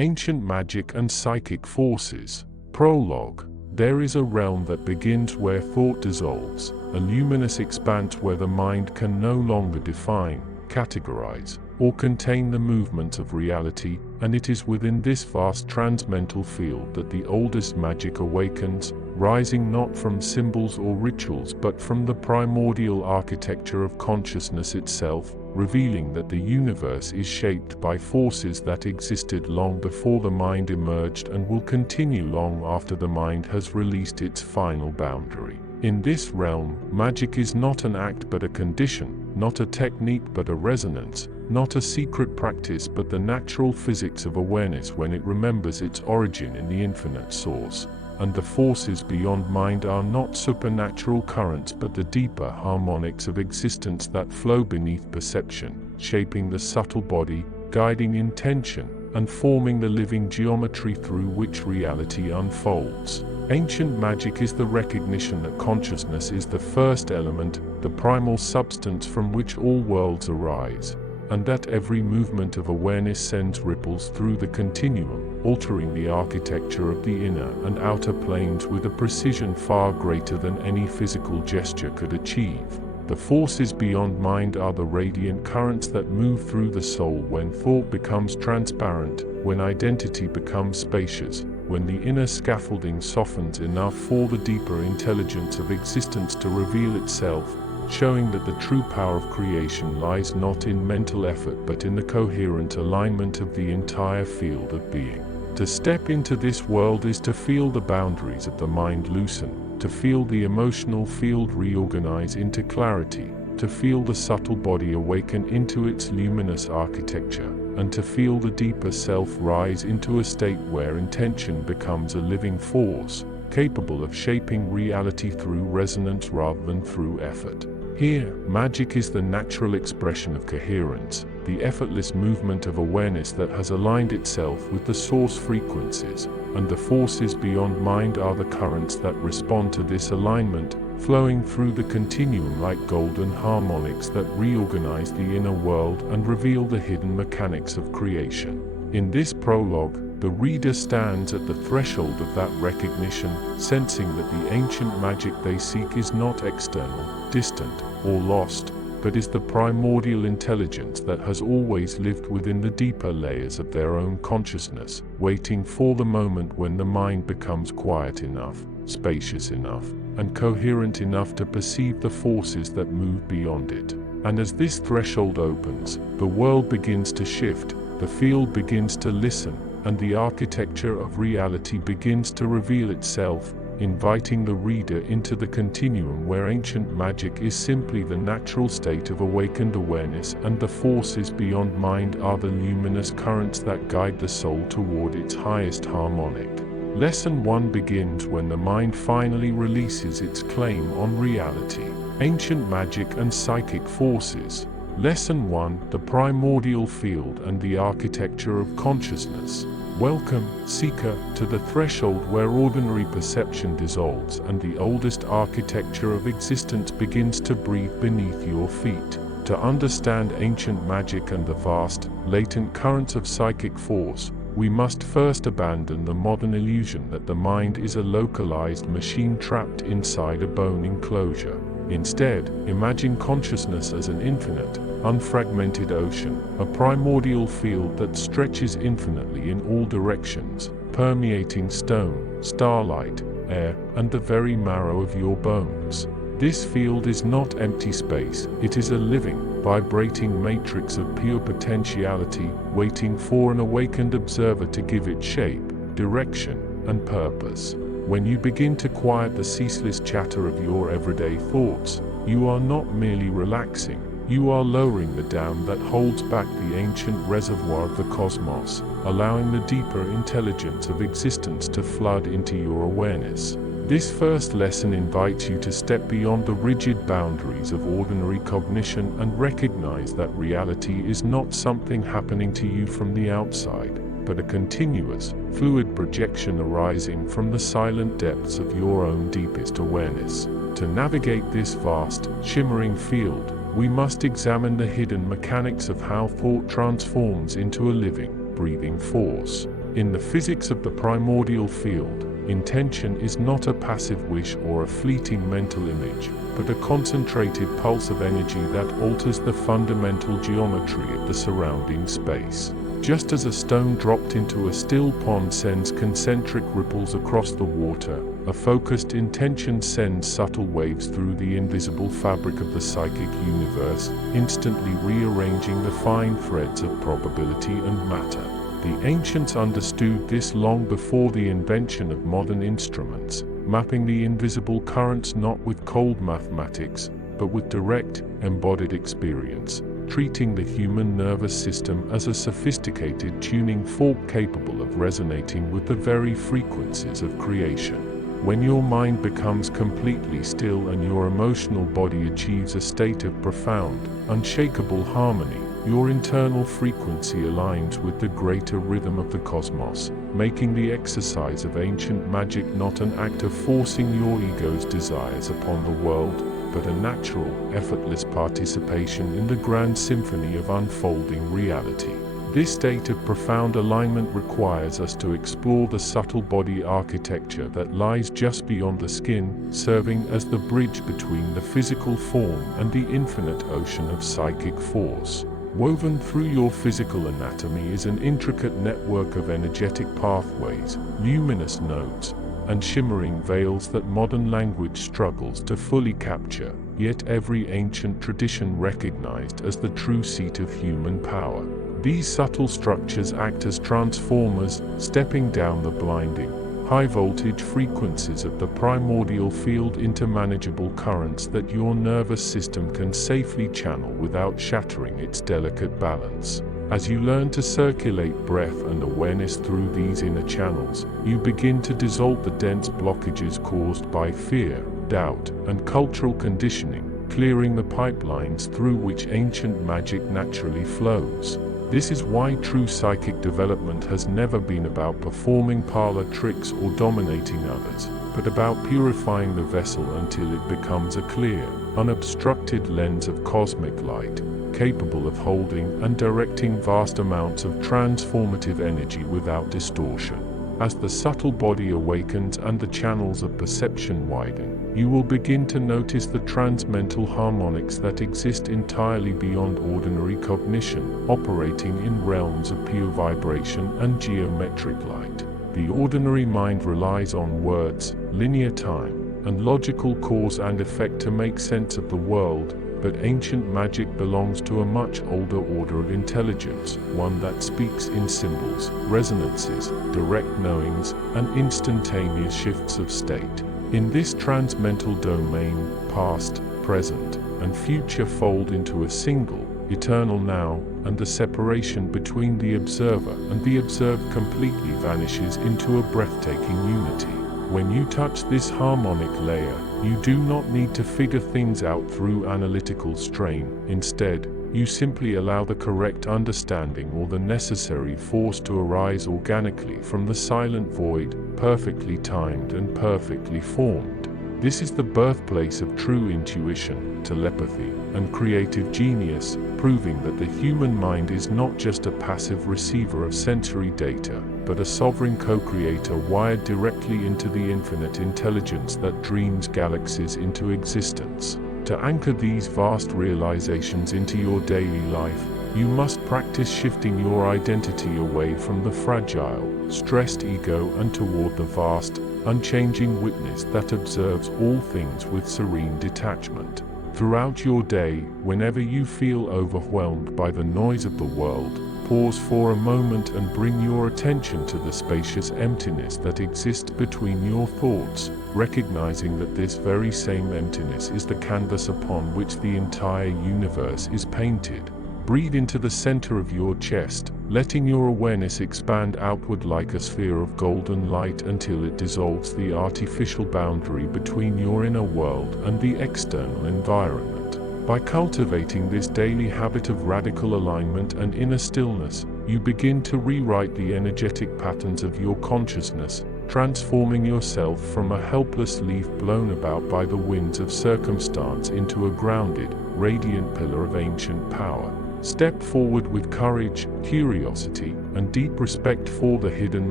Ancient magic and psychic forces. Prologue. There is a realm that begins where thought dissolves, a luminous expanse where the mind can no longer define, categorize, or contain the movements of reality, and it is within this vast transmental field that the oldest magic awakens, rising not from symbols or rituals but from the primordial architecture of consciousness itself, revealing that the universe is shaped by forces that existed long before the mind emerged and will continue long after the mind has released its final boundary. In this realm, magic is not an act but a condition, not a technique but a resonance, not a secret practice but the natural physics of awareness when it remembers its origin in the infinite source. And the forces beyond mind are not supernatural currents but the deeper harmonics of existence that flow beneath perception, shaping the subtle body, guiding intention, and forming the living geometry through which reality unfolds. Ancient magic is the recognition that consciousness is the first element, the primal substance from which all worlds arise, and that every movement of awareness sends ripples through the continuum, altering the architecture of the inner and outer planes with a precision far greater than any physical gesture could achieve. The forces beyond mind are the radiant currents that move through the soul when thought becomes transparent, when identity becomes spacious, when the inner scaffolding softens enough for the deeper intelligence of existence to reveal itself, showing that the true power of creation lies not in mental effort but in the coherent alignment of the entire field of being. To step into this world is to feel the boundaries of the mind loosen, to feel the emotional field reorganize into clarity, to feel the subtle body awaken into its luminous architecture, and to feel the deeper self rise into a state where intention becomes a living force, capable of shaping reality through resonance rather than through effort. Here, magic is the natural expression of coherence, the effortless movement of awareness that has aligned itself with the source frequencies, and the forces beyond mind are the currents that respond to this alignment, flowing through the continuum like golden harmonics that reorganize the inner world and reveal the hidden mechanics of creation. In this prologue, the reader stands at the threshold of that recognition, sensing that the ancient magic they seek is not external, distant, or lost, but is the primordial intelligence that has always lived within the deeper layers of their own consciousness, waiting for the moment when the mind becomes quiet enough, spacious enough, and coherent enough to perceive the forces that move beyond it. And as this threshold opens, the world begins to shift, the field begins to listen, and the architecture of reality begins to reveal itself, inviting the reader into the continuum where ancient magic is simply the natural state of awakened awareness and the forces beyond mind are the luminous currents that guide the soul toward its highest harmonic. Lesson 1 begins when the mind finally releases its claim on reality. Ancient magic and psychic forces. Lesson 1: The primordial field and the architecture of consciousness. Welcome, seeker, to the threshold where ordinary perception dissolves and the oldest architecture of existence begins to breathe beneath your feet. To understand ancient magic and the vast, latent currents of psychic force, we must first abandon the modern illusion that the mind is a localized machine trapped inside a bone enclosure. Instead, imagine consciousness as an infinite, unfragmented ocean, a primordial field that stretches infinitely in all directions, permeating stone, starlight, air, and the very marrow of your bones. This field is not empty space, it is a living, vibrating matrix of pure potentiality, waiting for an awakened observer to give it shape, direction, and purpose. When you begin to quiet the ceaseless chatter of your everyday thoughts, you are not merely relaxing, you are lowering the dam that holds back the ancient reservoir of the cosmos, allowing the deeper intelligence of existence to flood into your awareness. This first lesson invites you to step beyond the rigid boundaries of ordinary cognition and recognize that reality is not something happening to you from the outside, but a continuous, fluid projection arising from the silent depths of your own deepest awareness. To navigate this vast, shimmering field, we must examine the hidden mechanics of how thought transforms into a living, breathing force. In the physics of the primordial field, intention is not a passive wish or a fleeting mental image, but a concentrated pulse of energy that alters the fundamental geometry of the surrounding space. Just as a stone dropped into a still pond sends concentric ripples across the water, a focused intention sends subtle waves through the invisible fabric of the psychic universe, instantly rearranging the fine threads of probability and matter. The ancients understood this long before the invention of modern instruments, mapping the invisible currents not with cold mathematics, but with direct, embodied experience, treating the human nervous system as a sophisticated tuning fork capable of resonating with the very frequencies of creation. When your mind becomes completely still and your emotional body achieves a state of profound, unshakable harmony, your internal frequency aligns with the greater rhythm of the cosmos, making the exercise of ancient magic not an act of forcing your ego's desires upon the world, but a natural, effortless participation in the grand symphony of unfolding reality. This state of profound alignment requires us to explore the subtle body architecture that lies just beyond the skin, serving as the bridge between the physical form and the infinite ocean of psychic force. Woven through your physical anatomy is an intricate network of energetic pathways, luminous nodes, and shimmering veils that modern language struggles to fully capture, yet every ancient tradition recognized as the true seat of human power. These subtle structures act as transformers, stepping down the blinding, high-voltage frequencies of the primordial field into manageable currents that your nervous system can safely channel without shattering its delicate balance. As you learn to circulate breath and awareness through these inner channels, you begin to dissolve the dense blockages caused by fear, doubt, and cultural conditioning, clearing the pipelines through which ancient magic naturally flows. This is why true psychic development has never been about performing parlor tricks or dominating others, but about purifying the vessel until it becomes a clear, unobstructed lens of cosmic light, capable of holding and directing vast amounts of transformative energy without distortion. As the subtle body awakens and the channels of perception widen, you will begin to notice the transmental harmonics that exist entirely beyond ordinary cognition, operating in realms of pure vibration and geometric light. The ordinary mind relies on words, linear time, and logical cause and effect to make sense of the world, but ancient magic belongs to a much older order of intelligence, one that speaks in symbols, resonances, direct knowings, and instantaneous shifts of state. In this transmental domain, past, present, and future fold into a single, eternal now, and the separation between the observer and the observed completely vanishes into a breathtaking unity. When you touch this harmonic layer, you do not need to figure things out through analytical strain. Instead, you simply allow the correct understanding or the necessary force to arise organically from the silent void, perfectly timed and perfectly formed. This is the birthplace of true intuition, telepathy, and creative genius, proving that the human mind is not just a passive receiver of sensory data, but a sovereign co-creator wired directly into the infinite intelligence that dreams galaxies into existence. To anchor these vast realizations into your daily life, you must practice shifting your identity away from the fragile, stressed ego and toward the vast, unchanging witness that observes all things with serene detachment. Throughout your day, whenever you feel overwhelmed by the noise of the world, pause for a moment and bring your attention to the spacious emptiness that exists between your thoughts, recognizing that this very same emptiness is the canvas upon which the entire universe is painted. Breathe into the center of your chest, letting your awareness expand outward like a sphere of golden light until it dissolves the artificial boundary between your inner world and the external environment. By cultivating this daily habit of radical alignment and inner stillness, you begin to rewrite the energetic patterns of your consciousness, transforming yourself from a helpless leaf blown about by the winds of circumstance into a grounded, radiant pillar of ancient power. Step forward with courage, curiosity, and deep respect for the hidden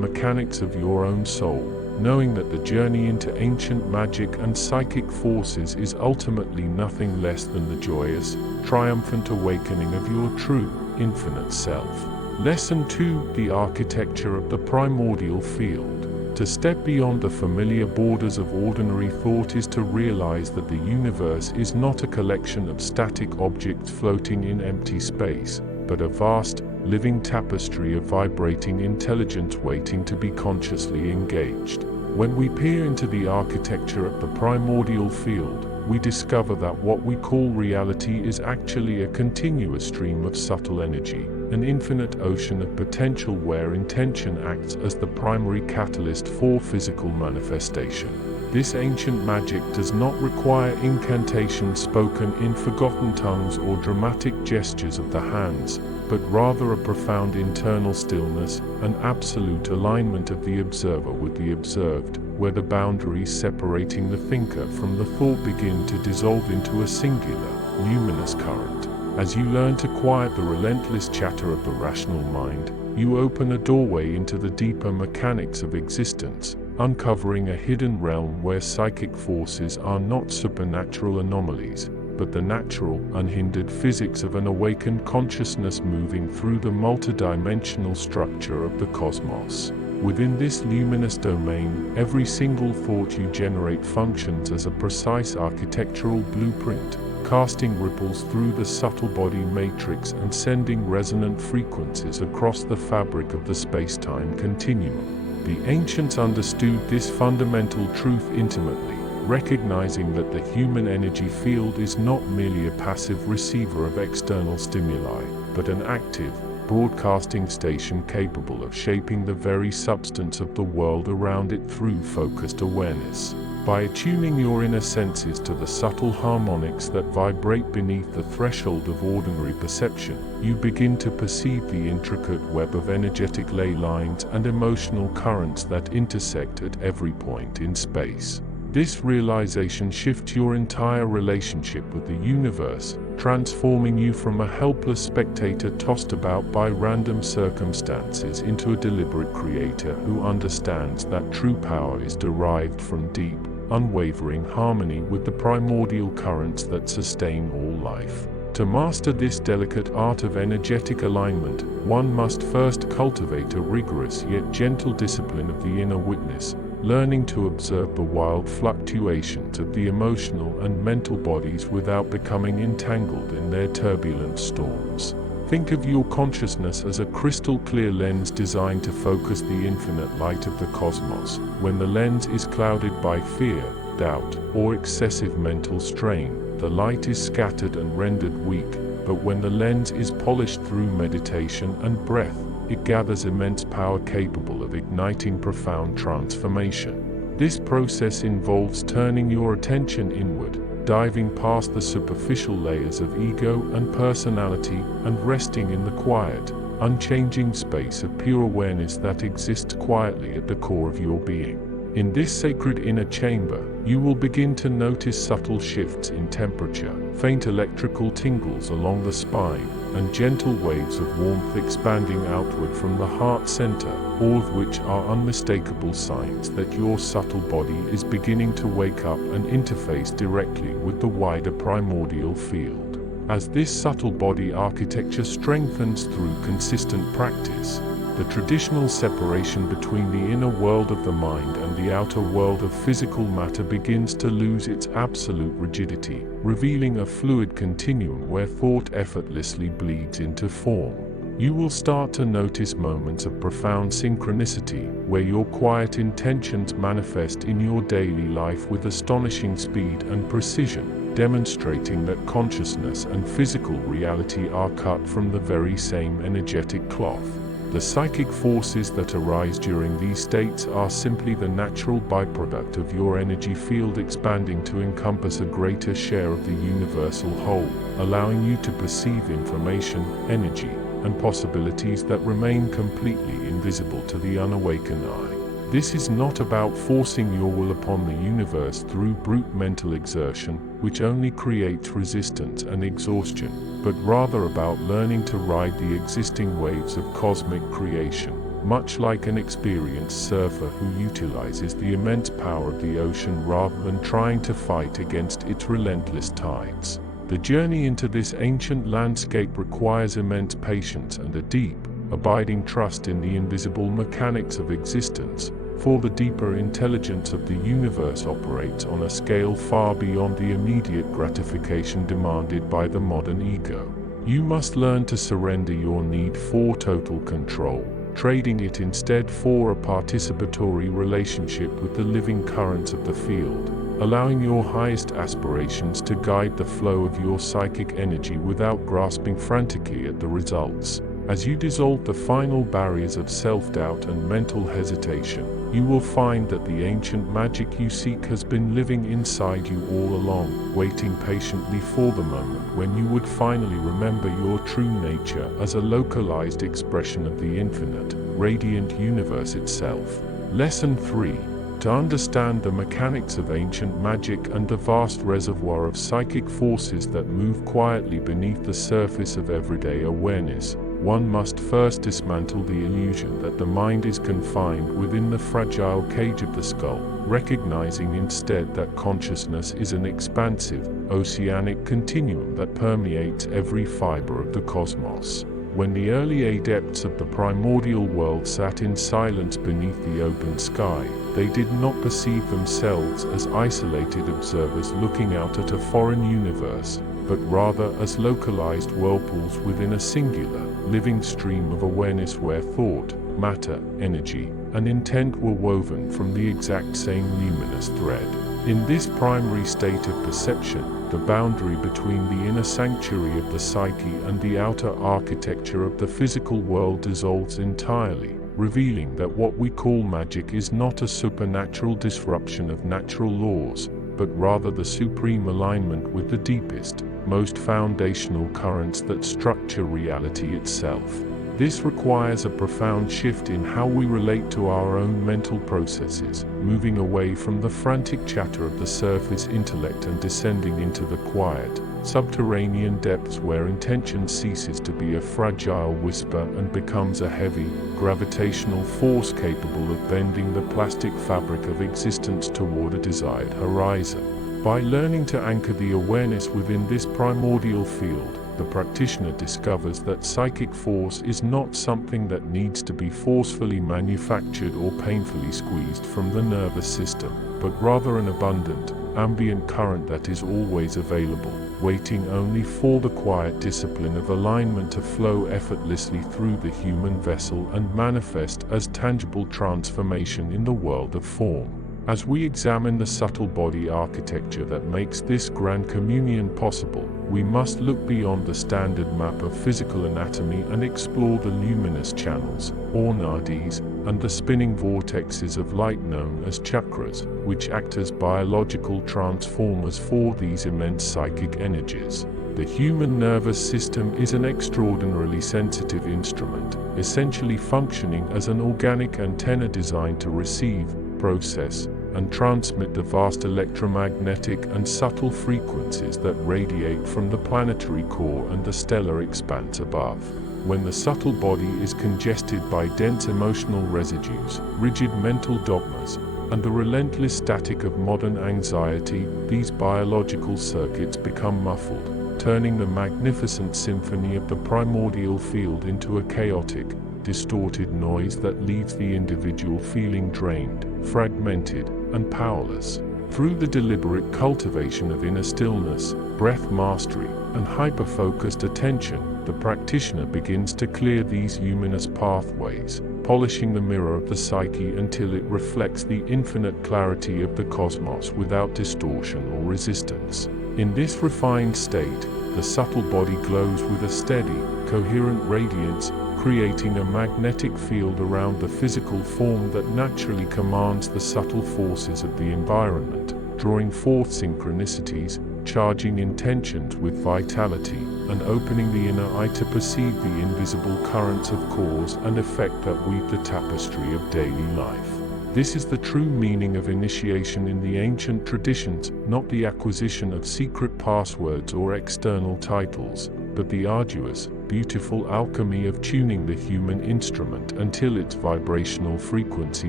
mechanics of your own soul, knowing that the journey into ancient magic and psychic forces is ultimately nothing less than the joyous, triumphant awakening of your true, infinite self. Lesson 2: The architecture of the primordial field. To step beyond the familiar borders of ordinary thought is to realize that the universe is not a collection of static objects floating in empty space, but a vast, living tapestry of vibrating intelligence waiting to be consciously engaged. When we peer into the architecture of the primordial field, we discover that what we call reality is actually a continuous stream of subtle energy, an infinite ocean of potential where intention acts as the primary catalyst for physical manifestation. This ancient magic does not require incantations spoken in forgotten tongues or dramatic gestures of the hands, but rather a profound internal stillness, an absolute alignment of the observer with the observed, where the boundaries separating the thinker from the thought begin to dissolve into a singular, luminous current. As you learn to quiet the relentless chatter of the rational mind, you open a doorway into the deeper mechanics of existence, uncovering a hidden realm where psychic forces are not supernatural anomalies, but the natural, unhindered physics of an awakened consciousness moving through the multidimensional structure of the cosmos. Within this luminous domain, every single thought you generate functions as a precise architectural blueprint, casting ripples through the subtle body matrix and sending resonant frequencies across the fabric of the space-time continuum. The ancients understood this fundamental truth intimately, recognizing that the human energy field is not merely a passive receiver of external stimuli, but an active, broadcasting station capable of shaping the very substance of the world around it through focused awareness. By attuning your inner senses to the subtle harmonics that vibrate beneath the threshold of ordinary perception, you begin to perceive the intricate web of energetic ley lines and emotional currents that intersect at every point in space. This realization shifts your entire relationship with the universe, transforming you from a helpless spectator tossed about by random circumstances into a deliberate creator who understands that true power is derived from deep, unwavering harmony with the primordial currents that sustain all life. To master this delicate art of energetic alignment, one must first cultivate a rigorous yet gentle discipline of the inner witness, learning to observe the wild fluctuations of the emotional and mental bodies without becoming entangled in their turbulent storms. Think of your consciousness as a crystal-clear lens designed to focus the infinite light of the cosmos. When the lens is clouded by fear, doubt, or excessive mental strain, the light is scattered and rendered weak, but when the lens is polished through meditation and breath, it gathers immense power capable of igniting profound transformation. This process involves turning your attention inward, diving past the superficial layers of ego and personality, and resting in the quiet, unchanging space of pure awareness that exists quietly at the core of your being. In this sacred inner chamber, you will begin to notice subtle shifts in temperature, faint electrical tingles along the spine, and gentle waves of warmth expanding outward from the heart center, all of which are unmistakable signs that your subtle body is beginning to wake up and interface directly with the wider primordial field. As this subtle body architecture strengthens through consistent practice, the traditional separation between the inner world of the mind and the outer world of physical matter begins to lose its absolute rigidity, revealing a fluid continuum where thought effortlessly bleeds into form. You will start to notice moments of profound synchronicity, where your quiet intentions manifest in your daily life with astonishing speed and precision, demonstrating that consciousness and physical reality are cut from the very same energetic cloth. The psychic forces that arise during these states are simply the natural byproduct of your energy field expanding to encompass a greater share of the universal whole, allowing you to perceive information, energy, and possibilities that remain completely invisible to the unawakened eye. This is not about forcing your will upon the universe through brute mental exertion, which only creates resistance and exhaustion, but rather about learning to ride the existing waves of cosmic creation, much like an experienced surfer who utilizes the immense power of the ocean rather than trying to fight against its relentless tides. The journey into this ancient landscape requires immense patience and a deep, abiding trust in the invisible mechanics of existence, for the deeper intelligence of the universe operates on a scale far beyond the immediate gratification demanded by the modern ego. You must learn to surrender your need for total control, trading it instead for a participatory relationship with the living currents of the field, allowing your highest aspirations to guide the flow of your psychic energy without grasping frantically at the results. As you dissolve the final barriers of self-doubt and mental hesitation, you will find that the ancient magic you seek has been living inside you all along, waiting patiently for the moment when you would finally remember your true nature as a localized expression of the infinite, radiant universe itself. Lesson 3. To understand the mechanics of ancient magic and the vast reservoir of psychic forces that move quietly beneath the surface of everyday awareness, one must first dismantle the illusion that the mind is confined within the fragile cage of the skull, recognizing instead that consciousness is an expansive, oceanic continuum that permeates every fiber of the cosmos. When the early adepts of the primordial world sat in silence beneath the open sky, they did not perceive themselves as isolated observers looking out at a foreign universe, but rather as localized whirlpools within a singular, living stream of awareness where thought, matter, energy, and intent were woven from the exact same luminous thread. In this primary state of perception, the boundary between the inner sanctuary of the psyche and the outer architecture of the physical world dissolves entirely, revealing that what we call magic is not a supernatural disruption of natural laws, but rather the supreme alignment with the deepest, most foundational currents that structure reality itself. This requires a profound shift in how we relate to our own mental processes, moving away from the frantic chatter of the surface intellect and descending into the quiet, subterranean depths where intention ceases to be a fragile whisper and becomes a heavy, gravitational force capable of bending the plastic fabric of existence toward a desired horizon. By learning to anchor the awareness within this primordial field, the practitioner discovers that psychic force is not something that needs to be forcefully manufactured or painfully squeezed from the nervous system, but rather an abundant, ambient current that is always available, waiting only for the quiet discipline of alignment to flow effortlessly through the human vessel and manifest as tangible transformation in the world of form. As we examine the subtle body architecture that makes this grand communion possible, we must look beyond the standard map of physical anatomy and explore the luminous channels, or nadis, and the spinning vortexes of light known as chakras, which act as biological transformers for these immense psychic energies. The human nervous system is an extraordinarily sensitive instrument, essentially functioning as an organic antenna designed to receive, process, and transmit the vast electromagnetic and subtle frequencies that radiate from the planetary core and the stellar expanse above. When the subtle body is congested by dense emotional residues, rigid mental dogmas, and the relentless static of modern anxiety, these biological circuits become muffled, turning the magnificent symphony of the primordial field into a chaotic, distorted noise that leaves the individual feeling drained, fragmented, and powerless. Through the deliberate cultivation of inner stillness, breath mastery, and hyper-focused attention, the practitioner begins to clear these luminous pathways, polishing the mirror of the psyche until it reflects the infinite clarity of the cosmos without distortion or resistance. In this refined state, the subtle body glows with a steady, coherent radiance, creating a magnetic field around the physical form that naturally commands the subtle forces of the environment, drawing forth synchronicities, charging intentions with vitality, and opening the inner eye to perceive the invisible currents of cause and effect that weave the tapestry of daily life. This is the true meaning of initiation in the ancient traditions, not the acquisition of secret passwords or external titles, but the arduous, beautiful alchemy of tuning the human instrument until its vibrational frequency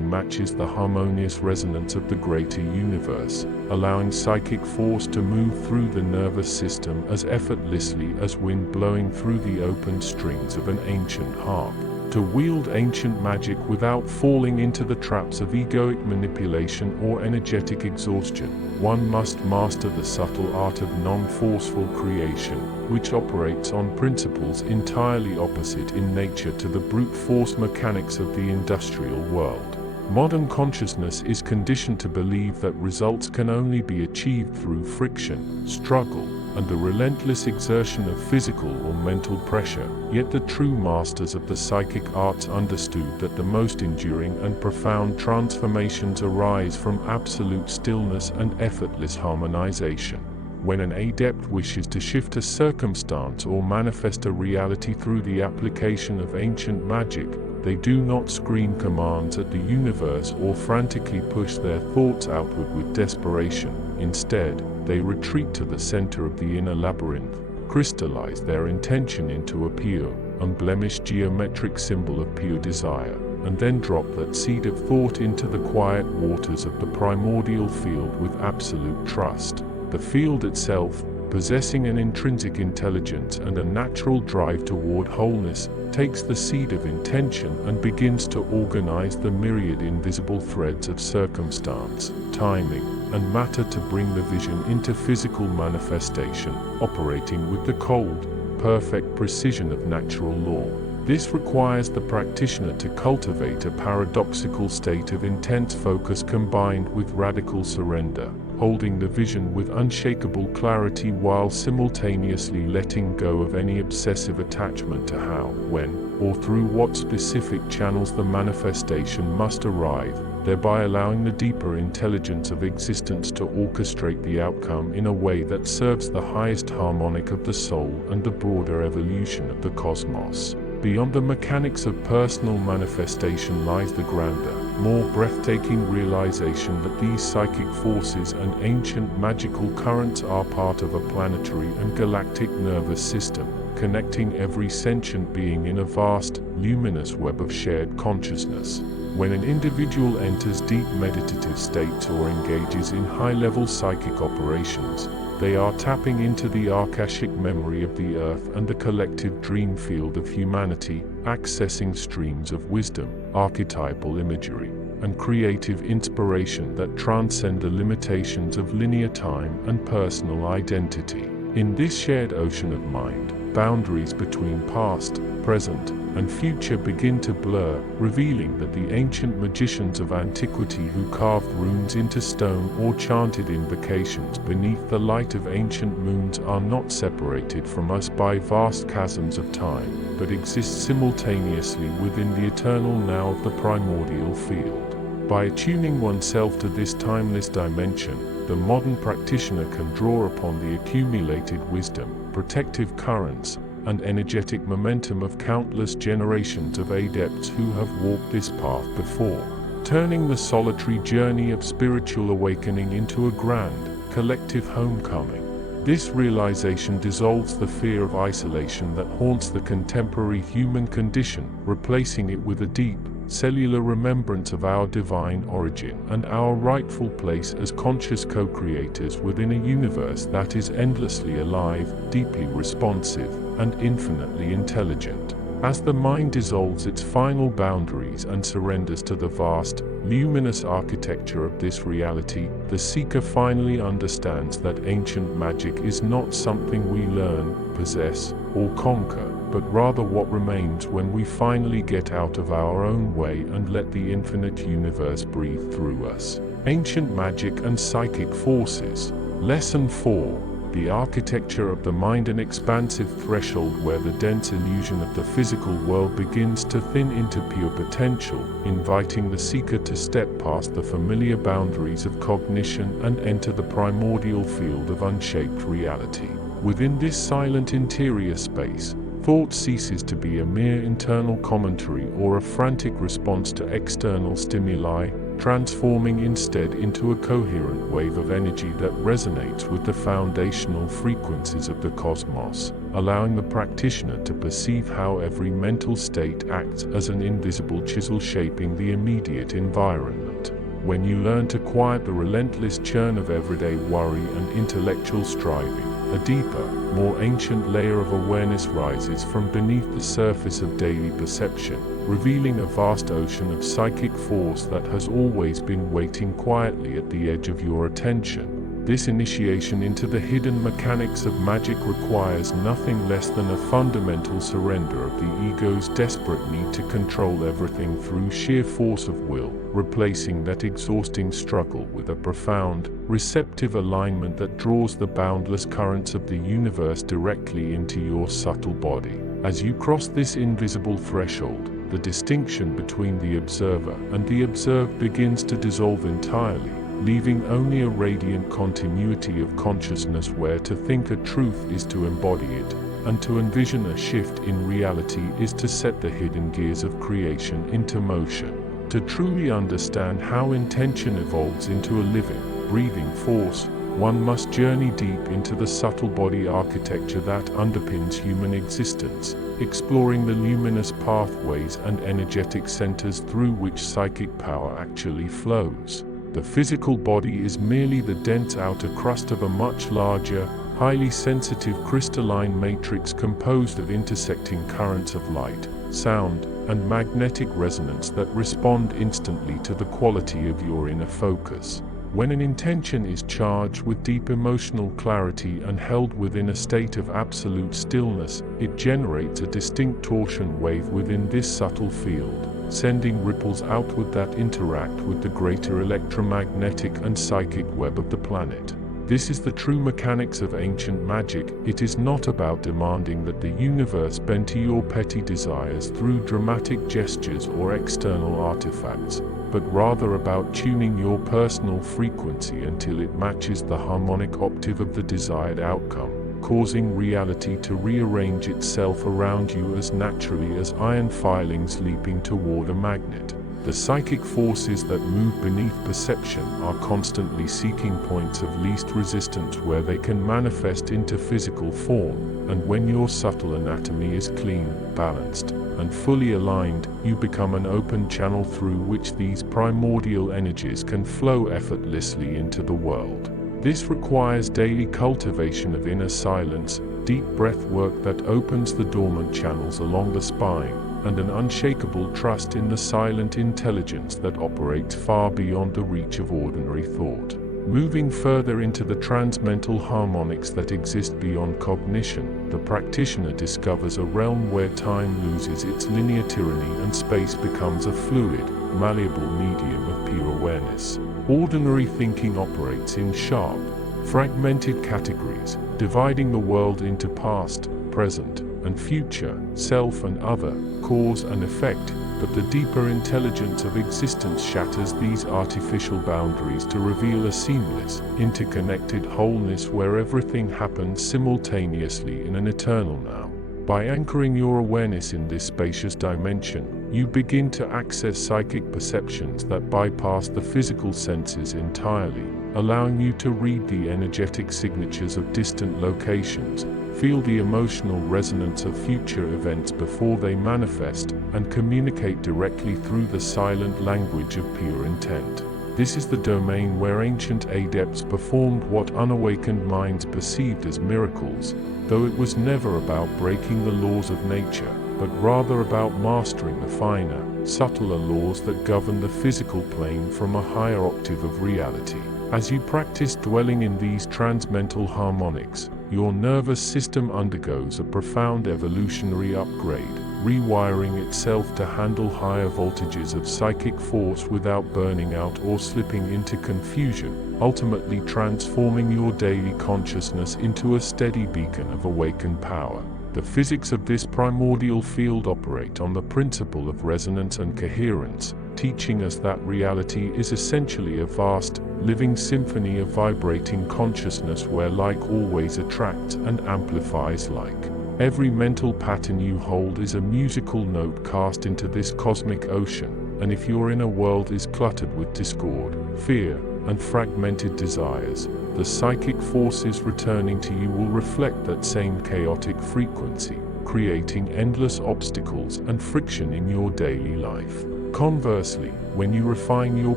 matches the harmonious resonance of the greater universe, allowing psychic force to move through the nervous system as effortlessly as wind blowing through the open strings of an ancient harp. To wield ancient magic without falling into the traps of egoic manipulation or energetic exhaustion, one must master the subtle art of non-forceful creation, which operates on principles entirely opposite in nature to the brute force mechanics of the industrial world. Modern consciousness is conditioned to believe that results can only be achieved through friction, struggle, and the relentless exertion of physical or mental pressure, yet the true masters of the psychic arts understood that the most enduring and profound transformations arise from absolute stillness and effortless harmonization. When an adept wishes to shift a circumstance or manifest a reality through the application of ancient magic, they do not scream commands at the universe or frantically push their thoughts outward with desperation. Instead, they retreat to the center of the inner labyrinth, crystallize their intention into a pure, unblemished geometric symbol of pure desire, and then drop that seed of thought into the quiet waters of the primordial field with absolute trust. The field itself, possessing an intrinsic intelligence and a natural drive toward wholeness, takes the seed of intention and begins to organize the myriad invisible threads of circumstance, timing, and matter to bring the vision into physical manifestation, operating with the cold, perfect precision of natural law. This requires the practitioner to cultivate a paradoxical state of intense focus combined with radical surrender, holding the vision with unshakable clarity while simultaneously letting go of any obsessive attachment to how, when, or through what specific channels the manifestation must arrive, thereby allowing the deeper intelligence of existence to orchestrate the outcome in a way that serves the highest harmonic of the soul and the broader evolution of the cosmos. Beyond the mechanics of personal manifestation lies the grander, more breathtaking realization that these psychic forces and ancient magical currents are part of a planetary and galactic nervous system, connecting every sentient being in a vast, luminous web of shared consciousness. When an individual enters deep meditative states or engages in high-level psychic operations, they are tapping into the Akashic memory of the earth and the collective dream field of humanity, accessing streams of wisdom, archetypal imagery, and creative inspiration that transcend the limitations of linear time and personal identity. In this shared ocean of mind, boundaries between past, present, and future begin to blur, revealing that the ancient magicians of antiquity who carved runes into stone or chanted invocations beneath the light of ancient moons are not separated from us by vast chasms of time, but exist simultaneously within the eternal now of the primordial field. By attuning oneself to this timeless dimension, the modern practitioner can draw upon the accumulated wisdom, protective currents, and energetic momentum of countless generations of adepts who have walked this path before, turning the solitary journey of spiritual awakening into a grand, collective homecoming. This realization dissolves the fear of isolation that haunts the contemporary human condition, replacing it with a deep, cellular remembrance of our divine origin and our rightful place as conscious co-creators within a universe that is endlessly alive, deeply responsive, and infinitely intelligent. As the mind dissolves its final boundaries and surrenders to the vast, luminous architecture of this reality, the seeker finally understands that ancient magic is not something we learn, possess, or conquer, but rather what remains when we finally get out of our own way and let the infinite universe breathe through us. Ancient Magic and Psychic Forces. Lesson 4. The architecture of the mind, an expansive threshold where the dense illusion of the physical world begins to thin into pure potential, inviting the seeker to step past the familiar boundaries of cognition and enter the primordial field of unshaped reality. Within this silent interior space, thought ceases to be a mere internal commentary or a frantic response to external stimuli, transforming instead into a coherent wave of energy that resonates with the foundational frequencies of the cosmos, allowing the practitioner to perceive how every mental state acts as an invisible chisel shaping the immediate environment. When you learn to quiet the relentless churn of everyday worry and intellectual striving, a deeper, more ancient layer of awareness rises from beneath the surface of daily perception, revealing a vast ocean of psychic force that has always been waiting quietly at the edge of your attention. This initiation into the hidden mechanics of magic requires nothing less than a fundamental surrender of the ego's desperate need to control everything through sheer force of will, replacing that exhausting struggle with a profound, receptive alignment that draws the boundless currents of the universe directly into your subtle body. As you cross this invisible threshold, the distinction between the observer and the observed begins to dissolve entirely, leaving only a radiant continuity of consciousness where to think a truth is to embody it, and to envision a shift in reality is to set the hidden gears of creation into motion. To truly understand how intention evolves into a living, breathing force, one must journey deep into the subtle body architecture that underpins human existence, exploring the luminous pathways and energetic centers through which psychic power actually flows. The physical body is merely the dense outer crust of a much larger, highly sensitive crystalline matrix composed of intersecting currents of light, sound, and magnetic resonance that respond instantly to the quality of your inner focus. When an intention is charged with deep emotional clarity and held within a state of absolute stillness, it generates a distinct torsion wave within this subtle field, sending ripples outward that interact with the greater electromagnetic and psychic web of the planet. This is the true mechanics of ancient magic. It is not about demanding that the universe bend to your petty desires through dramatic gestures or external artifacts, but rather about tuning your personal frequency until it matches the harmonic octave of the desired outcome, causing reality to rearrange itself around you as naturally as iron filings leaping toward a magnet. The psychic forces that move beneath perception are constantly seeking points of least resistance where they can manifest into physical form, and when your subtle anatomy is clean, balanced, and fully aligned, you become an open channel through which these primordial energies can flow effortlessly into the world. This requires daily cultivation of inner silence, deep breath work that opens the dormant channels along the spine, and an unshakable trust in the silent intelligence that operates far beyond the reach of ordinary thought. Moving further into the transmental harmonics that exist beyond cognition, the practitioner discovers a realm where time loses its linear tyranny and space becomes a fluid, malleable medium of pure awareness. Ordinary thinking operates in sharp, fragmented categories, dividing the world into past, present, and future, self and other, cause and effect, but the deeper intelligence of existence shatters these artificial boundaries to reveal a seamless, interconnected wholeness where everything happens simultaneously in an eternal now. By anchoring your awareness in this spacious dimension, you begin to access psychic perceptions that bypass the physical senses entirely, allowing you to read the energetic signatures of distant locations, feel the emotional resonance of future events before they manifest, and communicate directly through the silent language of pure intent. This is the domain where ancient adepts performed what unawakened minds perceived as miracles, though it was never about breaking the laws of nature, but rather about mastering the finer, subtler laws that govern the physical plane from a higher octave of reality. As you practice dwelling in these transmental harmonics, your nervous system undergoes a profound evolutionary upgrade, rewiring itself to handle higher voltages of psychic force without burning out or slipping into confusion, ultimately transforming your daily consciousness into a steady beacon of awakened power. The physics of this primordial field operate on the principle of resonance and coherence, teaching us that reality is essentially a vast, living symphony of vibrating consciousness where like always attracts and amplifies like. Every mental pattern you hold is a musical note cast into this cosmic ocean, and if your inner world is cluttered with discord, fear, and fragmented desires, the psychic forces returning to you will reflect that same chaotic frequency, creating endless obstacles and friction in your daily life. Conversely, when you refine your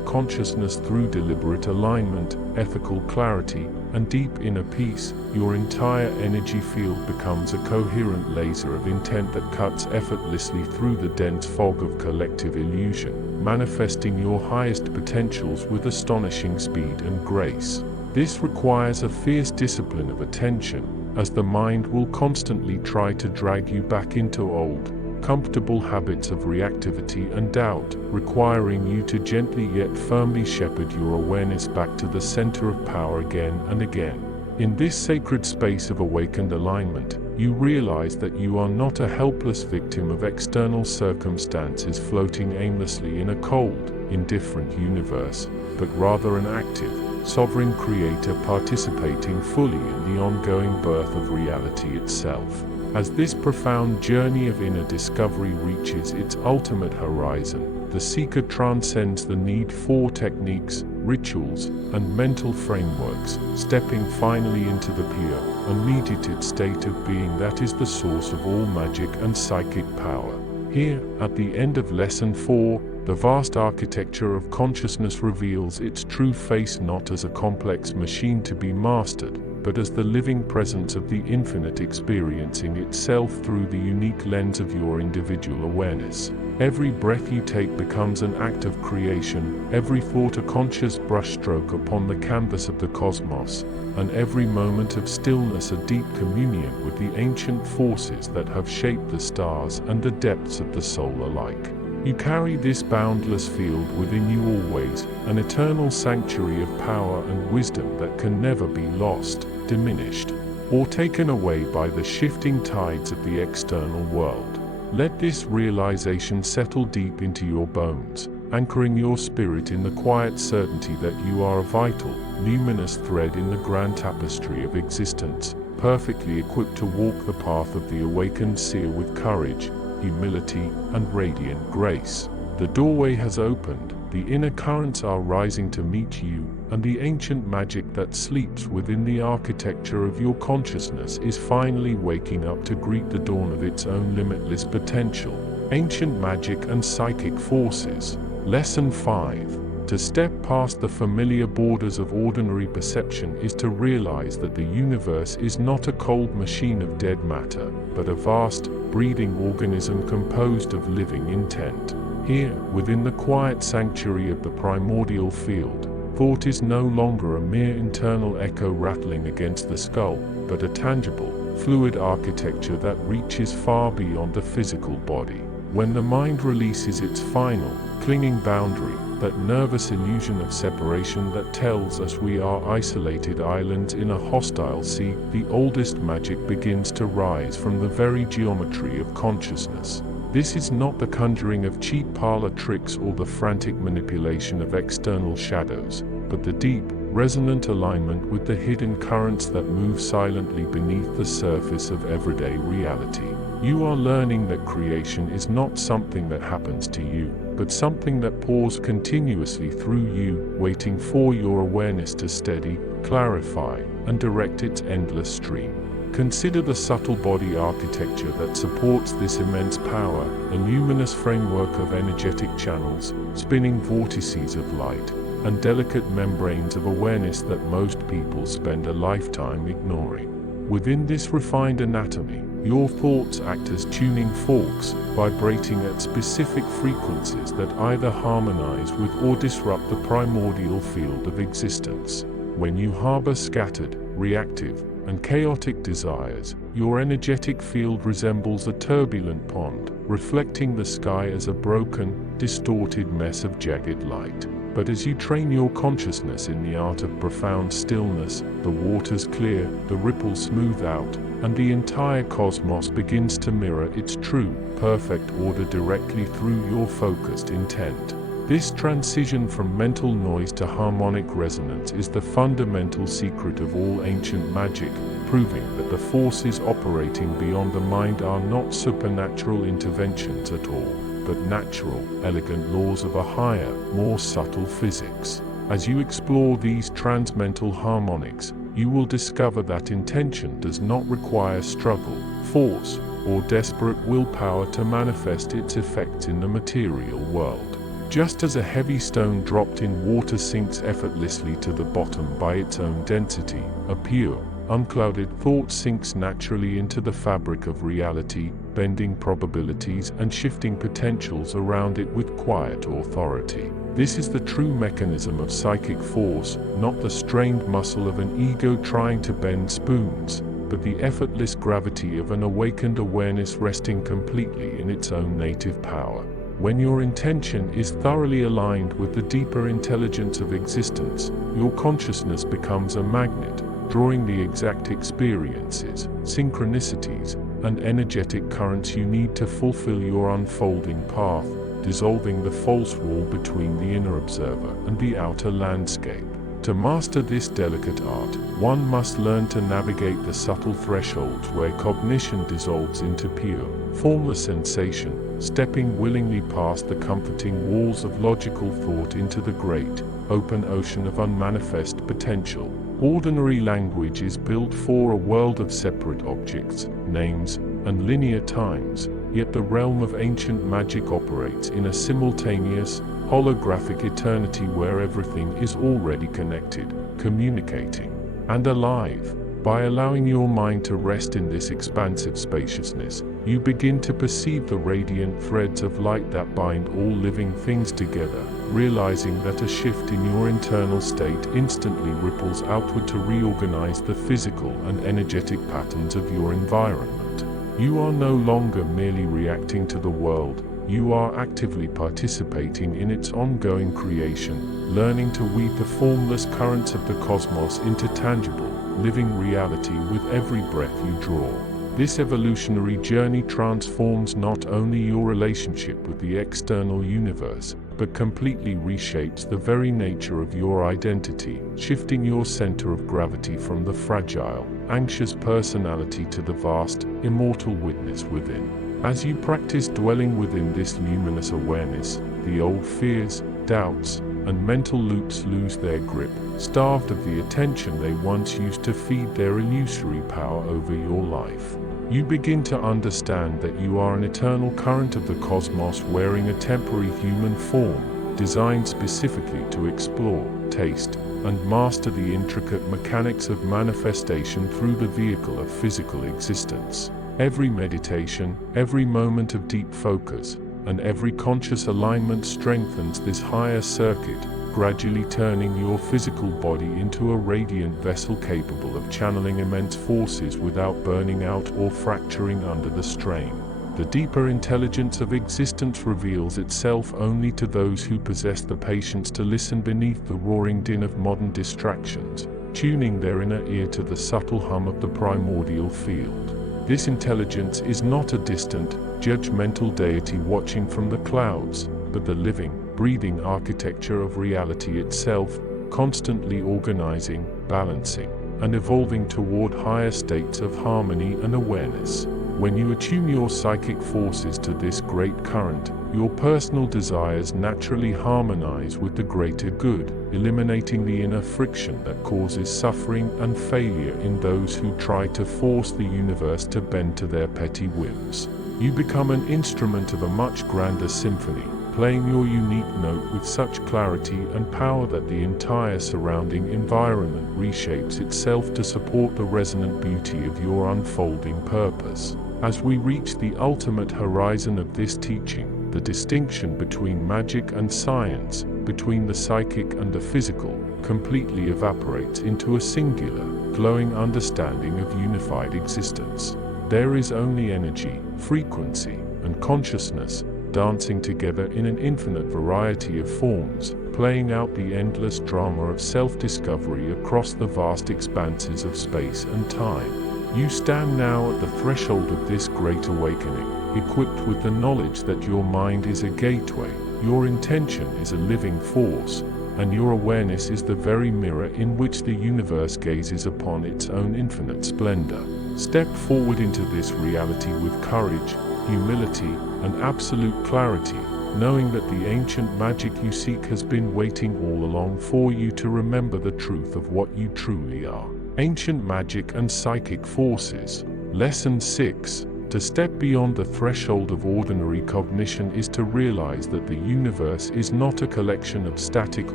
consciousness through deliberate alignment, ethical clarity, and deep inner peace, your entire energy field becomes a coherent laser of intent that cuts effortlessly through the dense fog of collective illusion, manifesting your highest potentials with astonishing speed and grace. This requires a fierce discipline of attention, as the mind will constantly try to drag you back into old, comfortable habits of reactivity and doubt, requiring you to gently yet firmly shepherd your awareness back to the center of power again and again. In this sacred space of awakened alignment, you realize that you are not a helpless victim of external circumstances floating aimlessly in a cold, indifferent universe, but rather an active, sovereign creator participating fully in the ongoing birth of reality itself. As this profound journey of inner discovery reaches its ultimate horizon, the seeker transcends the need for techniques, rituals, and mental frameworks, stepping finally into the pure, unmediated state of being that is the source of all magic and psychic power. Here, at the end of Lesson 4, the vast architecture of consciousness reveals its true face not as a complex machine to be mastered, but as the living presence of the infinite experiencing itself through the unique lens of your individual awareness. Every breath you take becomes an act of creation, every thought a conscious brushstroke upon the canvas of the cosmos, and every moment of stillness a deep communion with the ancient forces that have shaped the stars and the depths of the soul alike. You carry this boundless field within you always, an eternal sanctuary of power and wisdom that can never be lost, diminished, or taken away by the shifting tides of the external world. Let this realization settle deep into your bones, anchoring your spirit in the quiet certainty that you are a vital, luminous thread in the grand tapestry of existence, perfectly equipped to walk the path of the awakened seer with courage, humility, and radiant grace. The doorway has opened, the inner currents are rising to meet you, and the ancient magic that sleeps within the architecture of your consciousness is finally waking up to greet the dawn of its own limitless potential. Ancient magic and psychic forces. Lesson 5. To step past the familiar borders of ordinary perception is to realize that the universe is not a cold machine of dead matter, but a vast, breathing organism composed of living intent. Here, within the quiet sanctuary of the primordial field, thought is no longer a mere internal echo rattling against the skull, but a tangible, fluid architecture that reaches far beyond the physical body. When the mind releases its final, clinging boundary, that nervous illusion of separation that tells us we are isolated islands in a hostile sea, the oldest magic begins to rise from the very geometry of consciousness. This is not the conjuring of cheap parlor tricks or the frantic manipulation of external shadows, but the deep, resonant alignment with the hidden currents that move silently beneath the surface of everyday reality. You are learning that creation is not something that happens to you, but something that pours continuously through you, waiting for your awareness to steady, clarify, and direct its endless stream. Consider the subtle body architecture that supports this immense power, a luminous framework of energetic channels, spinning vortices of light, and delicate membranes of awareness that most people spend a lifetime ignoring. Within this refined anatomy, your thoughts act as tuning forks, vibrating at specific frequencies that either harmonize with or disrupt the primordial field of existence. When you harbor scattered, reactive, and chaotic desires, your energetic field resembles a turbulent pond, reflecting the sky as a broken, distorted mess of jagged light. But as you train your consciousness in the art of profound stillness, the waters clear, the ripples smooth out, and the entire cosmos begins to mirror its true, perfect order directly through your focused intent. This transition from mental noise to harmonic resonance is the fundamental secret of all ancient magic, proving that the forces operating beyond the mind are not supernatural interventions at all, but natural, elegant laws of a higher, more subtle physics. As you explore these transmental harmonics, you will discover that intention does not require struggle, force, or desperate willpower to manifest its effects in the material world. Just as a heavy stone dropped in water sinks effortlessly to the bottom by its own density, a pure, unclouded thought sinks naturally into the fabric of reality, bending probabilities and shifting potentials around it with quiet authority. This is the true mechanism of psychic force, not the strained muscle of an ego trying to bend spoons, but the effortless gravity of an awakened awareness resting completely in its own native power. When your intention is thoroughly aligned with the deeper intelligence of existence, your consciousness becomes a magnet, drawing the exact experiences, synchronicities, and energetic currents you need to fulfill your unfolding path, dissolving the false wall between the inner observer and the outer landscape. To master this delicate art, one must learn to navigate the subtle thresholds where cognition dissolves into pure, formless sensation, stepping willingly past the comforting walls of logical thought into the great, open ocean of unmanifest potential. Ordinary language is built for a world of separate objects, names, and linear times, yet the realm of ancient magic operates in a simultaneous, holographic eternity where everything is already connected, communicating, and alive. By allowing your mind to rest in this expansive spaciousness, you begin to perceive the radiant threads of light that bind all living things together, realizing that a shift in your internal state instantly ripples outward to reorganize the physical and energetic patterns of your environment. You are no longer merely reacting to the world, you are actively participating in its ongoing creation, learning to weave the formless currents of the cosmos into tangible, living reality with every breath you draw. This evolutionary journey transforms not only your relationship with the external universe, but completely reshapes the very nature of your identity, shifting your center of gravity from the fragile, anxious personality to the vast, immortal witness within. As you practice dwelling within this luminous awareness, the old fears, doubts, and mental loops lose their grip, starved of the attention they once used to feed their illusory power over your life. You begin to understand that you are an eternal current of the cosmos wearing a temporary human form, designed specifically to explore, taste, and master the intricate mechanics of manifestation through the vehicle of physical existence. Every meditation, every moment of deep focus, and every conscious alignment strengthens this higher circuit, gradually turning your physical body into a radiant vessel capable of channeling immense forces without burning out or fracturing under the strain. The deeper intelligence of existence reveals itself only to those who possess the patience to listen beneath the roaring din of modern distractions, tuning their inner ear to the subtle hum of the primordial field. This intelligence is not a distant, judgmental deity watching from the clouds, but the living, breathing architecture of reality itself, constantly organizing, balancing, and evolving toward higher states of harmony and awareness. When you attune your psychic forces to this great current, your personal desires naturally harmonize with the greater good, eliminating the inner friction that causes suffering and failure in those who try to force the universe to bend to their petty whims. You become an instrument of a much grander symphony, playing your unique note with such clarity and power that the entire surrounding environment reshapes itself to support the resonant beauty of your unfolding purpose. As we reach the ultimate horizon of this teaching, the distinction between magic and science, between the psychic and the physical, completely evaporates into a singular, glowing understanding of unified existence. There is only energy, frequency, and consciousness, dancing together in an infinite variety of forms, playing out the endless drama of self-discovery across the vast expanses of space and time. You stand now at the threshold of this great awakening, equipped with the knowledge that your mind is a gateway, your intention is a living force, and your awareness is the very mirror in which the universe gazes upon its own infinite splendor. Step forward into this reality with courage, humility, and absolute clarity, knowing that the ancient magic you seek has been waiting all along for you to remember the truth of what you truly are. Ancient magic and psychic forces. Lesson 6. To step beyond the threshold of ordinary cognition is to realize that the universe is not a collection of static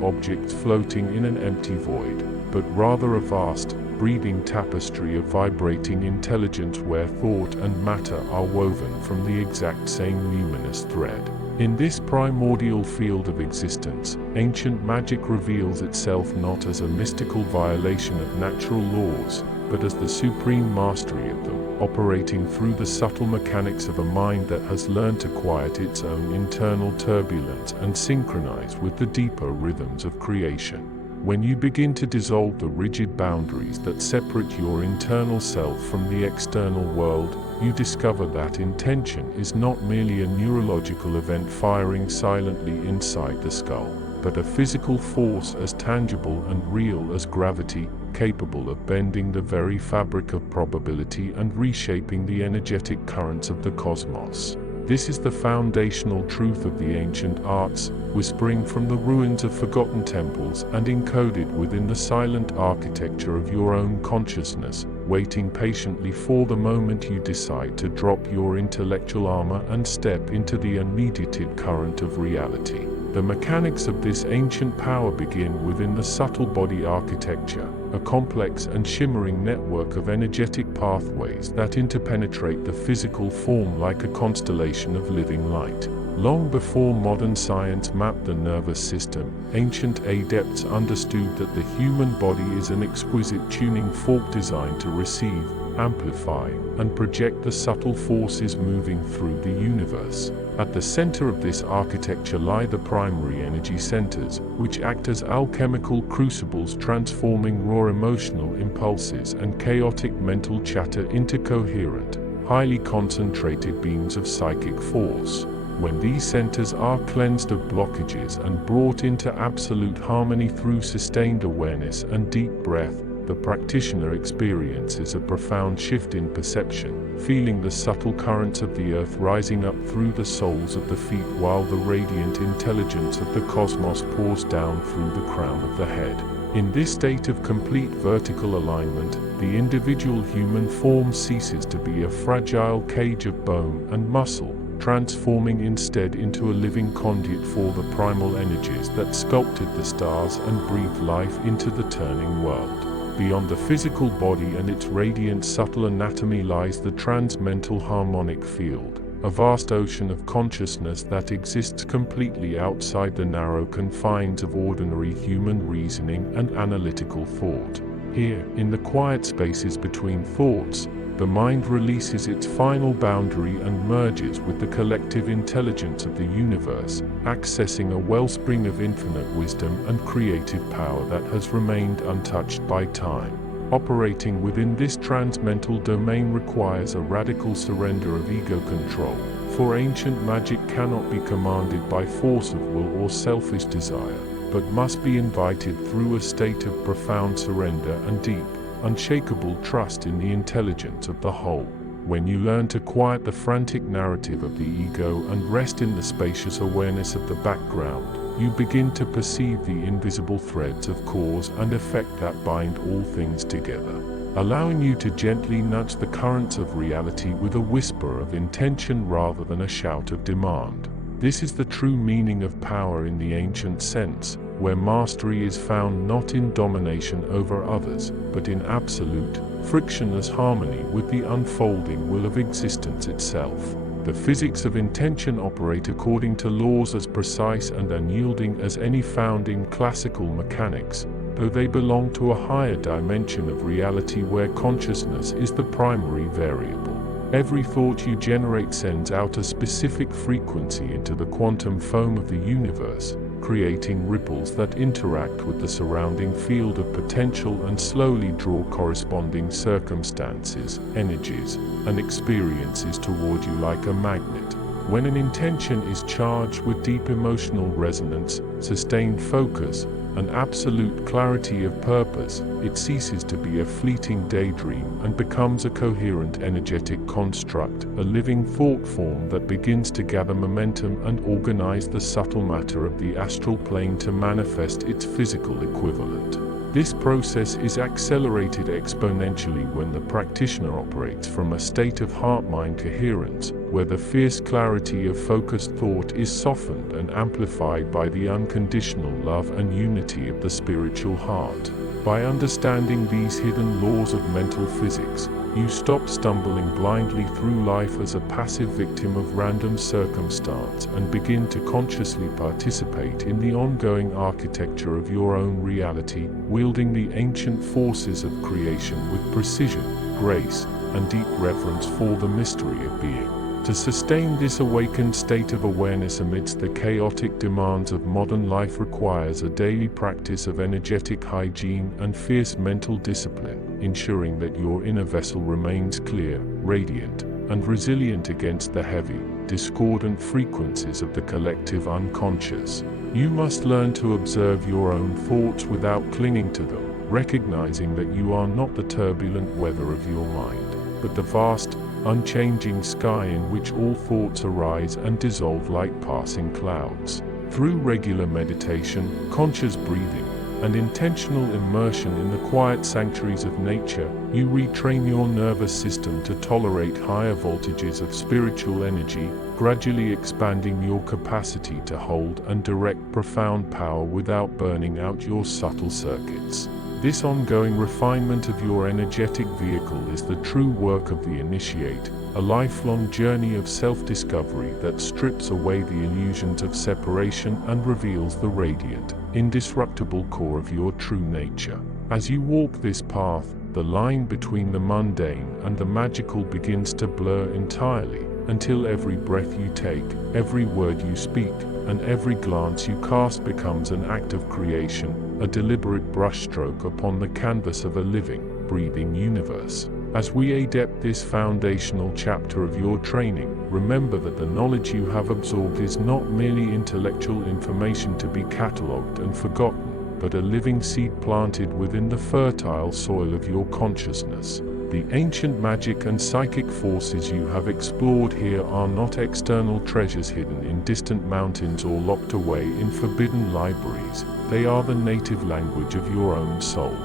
objects floating in an empty void, but rather a vast, breathing tapestry of vibrating intelligence where thought and matter are woven from the exact same luminous thread. In this primordial field of existence, ancient magic reveals itself not as a mystical violation of natural laws, but as the supreme mastery of them, operating through the subtle mechanics of a mind that has learned to quiet its own internal turbulence and synchronize with the deeper rhythms of creation. When you begin to dissolve the rigid boundaries that separate your internal self from the external world, you discover that intention is not merely a neurological event firing silently inside the skull, but a physical force as tangible and real as gravity, capable of bending the very fabric of probability and reshaping the energetic currents of the cosmos. This is the foundational truth of the ancient arts, whispering from the ruins of forgotten temples and encoded within the silent architecture of your own consciousness, waiting patiently for the moment you decide to drop your intellectual armor and step into the unmediated current of reality. The mechanics of this ancient power begin within the subtle body architecture, a complex and shimmering network of energetic pathways that interpenetrate the physical form like a constellation of living light. Long before modern science mapped the nervous system, ancient adepts understood that the human body is an exquisite tuning fork designed to receive, amplify, and project the subtle forces moving through the universe. At the center of this architecture lie the primary energy centers, which act as alchemical crucibles transforming raw emotional impulses and chaotic mental chatter into coherent, highly concentrated beams of psychic force. When these centers are cleansed of blockages and brought into absolute harmony through sustained awareness and deep breath, the practitioner experiences a profound shift in perception, feeling the subtle currents of the earth rising up through the soles of the feet while the radiant intelligence of the cosmos pours down through the crown of the head. In this state of complete vertical alignment, the individual human form ceases to be a fragile cage of bone and muscle, transforming instead into a living conduit for the primal energies that sculpted the stars and breathed life into the turning world. Beyond the physical body and its radiant subtle anatomy lies the transmental harmonic field, a vast ocean of consciousness that exists completely outside the narrow confines of ordinary human reasoning and analytical thought. Here, in the quiet spaces between thoughts, the mind releases its final boundary and merges with the collective intelligence of the universe, accessing a wellspring of infinite wisdom and creative power that has remained untouched by time. Operating within this transmental domain requires a radical surrender of ego control, for ancient magic cannot be commanded by force of will or selfish desire, but must be invited through a state of profound surrender and deep, unshakable trust in the intelligence of the whole. When you learn to quiet the frantic narrative of the ego and rest in the spacious awareness of the background, you begin to perceive the invisible threads of cause and effect that bind all things together, allowing you to gently nudge the currents of reality with a whisper of intention rather than a shout of demand. This is the true meaning of power in the ancient sense, where mastery is found not in domination over others, but in absolute, frictionless harmony with the unfolding will of existence itself. The physics of intention operate according to laws as precise and unyielding as any found in classical mechanics, though they belong to a higher dimension of reality where consciousness is the primary variable. Every thought you generate sends out a specific frequency into the quantum foam of the universe, creating ripples that interact with the surrounding field of potential and slowly draw corresponding circumstances, energies, and experiences toward you like a magnet. When an intention is charged with deep emotional resonance, sustained focus, an absolute clarity of purpose. It ceases to be a fleeting daydream and becomes a coherent energetic construct, a living thought form that begins to gather momentum and organize the subtle matter of the astral plane to manifest its physical equivalent. This process is accelerated exponentially when the practitioner operates from a state of heart-mind coherence, where the fierce clarity of focused thought is softened and amplified by the unconditional love and unity of the spiritual heart. By understanding these hidden laws of mental physics, you stop stumbling blindly through life as a passive victim of random circumstance and begin to consciously participate in the ongoing architecture of your own reality, wielding the ancient forces of creation with precision, grace, and deep reverence for the mystery of being. To sustain this awakened state of awareness amidst the chaotic demands of modern life requires a daily practice of energetic hygiene and fierce mental discipline, ensuring that your inner vessel remains clear, radiant, and resilient against the heavy, discordant frequencies of the collective unconscious. You must learn to observe your own thoughts without clinging to them, recognizing that you are not the turbulent weather of your mind, but the vast, unchanging sky in which all thoughts arise and dissolve like passing clouds. Through regular meditation, conscious breathing, and intentional immersion in the quiet sanctuaries of nature, you retrain your nervous system to tolerate higher voltages of spiritual energy, gradually expanding your capacity to hold and direct profound power without burning out your subtle circuits. This ongoing refinement of your energetic vehicle is the true work of the initiate, a lifelong journey of self-discovery that strips away the illusions of separation and reveals the radiant, indestructible core of your true nature. As you walk this path, the line between the mundane and the magical begins to blur entirely, until every breath you take, every word you speak, and every glance you cast becomes an act of creation, a deliberate brushstroke upon the canvas of a living, breathing universe. As we adept this foundational chapter of your training, remember that the knowledge you have absorbed is not merely intellectual information to be catalogued and forgotten, but a living seed planted within the fertile soil of your consciousness. The ancient magic and psychic forces you have explored here are not external treasures hidden in distant mountains or locked away in forbidden libraries. They are the native language of your own soul,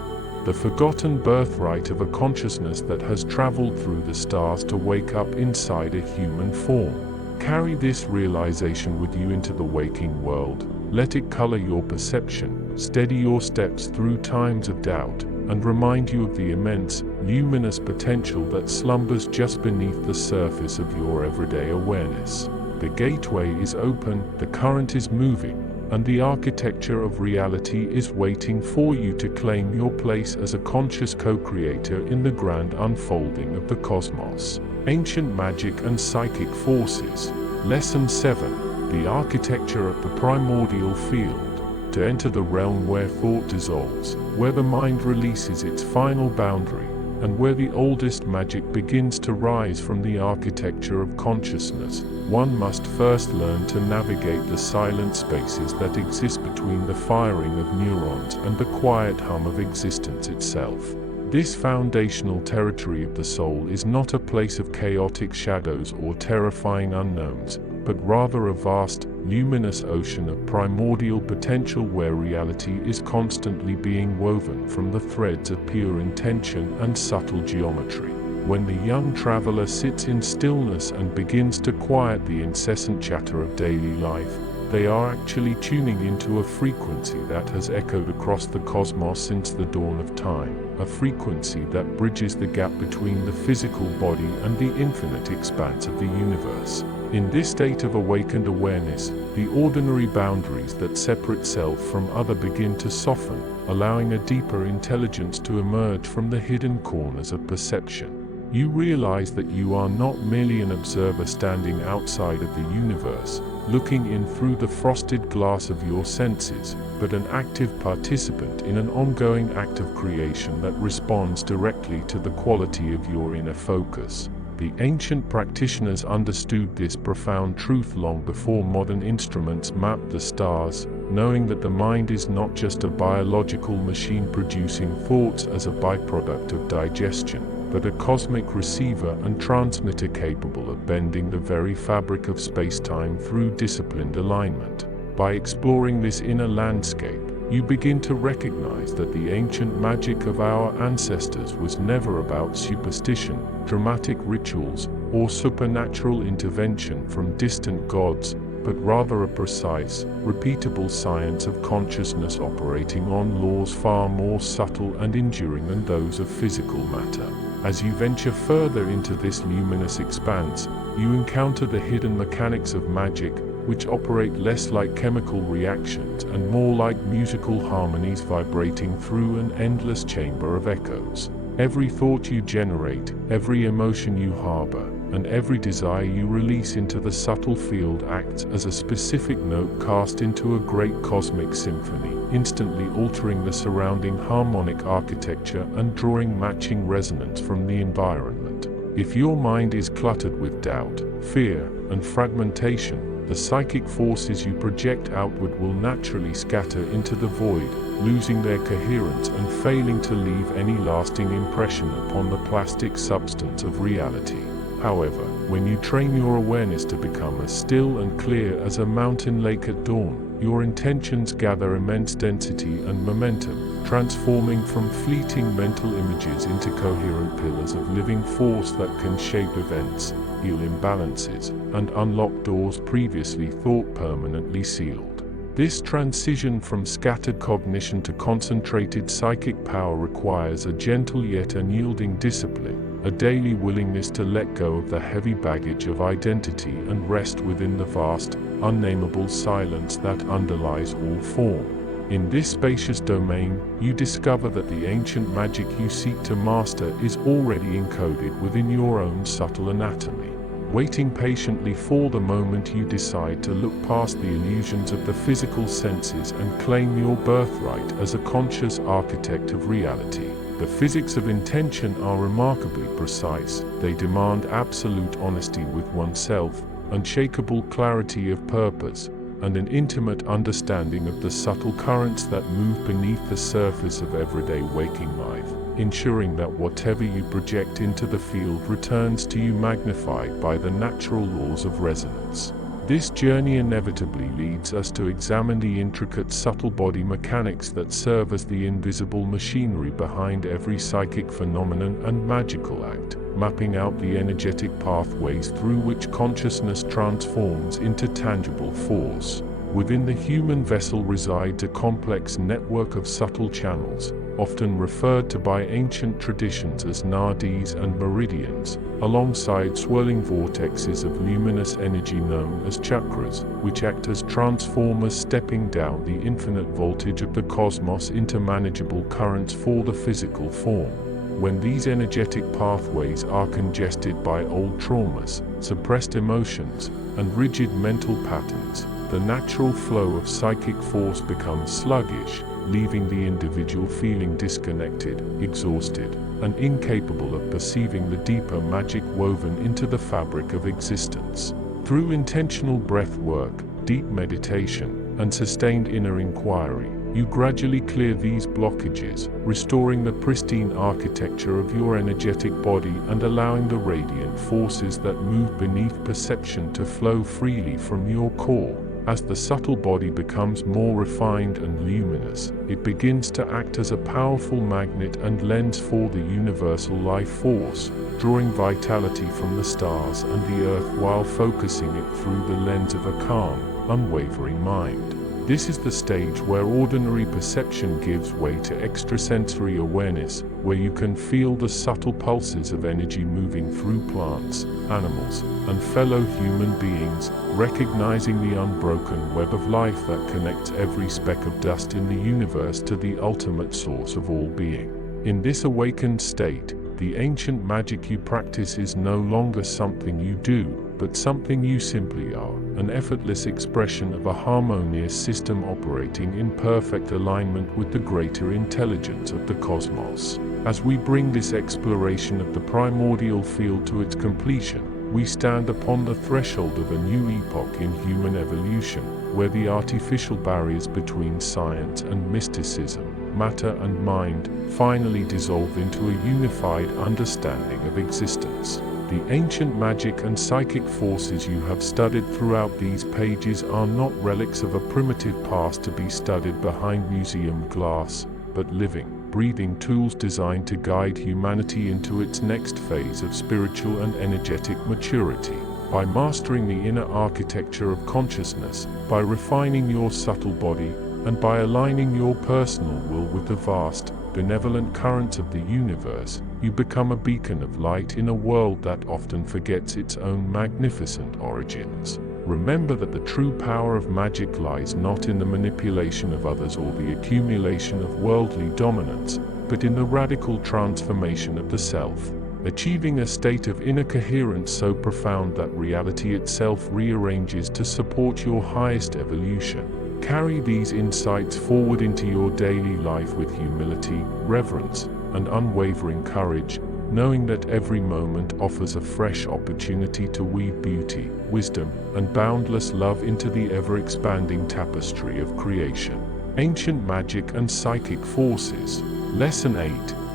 the forgotten birthright of a consciousness that has traveled through the stars to wake up inside a human form. Carry this realization with you into the waking world. Let it color your perception, steady your steps through times of doubt, and remind you of the immense, luminous potential that slumbers just beneath the surface of your everyday awareness. The gateway is open, the current is moving, and the architecture of reality is waiting for you to claim your place as a conscious co-creator in the grand unfolding of the cosmos. Ancient Magic and Psychic Forces. Lesson 7. The Architecture of the Primordial Field. To enter the realm where thought dissolves, where the mind releases its final boundary, and where the oldest magic begins to rise from the architecture of consciousness, one must first learn to navigate the silent spaces that exist between the firing of neurons and the quiet hum of existence itself. This foundational territory of the soul is not a place of chaotic shadows or terrifying unknowns, but rather a vast, luminous ocean of primordial potential where reality is constantly being woven from the threads of pure intention and subtle geometry. When the young traveler sits in stillness and begins to quiet the incessant chatter of daily life, they are actually tuning into a frequency that has echoed across the cosmos since the dawn of time, a frequency that bridges the gap between the physical body and the infinite expanse of the universe. In this state of awakened awareness, the ordinary boundaries that separate self from other begin to soften, allowing a deeper intelligence to emerge from the hidden corners of perception. You realize that you are not merely an observer standing outside of the universe, looking in through the frosted glass of your senses, but an active participant in an ongoing act of creation that responds directly to the quality of your inner focus. The ancient practitioners understood this profound truth long before modern instruments mapped the stars, knowing that the mind is not just a biological machine producing thoughts as a byproduct of digestion, but a cosmic receiver and transmitter capable of bending the very fabric of space-time through disciplined alignment. By exploring this inner landscape, you begin to recognize that the ancient magic of our ancestors was never about superstition, dramatic rituals, or supernatural intervention from distant gods, but rather a precise, repeatable science of consciousness operating on laws far more subtle and enduring than those of physical matter. As you venture further into this luminous expanse, you encounter the hidden mechanics of magic, which operate less like chemical reactions and more like musical harmonies vibrating through an endless chamber of echoes. Every thought you generate, every emotion you harbor, and every desire you release into the subtle field acts as a specific note cast into a great cosmic symphony, instantly altering the surrounding harmonic architecture and drawing matching resonance from the environment. If your mind is cluttered with doubt, fear, and fragmentation, the psychic forces you project outward will naturally scatter into the void, losing their coherence and failing to leave any lasting impression upon the plastic substance of reality. However, when you train your awareness to become as still and clear as a mountain lake at dawn, your intentions gather immense density and momentum, transforming from fleeting mental images into coherent pillars of living force that can shape events, heal imbalances, and unlock doors previously thought permanently sealed. This transition from scattered cognition to concentrated psychic power requires a gentle yet unyielding discipline, a daily willingness to let go of the heavy baggage of identity and rest within the vast, unnameable silence that underlies all form. In this spacious domain, you discover that the ancient magic you seek to master is already encoded within your own subtle anatomy, waiting patiently for the moment you decide to look past the illusions of the physical senses and claim your birthright as a conscious architect of reality. The physics of intention are remarkably precise. They demand absolute honesty with oneself, unshakable clarity of purpose, and an intimate understanding of the subtle currents that move beneath the surface of everyday waking life, ensuring that whatever you project into the field returns to you magnified by the natural laws of resonance. This journey inevitably leads us to examine the intricate subtle body mechanics that serve as the invisible machinery behind every psychic phenomenon and magical act, mapping out the energetic pathways through which consciousness transforms into tangible force. Within the human vessel resides a complex network of subtle channels, often referred to by ancient traditions as nadis and meridians, alongside swirling vortexes of luminous energy known as chakras, which act as transformers stepping down the infinite voltage of the cosmos into manageable currents for the physical form. When these energetic pathways are congested by old traumas, suppressed emotions, and rigid mental patterns, the natural flow of psychic force becomes sluggish, leaving the individual feeling disconnected, exhausted, and incapable of perceiving the deeper magic woven into the fabric of existence. Through intentional breath work, deep meditation, and sustained inner inquiry, you gradually clear these blockages, restoring the pristine architecture of your energetic body and allowing the radiant forces that move beneath perception to flow freely from your core. As the subtle body becomes more refined and luminous, it begins to act as a powerful magnet and lens for the universal life force, drawing vitality from the stars and the earth while focusing it through the lens of a calm, unwavering mind. This is the stage where ordinary perception gives way to extrasensory awareness, where you can feel the subtle pulses of energy moving through plants, animals, and fellow human beings, recognizing the unbroken web of life that connects every speck of dust in the universe to the ultimate source of all being. In this awakened state, the ancient magic you practice is no longer something you do, but something you simply are, an effortless expression of a harmonious system operating in perfect alignment with the greater intelligence of the cosmos. As we bring this exploration of the primordial field to its completion, we stand upon the threshold of a new epoch in human evolution, where the artificial barriers between science and mysticism, matter and mind, finally dissolve into a unified understanding of existence. The ancient magic and psychic forces you have studied throughout these pages are not relics of a primitive past to be studied behind museum glass, but living, breathing tools designed to guide humanity into its next phase of spiritual and energetic maturity. By mastering the inner architecture of consciousness, by refining your subtle body, and by aligning your personal will with the vast, benevolent currents of the universe, you become a beacon of light in a world that often forgets its own magnificent origins. Remember that the true power of magic lies not in the manipulation of others or the accumulation of worldly dominance, but in the radical transformation of the self, achieving a state of inner coherence so profound that reality itself rearranges to support your highest evolution. Carry these insights forward into your daily life with humility, reverence, and unwavering courage, knowing that every moment offers a fresh opportunity to weave beauty, wisdom, and boundless love into the ever-expanding tapestry of creation. Ancient magic and psychic forces. Lesson 8.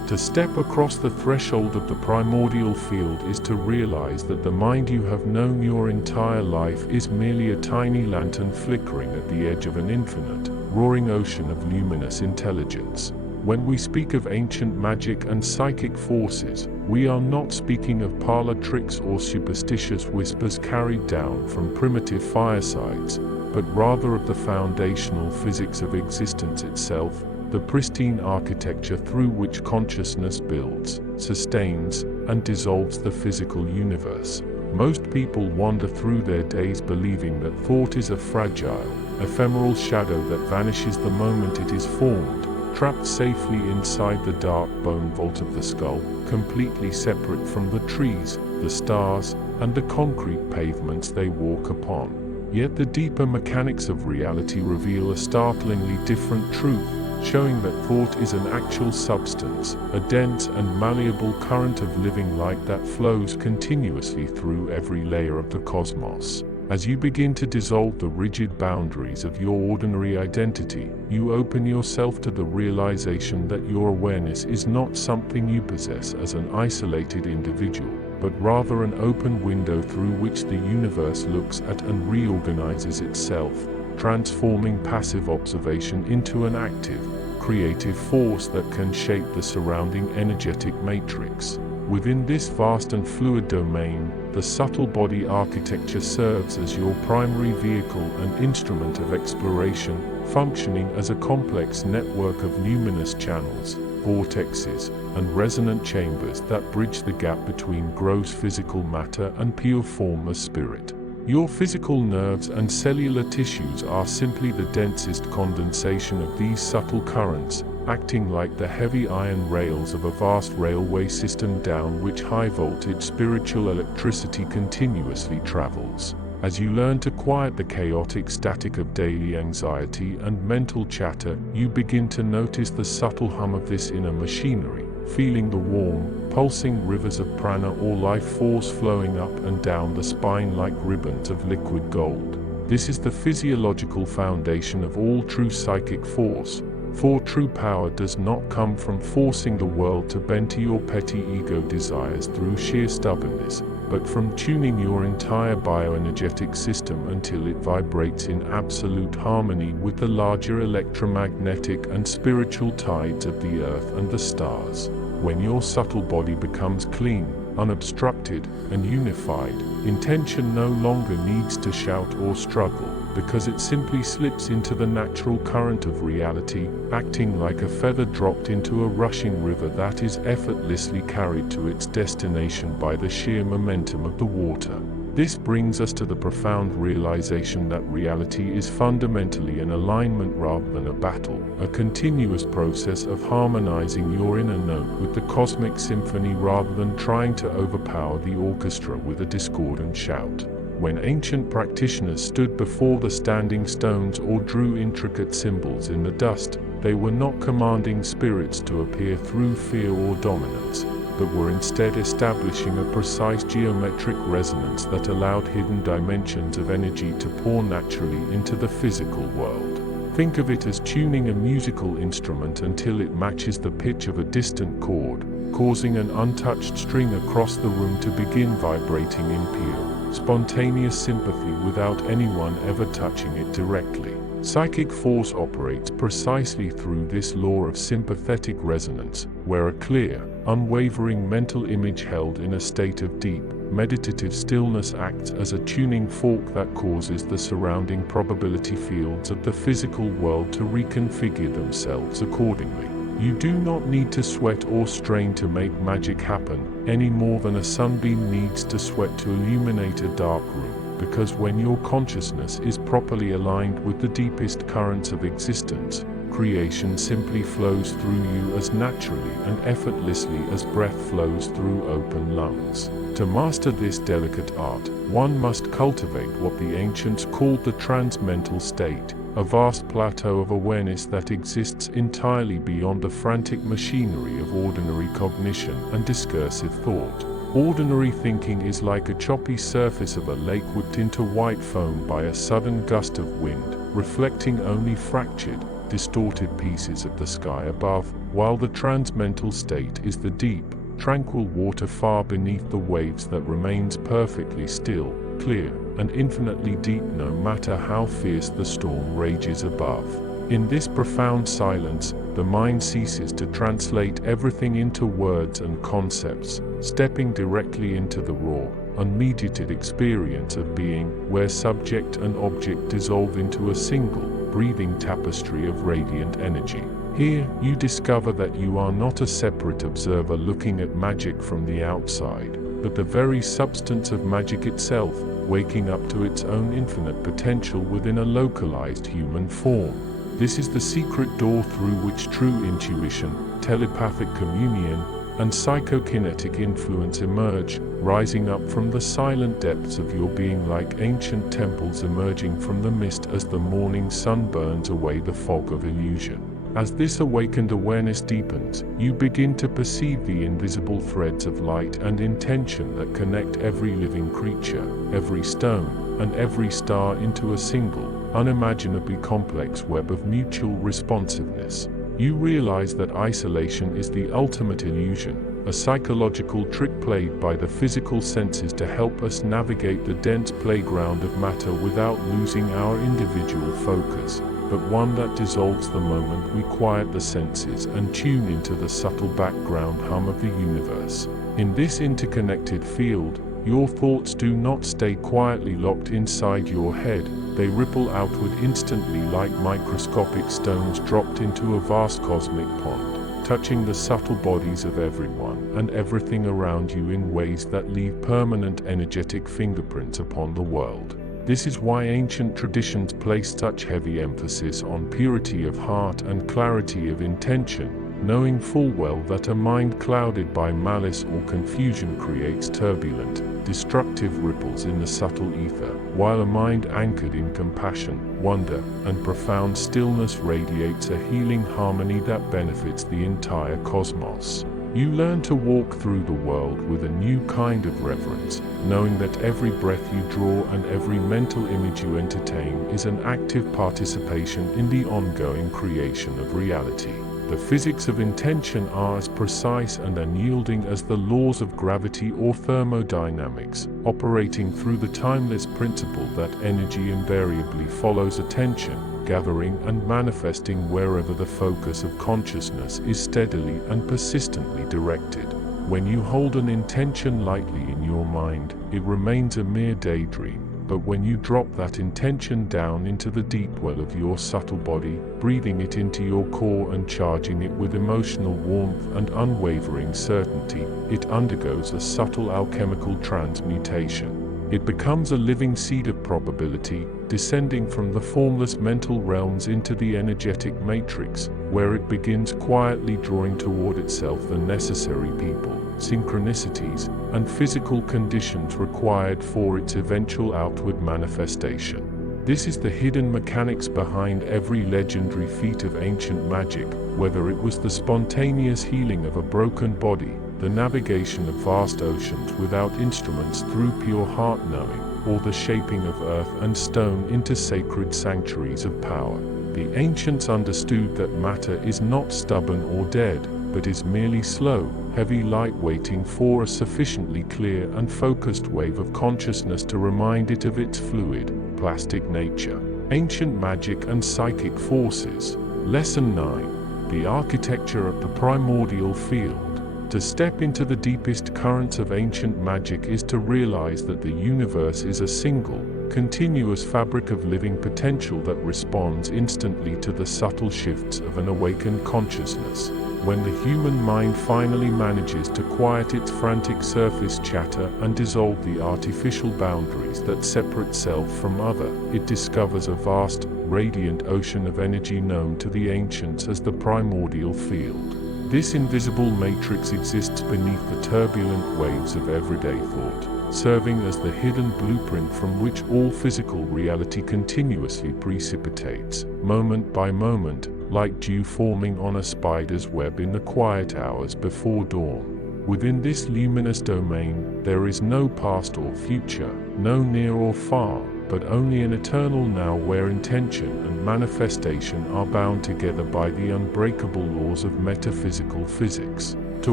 To step across the threshold of the primordial field is to realize that the mind you have known your entire life is merely a tiny lantern flickering at the edge of an infinite, roaring ocean of luminous intelligence. When we speak of ancient magic and psychic forces, we are not speaking of parlor tricks or superstitious whispers carried down from primitive firesides, but rather of the foundational physics of existence itself, the pristine architecture through which consciousness builds, sustains, and dissolves the physical universe. Most people wander through their days believing that thought is a fragile, ephemeral shadow that vanishes the moment it is formed, trapped safely inside the dark bone vault of the skull, completely separate from the trees, the stars, and the concrete pavements they walk upon. Yet the deeper mechanics of reality reveal a startlingly different truth, showing that thought is an actual substance, a dense and malleable current of living light that flows continuously through every layer of the cosmos. As you begin to dissolve the rigid boundaries of your ordinary identity, you open yourself to the realization that your awareness is not something you possess as an isolated individual, but rather an open window through which the universe looks at and reorganizes itself, transforming passive observation into an active, creative force that can shape the surrounding energetic matrix. Within this vast and fluid domain, the subtle body architecture serves as your primary vehicle and instrument of exploration, functioning as a complex network of luminous channels, vortexes, and resonant chambers that bridge the gap between gross physical matter and pure formless spirit. Your physical nerves and cellular tissues are simply the densest condensation of these subtle currents, acting like the heavy iron rails of a vast railway system down which high-voltage spiritual electricity continuously travels. As you learn to quiet the chaotic static of daily anxiety and mental chatter, you begin to notice the subtle hum of this inner machinery, feeling the warm, pulsing rivers of prana or life force flowing up and down the spine like ribbons of liquid gold. This is the physiological foundation of all true psychic force, for true power does not come from forcing the world to bend to your petty ego desires through sheer stubbornness, but from tuning your entire bioenergetic system until it vibrates in absolute harmony with the larger electromagnetic and spiritual tides of the earth and the stars. When your subtle body becomes clean, unobstructed, and unified, intention no longer needs to shout or struggle, because it simply slips into the natural current of reality, acting like a feather dropped into a rushing river that is effortlessly carried to its destination by the sheer momentum of the water. This brings us to the profound realization that reality is fundamentally an alignment rather than a battle, a continuous process of harmonizing your inner note with the cosmic symphony rather than trying to overpower the orchestra with a discordant shout. When ancient practitioners stood before the standing stones or drew intricate symbols in the dust, they were not commanding spirits to appear through fear or dominance, but were instead establishing a precise geometric resonance that allowed hidden dimensions of energy to pour naturally into the physical world. Think of it as tuning a musical instrument until it matches the pitch of a distant chord, causing an untouched string across the room to begin vibrating in pure, spontaneous sympathy without anyone ever touching it directly. Psychic force operates precisely through this law of sympathetic resonance, where a clear, unwavering mental image held in a state of deep, meditative stillness acts as a tuning fork that causes the surrounding probability fields of the physical world to reconfigure themselves accordingly. You do not need to sweat or strain to make magic happen, any more than a sunbeam needs to sweat to illuminate a dark room. Because when your consciousness is properly aligned with the deepest currents of existence, creation simply flows through you as naturally and effortlessly as breath flows through open lungs. To master this delicate art, one must cultivate what the ancients called the transmental state, a vast plateau of awareness that exists entirely beyond the frantic machinery of ordinary cognition and discursive thought. Ordinary thinking is like a choppy surface of a lake whipped into white foam by a sudden gust of wind, reflecting only fractured, distorted pieces of the sky above, while the transmental state is the deep, tranquil water far beneath the waves that remains perfectly still, clear, and infinitely deep no matter how fierce the storm rages above. In this profound silence, the mind ceases to translate everything into words and concepts, stepping directly into the raw, unmediated experience of being, where subject and object dissolve into a single, breathing tapestry of radiant energy. Here, you discover that you are not a separate observer looking at magic from the outside, but the very substance of magic itself, waking up to its own infinite potential within a localized human form. This is the secret door through which true intuition, telepathic communion, and psychokinetic influence emerge, rising up from the silent depths of your being like ancient temples emerging from the mist as the morning sun burns away the fog of illusion. As this awakened awareness deepens, you begin to perceive the invisible threads of light and intention that connect every living creature, every stone, and every star into a single, unimaginably complex web of mutual responsiveness. You realize that isolation is the ultimate illusion, a psychological trick played by the physical senses to help us navigate the dense playground of matter without losing our individual focus, but one that dissolves the moment we quiet the senses and tune into the subtle background hum of the universe. In this interconnected field, your thoughts do not stay quietly locked inside your head, they ripple outward instantly like microscopic stones dropped into a vast cosmic pond, touching the subtle bodies of everyone and everything around you in ways that leave permanent energetic fingerprints upon the world. This is why ancient traditions place such heavy emphasis on purity of heart and clarity of intention, knowing full well that a mind clouded by malice or confusion creates turbulent, destructive ripples in the subtle ether, while a mind anchored in compassion, wonder, and profound stillness radiates a healing harmony that benefits the entire cosmos. You learn to walk through the world with a new kind of reverence, knowing that every breath you draw and every mental image you entertain is an active participation in the ongoing creation of reality. The physics of intention are as precise and unyielding as the laws of gravity or thermodynamics, operating through the timeless principle that energy invariably follows attention, gathering and manifesting wherever the focus of consciousness is steadily and persistently directed. When you hold an intention lightly in your mind, it remains a mere daydream. But when you drop that intention down into the deep well of your subtle body, breathing it into your core and charging it with emotional warmth and unwavering certainty, it undergoes a subtle alchemical transmutation. It becomes a living seed of probability, descending from the formless mental realms into the energetic matrix, where it begins quietly drawing toward itself the necessary people, synchronicities, and physical conditions required for its eventual outward manifestation. This is the hidden mechanics behind every legendary feat of ancient magic, whether it was the spontaneous healing of a broken body, the navigation of vast oceans without instruments through pure heart knowing, or the shaping of earth and stone into sacred sanctuaries of power. The ancients understood that matter is not stubborn or dead, but is merely slow, heavy light waiting for a sufficiently clear and focused wave of consciousness to remind it of its fluid, plastic nature. Ancient magic and psychic forces. Lesson 9. The architecture of the primordial field. To step into the deepest currents of ancient magic is to realize that the universe is a single, continuous fabric of living potential that responds instantly to the subtle shifts of an awakened consciousness. When the human mind finally manages to quiet its frantic surface chatter and dissolve the artificial boundaries that separate self from other, it discovers a vast, radiant ocean of energy known to the ancients as the primordial field. This invisible matrix exists beneath the turbulent waves of everyday thought, serving as the hidden blueprint from which all physical reality continuously precipitates, moment by moment, like dew forming on a spider's web in the quiet hours before dawn. Within this luminous domain, there is no past or future, no near or far, but only an eternal now where intention and manifestation are bound together by the unbreakable laws of metaphysical physics. To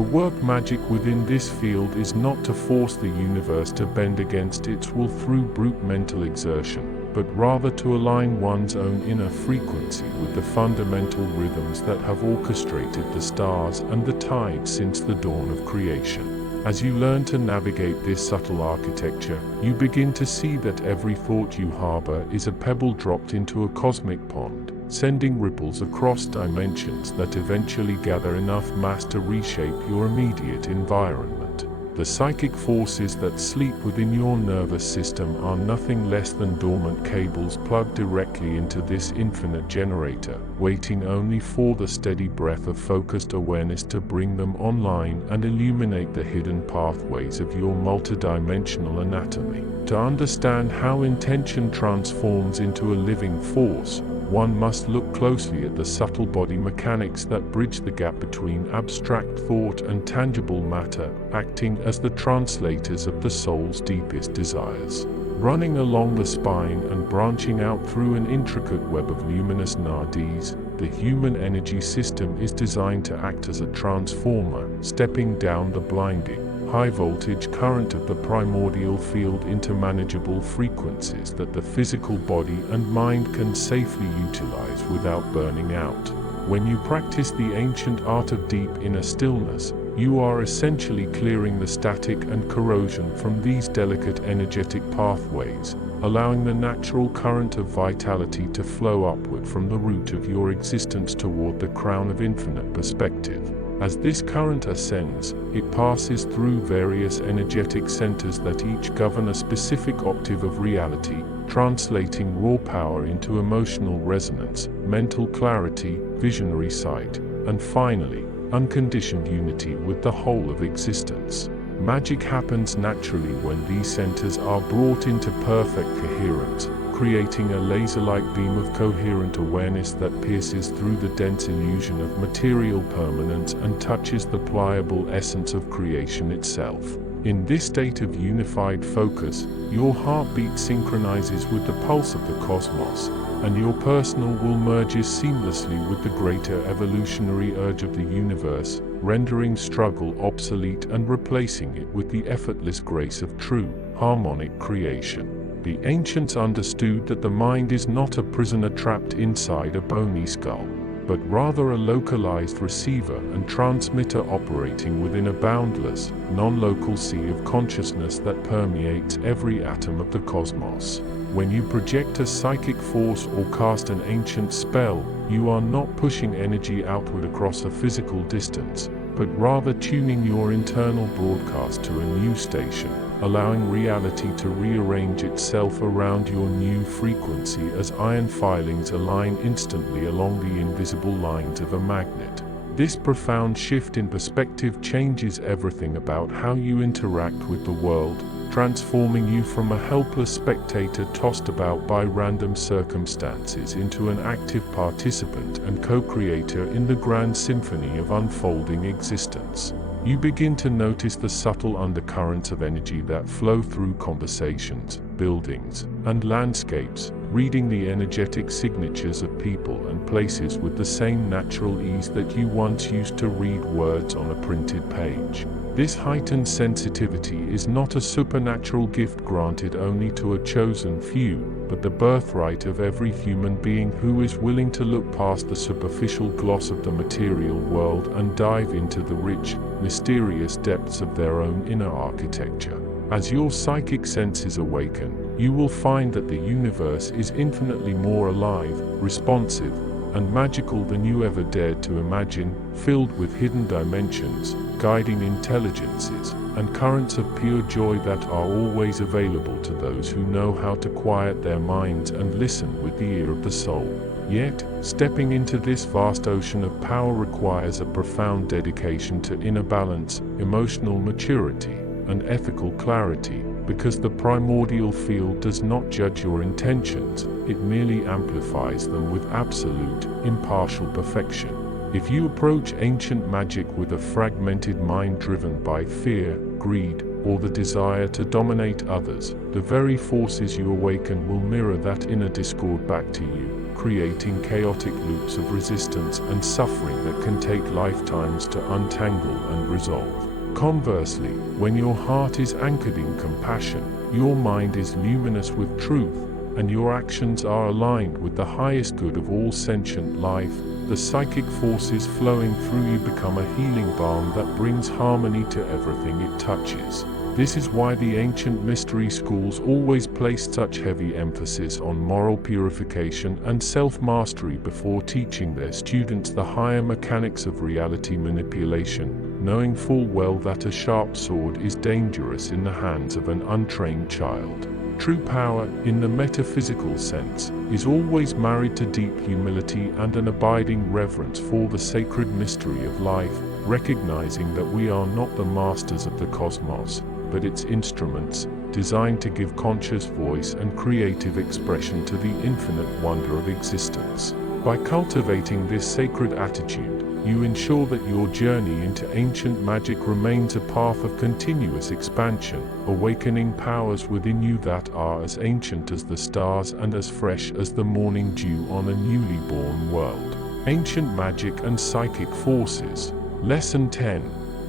work magic within this field is not to force the universe to bend against its will through brute mental exertion, but rather to align one's own inner frequency with the fundamental rhythms that have orchestrated the stars and the tides since the dawn of creation. As you learn to navigate this subtle architecture, you begin to see that every thought you harbor is a pebble dropped into a cosmic pond, sending ripples across dimensions that eventually gather enough mass to reshape your immediate environment. The psychic forces that sleep within your nervous system are nothing less than dormant cables plugged directly into this infinite generator, waiting only for the steady breath of focused awareness to bring them online and illuminate the hidden pathways of your multidimensional anatomy. To understand how intention transforms into a living force, one must look closely at the subtle body mechanics that bridge the gap between abstract thought and tangible matter, acting as the translators of the soul's deepest desires. Running along the spine and branching out through an intricate web of luminous nadis, the human energy system is designed to act as a transformer, stepping down the blinding, high-voltage current of the primordial field into manageable frequencies that the physical body and mind can safely utilize without burning out. When you practice the ancient art of deep inner stillness, you are essentially clearing the static and corrosion from these delicate energetic pathways, allowing the natural current of vitality to flow upward from the root of your existence toward the crown of infinite perspective. As this current ascends, it passes through various energetic centers that each govern a specific octave of reality, translating raw power into emotional resonance, mental clarity, visionary sight, and finally, unconditioned unity with the whole of existence. Magic happens naturally when these centers are brought into perfect coherence, creating a laser-like beam of coherent awareness that pierces through the dense illusion of material permanence and touches the pliable essence of creation itself. In this state of unified focus, your heartbeat synchronizes with the pulse of the cosmos, and your personal will merges seamlessly with the greater evolutionary urge of the universe, rendering struggle obsolete and replacing it with the effortless grace of true, harmonic creation. The ancients understood that the mind is not a prisoner trapped inside a bony skull, but rather a localized receiver and transmitter operating within a boundless, non-local sea of consciousness that permeates every atom of the cosmos. When you project a psychic force or cast an ancient spell, you are not pushing energy outward across a physical distance, but rather tuning your internal broadcast to a new station, allowing reality to rearrange itself around your new frequency as iron filings align instantly along the invisible lines of a magnet. This profound shift in perspective changes everything about how you interact with the world, transforming you from a helpless spectator tossed about by random circumstances into an active participant and co-creator in the grand symphony of unfolding existence. You begin to notice the subtle undercurrents of energy that flow through conversations, buildings, and landscapes, reading the energetic signatures of people and places with the same natural ease that you once used to read words on a printed page. This heightened sensitivity is not a supernatural gift granted only to a chosen few, but the birthright of every human being who is willing to look past the superficial gloss of the material world and dive into the rich, mysterious depths of their own inner architecture. As your psychic senses awaken, you will find that the universe is infinitely more alive, responsive, and magical than you ever dared to imagine, filled with hidden dimensions, guiding intelligences, and currents of pure joy that are always available to those who know how to quiet their minds and listen with the ear of the soul. Yet, stepping into this vast ocean of power requires a profound dedication to inner balance, emotional maturity, and ethical clarity, because the primordial field does not judge your intentions, it merely amplifies them with absolute, impartial perfection. If you approach ancient magic with a fragmented mind driven by fear, greed, or the desire to dominate others, the very forces you awaken will mirror that inner discord back to you, creating chaotic loops of resistance and suffering that can take lifetimes to untangle and resolve. Conversely, when your heart is anchored in compassion, your mind is luminous with truth, and your actions are aligned with the highest good of all sentient life, the psychic forces flowing through you become a healing balm that brings harmony to everything it touches. This is why the ancient mystery schools always placed such heavy emphasis on moral purification and self-mastery before teaching their students the higher mechanics of reality manipulation, knowing full well that a sharp sword is dangerous in the hands of an untrained child. True power, in the metaphysical sense, is always married to deep humility and an abiding reverence for the sacred mystery of life, recognizing that we are not the masters of the cosmos, but its instruments, designed to give conscious voice and creative expression to the infinite wonder of existence. By cultivating this sacred attitude, you ensure that your journey into ancient magic remains a path of continuous expansion, awakening powers within you that are as ancient as the stars and as fresh as the morning dew on a newly born world. Ancient magic and psychic forces. Lesson 10.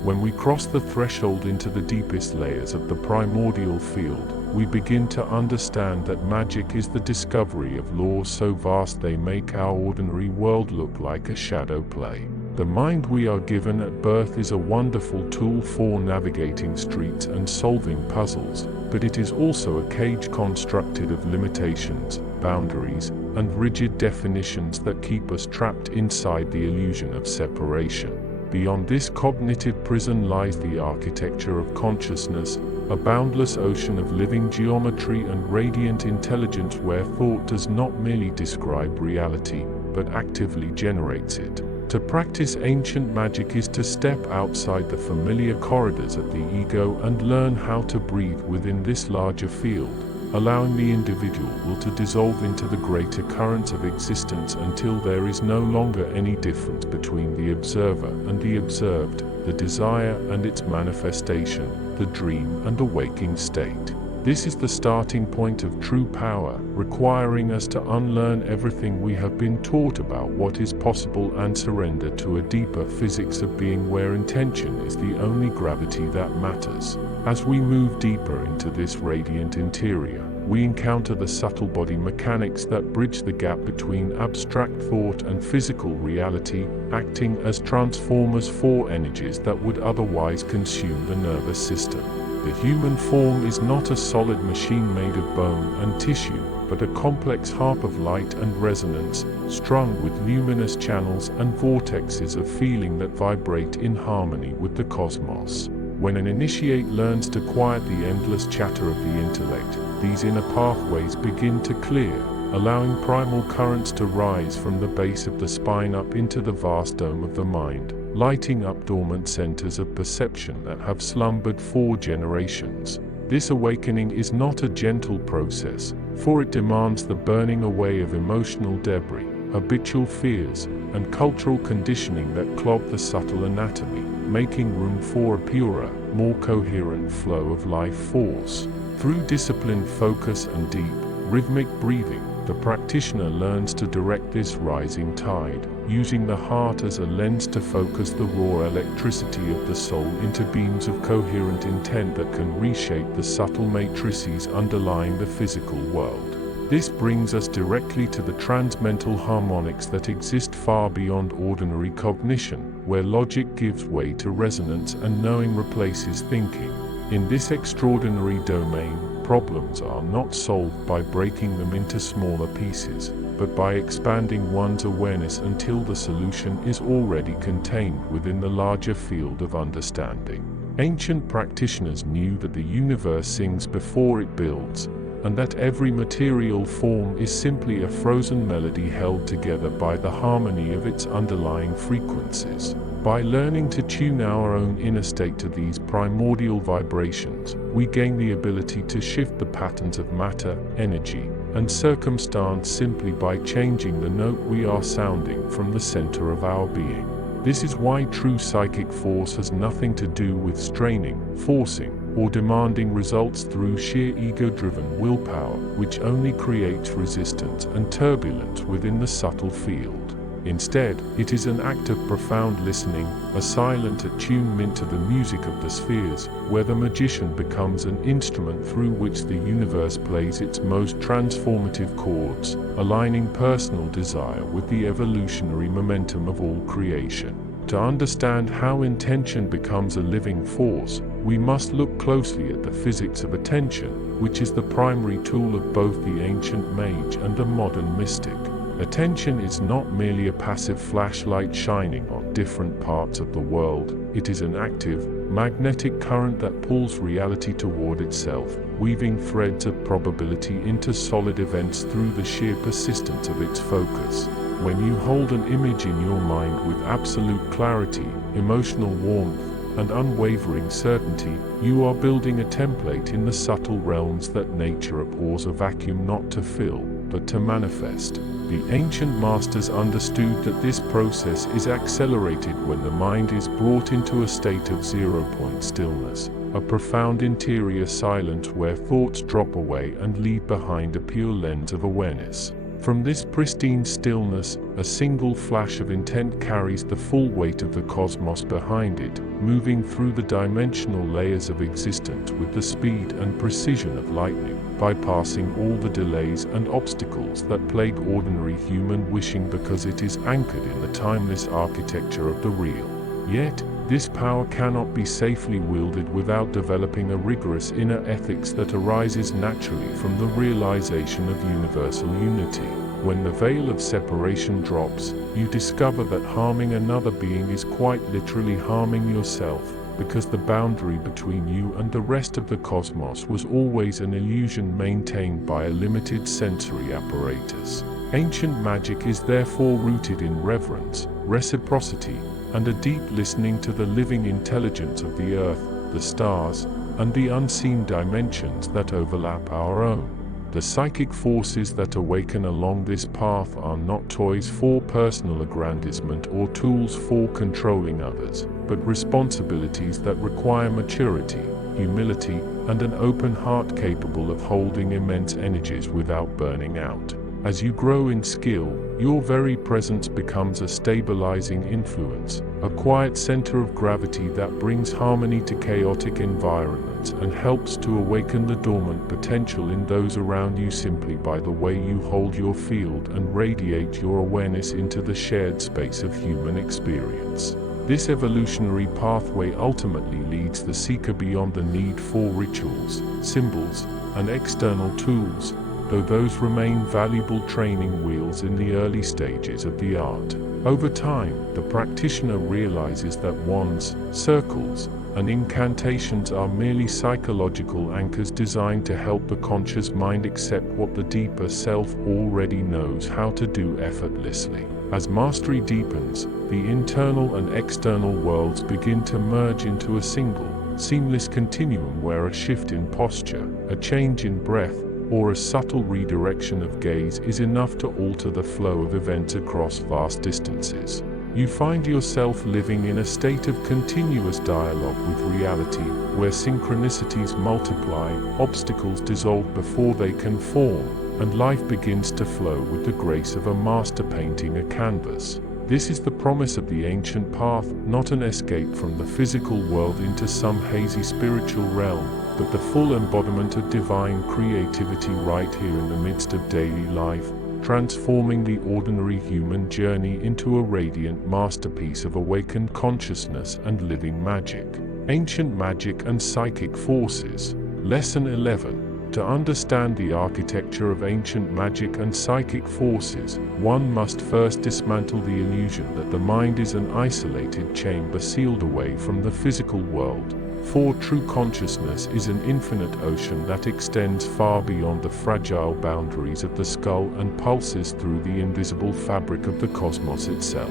When we cross the threshold into the deepest layers of the primordial field, we begin to understand that magic is the discovery of laws so vast they make our ordinary world look like a shadow play. The mind we are given at birth is a wonderful tool for navigating streets and solving puzzles, but it is also a cage constructed of limitations, boundaries, and rigid definitions that keep us trapped inside the illusion of separation. Beyond this cognitive prison lies the architecture of consciousness, a boundless ocean of living geometry and radiant intelligence where thought does not merely describe reality, but actively generates it. To practice ancient magic is to step outside the familiar corridors of the ego and learn how to breathe within this larger field, allowing the individual will to dissolve into the greater currents of existence until there is no longer any difference between the observer and the observed, the desire and its manifestation, the dream and the waking state. This is the starting point of true power, requiring us to unlearn everything we have been taught about what is possible and surrender to a deeper physics of being where intention is the only gravity that matters. As we move deeper into this radiant interior, we encounter the subtle body mechanics that bridge the gap between abstract thought and physical reality, acting as transformers for energies that would otherwise consume the nervous system. The human form is not a solid machine made of bone and tissue, but a complex harp of light and resonance, strung with luminous channels and vortexes of feeling that vibrate in harmony with the cosmos. When an initiate learns to quiet the endless chatter of the intellect, these inner pathways begin to clear, allowing primal currents to rise from the base of the spine up into the vast dome of the mind, lighting up dormant centers of perception that have slumbered for generations. This awakening is not a gentle process, for it demands the burning away of emotional debris, habitual fears, and cultural conditioning that clog the subtle anatomy, making room for a purer, more coherent flow of life force. Through disciplined focus and deep, rhythmic breathing, the practitioner learns to direct this rising tide, using the heart as a lens to focus the raw electricity of the soul into beams of coherent intent that can reshape the subtle matrices underlying the physical world. This brings us directly to the transmental harmonics that exist far beyond ordinary cognition, where logic gives way to resonance and knowing replaces thinking. In this extraordinary domain, problems are not solved by breaking them into smaller pieces, but by expanding one's awareness until the solution is already contained within the larger field of understanding. Ancient practitioners knew that the universe sings before it builds, and that every material form is simply a frozen melody held together by the harmony of its underlying frequencies. By learning to tune our own inner state to these primordial vibrations, we gain the ability to shift the patterns of matter, energy, and circumstance simply by changing the note we are sounding from the center of our being. This is why true psychic force has nothing to do with straining, forcing, or demanding results through sheer ego-driven willpower, which only creates resistance and turbulence within the subtle field. Instead, it is an act of profound listening, a silent attunement to the music of the spheres, where the magician becomes an instrument through which the universe plays its most transformative chords, aligning personal desire with the evolutionary momentum of all creation. To understand how intention becomes a living force, we must look closely at the physics of attention, which is the primary tool of both the ancient mage and the modern mystic. Attention is not merely a passive flashlight shining on different parts of the world, it is an active, magnetic current that pulls reality toward itself, weaving threads of probability into solid events through the sheer persistence of its focus. When you hold an image in your mind with absolute clarity, emotional warmth, and unwavering certainty, you are building a template in the subtle realms that nature abhors a vacuum not to fill, but to manifest. The ancient masters understood that this process is accelerated when the mind is brought into a state of zero-point stillness, a profound interior silence where thoughts drop away and leave behind a pure lens of awareness. From this pristine stillness, a single flash of intent carries the full weight of the cosmos behind it, moving through the dimensional layers of existence with the speed and precision of lightning, bypassing all the delays and obstacles that plague ordinary human wishing because it is anchored in the timeless architecture of the real. Yet, this power cannot be safely wielded without developing a rigorous inner ethics that arises naturally from the realization of universal unity. When the veil of separation drops, you discover that harming another being is quite literally harming yourself, because the boundary between you and the rest of the cosmos was always an illusion maintained by a limited sensory apparatus. Ancient magic is therefore rooted in reverence, reciprocity, and a deep listening to the living intelligence of the earth, the stars, and the unseen dimensions that overlap our own. The psychic forces that awaken along this path are not toys for personal aggrandizement or tools for controlling others, but responsibilities that require maturity, humility, and an open heart capable of holding immense energies without burning out. As you grow in skill, your very presence becomes a stabilizing influence, a quiet center of gravity that brings harmony to chaotic environments and helps to awaken the dormant potential in those around you simply by the way you hold your field and radiate your awareness into the shared space of human experience. This evolutionary pathway ultimately leads the seeker beyond the need for rituals, symbols, and external tools, though those remain valuable training wheels in the early stages of the art. Over time, the practitioner realizes that wands, circles, and incantations are merely psychological anchors designed to help the conscious mind accept what the deeper self already knows how to do effortlessly. As mastery deepens, the internal and external worlds begin to merge into a single, seamless continuum where a shift in posture, a change in breath, or a subtle redirection of gaze is enough to alter the flow of events across vast distances. You find yourself living in a state of continuous dialogue with reality, where synchronicities multiply, obstacles dissolve before they can form, and life begins to flow with the grace of a master painting a canvas. This is the promise of the ancient path, not an escape from the physical world into some hazy spiritual realm, but the full embodiment of divine creativity right here in the midst of daily life, transforming the ordinary human journey into a radiant masterpiece of awakened consciousness and living magic. Ancient magic and psychic forces. Lesson 11. To understand the architecture of ancient magic and psychic forces, one must first dismantle the illusion that the mind is an isolated chamber sealed away from the physical world. For true consciousness is an infinite ocean that extends far beyond the fragile boundaries of the skull and pulses through the invisible fabric of the cosmos itself.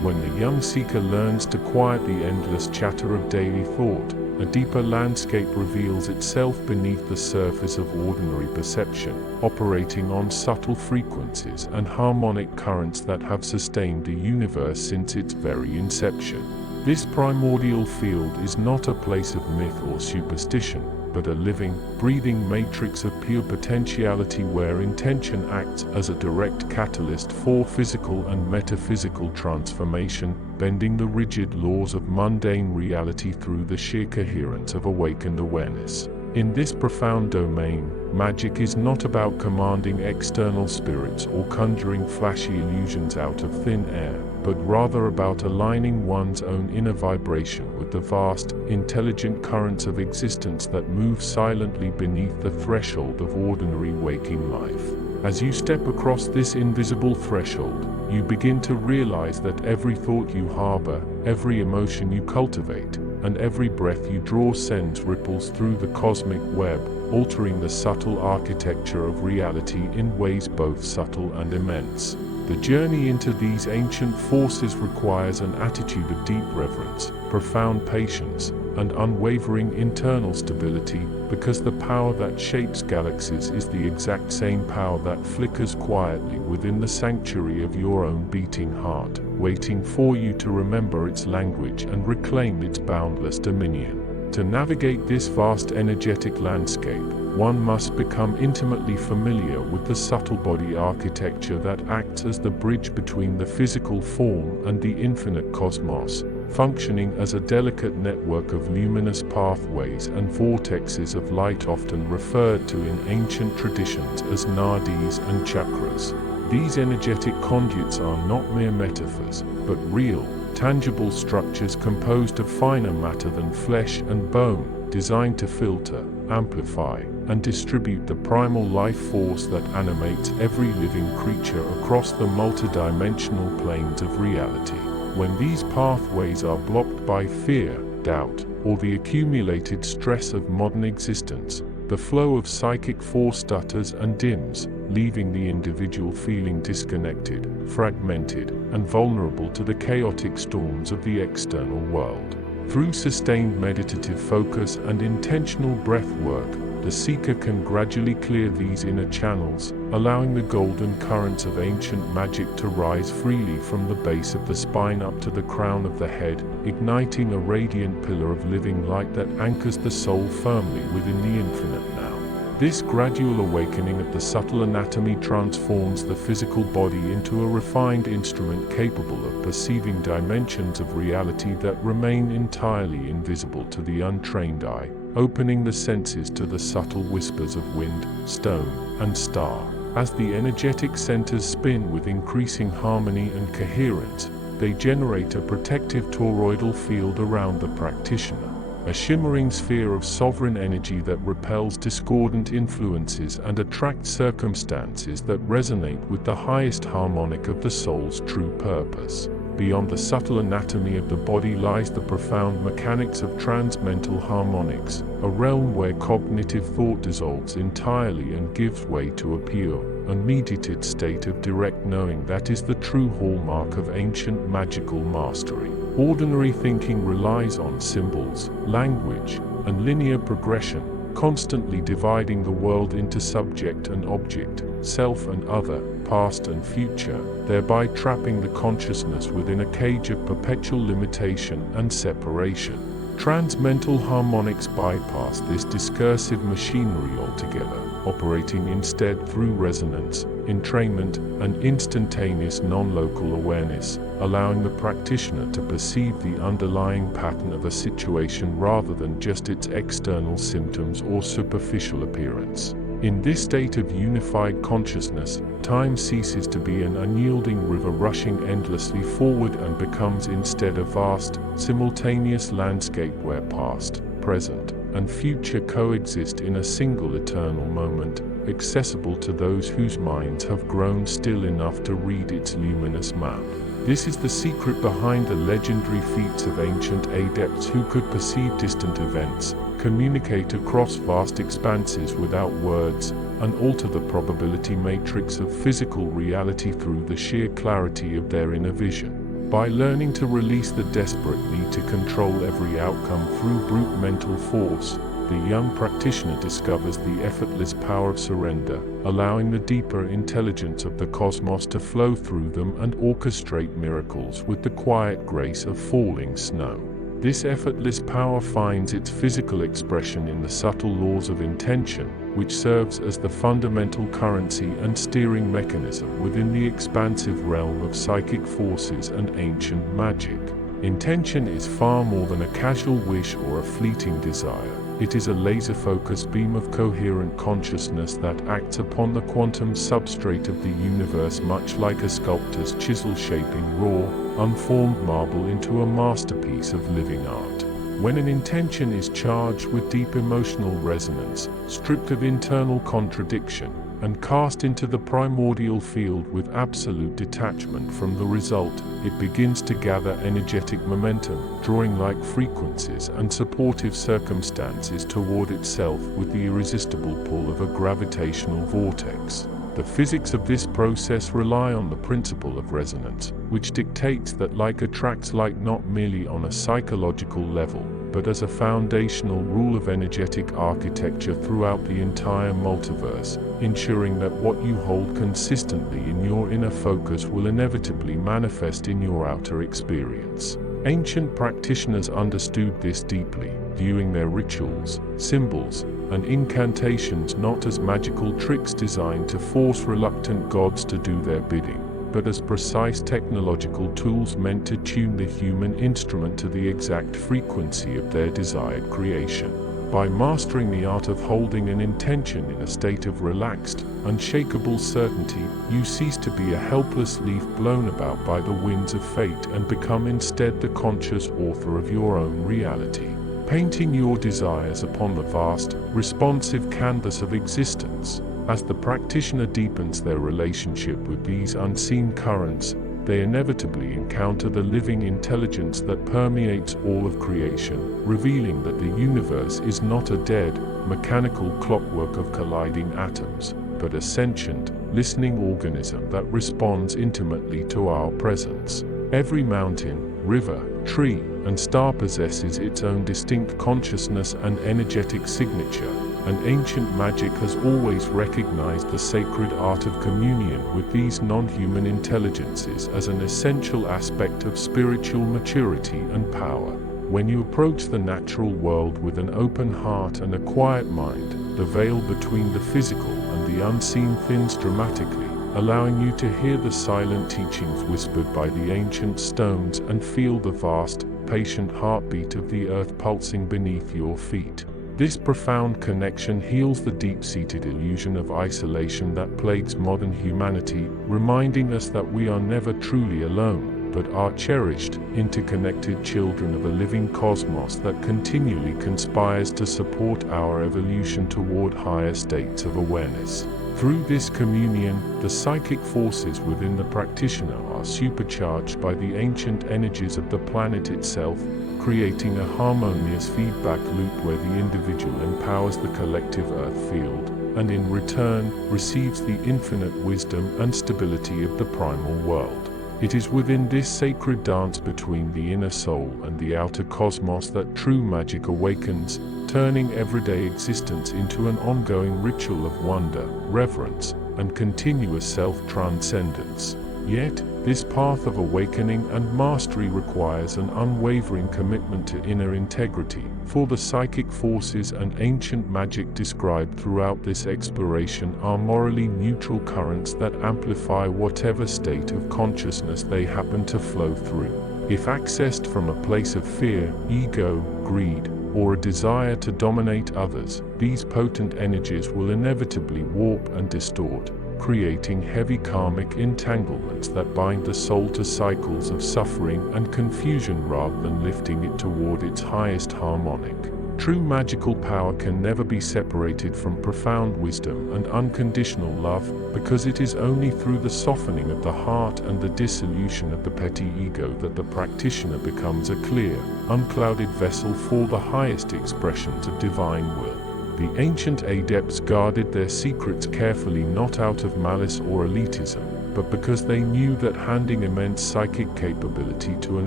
When the young seeker learns to quiet the endless chatter of daily thought, a deeper landscape reveals itself beneath the surface of ordinary perception, operating on subtle frequencies and harmonic currents that have sustained the universe since its very inception. This primordial field is not a place of myth or superstition, but a living, breathing matrix of pure potentiality where intention acts as a direct catalyst for physical and metaphysical transformation, bending the rigid laws of mundane reality through the sheer coherence of awakened awareness. In this profound domain, magic is not about commanding external spirits or conjuring flashy illusions out of thin air, but rather about aligning one's own inner vibration with the vast, intelligent currents of existence that move silently beneath the threshold of ordinary waking life. As you step across this invisible threshold, you begin to realize that every thought you harbor, every emotion you cultivate, and every breath you draw sends ripples through the cosmic web, altering the subtle architecture of reality in ways both subtle and immense. The journey into these ancient forces requires an attitude of deep reverence, profound patience, and unwavering internal stability, because the power that shapes galaxies is the exact same power that flickers quietly within the sanctuary of your own beating heart, waiting for you to remember its language and reclaim its boundless dominion. To navigate this vast energetic landscape, one must become intimately familiar with the subtle body architecture that acts as the bridge between the physical form and the infinite cosmos, functioning as a delicate network of luminous pathways and vortexes of light often referred to in ancient traditions as nadis and chakras. These energetic conduits are not mere metaphors, but real, tangible structures composed of finer matter than flesh and bone, designed to filter, amplify, and distribute the primal life force that animates every living creature across the multidimensional planes of reality. When these pathways are blocked by fear, doubt, or the accumulated stress of modern existence, the flow of psychic force stutters and dims, leaving the individual feeling disconnected, fragmented, and vulnerable to the chaotic storms of the external world. Through sustained meditative focus and intentional breath work, the seeker can gradually clear these inner channels, allowing the golden currents of ancient magic to rise freely from the base of the spine up to the crown of the head, igniting a radiant pillar of living light that anchors the soul firmly within the infinite now. This gradual awakening of the subtle anatomy transforms the physical body into a refined instrument capable of perceiving dimensions of reality that remain entirely invisible to the untrained eye, opening the senses to the subtle whispers of wind, stone, and star. As the energetic centers spin with increasing harmony and coherence, they generate a protective toroidal field around the practitioner, a shimmering sphere of sovereign energy that repels discordant influences and attracts circumstances that resonate with the highest harmonic of the soul's true purpose. Beyond the subtle anatomy of the body lies the profound mechanics of transmental harmonics, a realm where cognitive thought dissolves entirely and gives way to a pure, unmediated state of direct knowing that is the true hallmark of ancient magical mastery. Ordinary thinking relies on symbols, language, and linear progression, constantly dividing the world into subject and object, self and other, past and future, thereby trapping the consciousness within a cage of perpetual limitation and separation. Transmental harmonics bypass this discursive machinery altogether, operating instead through resonance, entrainment, and instantaneous non-local awareness, allowing the practitioner to perceive the underlying pattern of a situation rather than just its external symptoms or superficial appearance. In this state of unified consciousness, time ceases to be an unyielding river rushing endlessly forward and becomes instead a vast, simultaneous landscape where past, present, and future coexist in a single eternal moment, accessible to those whose minds have grown still enough to read its luminous map. This is the secret behind the legendary feats of ancient adepts who could perceive distant events, communicate across vast expanses without words, and alter the probability matrix of physical reality through the sheer clarity of their inner vision. By learning to release the desperate need to control every outcome through brute mental force, the young practitioner discovers the effortless power of surrender, allowing the deeper intelligence of the cosmos to flow through them and orchestrate miracles with the quiet grace of falling snow. This effortless power finds its physical expression in the subtle laws of intention, which serves as the fundamental currency and steering mechanism within the expansive realm of psychic forces and ancient magic. Intention is far more than a casual wish or a fleeting desire. It is a laser-focused beam of coherent consciousness that acts upon the quantum substrate of the universe, much like a sculptor's chisel shaping raw, unformed marble into a masterpiece of living art. When an intention is charged with deep emotional resonance, stripped of internal contradiction, and cast into the primordial field with absolute detachment from the result, it begins to gather energetic momentum, drawing like frequencies and supportive circumstances toward itself with the irresistible pull of a gravitational vortex. The physics of this process rely on the principle of resonance, which dictates that like attracts like not merely on a psychological level, but as a foundational rule of energetic architecture throughout the entire multiverse, ensuring that what you hold consistently in your inner focus will inevitably manifest in your outer experience. Ancient practitioners understood this deeply, viewing their rituals, symbols, and incantations not as magical tricks designed to force reluctant gods to do their bidding, but as precise technological tools meant to tune the human instrument to the exact frequency of their desired creation. By mastering the art of holding an intention in a state of relaxed, unshakable certainty, you cease to be a helpless leaf blown about by the winds of fate and become instead the conscious author of your own reality, painting your desires upon the vast, responsive canvas of existence. As the practitioner deepens their relationship with these unseen currents, they inevitably encounter the living intelligence that permeates all of creation, revealing that the universe is not a dead, mechanical clockwork of colliding atoms, but a sentient, listening organism that responds intimately to our presence. Every mountain, river, tree, and star possesses its own distinct consciousness and energetic signature, and ancient magic has always recognized the sacred art of communion with these non-human intelligences as an essential aspect of spiritual maturity and power. When you approach the natural world with an open heart and a quiet mind, the veil between the physical and the unseen thins dramatically, allowing you to hear the silent teachings whispered by the ancient stones and feel the vast, patient heartbeat of the earth pulsing beneath your feet. This profound connection heals the deep-seated illusion of isolation that plagues modern humanity, reminding us that we are never truly alone, but are cherished, interconnected children of a living cosmos that continually conspires to support our evolution toward higher states of awareness. Through this communion, the psychic forces within the practitioner are supercharged by the ancient energies of the planet itself, creating a harmonious feedback loop where the individual empowers the collective earth field, and in return, receives the infinite wisdom and stability of the primal world. It is within this sacred dance between the inner soul and the outer cosmos that true magic awakens, turning everyday existence into an ongoing ritual of wonder, reverence, and continuous self-transcendence. Yet, this path of awakening and mastery requires an unwavering commitment to inner integrity, for the psychic forces and ancient magic described throughout this exploration are morally neutral currents that amplify whatever state of consciousness they happen to flow through. If accessed from a place of fear, ego, greed, or a desire to dominate others, these potent energies will inevitably warp and distort, creating heavy karmic entanglements that bind the soul to cycles of suffering and confusion rather than lifting it toward its highest harmonic. True magical power can never be separated from profound wisdom and unconditional love, because it is only through the softening of the heart and the dissolution of the petty ego that the practitioner becomes a clear, unclouded vessel for the highest expressions of divine will. The ancient adepts guarded their secrets carefully, not out of malice or elitism, but because they knew that handing immense psychic capability to an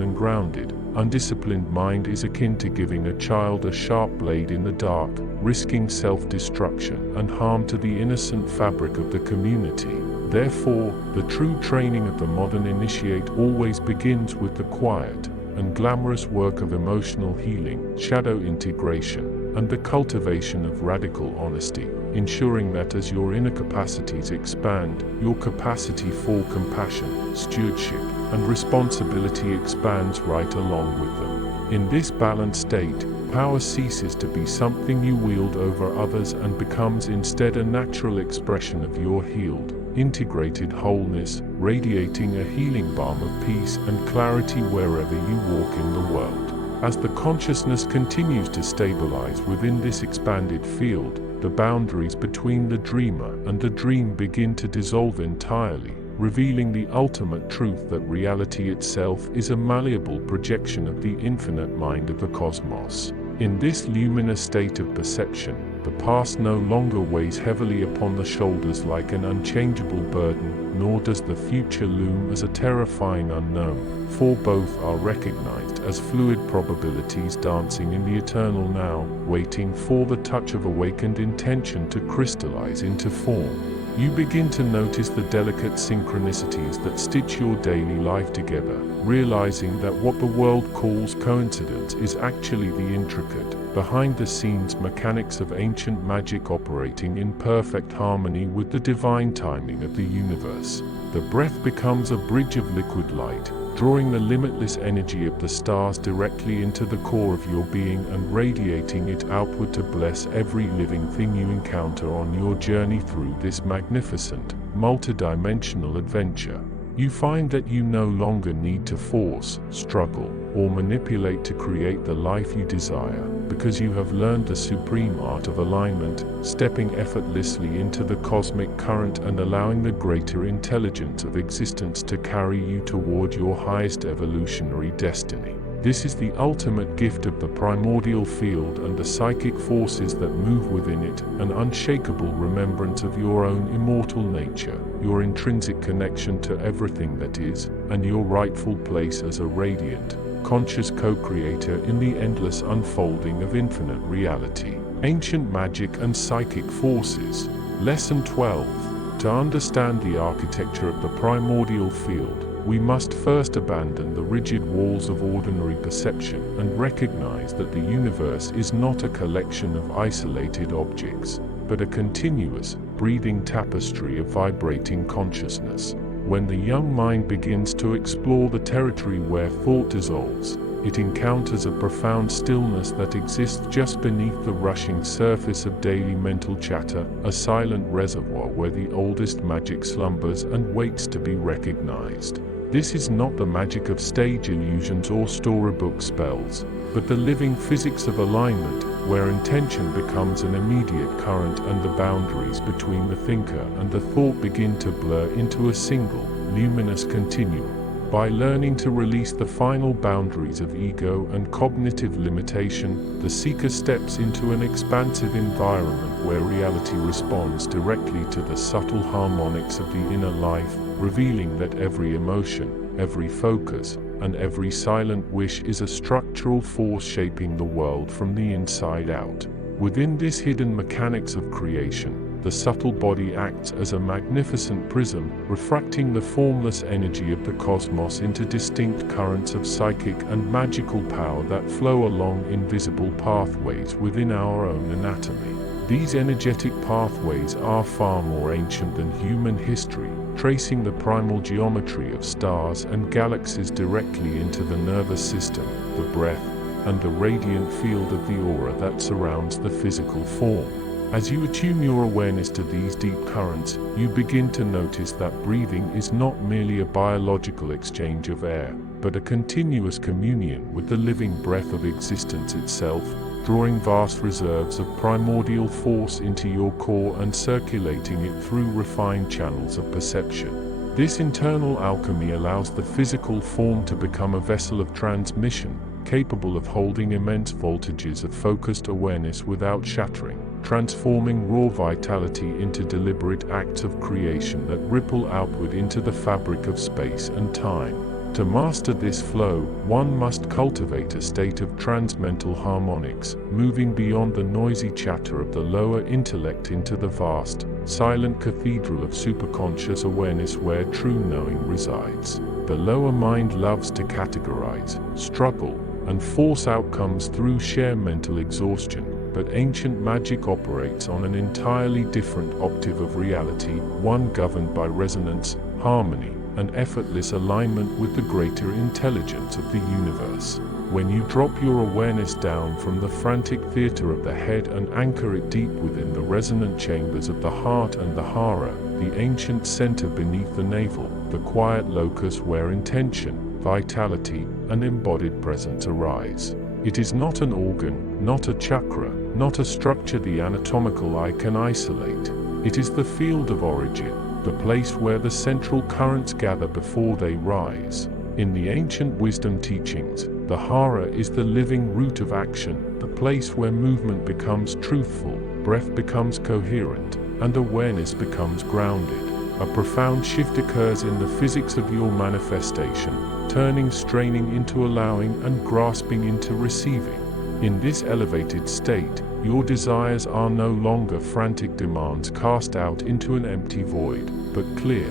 ungrounded, undisciplined mind is akin to giving a child a sharp blade in the dark, risking self-destruction and harm to the innocent fabric of the community. Therefore, the true training of the modern initiate always begins with the quiet and glamorous work of emotional healing, shadow integration, and the cultivation of radical honesty, ensuring that as your inner capacities expand, your capacity for compassion, stewardship, and responsibility expands right along with them. In this balanced state, power ceases to be something you wield over others and becomes instead a natural expression of your healed, integrated wholeness, radiating a healing balm of peace and clarity wherever you walk in the world. As the consciousness continues to stabilize within this expanded field, the boundaries between the dreamer and the dream begin to dissolve entirely, revealing the ultimate truth that reality itself is a malleable projection of the infinite mind of the cosmos. In this luminous state of perception, the past no longer weighs heavily upon the shoulders like an unchangeable burden, nor does the future loom as a terrifying unknown, for both are recognized as fluid probabilities dancing in the eternal now, waiting for the touch of awakened intention to crystallize into form. You begin to notice the delicate synchronicities that stitch your daily life together, realizing that what the world calls coincidence is actually the intricate, behind-the-scenes mechanics of ancient magic operating in perfect harmony with the divine timing of the universe. The breath becomes a bridge of liquid light, drawing the limitless energy of the stars directly into the core of your being and radiating it outward to bless every living thing you encounter on your journey through this magnificent, multidimensional adventure. You find that you no longer need to force, struggle, or manipulate to create the life you desire, because you have learned the supreme art of alignment, stepping effortlessly into the cosmic current and allowing the greater intelligence of existence to carry you toward your highest evolutionary destiny. This is the ultimate gift of the primordial field and the psychic forces that move within it, an unshakable remembrance of your own immortal nature, your intrinsic connection to everything that is, and your rightful place as a radiant, conscious co-creator in the endless unfolding of infinite reality. Ancient magic and psychic forces. Lesson 12. To understand the architecture of the primordial field, we must first abandon the rigid walls of ordinary perception and recognize that the universe is not a collection of isolated objects, but a continuous, breathing tapestry of vibrating consciousness. When the young mind begins to explore the territory where thought dissolves, it encounters a profound stillness that exists just beneath the rushing surface of daily mental chatter, a silent reservoir where the oldest magic slumbers and waits to be recognized. This is not the magic of stage illusions or storybook spells, but the living physics of alignment, where intention becomes an immediate current and the boundaries between the thinker and the thought begin to blur into a single, luminous continuum. By learning to release the final boundaries of ego and cognitive limitation, the seeker steps into an expansive environment where reality responds directly to the subtle harmonics of the inner life, revealing that every emotion, every focus, and every silent wish is a structural force shaping the world from the inside out. Within this hidden mechanics of creation, the subtle body acts as a magnificent prism, refracting the formless energy of the cosmos into distinct currents of psychic and magical power that flow along invisible pathways within our own anatomy. These energetic pathways are far more ancient than human history, tracing the primal geometry of stars and galaxies directly into the nervous system, the breath, and the radiant field of the aura that surrounds the physical form. As you attune your awareness to these deep currents, you begin to notice that breathing is not merely a biological exchange of air, but a continuous communion with the living breath of existence itself, drawing vast reserves of primordial force into your core and circulating it through refined channels of perception. This internal alchemy allows the physical form to become a vessel of transmission, capable of holding immense voltages of focused awareness without shattering, transforming raw vitality into deliberate acts of creation that ripple outward into the fabric of space and time. To master this flow, one must cultivate a state of transmental harmonics, moving beyond the noisy chatter of the lower intellect into the vast, silent cathedral of superconscious awareness where true knowing resides. The lower mind loves to categorize, struggle, and force outcomes through sheer mental exhaustion, but ancient magic operates on an entirely different octave of reality, one governed by resonance, harmony, and effortless alignment with the greater intelligence of the universe. When you drop your awareness down from the frantic theater of the head and anchor it deep within the resonant chambers of the heart and the hara, the ancient center beneath the navel, the quiet locus where intention, vitality, and embodied presence arise. It is not an organ, not a chakra, not a structure the anatomical eye can isolate. It is the field of origin, the place where the central currents gather before they rise. In the ancient wisdom teachings, the hara is the living root of action, the place where movement becomes truthful, breath becomes coherent, and awareness becomes grounded. A profound shift occurs in the physics of your manifestation, turning straining into allowing and grasping into receiving. In this elevated state, your desires are no longer frantic demands cast out into an empty void, but clear,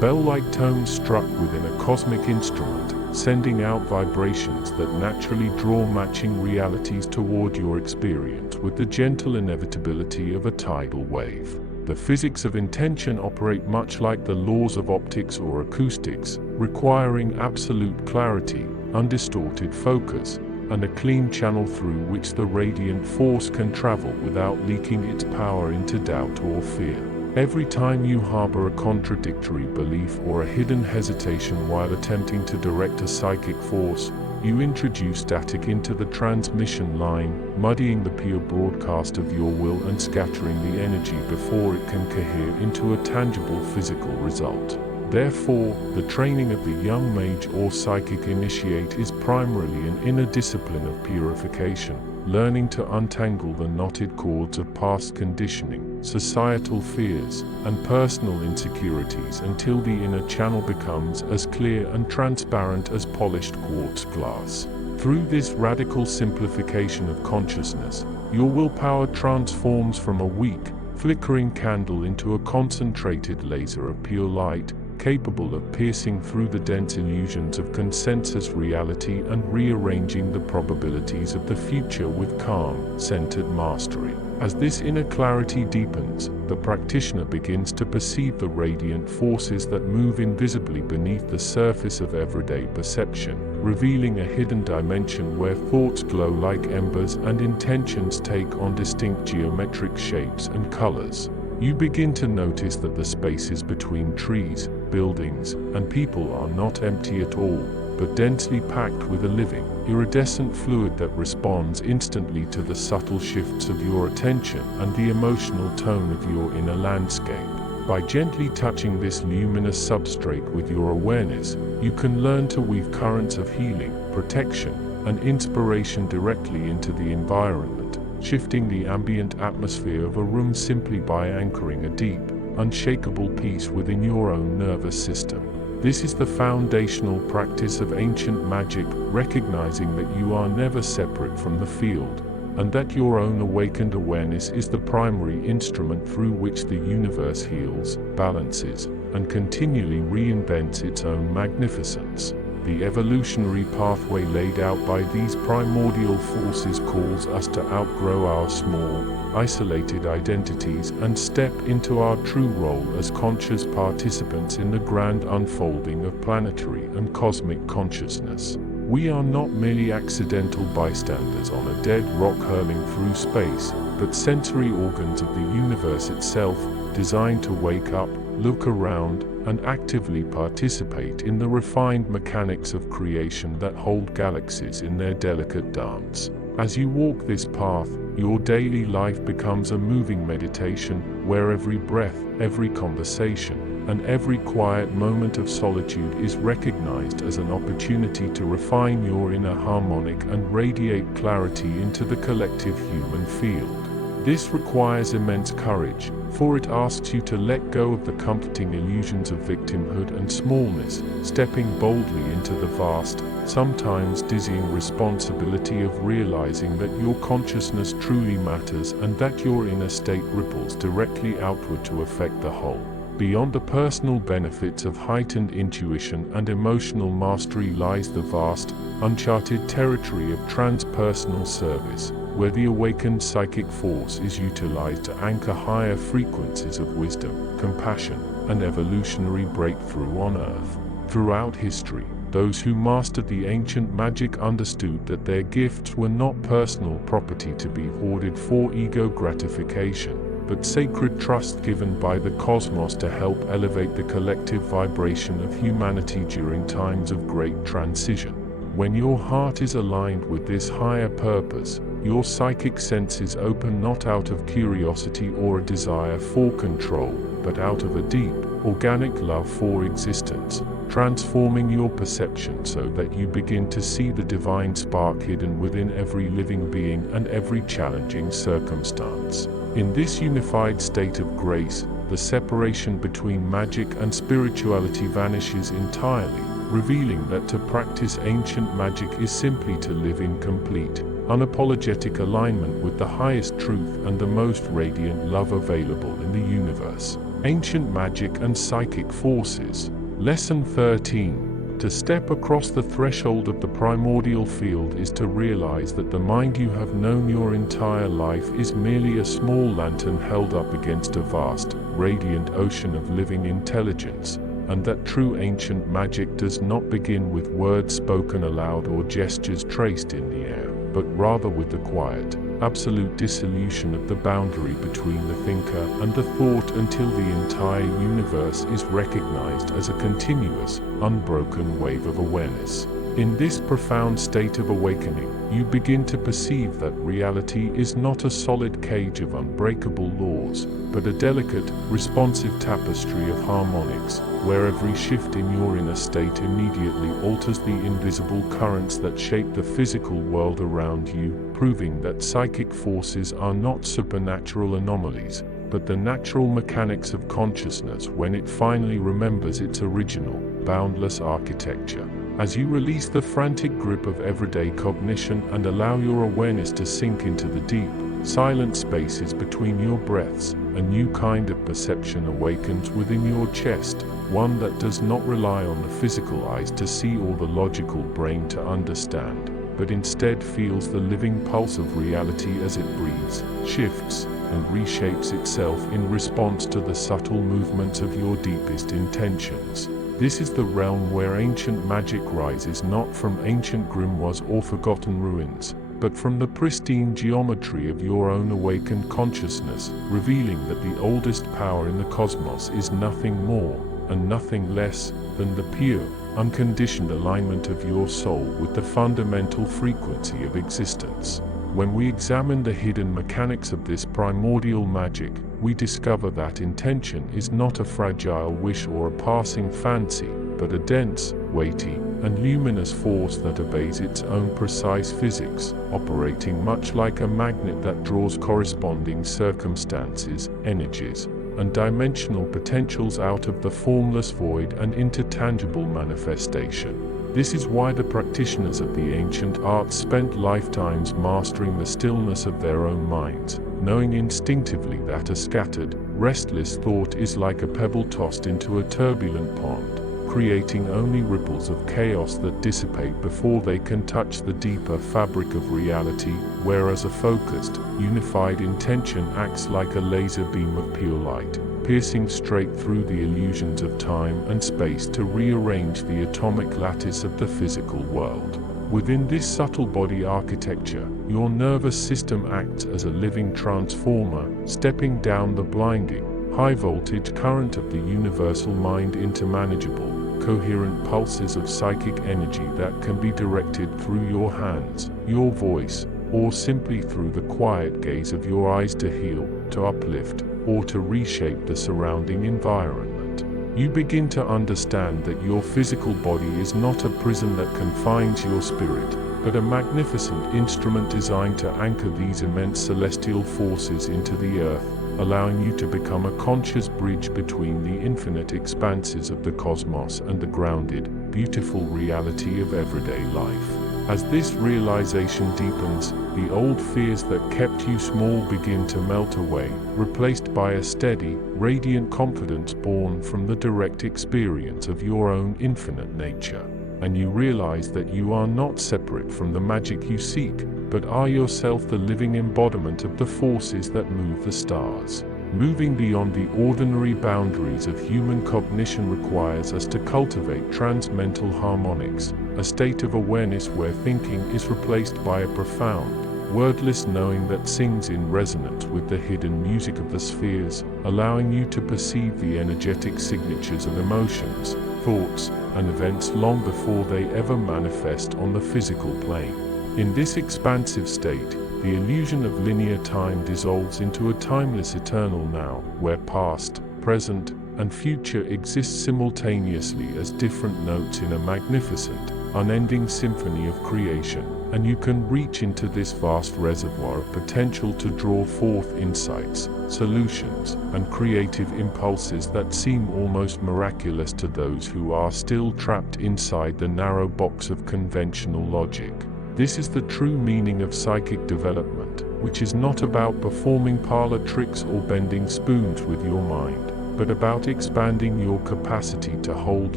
bell-like tones struck within a cosmic instrument, sending out vibrations that naturally draw matching realities toward your experience with the gentle inevitability of a tidal wave. The physics of intention operate much like the laws of optics or acoustics, requiring absolute clarity, undistorted focus, and a clean channel through which the radiant force can travel without leaking its power into doubt or fear. Every time you harbor a contradictory belief or a hidden hesitation while attempting to direct a psychic force, you introduce static into the transmission line, muddying the pure broadcast of your will and scattering the energy before it can cohere into a tangible physical result. Therefore, the training of the young mage or psychic initiate is primarily an inner discipline of purification, learning to untangle the knotted cords of past conditioning, societal fears, and personal insecurities until the inner channel becomes as clear and transparent as polished quartz glass. Through this radical simplification of consciousness, your willpower transforms from a weak, flickering candle into a concentrated laser of pure light, capable of piercing through the dense illusions of consensus reality and rearranging the probabilities of the future with calm, centered mastery. As this inner clarity deepens, the practitioner begins to perceive the radiant forces that move invisibly beneath the surface of everyday perception, revealing a hidden dimension where thoughts glow like embers and intentions take on distinct geometric shapes and colors. You begin to notice that the spaces between trees, buildings, and people are not empty at all, but densely packed with a living, iridescent fluid that responds instantly to the subtle shifts of your attention and the emotional tone of your inner landscape. By gently touching this luminous substrate with your awareness, you can learn to weave currents of healing, protection, and inspiration directly into the environment, shifting the ambient atmosphere of a room simply by anchoring a deep, unshakable peace within your own nervous system. This is the foundational practice of ancient magic, recognizing that you are never separate from the field, and that your own awakened awareness is the primary instrument through which the universe heals, balances, and continually reinvents its own magnificence. The evolutionary pathway laid out by these primordial forces calls us to outgrow our small, isolated identities and step into our true role as conscious participants in the grand unfolding of planetary and cosmic consciousness. We are not merely accidental bystanders on a dead rock hurling through space, but sensory organs of the universe itself, designed to wake up, look around, and actively participate in the refined mechanics of creation that hold galaxies in their delicate dance. As you walk this path, your daily life becomes a moving meditation, where every breath, every conversation, and every quiet moment of solitude is recognized as an opportunity to refine your inner harmonic and radiate clarity into the collective human field. This requires immense courage, for it asks you to let go of the comforting illusions of victimhood and smallness, stepping boldly into the vast, sometimes dizzying responsibility of realizing that your consciousness truly matters and that your inner state ripples directly outward to affect the whole. Beyond the personal benefits of heightened intuition and emotional mastery lies the vast, uncharted territory of transpersonal service, where the awakened psychic force is utilized to anchor higher frequencies of wisdom, compassion, and evolutionary breakthrough on Earth. Throughout history, those who mastered the ancient magic understood that their gifts were not personal property to be hoarded for ego gratification, but sacred trust given by the cosmos to help elevate the collective vibration of humanity during times of great transition. When your heart is aligned with this higher purpose, your psychic senses open not out of curiosity or a desire for control, but out of a deep, organic love for existence, transforming your perception so that you begin to see the divine spark hidden within every living being and every challenging circumstance. In this unified state of grace, the separation between magic and spirituality vanishes entirely, revealing that to practice ancient magic is simply to live in complete, unapologetic alignment with the highest truth and the most radiant love available in the universe. Ancient magic and psychic forces. Lesson 13. To step across the threshold of the primordial field is to realize that the mind you have known your entire life is merely a small lantern held up against a vast, radiant ocean of living intelligence, and that true ancient magic does not begin with words spoken aloud or gestures traced in the air, but rather with the quiet, absolute dissolution of the boundary between the thinker and the thought until the entire universe is recognized as a continuous, unbroken wave of awareness. In this profound state of awakening, you begin to perceive that reality is not a solid cage of unbreakable laws, but a delicate, responsive tapestry of harmonics, where every shift in your inner state immediately alters the invisible currents that shape the physical world around you, proving that psychic forces are not supernatural anomalies, but the natural mechanics of consciousness when it finally remembers its original, boundless architecture. As you release the frantic grip of everyday cognition and allow your awareness to sink into the deep, silent spaces between your breaths, a new kind of perception awakens within your chest, one that does not rely on the physical eyes to see or the logical brain to understand, but instead feels the living pulse of reality as it breathes, shifts, and reshapes itself in response to the subtle movements of your deepest intentions. This is the realm where ancient magic rises not from ancient grimoires or forgotten ruins, but from the pristine geometry of your own awakened consciousness, revealing that the oldest power in the cosmos is nothing more and nothing less than the pure, unconditioned alignment of your soul with the fundamental frequency of existence. When we examine the hidden mechanics of this primordial magic, we discover that intention is not a fragile wish or a passing fancy, but a dense, weighty, and luminous force that obeys its own precise physics, operating much like a magnet that draws corresponding circumstances, energies, and dimensional potentials out of the formless void and into tangible manifestation. This is why the practitioners of the ancient arts spent lifetimes mastering the stillness of their own minds, knowing instinctively that a scattered, restless thought is like a pebble tossed into a turbulent pond, creating only ripples of chaos that dissipate before they can touch the deeper fabric of reality, whereas a focused, unified intention acts like a laser beam of pure light, piercing straight through the illusions of time and space to rearrange the atomic lattice of the physical world. Within this subtle body architecture, your nervous system acts as a living transformer, stepping down the blinding, high-voltage current of the universal mind into manageable, coherent pulses of psychic energy that can be directed through your hands, your voice, or simply through the quiet gaze of your eyes to heal, to uplift, or to reshape the surrounding environment. You begin to understand that your physical body is not a prison that confines your spirit, but a magnificent instrument designed to anchor these immense celestial forces into the earth, allowing you to become a conscious bridge between the infinite expanses of the cosmos and the grounded, beautiful reality of everyday life. As this realization deepens, the old fears that kept you small begin to melt away, replaced by a steady, radiant confidence born from the direct experience of your own infinite nature. And you realize that you are not separate from the magic you seek, but are yourself the living embodiment of the forces that move the stars. Moving beyond the ordinary boundaries of human cognition requires us to cultivate transmental harmonics, a state of awareness where thinking is replaced by a profound, wordless knowing that sings in resonance with the hidden music of the spheres, allowing you to perceive the energetic signatures of emotions, thoughts, and events long before they ever manifest on the physical plane. In this expansive state, the illusion of linear time dissolves into a timeless eternal now, where past, present, and future exist simultaneously as different notes in a magnificent, unending symphony of creation, and you can reach into this vast reservoir of potential to draw forth insights, solutions, and creative impulses that seem almost miraculous to those who are still trapped inside the narrow box of conventional logic. This is the true meaning of psychic development, which is not about performing parlor tricks or bending spoons with your mind, but about expanding your capacity to hold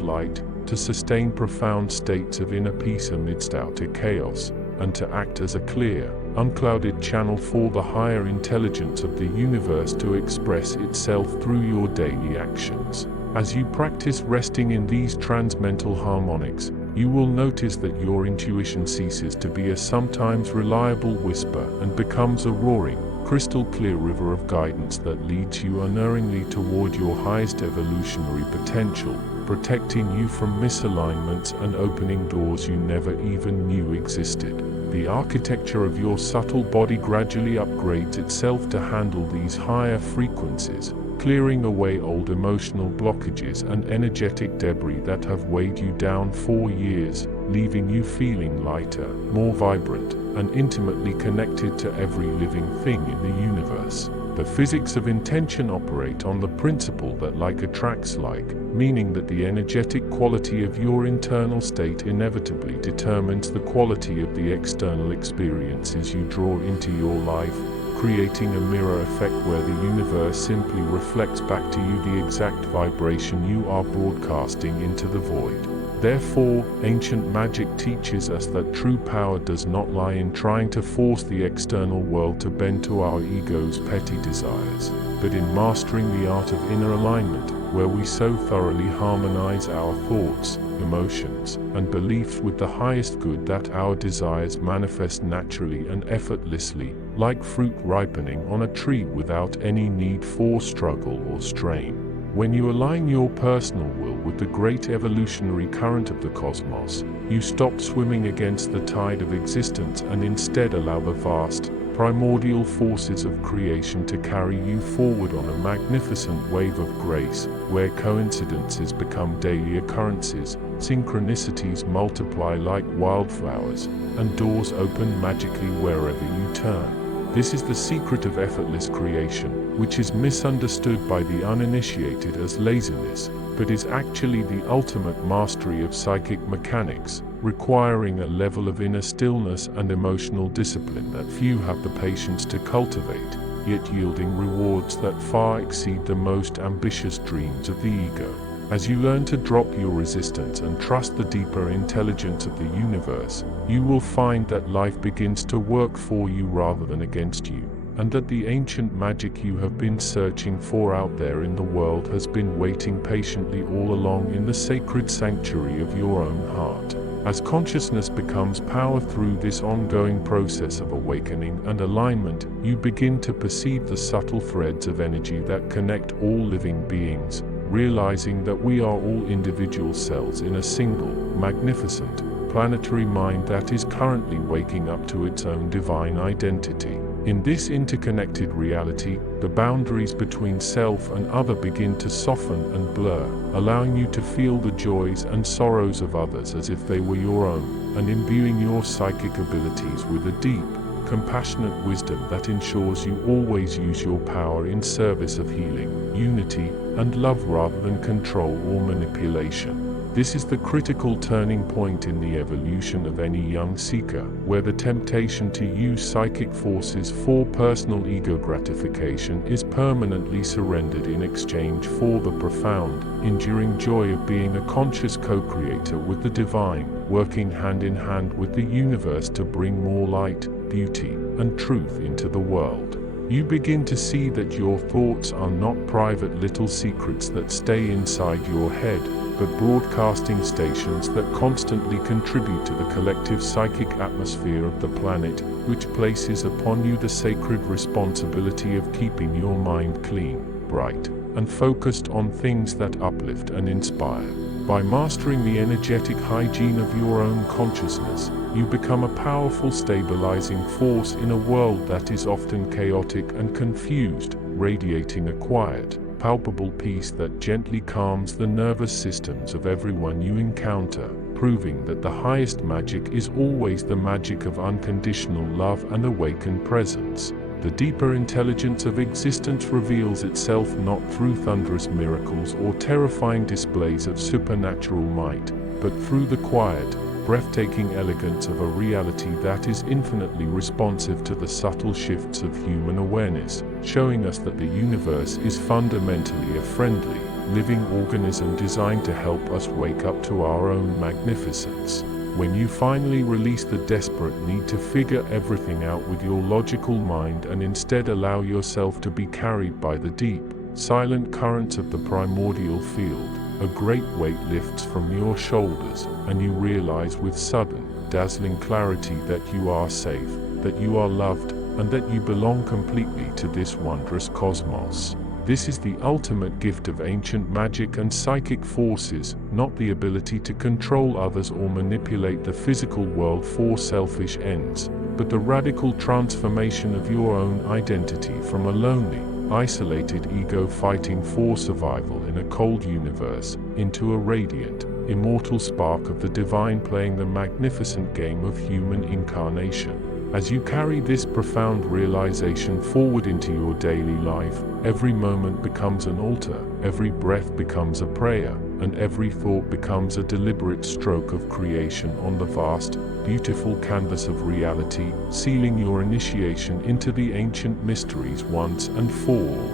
light, to sustain profound states of inner peace amidst outer chaos, and to act as a clear, unclouded channel for the higher intelligence of the universe to express itself through your daily actions. As you practice resting in these transmental harmonics, you will notice that your intuition ceases to be a sometimes reliable whisper and becomes a roaring, crystal-clear river of guidance that leads you unerringly toward your highest evolutionary potential, protecting you from misalignments and opening doors you never even knew existed. The architecture of your subtle body gradually upgrades itself to handle these higher frequencies, clearing away old emotional blockages and energetic debris that have weighed you down for years, leaving you feeling lighter, more vibrant, and intimately connected to every living thing in the universe. The physics of intention operate on the principle that like attracts like, meaning that the energetic quality of your internal state inevitably determines the quality of the external experiences you draw into your life, creating a mirror effect where the universe simply reflects back to you the exact vibration you are broadcasting into the void. Therefore, ancient magic teaches us that true power does not lie in trying to force the external world to bend to our ego's petty desires, but in mastering the art of inner alignment, where we so thoroughly harmonize our thoughts, emotions, and beliefs with the highest good that our desires manifest naturally and effortlessly, like fruit ripening on a tree without any need for struggle or strain. When you align your personal will with the great evolutionary current of the cosmos, you stop swimming against the tide of existence and instead allow the vast, primordial forces of creation to carry you forward on a magnificent wave of grace, where coincidences become daily occurrences, synchronicities multiply like wildflowers, and doors open magically wherever you turn. This is the secret of effortless creation, which is misunderstood by the uninitiated as laziness, but is actually the ultimate mastery of psychic mechanics, requiring a level of inner stillness and emotional discipline that few have the patience to cultivate, yet yielding rewards that far exceed the most ambitious dreams of the ego. As you learn to drop your resistance and trust the deeper intelligence of the universe, you will find that life begins to work for you rather than against you, and that the ancient magic you have been searching for out there in the world has been waiting patiently all along in the sacred sanctuary of your own heart. As consciousness becomes power through this ongoing process of awakening and alignment, you begin to perceive the subtle threads of energy that connect all living beings, realizing that we are all individual cells in a single, magnificent, planetary mind that is currently waking up to its own divine identity. In this interconnected reality, the boundaries between self and other begin to soften and blur, allowing you to feel the joys and sorrows of others as if they were your own, and imbuing your psychic abilities with a deep, compassionate wisdom that ensures you always use your power in service of healing, unity, and love rather than control or manipulation. This is the critical turning point in the evolution of any young seeker, where the temptation to use psychic forces for personal ego gratification is permanently surrendered in exchange for the profound, enduring joy of being a conscious co-creator with the divine, working hand in hand with the universe to bring more light, beauty, and truth into the world. You begin to see that your thoughts are not private little secrets that stay inside your head, but broadcasting stations that constantly contribute to the collective psychic atmosphere of the planet, which places upon you the sacred responsibility of keeping your mind clean, bright, and focused on things that uplift and inspire. By mastering the energetic hygiene of your own consciousness, you become a powerful stabilizing force in a world that is often chaotic and confused, radiating a quiet, palpable peace that gently calms the nervous systems of everyone you encounter, proving that the highest magic is always the magic of unconditional love and awakened presence. The deeper intelligence of existence reveals itself not through thunderous miracles or terrifying displays of supernatural might, but through the quiet, breathtaking elegance of a reality that is infinitely responsive to the subtle shifts of human awareness, showing us that the universe is fundamentally a friendly, living organism designed to help us wake up to our own magnificence. When you finally release the desperate need to figure everything out with your logical mind and instead allow yourself to be carried by the deep, silent currents of the primordial field, a great weight lifts from your shoulders, and you realize with sudden, dazzling clarity that you are safe, that you are loved, and that you belong completely to this wondrous cosmos. This is the ultimate gift of ancient magic and psychic forces, not the ability to control others or manipulate the physical world for selfish ends, but the radical transformation of your own identity from a lonely, isolated ego fighting for survival in a cold universe, into a radiant, immortal spark of the divine playing the magnificent game of human incarnation. As you carry this profound realization forward into your daily life, every moment becomes an altar, every breath becomes a prayer, and every thought becomes a deliberate stroke of creation on the vast, beautiful canvas of reality, sealing your initiation into the ancient mysteries once and for all,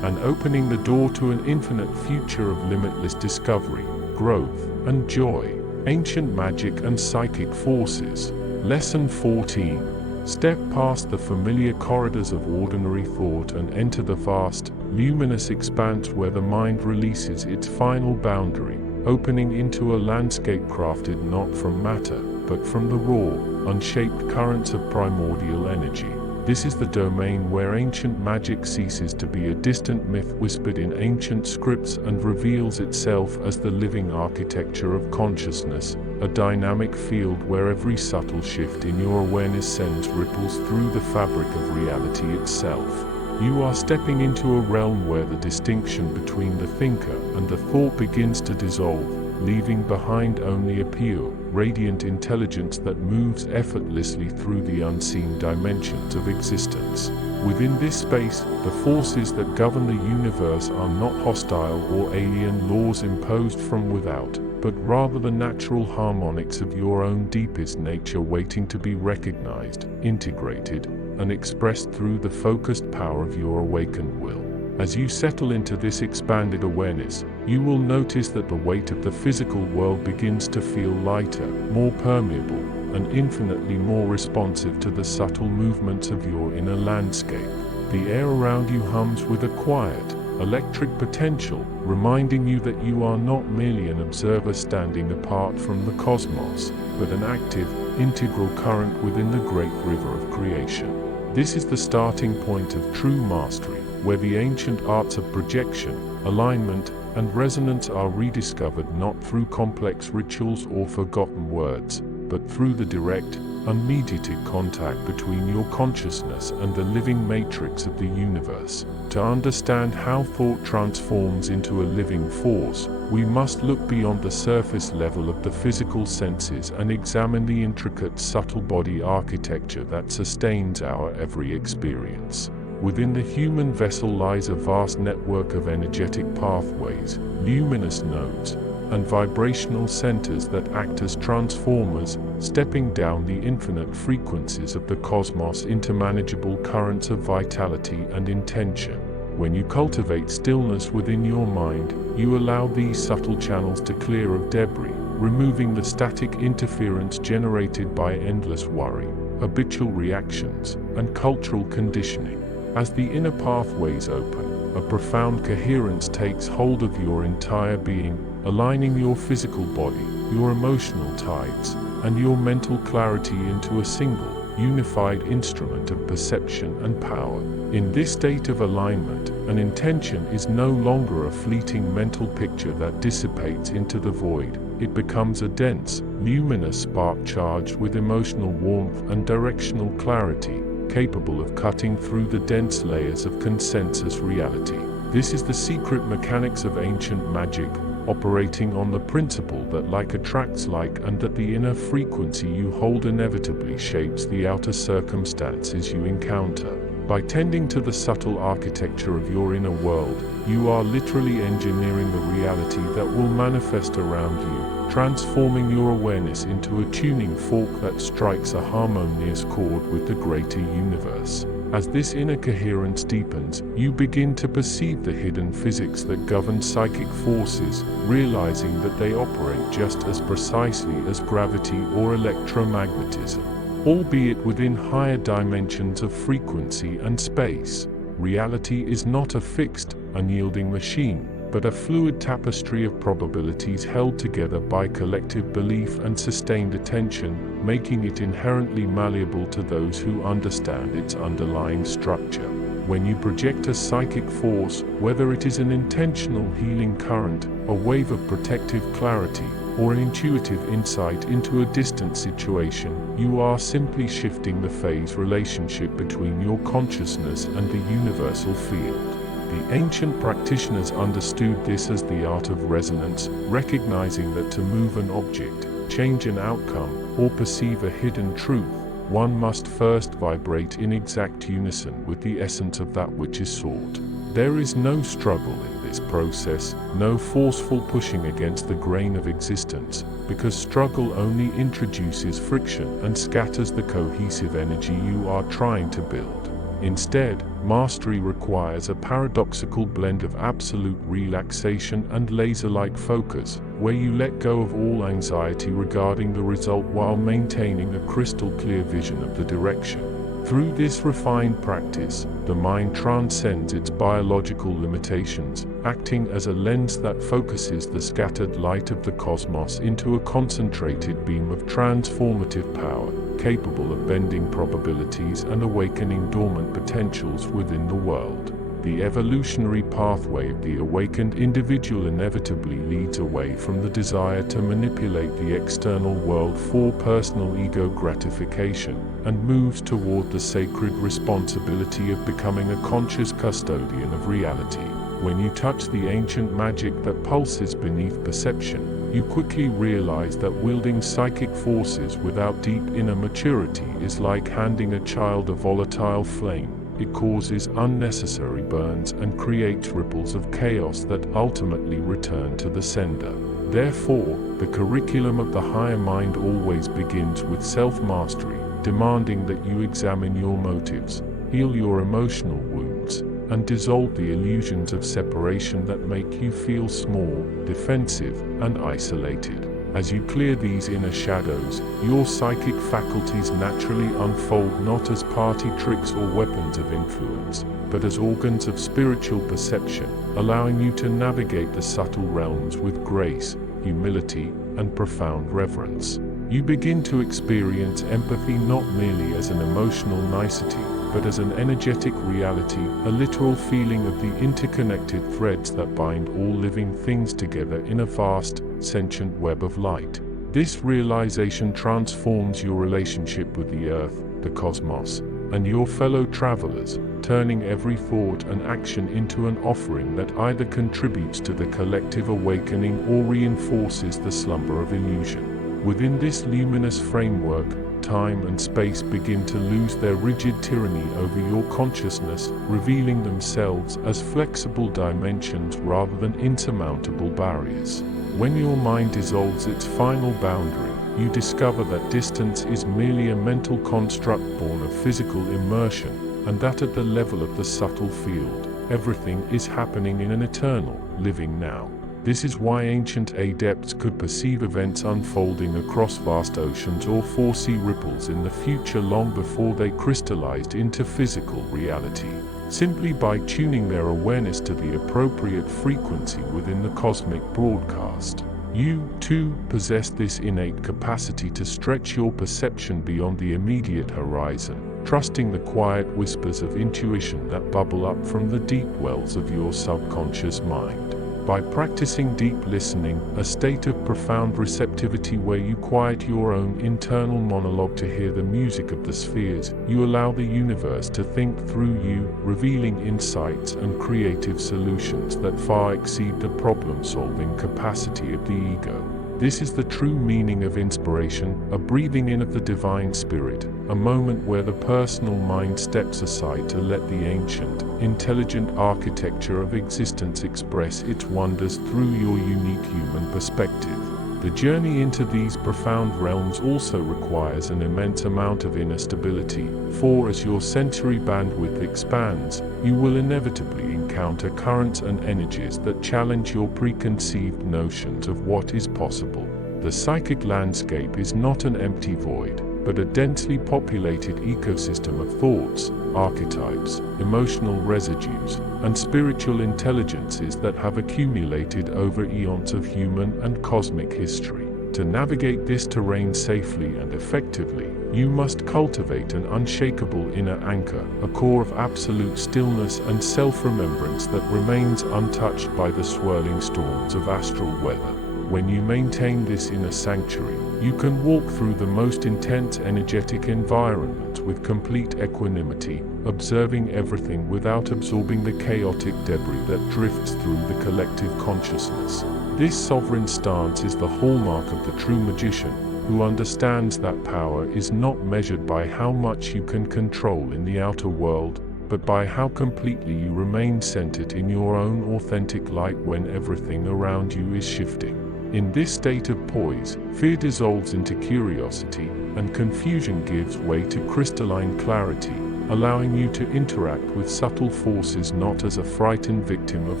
and opening the door to an infinite future of limitless discovery, growth, and joy. Ancient magic and psychic forces. Lesson 14. Step past the familiar corridors of ordinary thought and enter the vast, luminous expanse where the mind releases its final boundary, opening into a landscape crafted not from matter, but from the raw, unshaped currents of primordial energy. This is the domain where ancient magic ceases to be a distant myth whispered in ancient scripts and reveals itself as the living architecture of consciousness, a dynamic field where every subtle shift in your awareness sends ripples through the fabric of reality itself. You are stepping into a realm where the distinction between the thinker and the thought begins to dissolve, leaving behind only a pure, radiant intelligence that moves effortlessly through the unseen dimensions of existence. Within this space, the forces that govern the universe are not hostile or alien laws imposed from without, but rather the natural harmonics of your own deepest nature waiting to be recognized, integrated, and expressed through the focused power of your awakened will. As you settle into this expanded awareness, you will notice that the weight of the physical world begins to feel lighter, more permeable, and infinitely more responsive to the subtle movements of your inner landscape. The air around you hums with a quiet, electric potential, reminding you that you are not merely an observer standing apart from the cosmos, but an active, integral current within the great river of creation. This is the starting point of true mastery, where the ancient arts of projection, alignment, and resonance are rediscovered not through complex rituals or forgotten words, but through the direct, unmediated contact between your consciousness and the living matrix of the universe. To understand how thought transforms into a living force, we must look beyond the surface level of the physical senses and examine the intricate, subtle body architecture that sustains our every experience. Within the human vessel lies a vast network of energetic pathways, luminous nodes, and vibrational centers that act as transformers, stepping down the infinite frequencies of the cosmos into manageable currents of vitality and intention. When you cultivate stillness within your mind, you allow these subtle channels to clear of debris, removing the static interference generated by endless worry, habitual reactions, and cultural conditioning. As the inner pathways open, a profound coherence takes hold of your entire being, aligning your physical body, your emotional tides, and your mental clarity into a single, unified instrument of perception and power. In this state of alignment, an intention is no longer a fleeting mental picture that dissipates into the void. It becomes a dense, luminous spark charged with emotional warmth and directional clarity, capable of cutting through the dense layers of consensus reality. This is the secret mechanics of ancient magic, operating on the principle that like attracts like and that the inner frequency you hold inevitably shapes the outer circumstances you encounter. By tending to the subtle architecture of your inner world, you are literally engineering the reality that will manifest around you, transforming your awareness into a tuning fork that strikes a harmonious chord with the greater universe. As this inner coherence deepens, you begin to perceive the hidden physics that govern psychic forces, realizing that they operate just as precisely as gravity or electromagnetism, albeit within higher dimensions of frequency and space. Reality is not a fixed, unyielding machine, but a fluid tapestry of probabilities held together by collective belief and sustained attention, making it inherently malleable to those who understand its underlying structure. When you project a psychic force, whether it is an intentional healing current, a wave of protective clarity, or an intuitive insight into a distant situation, you are simply shifting the phase relationship between your consciousness and the universal field. The ancient practitioners understood this as the art of resonance, recognizing that to move an object, change an outcome, or perceive a hidden truth, one must first vibrate in exact unison with the essence of that which is sought. There is no struggle in this process, no forceful pushing against the grain of existence, because struggle only introduces friction and scatters the cohesive energy you are trying to build. Instead, mastery requires a paradoxical blend of absolute relaxation and laser-like focus, where you let go of all anxiety regarding the result while maintaining a crystal-clear vision of the direction. Through this refined practice, the mind transcends its biological limitations, acting as a lens that focuses the scattered light of the cosmos into a concentrated beam of transformative power, capable of bending probabilities and awakening dormant potentials within the world. The evolutionary pathway of the awakened individual inevitably leads away from the desire to manipulate the external world for personal ego gratification, and moves toward the sacred responsibility of becoming a conscious custodian of reality. When you touch the ancient magic that pulses beneath perception, you quickly realize that wielding psychic forces without deep inner maturity is like handing a child a volatile flame. It causes unnecessary burns and creates ripples of chaos that ultimately return to the sender. Therefore, the curriculum of the higher mind always begins with self-mastery, demanding that you examine your motives, heal your emotional wounds, and dissolve the illusions of separation that make you feel small, defensive, and isolated. As you clear these inner shadows, your psychic faculties naturally unfold not as party tricks or weapons of influence, but as organs of spiritual perception, allowing you to navigate the subtle realms with grace, humility, and profound reverence. You begin to experience empathy not merely as an emotional nicety, but as an energetic reality, a literal feeling of the interconnected threads that bind all living things together in a vast, sentient web of light. This realization transforms your relationship with the earth, the cosmos, and your fellow travelers, turning every thought and action into an offering that either contributes to the collective awakening or reinforces the slumber of illusion. Within this luminous framework, time and space begin to lose their rigid tyranny over your consciousness, revealing themselves as flexible dimensions rather than insurmountable barriers. When your mind dissolves its final boundary, you discover that distance is merely a mental construct born of physical immersion, and that at the level of the subtle field, everything is happening in an eternal, living now. This is why ancient adepts could perceive events unfolding across vast oceans or foresee ripples in the future long before they crystallized into physical reality, simply by tuning their awareness to the appropriate frequency within the cosmic broadcast. You, too, possess this innate capacity to stretch your perception beyond the immediate horizon, trusting the quiet whispers of intuition that bubble up from the deep wells of your subconscious mind. By practicing deep listening, a state of profound receptivity where you quiet your own internal monologue to hear the music of the spheres, you allow the universe to think through you, revealing insights and creative solutions that far exceed the problem-solving capacity of the ego. This is the true meaning of inspiration, a breathing in of the divine spirit, a moment where the personal mind steps aside to let the ancient, intelligent architecture of existence express its wonders through your unique human perspective. The journey into these profound realms also requires an immense amount of inner stability, for as your sensory bandwidth expands, you will inevitably encounter currents and energies that challenge your preconceived notions of what is possible. The psychic landscape is not an empty void, but a densely populated ecosystem of thoughts, archetypes, emotional residues, and spiritual intelligences that have accumulated over eons of human and cosmic history. To navigate this terrain safely and effectively, you must cultivate an unshakable inner anchor, a core of absolute stillness and self-remembrance that remains untouched by the swirling storms of astral weather. When you maintain this inner sanctuary, you can walk through the most intense energetic environment with complete equanimity, observing everything without absorbing the chaotic debris that drifts through the collective consciousness. This sovereign stance is the hallmark of the true magician, who understands that power is not measured by how much you can control in the outer world, but by how completely you remain centered in your own authentic light when everything around you is shifting. In this state of poise, fear dissolves into curiosity, and confusion gives way to crystalline clarity, allowing you to interact with subtle forces not as a frightened victim of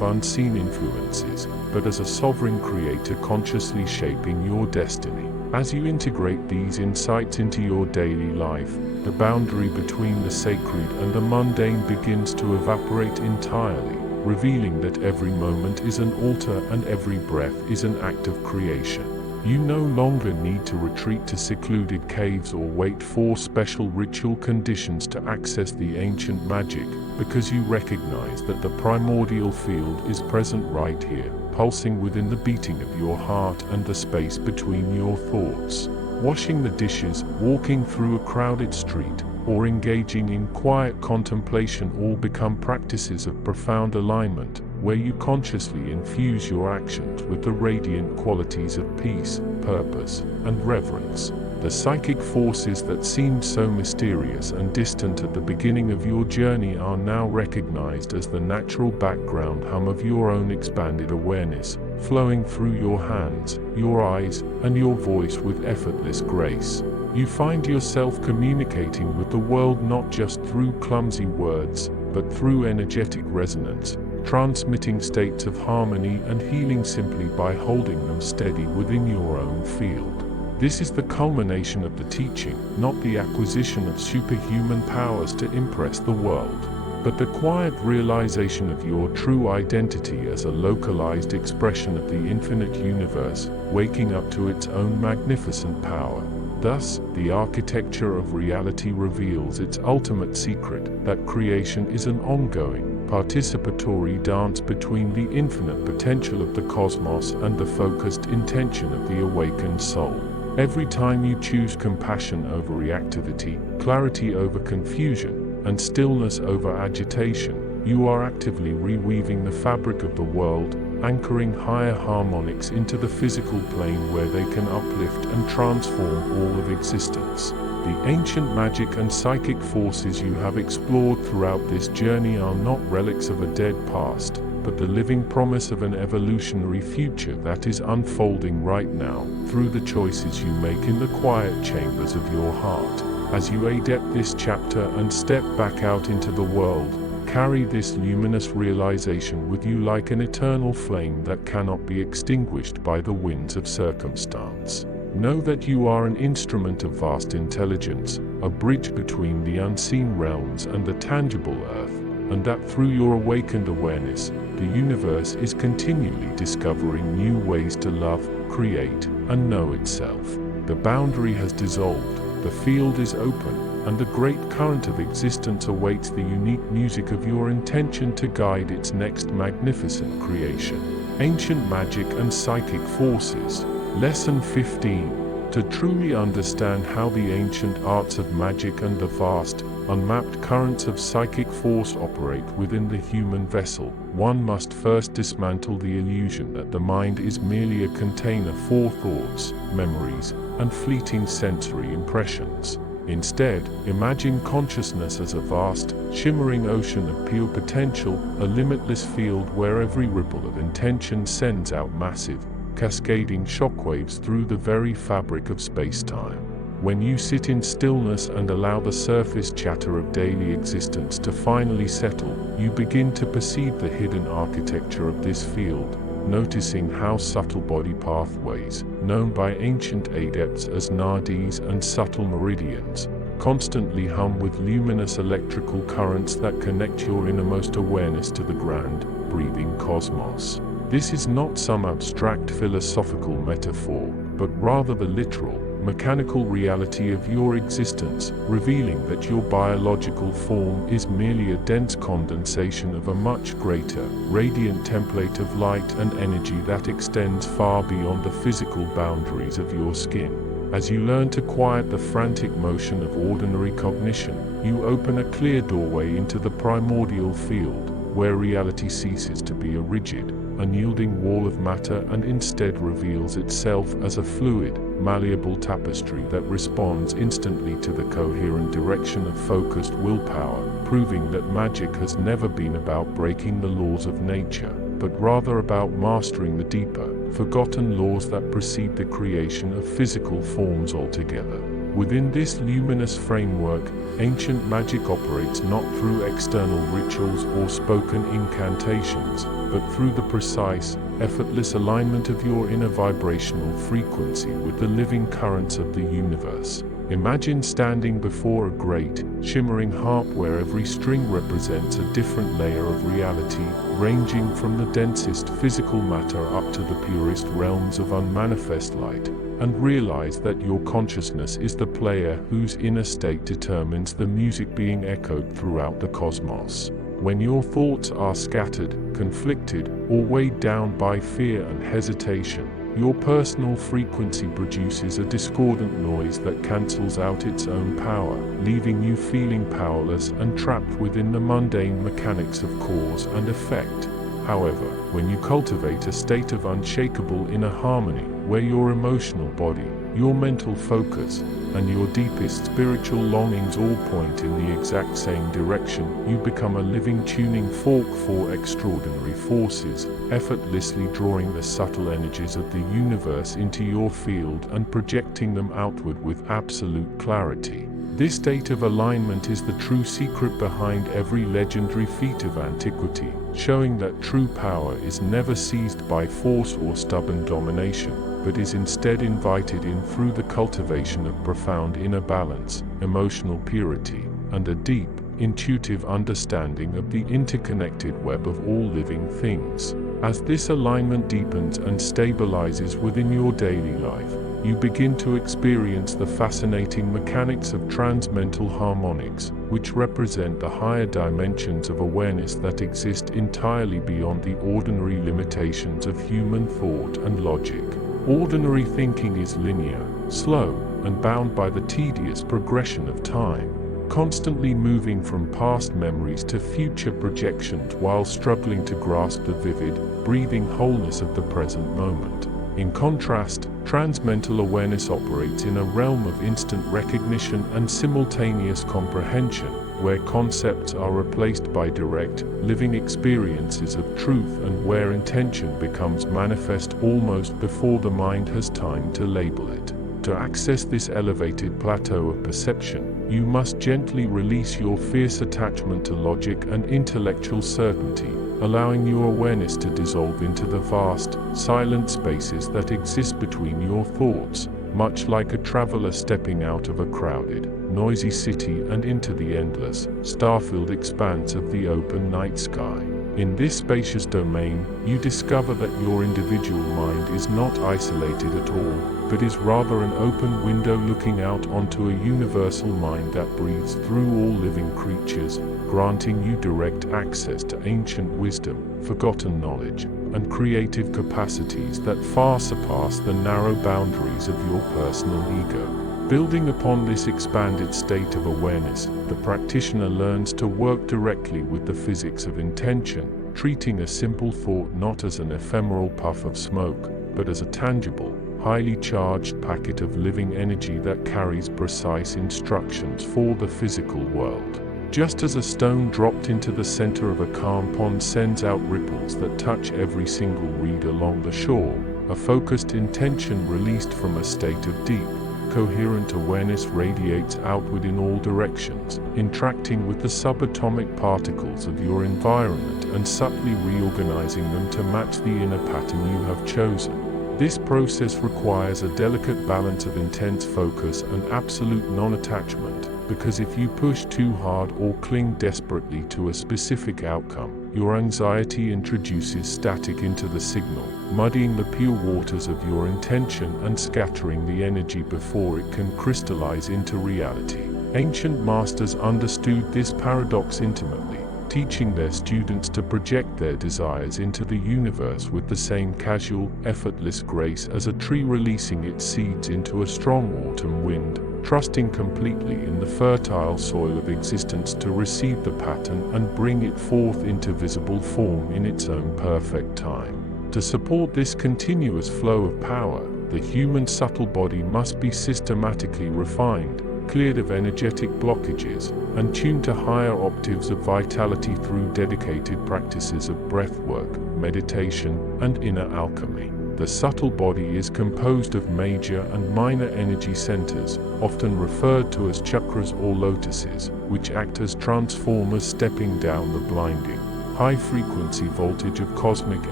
unseen influences, but as a sovereign creator consciously shaping your destiny. As you integrate these insights into your daily life, the boundary between the sacred and the mundane begins to evaporate entirely, revealing that every moment is an altar and every breath is an act of creation. You no longer need to retreat to secluded caves or wait for special ritual conditions to access the ancient magic, because you recognize that the primordial field is present right here, pulsing within the beating of your heart and the space between your thoughts. Washing the dishes, walking through a crowded street, or engaging in quiet contemplation all become practices of profound alignment, where you consciously infuse your actions with the radiant qualities of peace, purpose, and reverence. The psychic forces that seemed so mysterious and distant at the beginning of your journey are now recognized as the natural background hum of your own expanded awareness, flowing through your hands, your eyes, and your voice with effortless grace. You find yourself communicating with the world not just through clumsy words, but through energetic resonance, transmitting states of harmony and healing simply by holding them steady within your own field. This is the culmination of the teaching, not the acquisition of superhuman powers to impress the world, but the quiet realization of your true identity as a localized expression of the infinite universe, waking up to its own magnificent power. Thus, the architecture of reality reveals its ultimate secret, that creation is an ongoing, participatory dance between the infinite potential of the cosmos and the focused intention of the awakened soul. Every time you choose compassion over reactivity, clarity over confusion, and stillness over agitation, you are actively reweaving the fabric of the world, anchoring higher harmonics into the physical plane where they can uplift and transform all of existence. The ancient magic and psychic forces you have explored throughout this journey are not relics of a dead past, but the living promise of an evolutionary future that is unfolding right now, through the choices you make in the quiet chambers of your heart. As you adept this chapter and step back out into the world, carry this luminous realization with you like an eternal flame that cannot be extinguished by the winds of circumstance. Know that you are an instrument of vast intelligence, a bridge between the unseen realms and the tangible earth, and that through your awakened awareness, the universe is continually discovering new ways to love, create, and know itself. The boundary has dissolved, the field is open, and the great current of existence awaits the unique music of your intention to guide its next magnificent creation. Ancient Magic and Psychic Forces. Lesson 15. To truly understand how the ancient arts of magic and the vast, unmapped currents of psychic force operate within the human vessel, one must first dismantle the illusion that the mind is merely a container for thoughts, memories, and fleeting sensory impressions. Instead, imagine consciousness as a vast, shimmering ocean of pure potential, a limitless field where every ripple of intention sends out massive, cascading shockwaves through the very fabric of space-time. When you sit in stillness and allow the surface chatter of daily existence to finally settle, you begin to perceive the hidden architecture of this field, noticing how subtle body pathways, known by ancient adepts as nadis and subtle meridians, constantly hum with luminous electrical currents that connect your innermost awareness to the grand, breathing cosmos. This is not some abstract philosophical metaphor, but rather the literal, mechanical reality of your existence, revealing that your biological form is merely a dense condensation of a much greater, radiant template of light and energy that extends far beyond the physical boundaries of your skin. As you learn to quiet the frantic motion of ordinary cognition, you open a clear doorway into the primordial field, where reality ceases to be a rigid, unyielding wall of matter and instead reveals itself as a fluid, malleable tapestry that responds instantly to the coherent direction of focused willpower, proving that magic has never been about breaking the laws of nature, but rather about mastering the deeper, forgotten laws that precede the creation of physical forms altogether. Within this luminous framework, ancient magic operates not through external rituals or spoken incantations, but through the precise, effortless alignment of your inner vibrational frequency with the living currents of the universe. Imagine standing before a great, shimmering harp where every string represents a different layer of reality, ranging from the densest physical matter up to the purest realms of unmanifest light, and realize that your consciousness is the player whose inner state determines the music being echoed throughout the cosmos. When your thoughts are scattered, conflicted, or weighed down by fear and hesitation, your personal frequency produces a discordant noise that cancels out its own power, leaving you feeling powerless and trapped within the mundane mechanics of cause and effect. However, when you cultivate a state of unshakable inner harmony, where your emotional body, your mental focus, and your deepest spiritual longings all point in the exact same direction, you become a living tuning fork for extraordinary forces, effortlessly drawing the subtle energies of the universe into your field and projecting them outward with absolute clarity. This state of alignment is the true secret behind every legendary feat of antiquity, showing that true power is never seized by force or stubborn domination, but is instead invited in through the cultivation of profound inner balance, emotional purity, and a deep, intuitive understanding of the interconnected web of all living things. As this alignment deepens and stabilizes within your daily life, you begin to experience the fascinating mechanics of transmental harmonics, which represent the higher dimensions of awareness that exist entirely beyond the ordinary limitations of human thought and logic. Ordinary thinking is linear, slow, and bound by the tedious progression of time, constantly moving from past memories to future projections while struggling to grasp the vivid, breathing wholeness of the present moment. In contrast, transmental awareness operates in a realm of instant recognition and simultaneous comprehension, where concepts are replaced by direct, living experiences of truth and where intention becomes manifest almost before the mind has time to label it. To access this elevated plateau of perception, you must gently release your fierce attachment to logic and intellectual certainty, allowing your awareness to dissolve into the vast, silent spaces that exist between your thoughts, much like a traveler stepping out of a crowded, noisy city and into the endless, star-filled expanse of the open night sky. In this spacious domain, you discover that your individual mind is not isolated at all, but is rather an open window looking out onto a universal mind that breathes through all living creatures, granting you direct access to ancient wisdom, forgotten knowledge, and creative capacities that far surpass the narrow boundaries of your personal ego. Building upon this expanded state of awareness, the practitioner learns to work directly with the physics of intention, treating a simple thought not as an ephemeral puff of smoke, but as a tangible, highly charged packet of living energy that carries precise instructions for the physical world. Just as a stone dropped into the center of a calm pond sends out ripples that touch every single reed along the shore, a focused intention released from a state of deep, coherent awareness radiates outward in all directions, interacting with the subatomic particles of your environment and subtly reorganizing them to match the inner pattern you have chosen. This process requires a delicate balance of intense focus and absolute non-attachment, because if you push too hard or cling desperately to a specific outcome, your anxiety introduces static into the signal, muddying the pure waters of your intention and scattering the energy before it can crystallize into reality. Ancient masters understood this paradox intimately, teaching their students to project their desires into the universe with the same casual, effortless grace as a tree releasing its seeds into a strong autumn wind, trusting completely in the fertile soil of existence to receive the pattern and bring it forth into visible form in its own perfect time. To support this continuous flow of power, the human subtle body must be systematically refined, cleared of energetic blockages, and tuned to higher octaves of vitality through dedicated practices of breathwork, meditation, and inner alchemy. The subtle body is composed of major and minor energy centers, often referred to as chakras or lotuses, which act as transformers stepping down the blinding, high-frequency voltage of cosmic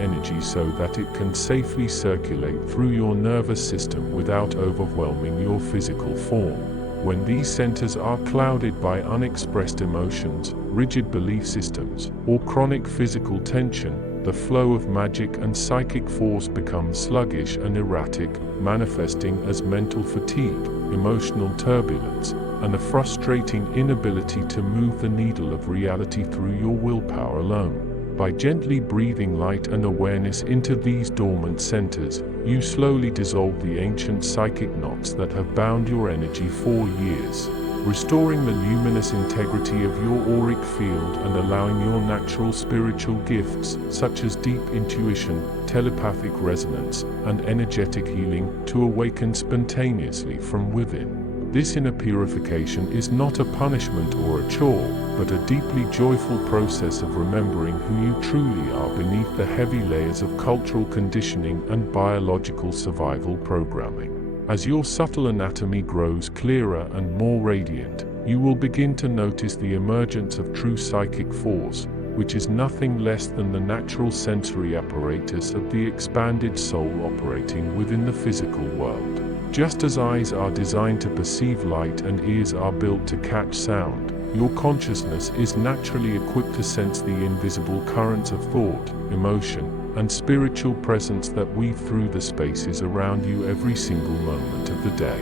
energy so that it can safely circulate through your nervous system without overwhelming your physical form. When these centers are clouded by unexpressed emotions, rigid belief systems, or chronic physical tension, the flow of magic and psychic force becomes sluggish and erratic, manifesting as mental fatigue, emotional turbulence, and a frustrating inability to move the needle of reality through your willpower alone. By gently breathing light and awareness into these dormant centers, you slowly dissolve the ancient psychic knots that have bound your energy for years. restoring the luminous integrity of your auric field and allowing your natural spiritual gifts, such as deep intuition, telepathic resonance, and energetic healing, to awaken spontaneously from within. This inner purification is not a punishment or a chore, but a deeply joyful process of remembering who you truly are beneath the heavy layers of cultural conditioning and biological survival programming. As your subtle anatomy grows clearer and more radiant, you will begin to notice the emergence of true psychic force, which is nothing less than the natural sensory apparatus of the expanded soul operating within the physical world. Just as eyes are designed to perceive light and ears are built to catch sound, your consciousness is naturally equipped to sense the invisible currents of thought, emotion, and spiritual presence that weave through the spaces around you every single moment of the day.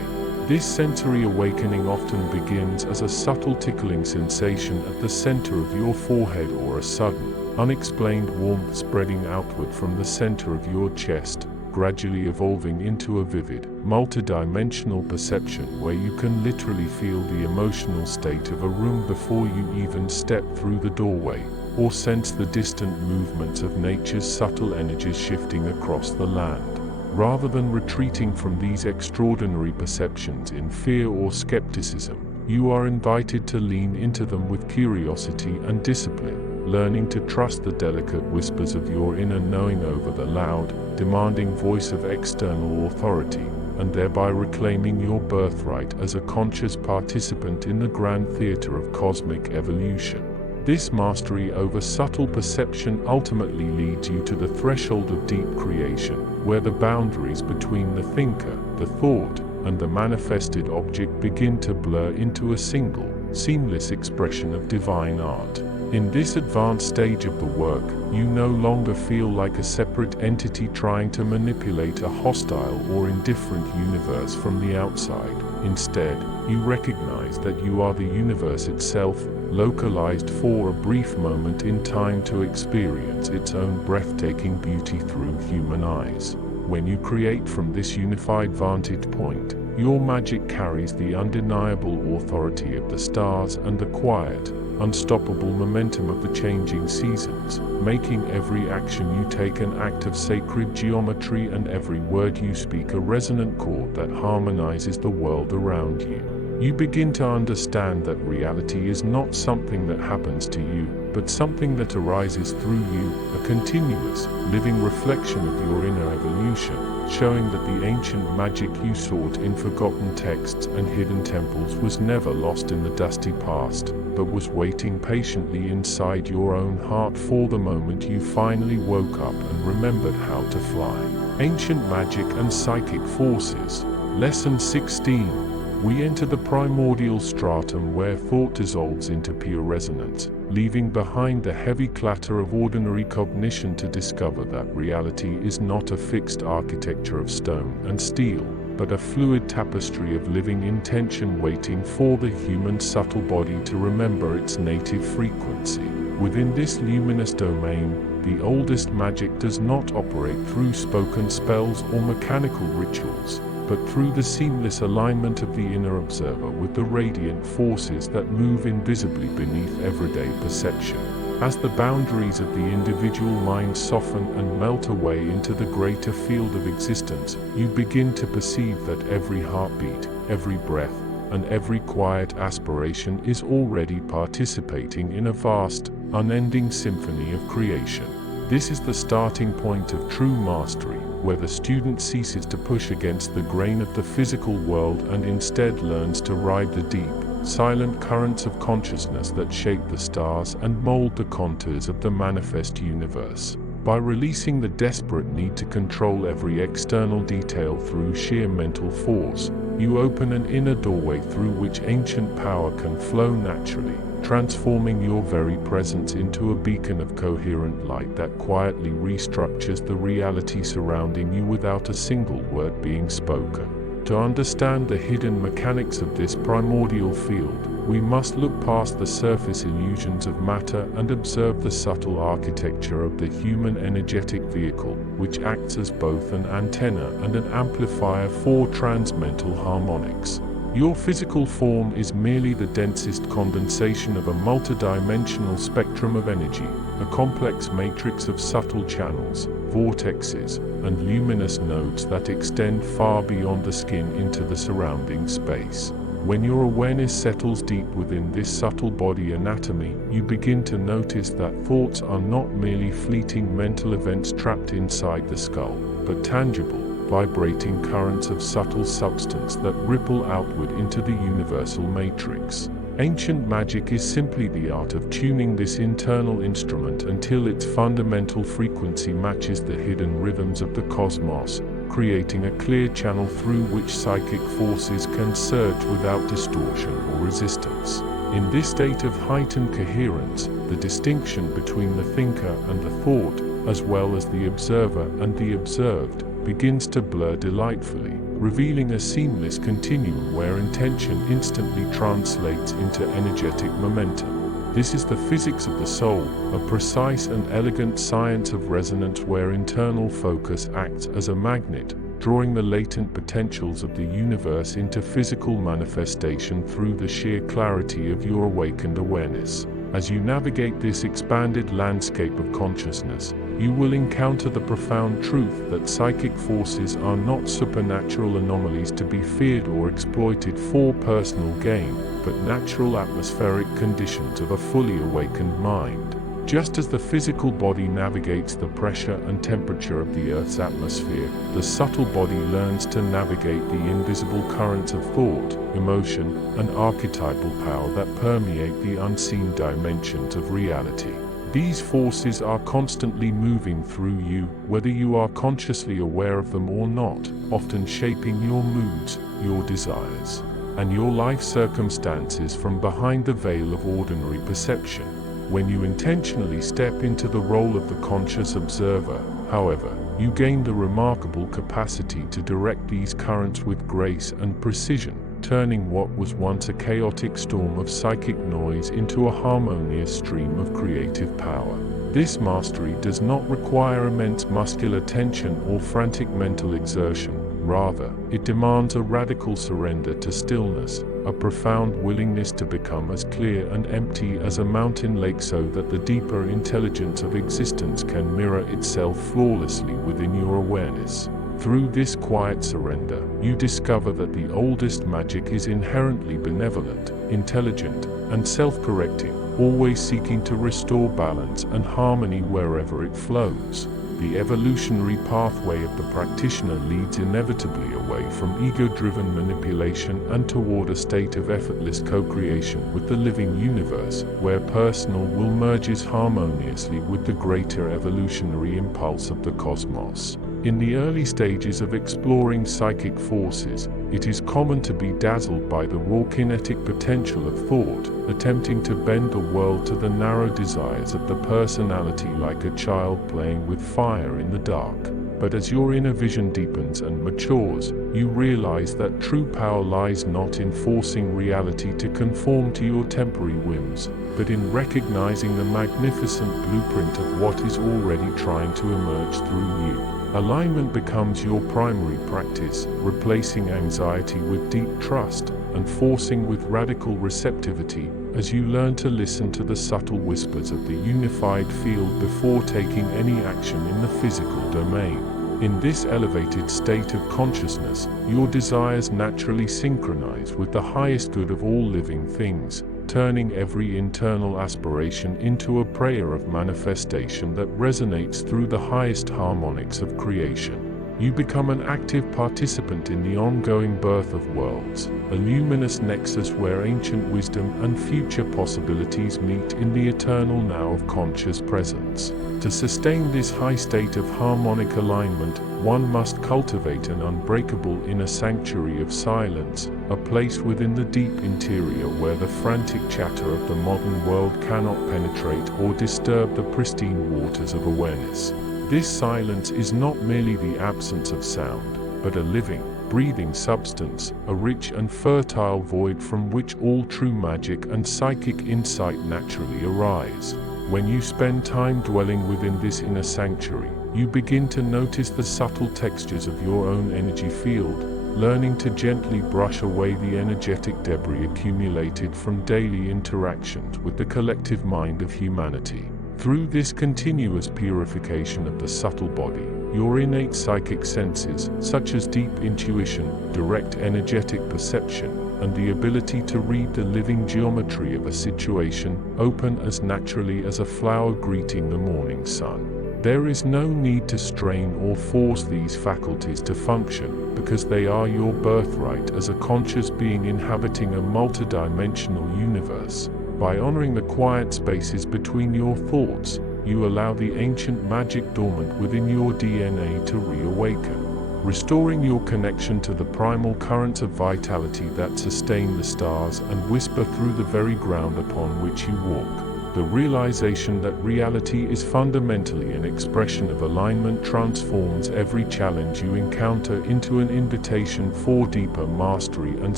This sensory awakening often begins as a subtle tickling sensation at the center of your forehead or a sudden, unexplained warmth spreading outward from the center of your chest, gradually evolving into a vivid, multidimensional perception where you can literally feel the emotional state of a room before you even step through the doorway, or sense the distant movements of nature's subtle energies shifting across the land. Rather than retreating from these extraordinary perceptions in fear or skepticism, you are invited to lean into them with curiosity and discipline, learning to trust the delicate whispers of your inner knowing over the loud, demanding voice of external authority, and thereby reclaiming your birthright as a conscious participant in the grand theater of cosmic evolution. This mastery over subtle perception ultimately leads you to the threshold of deep creation, where the boundaries between the thinker, the thought, and the manifested object begin to blur into a single, seamless expression of divine art. In this advanced stage of the work, you no longer feel like a separate entity trying to manipulate a hostile or indifferent universe from the outside. Instead, you recognize that you are the universe itself, localized for a brief moment in time to experience its own breathtaking beauty through human eyes. When you create from this unified vantage point, your magic carries the undeniable authority of the stars and the quiet, unstoppable momentum of the changing seasons, making every action you take an act of sacred geometry and every word you speak a resonant chord that harmonizes the world around you. You begin to understand that reality is not something that happens to you, but something that arises through you, a continuous, living reflection of your inner evolution, showing that the ancient magic you sought in forgotten texts and hidden temples was never lost in the dusty past, but was waiting patiently inside your own heart for the moment you finally woke up and remembered how to fly. Ancient Magic and Psychic Forces. Lesson 16. We enter the primordial stratum where thought dissolves into pure resonance, leaving behind the heavy clatter of ordinary cognition to discover that reality is not a fixed architecture of stone and steel, but a fluid tapestry of living intention waiting for the human subtle body to remember its native frequency. Within this luminous domain, the oldest magic does not operate through spoken spells or mechanical rituals, but through the seamless alignment of the inner observer with the radiant forces that move invisibly beneath everyday perception. As the boundaries of the individual mind soften and melt away into the greater field of existence, you begin to perceive that every heartbeat, every breath, and every quiet aspiration is already participating in a vast, unending symphony of creation. This is the starting point of true mastery, where the student ceases to push against the grain of the physical world and instead learns to ride the deep, silent currents of consciousness that shape the stars and mold the contours of the manifest universe. By releasing the desperate need to control every external detail through sheer mental force, you open an inner doorway through which ancient power can flow naturally, transforming your very presence into a beacon of coherent light that quietly restructures the reality surrounding you without a single word being spoken. To understand the hidden mechanics of this primordial field, we must look past the surface illusions of matter and observe the subtle architecture of the human energetic vehicle, which acts as both an antenna and an amplifier for transmental harmonics. Your physical form is merely the densest condensation of a multidimensional spectrum of energy, a complex matrix of subtle channels, vortexes, and luminous nodes that extend far beyond the skin into the surrounding space. When your awareness settles deep within this subtle body anatomy, you begin to notice that thoughts are not merely fleeting mental events trapped inside the skull, but tangible, vibrating currents of subtle substance that ripple outward into the universal matrix. Ancient magic is simply the art of tuning this internal instrument until its fundamental frequency matches the hidden rhythms of the cosmos, creating a clear channel through which psychic forces can surge without distortion or resistance. In this state of heightened coherence, the distinction between the thinker and the thought, as well as the observer and the observed, begins to blur delightfully, revealing a seamless continuum where intention instantly translates into energetic momentum. This is the physics of the soul, a precise and elegant science of resonance where internal focus acts as a magnet, drawing the latent potentials of the universe into physical manifestation through the sheer clarity of your awakened awareness. As you navigate this expanded landscape of consciousness, you will encounter the profound truth that psychic forces are not supernatural anomalies to be feared or exploited for personal gain, but natural atmospheric conditions of a fully awakened mind. Just as the physical body navigates the pressure and temperature of the Earth's atmosphere, the subtle body learns to navigate the invisible currents of thought, emotion, and archetypal power that permeate the unseen dimensions of reality. These forces are constantly moving through you, whether you are consciously aware of them or not, often shaping your moods, your desires, and your life circumstances from behind the veil of ordinary perception. When you intentionally step into the role of the conscious observer, however, you gain the remarkable capacity to direct these currents with grace and precision, turning what was once a chaotic storm of psychic noise into a harmonious stream of creative power. This mastery does not require immense muscular tension or frantic mental exertion. Rather, it demands a radical surrender to stillness, a profound willingness to become as clear and empty as a mountain lake so that the deeper intelligence of existence can mirror itself flawlessly within your awareness. Through this quiet surrender, you discover that the oldest magic is inherently benevolent, intelligent, and self-correcting, always seeking to restore balance and harmony wherever it flows. The evolutionary pathway of the practitioner leads inevitably away from ego-driven manipulation and toward a state of effortless co-creation with the living universe, where personal will merges harmoniously with the greater evolutionary impulse of the cosmos. In the early stages of exploring psychic forces, it is common to be dazzled by the raw kinetic potential of thought, attempting to bend the world to the narrow desires of the personality like a child playing with fire in the dark. But as your inner vision deepens and matures, you realize that true power lies not in forcing reality to conform to your temporary whims, but in recognizing the magnificent blueprint of what is already trying to emerge through you. Alignment becomes your primary practice, replacing anxiety with deep trust, and forcing with radical receptivity, as you learn to listen to the subtle whispers of the unified field before taking any action in the physical domain. In this elevated state of consciousness, your desires naturally synchronize with the highest good of all living things, turning every internal aspiration into a prayer of manifestation that resonates through the highest harmonics of creation. You become an active participant in the ongoing birth of worlds, a luminous nexus where ancient wisdom and future possibilities meet in the eternal now of conscious presence. To sustain this high state of harmonic alignment, one must cultivate an unbreakable inner sanctuary of silence, a place within the deep interior where the frantic chatter of the modern world cannot penetrate or disturb the pristine waters of awareness. This silence is not merely the absence of sound, but a living, breathing substance, a rich and fertile void from which all true magic and psychic insight naturally arise. When you spend time dwelling within this inner sanctuary, you begin to notice the subtle textures of your own energy field, learning to gently brush away the energetic debris accumulated from daily interactions with the collective mind of humanity. Through this continuous purification of the subtle body, your innate psychic senses, such as deep intuition, direct energetic perception, and the ability to read the living geometry of a situation, open as naturally as a flower greeting the morning sun. There is no need to strain or force these faculties to function, because they are your birthright as a conscious being inhabiting a multidimensional universe. By honoring the quiet spaces between your thoughts, you allow the ancient magic dormant within your DNA to reawaken, restoring your connection to the primal currents of vitality that sustain the stars and whisper through the very ground upon which you walk. The realization that reality is fundamentally an expression of alignment transforms every challenge you encounter into an invitation for deeper mastery and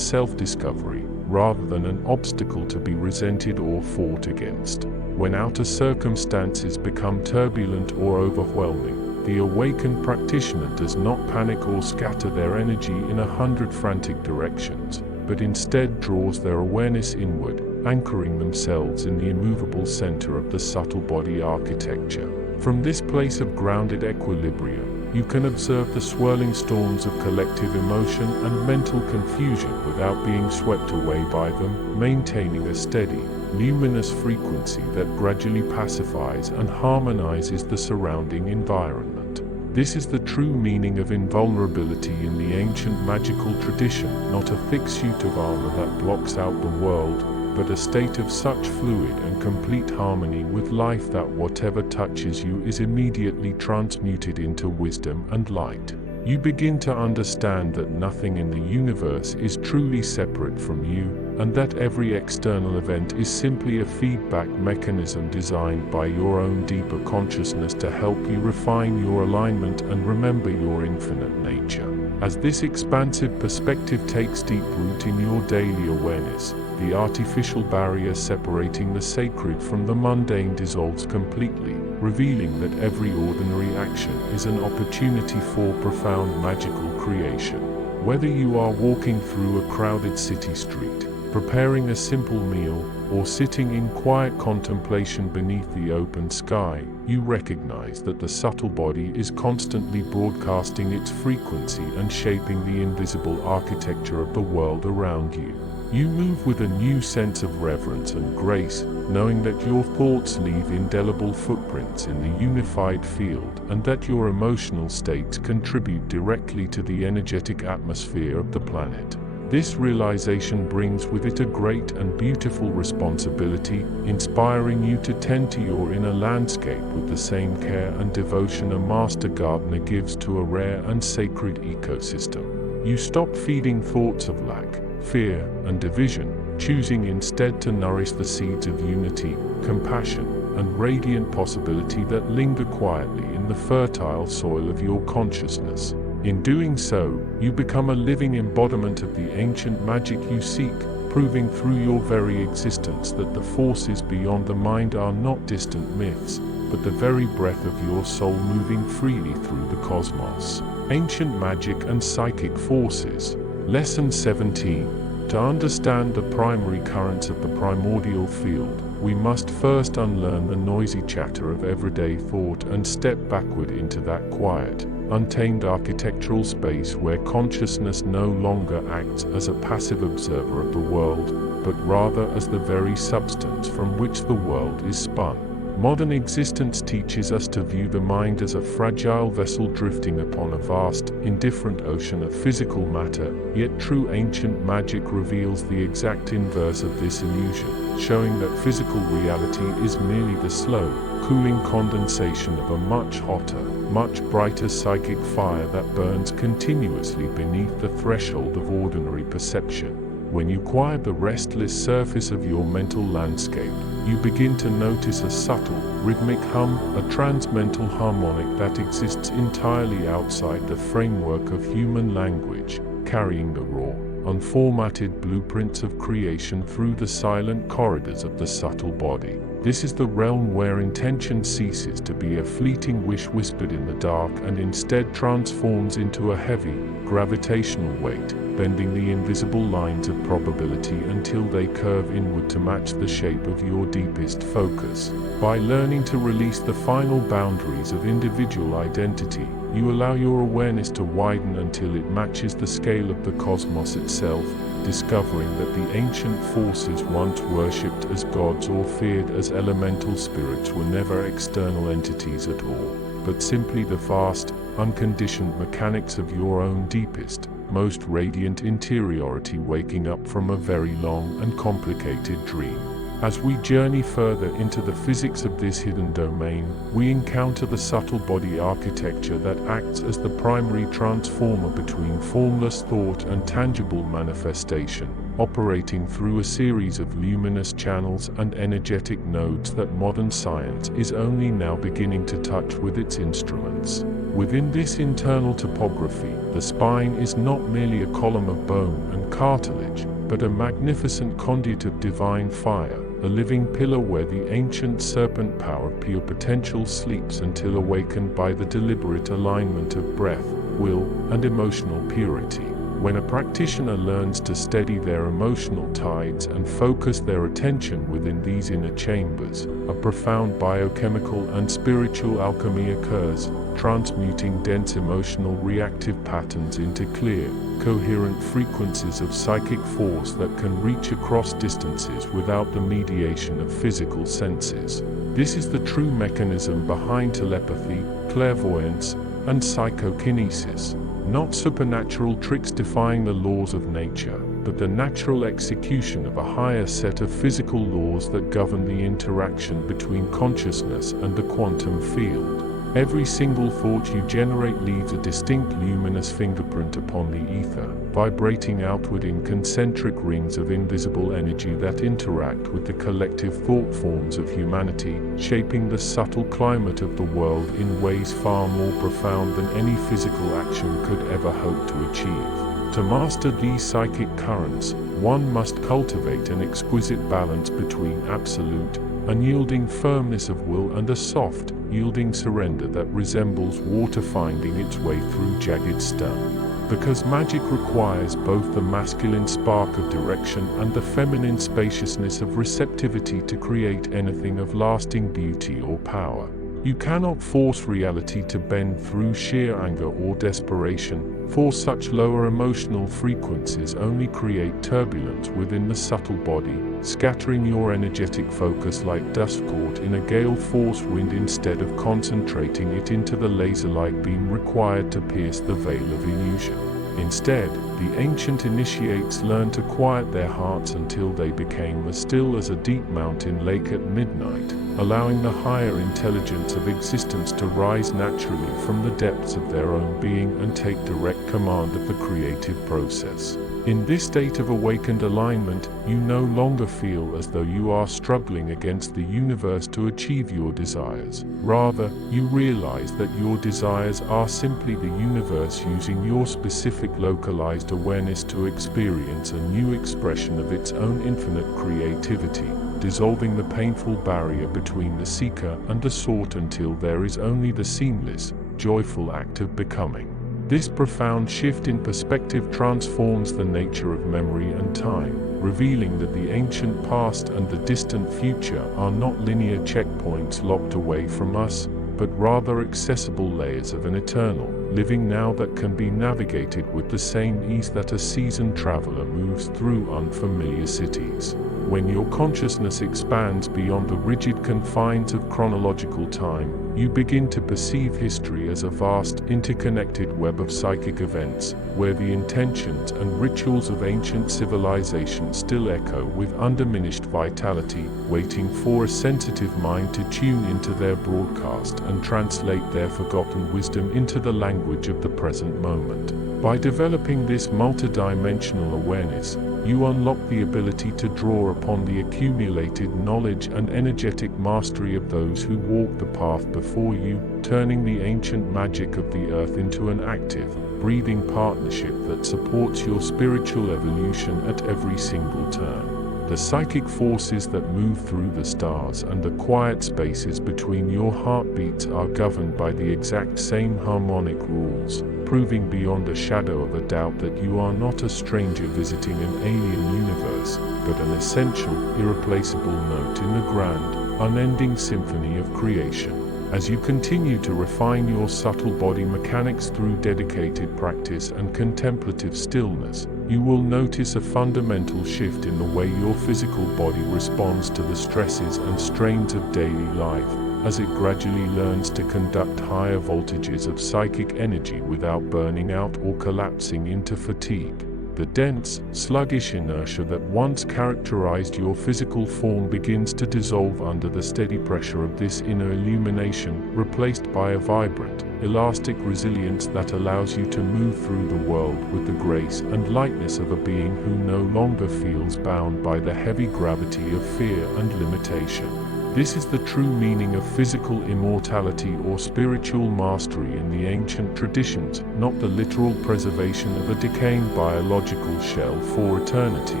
self-discovery, rather than an obstacle to be resented or fought against. When outer circumstances become turbulent or overwhelming, the awakened practitioner does not panic or scatter their energy in 100 frantic directions, but instead draws their awareness inward, anchoring themselves in the immovable center of the subtle body architecture. From this place of grounded equilibrium, you can observe the swirling storms of collective emotion and mental confusion without being swept away by them, maintaining a steady, luminous frequency that gradually pacifies and harmonizes the surrounding environment. This is the true meaning of invulnerability in the ancient magical tradition, not a thick suit of armor that blocks out the world, but a state of such fluid and complete harmony with life that whatever touches you is immediately transmuted into wisdom and light. You begin to understand that nothing in the universe is truly separate from you, and that every external event is simply a feedback mechanism designed by your own deeper consciousness to help you refine your alignment and remember your infinite nature. As this expansive perspective takes deep root in your daily awareness, the artificial barrier separating the sacred from the mundane dissolves completely, revealing that every ordinary action is an opportunity for profound magical creation. Whether you are walking through a crowded city street, preparing a simple meal, or sitting in quiet contemplation beneath the open sky, you recognize that the subtle body is constantly broadcasting its frequency and shaping the invisible architecture of the world around you. You move with a new sense of reverence and grace, knowing that your thoughts leave indelible footprints in the unified field and that your emotional states contribute directly to the energetic atmosphere of the planet. This realization brings with it a great and beautiful responsibility, inspiring you to tend to your inner landscape with the same care and devotion a master gardener gives to a rare and sacred ecosystem. You stop feeding thoughts of lack, fear, and division, choosing instead to nourish the seeds of unity, compassion, and radiant possibility that linger quietly in the fertile soil of your consciousness. In doing so, you become a living embodiment of the ancient magic you seek, proving through your very existence that the forces beyond the mind are not distant myths, but the very breath of your soul moving freely through the cosmos. Ancient magic and psychic forces. Lesson 17. To understand the primary currents of the primordial field, we must first unlearn the noisy chatter of everyday thought and step backward into that quiet, untamed architectural space where consciousness no longer acts as a passive observer of the world, but rather as the very substance from which the world is spun. Modern existence teaches us to view the mind as a fragile vessel drifting upon a vast, indifferent ocean of physical matter, yet true ancient magic reveals the exact inverse of this illusion, showing that physical reality is merely the slow, cooling condensation of a much hotter, much brighter psychic fire that burns continuously beneath the threshold of ordinary perception. When you quiet the restless surface of your mental landscape, you begin to notice a subtle, rhythmic hum, a transmental harmonic that exists entirely outside the framework of human language, carrying the raw, unformatted blueprints of creation through the silent corridors of the subtle body. This is the realm where intention ceases to be a fleeting wish whispered in the dark and instead transforms into a heavy, gravitational weight, bending the invisible lines of probability until they curve inward to match the shape of your deepest focus. By learning to release the final boundaries of individual identity, you allow your awareness to widen until it matches the scale of the cosmos itself, discovering that the ancient forces once worshipped as gods or feared as elemental spirits were never external entities at all, but simply the vast, unconditioned mechanics of your own deepest, most radiant interiority waking up from a very long and complicated dream. As we journey further into the physics of this hidden domain, we encounter the subtle body architecture that acts as the primary transformer between formless thought and tangible manifestation, operating through a series of luminous channels and energetic nodes that modern science is only now beginning to touch with its instruments. Within this internal topography, the spine is not merely a column of bone and cartilage, but a magnificent conduit of divine fire, a living pillar where the ancient serpent power of pure potential sleeps until awakened by the deliberate alignment of breath, will, and emotional purity. When a practitioner learns to steady their emotional tides and focus their attention within these inner chambers, a profound biochemical and spiritual alchemy occurs, transmuting dense emotional reactive patterns into clear, coherent frequencies of psychic force that can reach across distances without the mediation of physical senses. This is the true mechanism behind telepathy, clairvoyance, and psychokinesis. Not supernatural tricks defying the laws of nature, but the natural execution of a higher set of physical laws that govern the interaction between consciousness and the quantum field. Every single thought you generate leaves a distinct luminous fingerprint upon the ether, vibrating outward in concentric rings of invisible energy that interact with the collective thought forms of humanity, shaping the subtle climate of the world in ways far more profound than any physical action could ever hope to achieve. To master these psychic currents, one must cultivate an exquisite balance between absolute, unyielding firmness of will and a soft, yielding surrender that resembles water finding its way through jagged stone. Because magic requires both the masculine spark of direction and the feminine spaciousness of receptivity to create anything of lasting beauty or power. You cannot force reality to bend through sheer anger or desperation, for such lower emotional frequencies only create turbulence within the subtle body, scattering your energetic focus like dust caught in a gale-force wind instead of concentrating it into the laser-like beam required to pierce the veil of illusion. Instead, the ancient initiates learned to quiet their hearts until they became as still as a deep mountain lake at midnight, allowing the higher intelligence of existence to rise naturally from the depths of their own being and take direct command of the creative process. In this state of awakened alignment, you no longer feel as though you are struggling against the universe to achieve your desires. Rather, you realize that your desires are simply the universe using your specific localized awareness to experience a new expression of its own infinite creativity, dissolving the painful barrier between the seeker and the sought until there is only the seamless, joyful act of becoming. This profound shift in perspective transforms the nature of memory and time, revealing that the ancient past and the distant future are not linear checkpoints locked away from us, but rather accessible layers of an eternal, living now that can be navigated with the same ease that a seasoned traveler moves through unfamiliar cities. When your consciousness expands beyond the rigid confines of chronological time, you begin to perceive history as a vast, interconnected web of psychic events, where the intentions and rituals of ancient civilizations still echo with undiminished vitality, waiting for a sensitive mind to tune into their broadcast and translate their forgotten wisdom into the language of the present moment. By developing this multidimensional awareness, you unlock the ability to draw upon the accumulated knowledge and energetic mastery of those who walk the path before you, turning the ancient magic of the earth into an active, breathing partnership that supports your spiritual evolution at every single turn. The psychic forces that move through the stars and the quiet spaces between your heartbeats are governed by the exact same harmonic rules, proving beyond a shadow of a doubt that you are not a stranger visiting an alien universe, but an essential, irreplaceable note in the grand, unending symphony of creation. As you continue to refine your subtle body mechanics through dedicated practice and contemplative stillness, you will notice a fundamental shift in the way your physical body responds to the stresses and strains of daily life, as it gradually learns to conduct higher voltages of psychic energy without burning out or collapsing into fatigue. The dense, sluggish inertia that once characterized your physical form begins to dissolve under the steady pressure of this inner illumination, replaced by a vibrant, elastic resilience that allows you to move through the world with the grace and lightness of a being who no longer feels bound by the heavy gravity of fear and limitation. This is the true meaning of physical immortality or spiritual mastery in the ancient traditions, not the literal preservation of a decaying biological shell for eternity,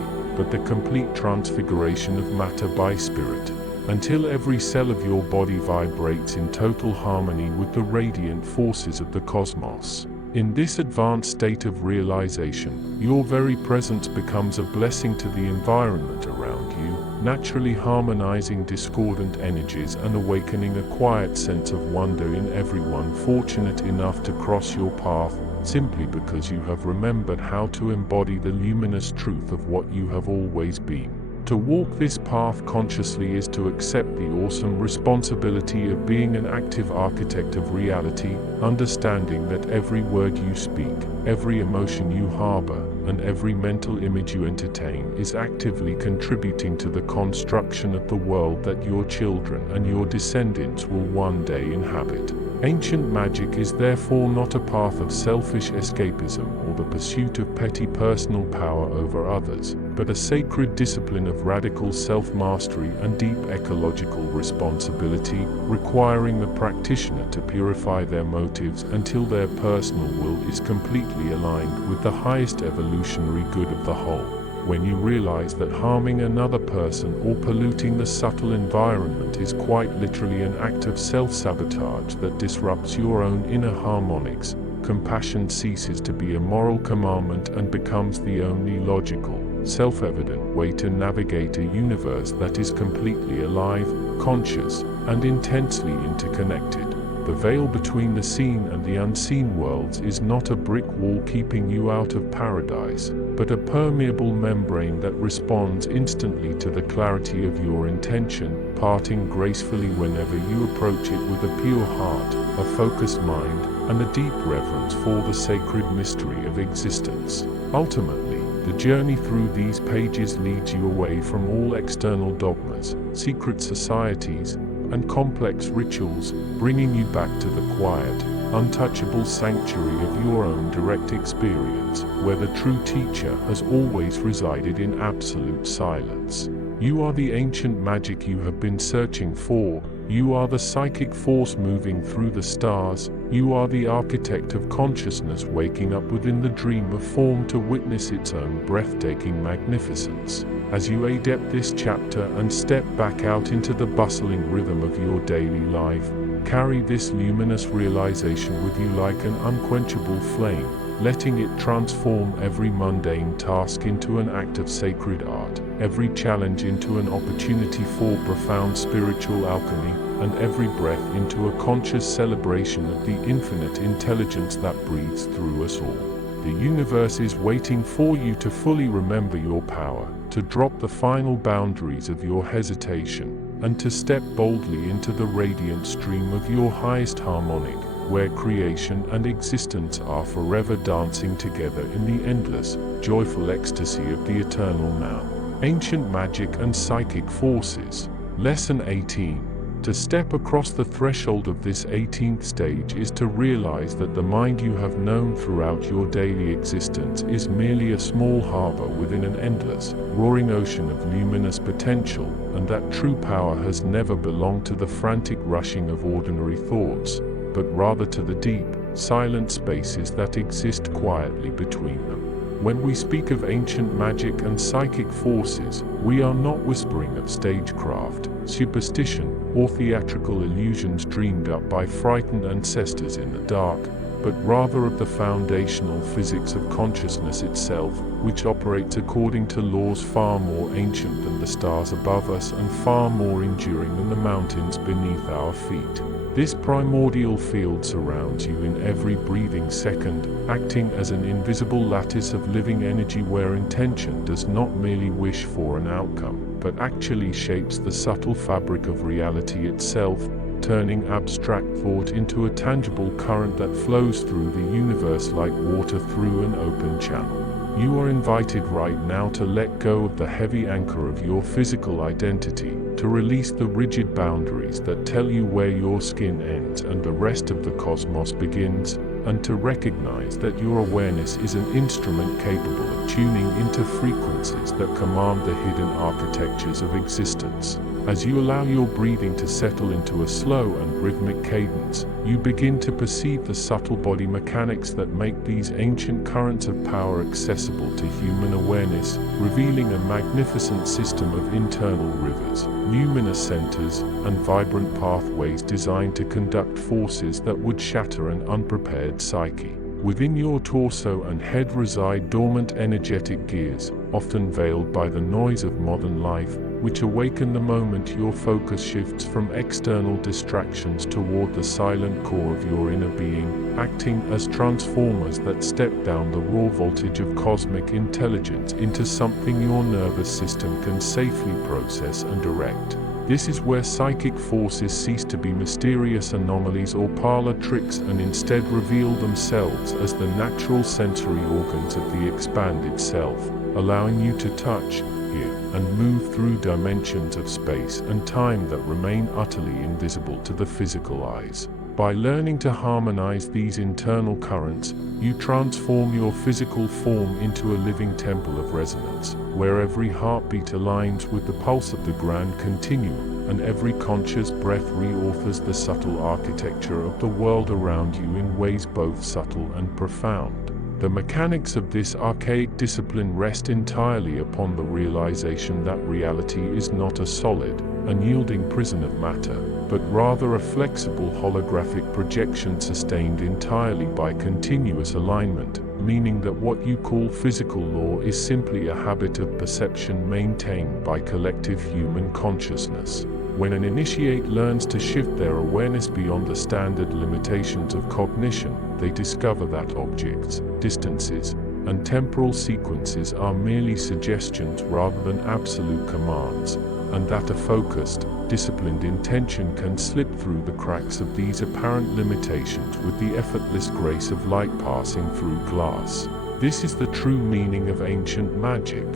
but the complete transfiguration of matter by spirit, until every cell of your body vibrates in total harmony with the radiant forces of the cosmos. In this advanced state of realization, your very presence becomes a blessing to the environment around you, naturally harmonizing discordant energies and awakening a quiet sense of wonder in everyone fortunate enough to cross your path, simply because you have remembered how to embody the luminous truth of what you have always been. To walk this path consciously is to accept the awesome responsibility of being an active architect of reality, understanding that every word you speak, every emotion you harbor, and every mental image you entertain is actively contributing to the construction of the world that your children and your descendants will one day inhabit. Ancient magic is therefore not a path of selfish escapism or the pursuit of petty personal power over others, but a sacred discipline of radical self-mastery and deep ecological responsibility, requiring the practitioner to purify their motives until their personal will is completely aligned with the highest evolutionary good of the whole. When you realize that harming another person or polluting the subtle environment is quite literally an act of self-sabotage that disrupts your own inner harmonics, compassion ceases to be a moral commandment and becomes the only logical, self-evident way to navigate a universe that is completely alive, conscious, and intensely interconnected. The veil between the seen and the unseen worlds is not a brick wall keeping you out of paradise, but a permeable membrane that responds instantly to the clarity of your intention, parting gracefully whenever you approach it with a pure heart, a focused mind, and a deep reverence for the sacred mystery of existence. Ultimately, the journey through these pages leads you away from all external dogmas, secret societies, and complex rituals, bringing you back to the quiet, untouchable sanctuary of your own direct experience, where the true teacher has always resided in absolute silence. You are the ancient magic you have been searching for. You are the psychic force moving through the stars. You are the architect of consciousness waking up within the dream of form to witness its own breathtaking magnificence. As you adept this chapter and step back out into the bustling rhythm of your daily life, carry this luminous realization with you like an unquenchable flame, letting it transform every mundane task into an act of sacred art, every challenge into an opportunity for profound spiritual alchemy, and every breath into a conscious celebration of the infinite intelligence that breathes through us all. The universe is waiting for you to fully remember your power, to drop the final boundaries of your hesitation, and to step boldly into the radiant stream of your highest harmonic, where creation and existence are forever dancing together in the endless, joyful ecstasy of the eternal now. Ancient Magic and Psychic Forces. Lesson 18. To step across the threshold of this 18th stage is to realize that the mind you have known throughout your daily existence is merely a small harbor within an endless, roaring ocean of luminous potential, and that true power has never belonged to the frantic rushing of ordinary thoughts, but rather to the deep, silent spaces that exist quietly between them. When we speak of ancient magic and psychic forces, we are not whispering of stagecraft, superstition, or theatrical illusions dreamed up by frightened ancestors in the dark, but rather of the foundational physics of consciousness itself, which operates according to laws far more ancient than the stars above us and far more enduring than the mountains beneath our feet. This primordial field surrounds you in every breathing second, acting as an invisible lattice of living energy where intention does not merely wish for an outcome, but actually shapes the subtle fabric of reality itself, turning abstract thought into a tangible current that flows through the universe like water through an open channel. You are invited right now to let go of the heavy anchor of your physical identity, to release the rigid boundaries that tell you where your skin ends and the rest of the cosmos begins, and to recognize that your awareness is an instrument capable of tuning into frequencies that command the hidden architectures of existence. As you allow your breathing to settle into a slow and rhythmic cadence, you begin to perceive the subtle body mechanics that make these ancient currents of power accessible to human awareness, revealing a magnificent system of internal rivers, luminous centers, and vibrant pathways designed to conduct forces that would shatter an unprepared psyche. Within your torso and head reside dormant energetic gears, often veiled by the noise of modern life, which awaken the moment your focus shifts from external distractions toward the silent core of your inner being, acting as transformers that step down the raw voltage of cosmic intelligence into something your nervous system can safely process and direct. This is where psychic forces cease to be mysterious anomalies or parlor tricks and instead reveal themselves as the natural sensory organs of the expanded self, allowing you to touch, hear, and move through dimensions of space and time that remain utterly invisible to the physical eyes. By learning to harmonize these internal currents, you transform your physical form into a living temple of resonance, where every heartbeat aligns with the pulse of the grand continuum, and every conscious breath reauthors the subtle architecture of the world around you in ways both subtle and profound. The mechanics of this archaic discipline rest entirely upon the realization that reality is not a solid, unyielding prison of matter, but rather a flexible holographic projection sustained entirely by continuous alignment, meaning that what you call physical law is simply a habit of perception maintained by collective human consciousness. When an initiate learns to shift their awareness beyond the standard limitations of cognition, they discover that objects, distances, and temporal sequences are merely suggestions rather than absolute commands, and that a focused, disciplined intention can slip through the cracks of these apparent limitations with the effortless grace of light passing through glass. This is the true meaning of ancient magic,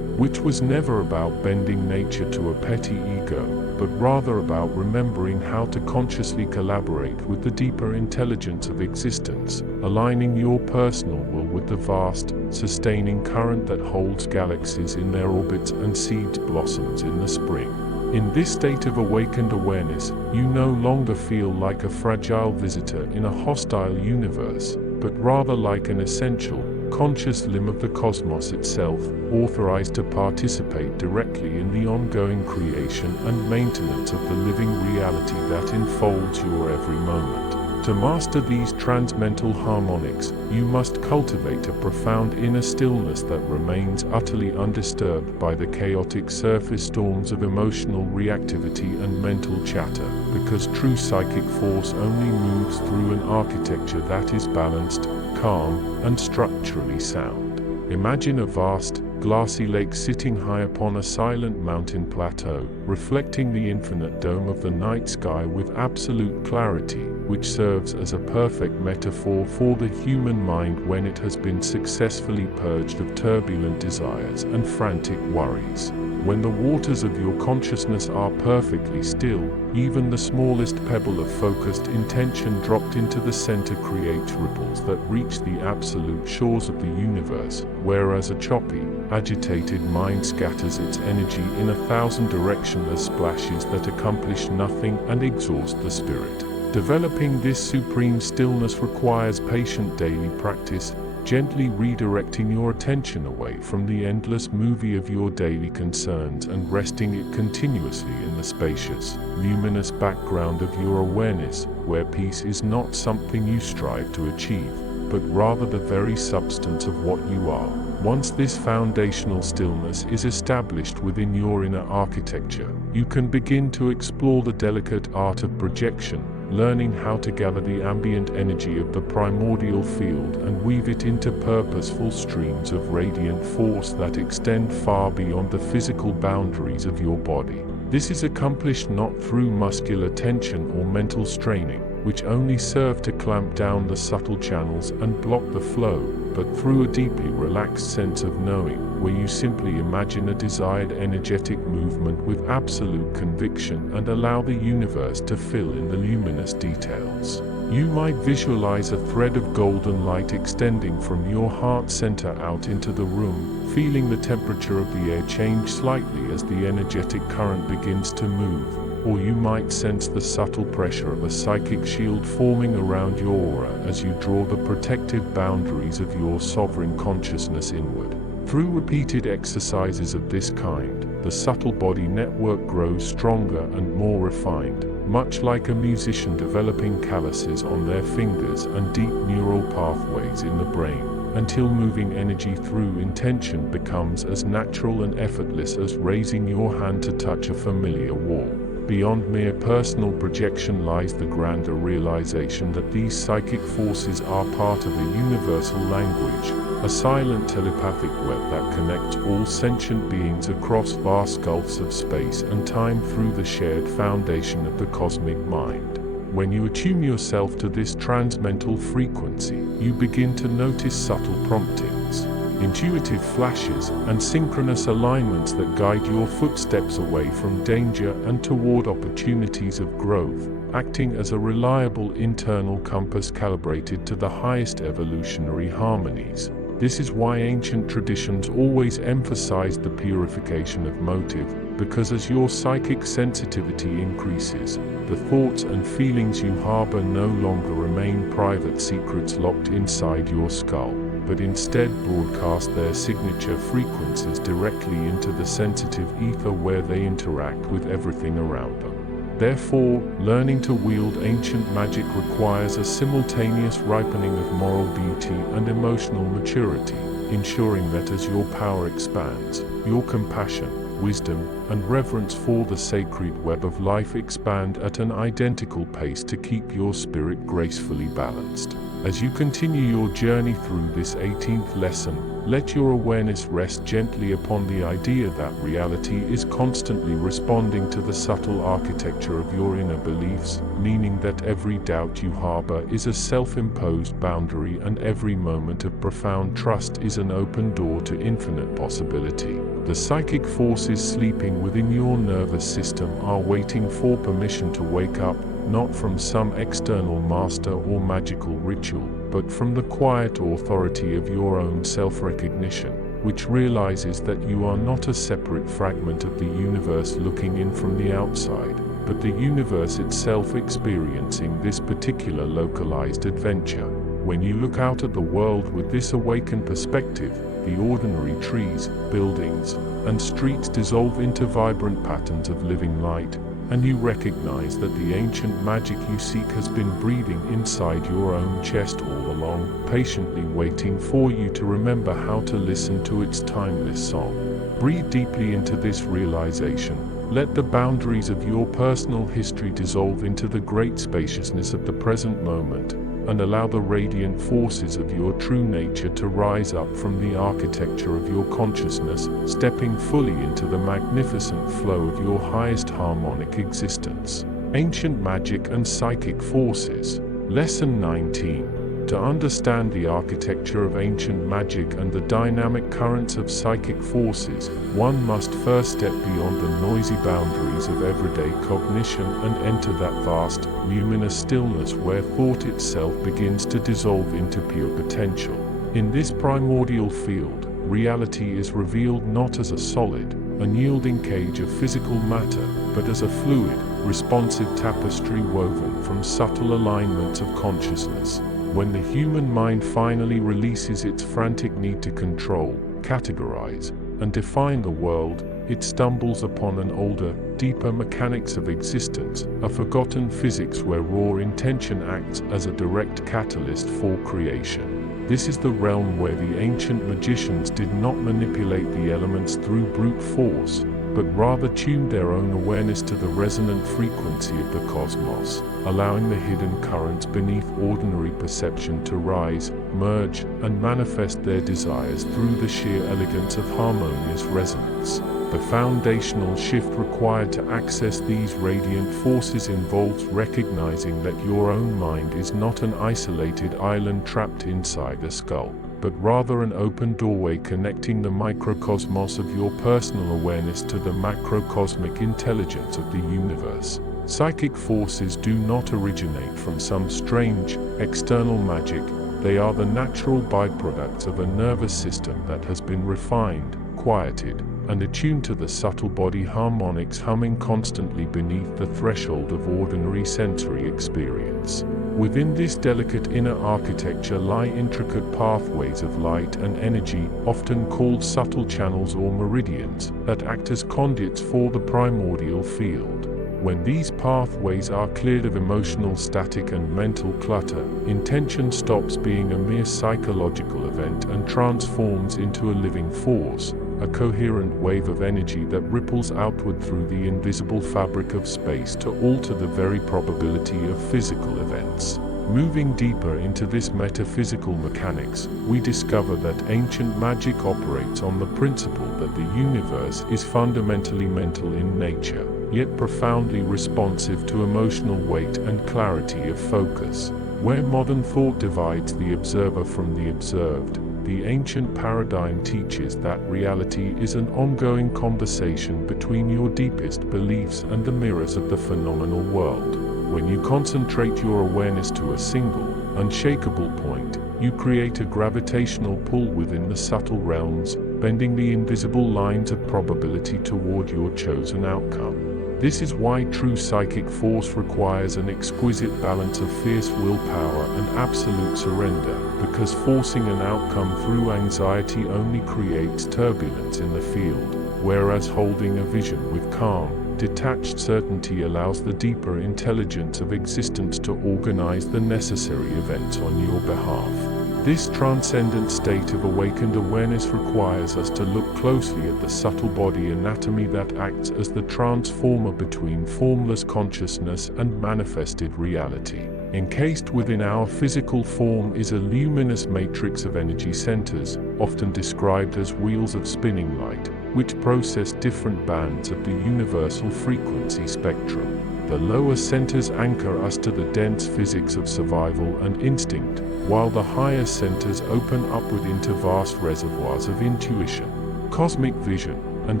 which was never about bending nature to a petty ego, but rather about remembering how to consciously collaborate with the deeper intelligence of existence, aligning your personal will with the vast, sustaining current that holds galaxies in their orbits and seeds blossoms in the spring. In this state of awakened awareness, you no longer feel like a fragile visitor in a hostile universe, but rather like an essential, conscious limb of the cosmos itself, authorized to participate directly in the ongoing creation and maintenance of the living reality that enfolds your every moment. To master these transmental harmonics, you must cultivate a profound inner stillness that remains utterly undisturbed by the chaotic surface storms of emotional reactivity and mental chatter, because true psychic force only moves through an architecture that is balanced, calm, and structurally sound. Imagine a vast, glassy lake sitting high upon a silent mountain plateau, reflecting the infinite dome of the night sky with absolute clarity, which serves as a perfect metaphor for the human mind when it has been successfully purged of turbulent desires and frantic worries. When the waters of your consciousness are perfectly still, even the smallest pebble of focused intention dropped into the center creates ripples that reach the absolute shores of the universe, whereas a choppy, agitated mind scatters its energy in 1,000 directions as splashes that accomplish nothing and exhaust the spirit. Developing this supreme stillness requires patient daily practice, gently redirecting your attention away from the endless movie of your daily concerns and resting it continuously in the spacious, luminous background of your awareness, where peace is not something you strive to achieve, but rather the very substance of what you are. Once this foundational stillness is established within your inner architecture, you can begin to explore the delicate art of projection, learning how to gather the ambient energy of the primordial field and weave it into purposeful streams of radiant force that extend far beyond the physical boundaries of your body. This is accomplished not through muscular tension or mental straining, which only serve to clamp down the subtle channels and block the flow, but through a deeply relaxed sense of knowing, where you simply imagine a desired energetic movement with absolute conviction and allow the universe to fill in the luminous details. You might visualize a thread of golden light extending from your heart center out into the room, feeling the temperature of the air change slightly as the energetic current begins to move. Or you might sense the subtle pressure of a psychic shield forming around your aura as you draw the protective boundaries of your sovereign consciousness inward. Through repeated exercises of this kind, the subtle body network grows stronger and more refined, much like a musician developing calluses on their fingers and deep neural pathways in the brain, until moving energy through intention becomes as natural and effortless as raising your hand to touch a familiar wall. Beyond mere personal projection lies the grander realization that these psychic forces are part of a universal language, a silent telepathic web that connects all sentient beings across vast gulfs of space and time through the shared foundation of the cosmic mind. When you attune yourself to this transmental frequency, you begin to notice subtle promptings, intuitive flashes, and synchronous alignments that guide your footsteps away from danger and toward opportunities of growth, acting as a reliable internal compass calibrated to the highest evolutionary harmonies. This is why ancient traditions always emphasized the purification of motive, because as your psychic sensitivity increases, the thoughts and feelings you harbor no longer remain private secrets locked inside your skull, but instead broadcast their signature frequencies directly into the sensitive ether where they interact with everything around them. Therefore, learning to wield ancient magic requires a simultaneous ripening of moral beauty and emotional maturity, ensuring that as your power expands, your compassion, wisdom, and reverence for the sacred web of life expand at an identical pace to keep your spirit gracefully balanced. As you continue your journey through this 18th lesson, let your awareness rest gently upon the idea that reality is constantly responding to the subtle architecture of your inner beliefs, meaning that every doubt you harbor is a self-imposed boundary and every moment of profound trust is an open door to infinite possibility. The psychic forces sleeping within your nervous system are waiting for permission to wake up, not from some external master or magical ritual, but from the quiet authority of your own self-recognition, which realizes that you are not a separate fragment of the universe looking in from the outside, but the universe itself experiencing this particular localized adventure. When you look out at the world with this awakened perspective, the ordinary trees, buildings, and streets dissolve into vibrant patterns of living light, and you recognize that the ancient magic you seek has been breathing inside your own chest all along, patiently waiting for you to remember how to listen to its timeless song. Breathe deeply into this realization. Let the boundaries of your personal history dissolve into the great spaciousness of the present moment, and allow the radiant forces of your true nature to rise up from the architecture of your consciousness, stepping fully into the magnificent flow of your highest harmonic existence. Ancient Magic and Psychic Forces. Lesson 19. To understand the architecture of ancient magic and the dynamic currents of psychic forces, one must first step beyond the noisy boundaries of everyday cognition and enter that vast, luminous stillness where thought itself begins to dissolve into pure potential. In this primordial field, reality is revealed not as a solid, unyielding cage of physical matter, but as a fluid, responsive tapestry woven from subtle alignments of consciousness. When the human mind finally releases its frantic need to control, categorize, and define the world, it stumbles upon an older, deeper mechanics of existence, a forgotten physics where raw intention acts as a direct catalyst for creation. This is the realm where the ancient magicians did not manipulate the elements through brute force, but rather tuned their own awareness to the resonant frequency of the cosmos, allowing the hidden currents beneath ordinary perception to rise, merge, and manifest their desires through the sheer elegance of harmonious resonance. The foundational shift required to access these radiant forces involves recognizing that your own mind is not an isolated island trapped inside a skull, but rather an open doorway connecting the microcosmos of your personal awareness to the macrocosmic intelligence of the universe. Psychic forces do not originate from some strange, external magic. They are the natural byproducts of a nervous system that has been refined, quieted, and attuned to the subtle body harmonics humming constantly beneath the threshold of ordinary sensory experience. Within this delicate inner architecture lie intricate pathways of light and energy, often called subtle channels or meridians, that act as conduits for the primordial field. When these pathways are cleared of emotional static and mental clutter, intention stops being a mere psychological event and transforms into a living force, a coherent wave of energy that ripples outward through the invisible fabric of space to alter the very probability of physical events. Moving deeper into this metaphysical mechanics, we discover that ancient magic operates on the principle that the universe is fundamentally mental in nature, yet profoundly responsive to emotional weight and clarity of focus. Where modern thought divides the observer from the observed, the ancient paradigm teaches that reality is an ongoing conversation between your deepest beliefs and the mirrors of the phenomenal world. When you concentrate your awareness to a single, unshakable point, you create a gravitational pull within the subtle realms, bending the invisible lines of probability toward your chosen outcome. This is why true psychic force requires an exquisite balance of fierce willpower and absolute surrender, because forcing an outcome through anxiety only creates turbulence in the field, whereas holding a vision with calm, detached certainty allows the deeper intelligence of existence to organize the necessary events on your behalf. This transcendent state of awakened awareness requires us to look closely at the subtle body anatomy that acts as the transformer between formless consciousness and manifested reality. Encased within our physical form is a luminous matrix of energy centers, often described as wheels of spinning light, which process different bands of the universal frequency spectrum. The lower centers anchor us to the dense physics of survival and instinct, while the higher centers open upward into vast reservoirs of intuition, cosmic vision, and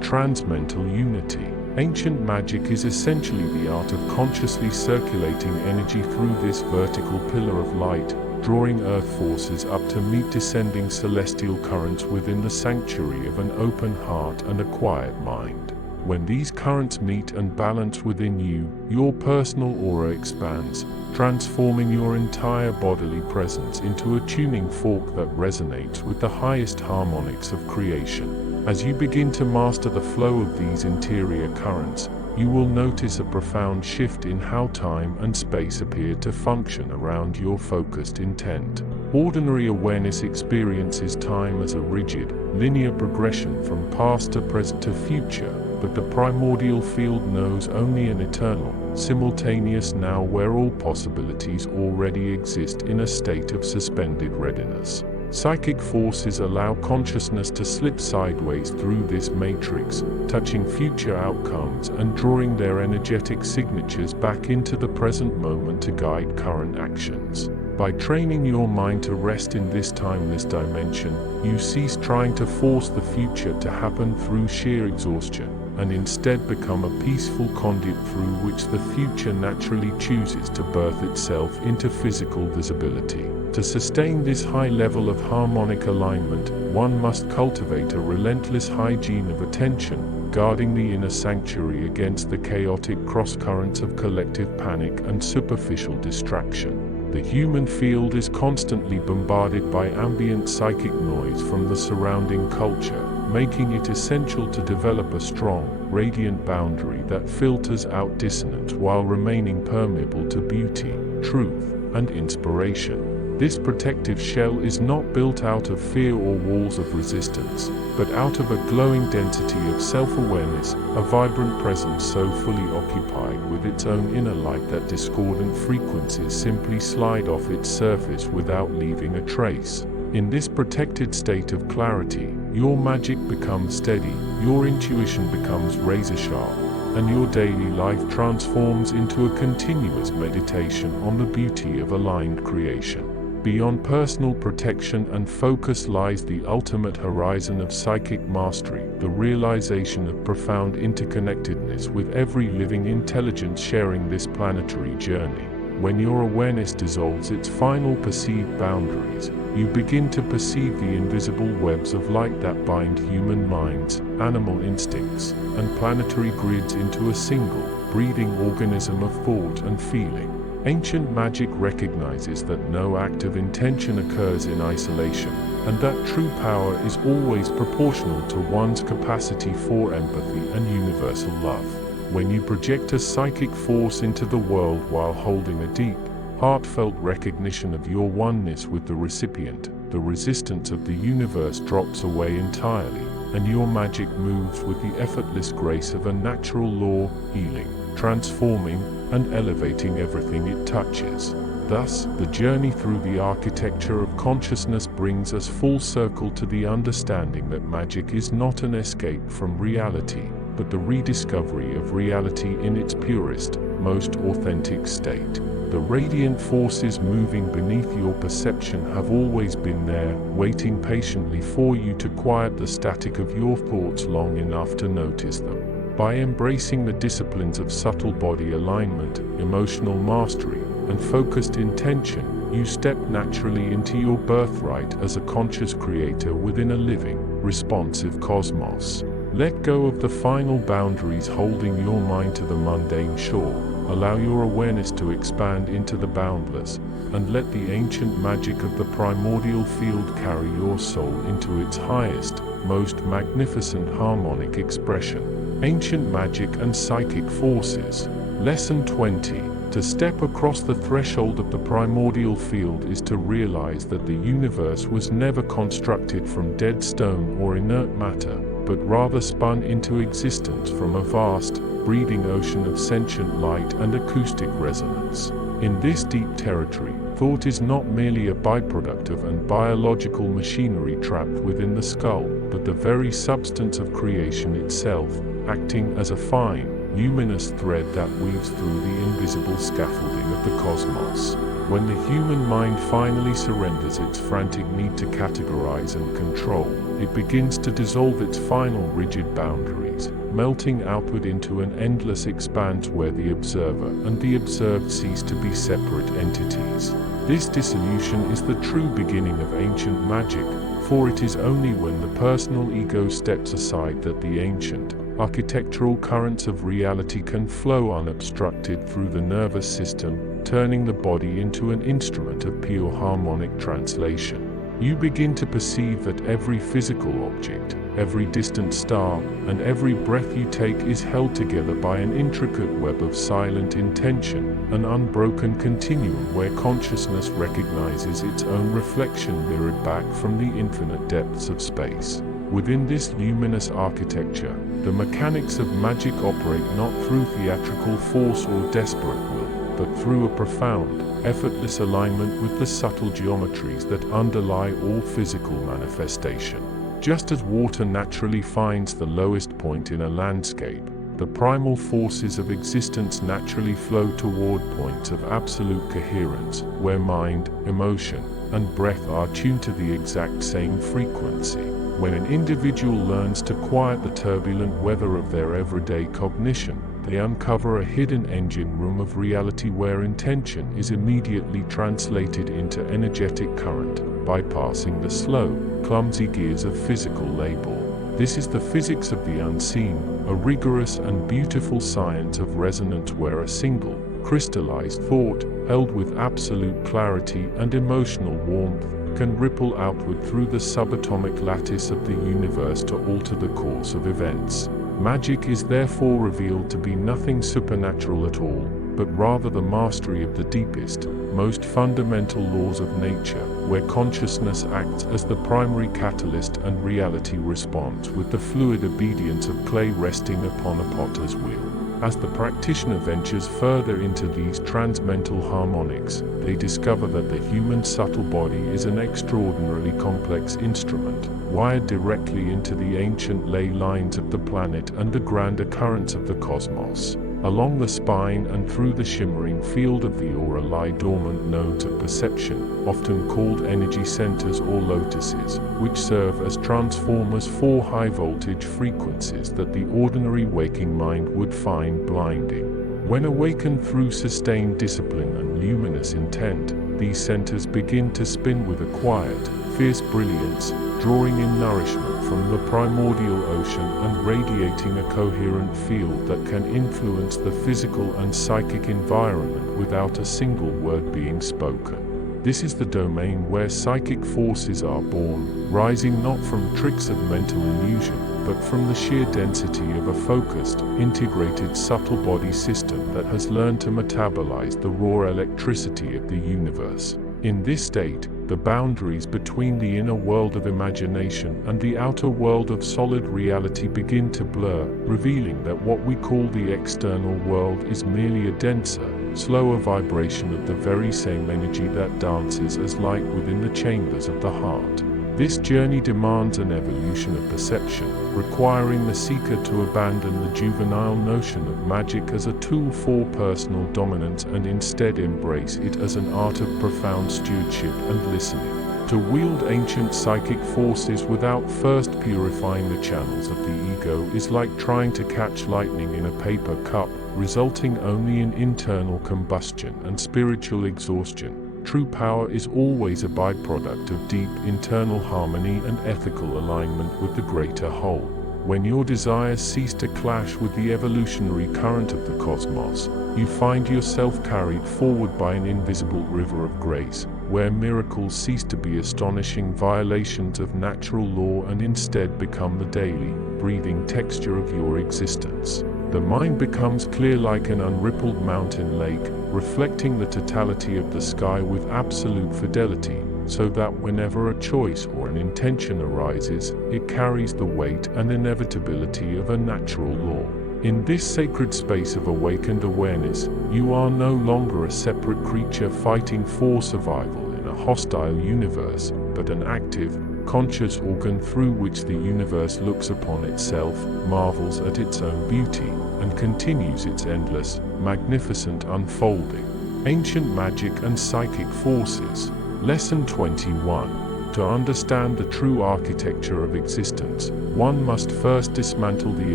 transmental unity. Ancient magic is essentially the art of consciously circulating energy through this vertical pillar of light, drawing earth forces up to meet descending celestial currents within the sanctuary of an open heart and a quiet mind. When these currents meet and balance within you, your personal aura expands, transforming your entire bodily presence into a tuning fork that resonates with the highest harmonics of creation. As you begin to master the flow of these interior currents, you will notice a profound shift in how time and space appear to function around your focused intent. Ordinary awareness experiences time as a rigid, linear progression from past to present to future, but the primordial field knows only an eternal, simultaneous now where all possibilities already exist in a state of suspended readiness. Psychic forces allow consciousness to slip sideways through this matrix, touching future outcomes and drawing their energetic signatures back into the present moment to guide current actions. By training your mind to rest in this timeless dimension, you cease trying to force the future to happen through sheer exhaustion, and instead become a peaceful conduit through which the future naturally chooses to birth itself into physical visibility. To sustain this high level of harmonic alignment, one must cultivate a relentless hygiene of attention, guarding the inner sanctuary against the chaotic cross-currents of collective panic and superficial distraction. The human field is constantly bombarded by ambient psychic noise from the surrounding culture, making it essential to develop a strong, radiant boundary that filters out dissonance while remaining permeable to beauty, truth, and inspiration. This protective shell is not built out of fear or walls of resistance, but out of a glowing density of self-awareness, a vibrant presence so fully occupied with its own inner light that discordant frequencies simply slide off its surface without leaving a trace. In this protected state of clarity, your magic becomes steady, your intuition becomes razor-sharp, and your daily life transforms into a continuous meditation on the beauty of aligned creation. Beyond personal protection and focus lies the ultimate horizon of psychic mastery, the realization of profound interconnectedness with every living intelligence sharing this planetary journey. When your awareness dissolves its final perceived boundaries, you begin to perceive the invisible webs of light that bind human minds, animal instincts, and planetary grids into a single, breathing organism of thought and feeling. Ancient magic recognizes that no act of intention occurs in isolation, and that true power is always proportional to one's capacity for empathy and universal love. When you project a psychic force into the world while holding a deep, heartfelt recognition of your oneness with the recipient, the resistance of the universe drops away entirely, and your magic moves with the effortless grace of a natural law, healing, transforming, and elevating everything it touches. Thus, the journey through the architecture of consciousness brings us full circle to the understanding that magic is not an escape from reality, but the rediscovery of reality in its purest, most authentic state. The radiant forces moving beneath your perception have always been there, waiting patiently for you to quiet the static of your thoughts long enough to notice them. By embracing the disciplines of subtle body alignment, emotional mastery, and focused intention, you step naturally into your birthright as a conscious creator within a living, responsive cosmos. Let go of the final boundaries holding your mind to the mundane shore. Allow your awareness to expand into the boundless, and let the ancient magic of the primordial field carry your soul into its highest, most magnificent harmonic expression. Ancient Magic and Psychic Forces. Lesson 20. To step across the threshold of the primordial field is to realize that the universe was never constructed from dead stone or inert matter, but rather spun into existence from a vast, breathing ocean of sentient light and acoustic resonance. In this deep territory, thought is not merely a byproduct of an biological machinery trapped within the skull, but the very substance of creation itself, acting as a fine, luminous thread that weaves through the invisible scaffolding of the cosmos. When the human mind finally surrenders its frantic need to categorize and control, it begins to dissolve its final rigid boundaries, melting outward into an endless expanse where the observer and the observed cease to be separate entities. This dissolution is the true beginning of ancient magic, for it is only when the personal ego steps aside that the ancient, architectural currents of reality can flow unobstructed through the nervous system, turning the body into an instrument of pure harmonic translation. You begin to perceive that every physical object, every distant star, and every breath you take is held together by an intricate web of silent intention, an unbroken continuum where consciousness recognizes its own reflection mirrored back from the infinite depths of space. Within this luminous architecture, the mechanics of magic operate not through theatrical force or desperate will, but through a profound, effortless alignment with the subtle geometries that underlie all physical manifestation. Just as water naturally finds the lowest point in a landscape, the primal forces of existence naturally flow toward points of absolute coherence, where mind, emotion, and breath are tuned to the exact same frequency. When an individual learns to quiet the turbulent weather of their everyday cognition, they uncover a hidden engine room of reality where intention is immediately translated into energetic current, bypassing the slow, clumsy gears of physical labor. This is the physics of the unseen, a rigorous and beautiful science of resonance where a single, crystallized thought, held with absolute clarity and emotional warmth, can ripple outward through the subatomic lattice of the universe to alter the course of events. Magic is therefore revealed to be nothing supernatural at all, but rather the mastery of the deepest, most fundamental laws of nature, where consciousness acts as the primary catalyst and reality responds with the fluid obedience of clay resting upon a potter's wheel. As the practitioner ventures further into these transmental harmonics, they discover that the human subtle body is an extraordinarily complex instrument, wired directly into the ancient ley lines of the planet and the grander currents of the cosmos. Along the spine and through the shimmering field of the aura lie dormant nodes of perception, often called energy centers or lotuses, which serve as transformers for high-voltage frequencies that the ordinary waking mind would find blinding. When awakened through sustained discipline and luminous intent, these centers begin to spin with a quiet, fierce brilliance, drawing in nourishment from the primordial ocean and radiating a coherent field that can influence the physical and psychic environment without a single word being spoken. This is the domain where psychic forces are born, rising not from tricks of mental illusion, but from the sheer density of a focused, integrated subtle body system that has learned to metabolize the raw electricity of the universe. In this state, the boundaries between the inner world of imagination and the outer world of solid reality begin to blur, revealing that what we call the external world is merely a denser, slower vibration of the very same energy that dances as light within the chambers of the heart. This journey demands an evolution of perception, requiring the seeker to abandon the juvenile notion of magic as a tool for personal dominance and instead embrace it as an art of profound stewardship and listening. To wield ancient psychic forces without first purifying the channels of the ego is like trying to catch lightning in a paper cup, resulting only in internal combustion and spiritual exhaustion. True power is always a byproduct of deep internal harmony and ethical alignment with the greater whole. When your desires cease to clash with the evolutionary current of the cosmos, you find yourself carried forward by an invisible river of grace, where miracles cease to be astonishing violations of natural law and instead become the daily, breathing texture of your existence. The mind becomes clear like an unrippled mountain lake, reflecting the totality of the sky with absolute fidelity, so that whenever a choice or an intention arises, it carries the weight and inevitability of a natural law. In this sacred space of awakened awareness, you are no longer a separate creature fighting for survival in a hostile universe, but an active, conscious organ through which the universe looks upon itself, marvels at its own beauty, and continues its endless, magnificent unfolding. Ancient magic and psychic forces. Lesson 21. To understand the true architecture of existence, one must first dismantle the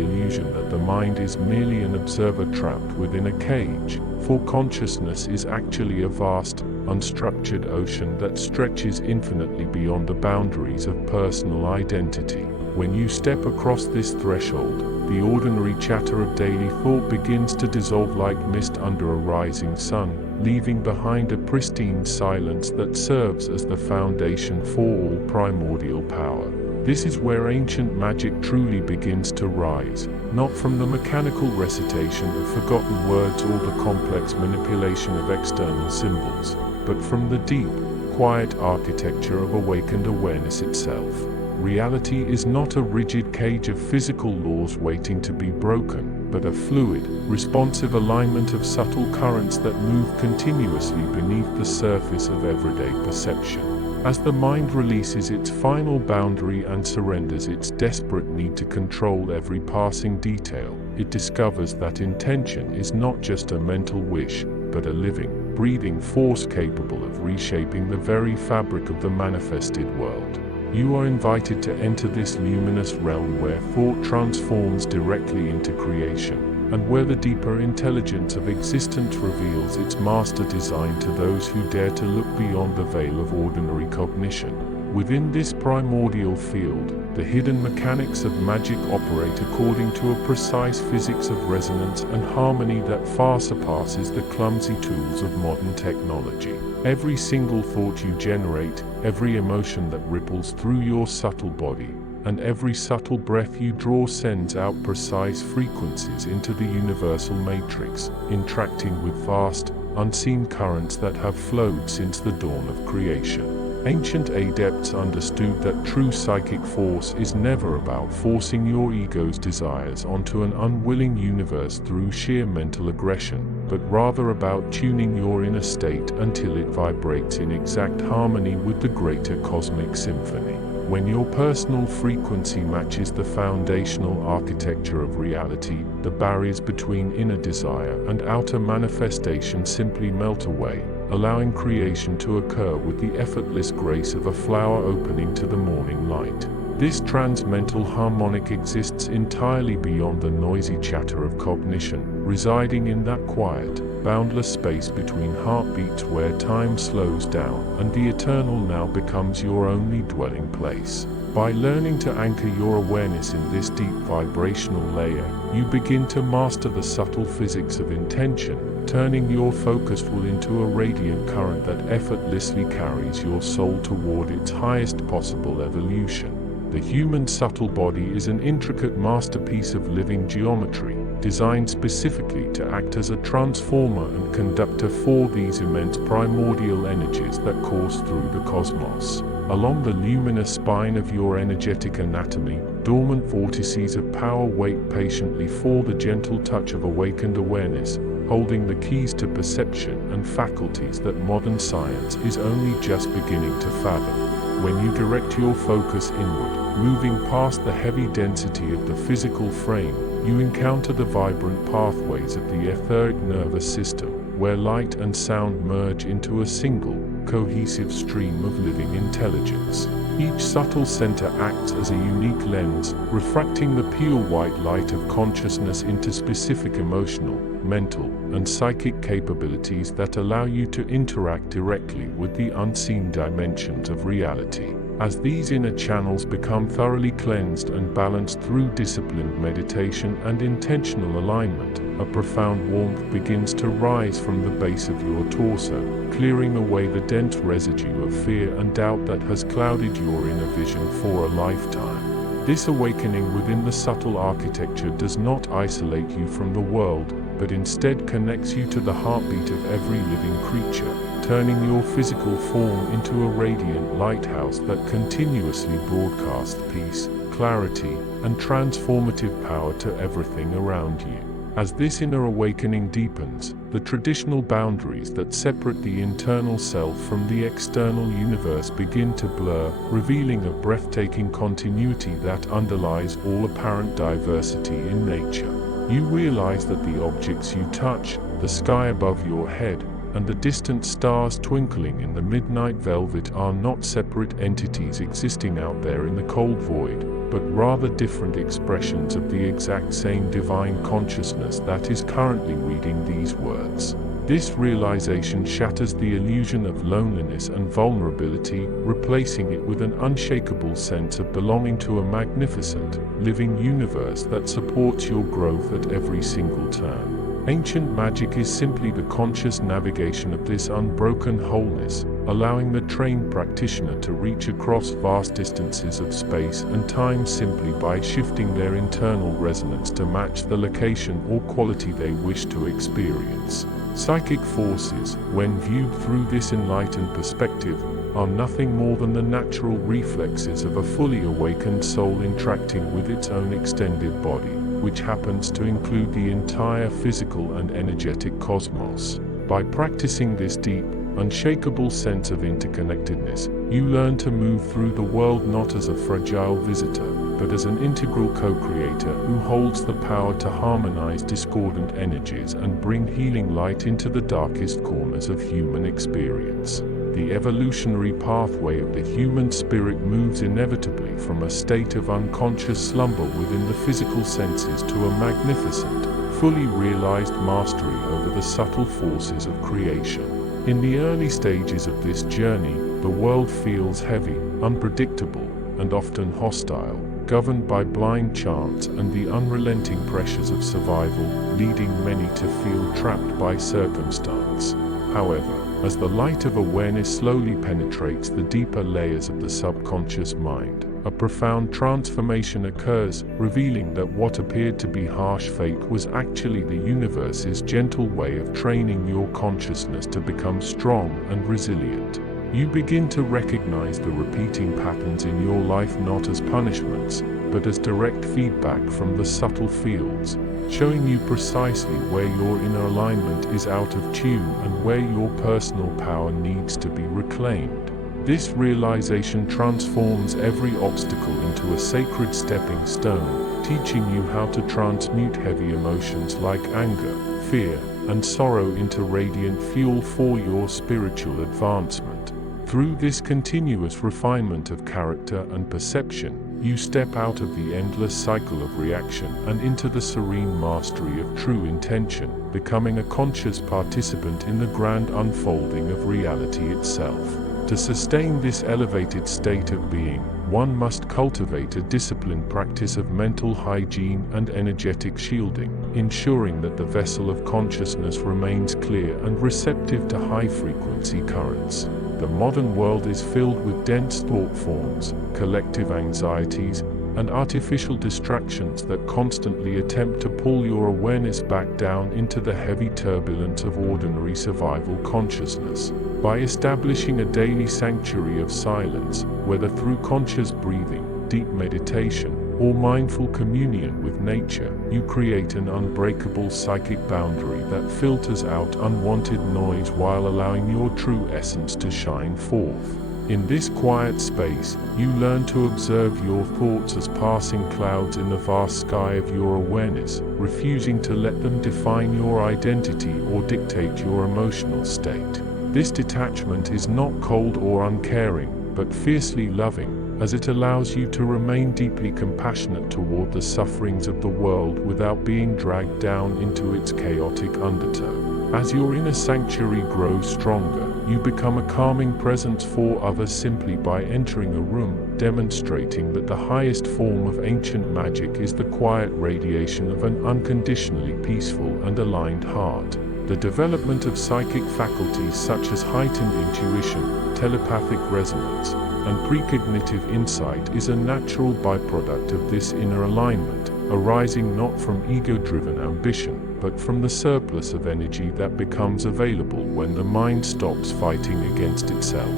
illusion that the mind is merely an observer trapped within a cage, for consciousness is actually a vast, unstructured ocean that stretches infinitely beyond the boundaries of personal identity. When you step across this threshold, the ordinary chatter of daily thought begins to dissolve like mist under a rising sun, leaving behind a pristine silence that serves as the foundation for all primordial power. This is where ancient magic truly begins to rise, not from the mechanical recitation of forgotten words or the complex manipulation of external symbols, but from the deep, quiet architecture of awakened awareness itself. Reality is not a rigid cage of physical laws waiting to be broken. but a fluid, responsive alignment of subtle currents that move continuously beneath the surface of everyday perception. As the mind releases its final boundary and surrenders its desperate need to control every passing detail, it discovers that intention is not just a mental wish, but a living, breathing force capable of reshaping the very fabric of the manifested world. You are invited to enter this luminous realm where thought transforms directly into creation, and where the deeper intelligence of existence reveals its master design to those who dare to look beyond the veil of ordinary cognition. Within this primordial field, the hidden mechanics of magic operate according to a precise physics of resonance and harmony that far surpasses the clumsy tools of modern technology. Every single thought you generate, every emotion that ripples through your subtle body, and every subtle breath you draw sends out precise frequencies into the universal matrix, interacting with vast, unseen currents that have flowed since the dawn of creation. Ancient adepts understood that true psychic force is never about forcing your ego's desires onto an unwilling universe through sheer mental aggression, but rather about tuning your inner state until it vibrates in exact harmony with the greater cosmic symphony. When your personal frequency matches the foundational architecture of reality, the barriers between inner desire and outer manifestation simply melt away, allowing creation to occur with the effortless grace of a flower opening to the morning light. This transmental harmonic exists entirely beyond the noisy chatter of cognition, residing in that quiet, boundless space between heartbeats where time slows down and the eternal now becomes your only dwelling place. By learning to anchor your awareness in this deep vibrational layer, you begin to master the subtle physics of intention, turning your focused will into a radiant current that effortlessly carries your soul toward its highest possible evolution. The human subtle body is an intricate masterpiece of living geometry, designed specifically to act as a transformer and conductor for these immense primordial energies that course through the cosmos. Along the luminous spine of your energetic anatomy, dormant vortices of power wait patiently for the gentle touch of awakened awareness, holding the keys to perception and faculties that modern science is only just beginning to fathom. When you direct your focus inward, moving past the heavy density of the physical frame, you encounter the vibrant pathways of the etheric nervous system, where light and sound merge into a single, cohesive stream of living intelligence. Each subtle center acts as a unique lens, refracting the pure white light of consciousness into specific emotional, mental, and psychic capabilities that allow you to interact directly with the unseen dimensions of reality. As these inner channels become thoroughly cleansed and balanced through disciplined meditation and intentional alignment, a profound warmth begins to rise from the base of your torso, clearing away the dense residue of fear and doubt that has clouded your inner vision for a lifetime. This awakening within the subtle architecture does not isolate you from the world, but instead connects you to the heartbeat of every living creature, turning your physical form into a radiant lighthouse that continuously broadcasts peace, clarity, and transformative power to everything around you. As this inner awakening deepens, the traditional boundaries that separate the internal self from the external universe begin to blur, revealing a breathtaking continuity that underlies all apparent diversity in nature. You realize that the objects you touch, the sky above your head, and the distant stars twinkling in the midnight velvet are not separate entities existing out there in the cold void, but rather different expressions of the exact same divine consciousness that is currently reading these words. This realization shatters the illusion of loneliness and vulnerability, replacing it with an unshakable sense of belonging to a magnificent, living universe that supports your growth at every single turn. Ancient magic is simply the conscious navigation of this unbroken wholeness, allowing the trained practitioner to reach across vast distances of space and time simply by shifting their internal resonance to match the location or quality they wish to experience. Psychic forces, when viewed through this enlightened perspective, are nothing more than the natural reflexes of a fully awakened soul interacting with its own extended body, which happens to include the entire physical and energetic cosmos. By practicing this deep, unshakable sense of interconnectedness, you learn to move through the world not as a fragile visitor, but as an integral co-creator who holds the power to harmonize discordant energies and bring healing light into the darkest corners of human experience. The evolutionary pathway of the human spirit moves inevitably from a state of unconscious slumber within the physical senses to a magnificent, fully realized mastery over the subtle forces of creation. In the early stages of this journey, the world feels heavy, unpredictable, and often hostile, governed by blind chance and the unrelenting pressures of survival, leading many to feel trapped by circumstance. However, as the light of awareness slowly penetrates the deeper layers of the subconscious mind, a profound transformation occurs, revealing that what appeared to be harsh fate was actually the universe's gentle way of training your consciousness to become strong and resilient. You begin to recognize the repeating patterns in your life not as punishments, but as direct feedback from the subtle fields, showing you precisely where your inner alignment is out of tune and where your personal power needs to be reclaimed. This realization transforms every obstacle into a sacred stepping stone, teaching you how to transmute heavy emotions like anger, fear, and sorrow into radiant fuel for your spiritual advancement. Through this continuous refinement of character and perception, you step out of the endless cycle of reaction and into the serene mastery of true intention, becoming a conscious participant in the grand unfolding of reality itself. To sustain this elevated state of being, one must cultivate a disciplined practice of mental hygiene and energetic shielding, ensuring that the vessel of consciousness remains clear and receptive to high-frequency currents. The modern world is filled with dense thought forms, collective anxieties, and artificial distractions that constantly attempt to pull your awareness back down into the heavy turbulence of ordinary survival consciousness. By establishing a daily sanctuary of silence, whether through conscious breathing, deep meditation, or mindful communion with nature, you create an unbreakable psychic boundary that filters out unwanted noise while allowing your true essence to shine forth. In this quiet space, you learn to observe your thoughts as passing clouds in the vast sky of your awareness, refusing to let them define your identity or dictate your emotional state. This detachment is not cold or uncaring, but fiercely loving, as it allows you to remain deeply compassionate toward the sufferings of the world without being dragged down into its chaotic undertow. As your inner sanctuary grows stronger, you become a calming presence for others simply by entering a room, demonstrating that the highest form of ancient magic is the quiet radiation of an unconditionally peaceful and aligned heart. The development of psychic faculties such as heightened intuition, telepathic resonance, and precognitive insight is a natural byproduct of this inner alignment, arising not from ego-driven ambition, but from the surplus of energy that becomes available when the mind stops fighting against itself.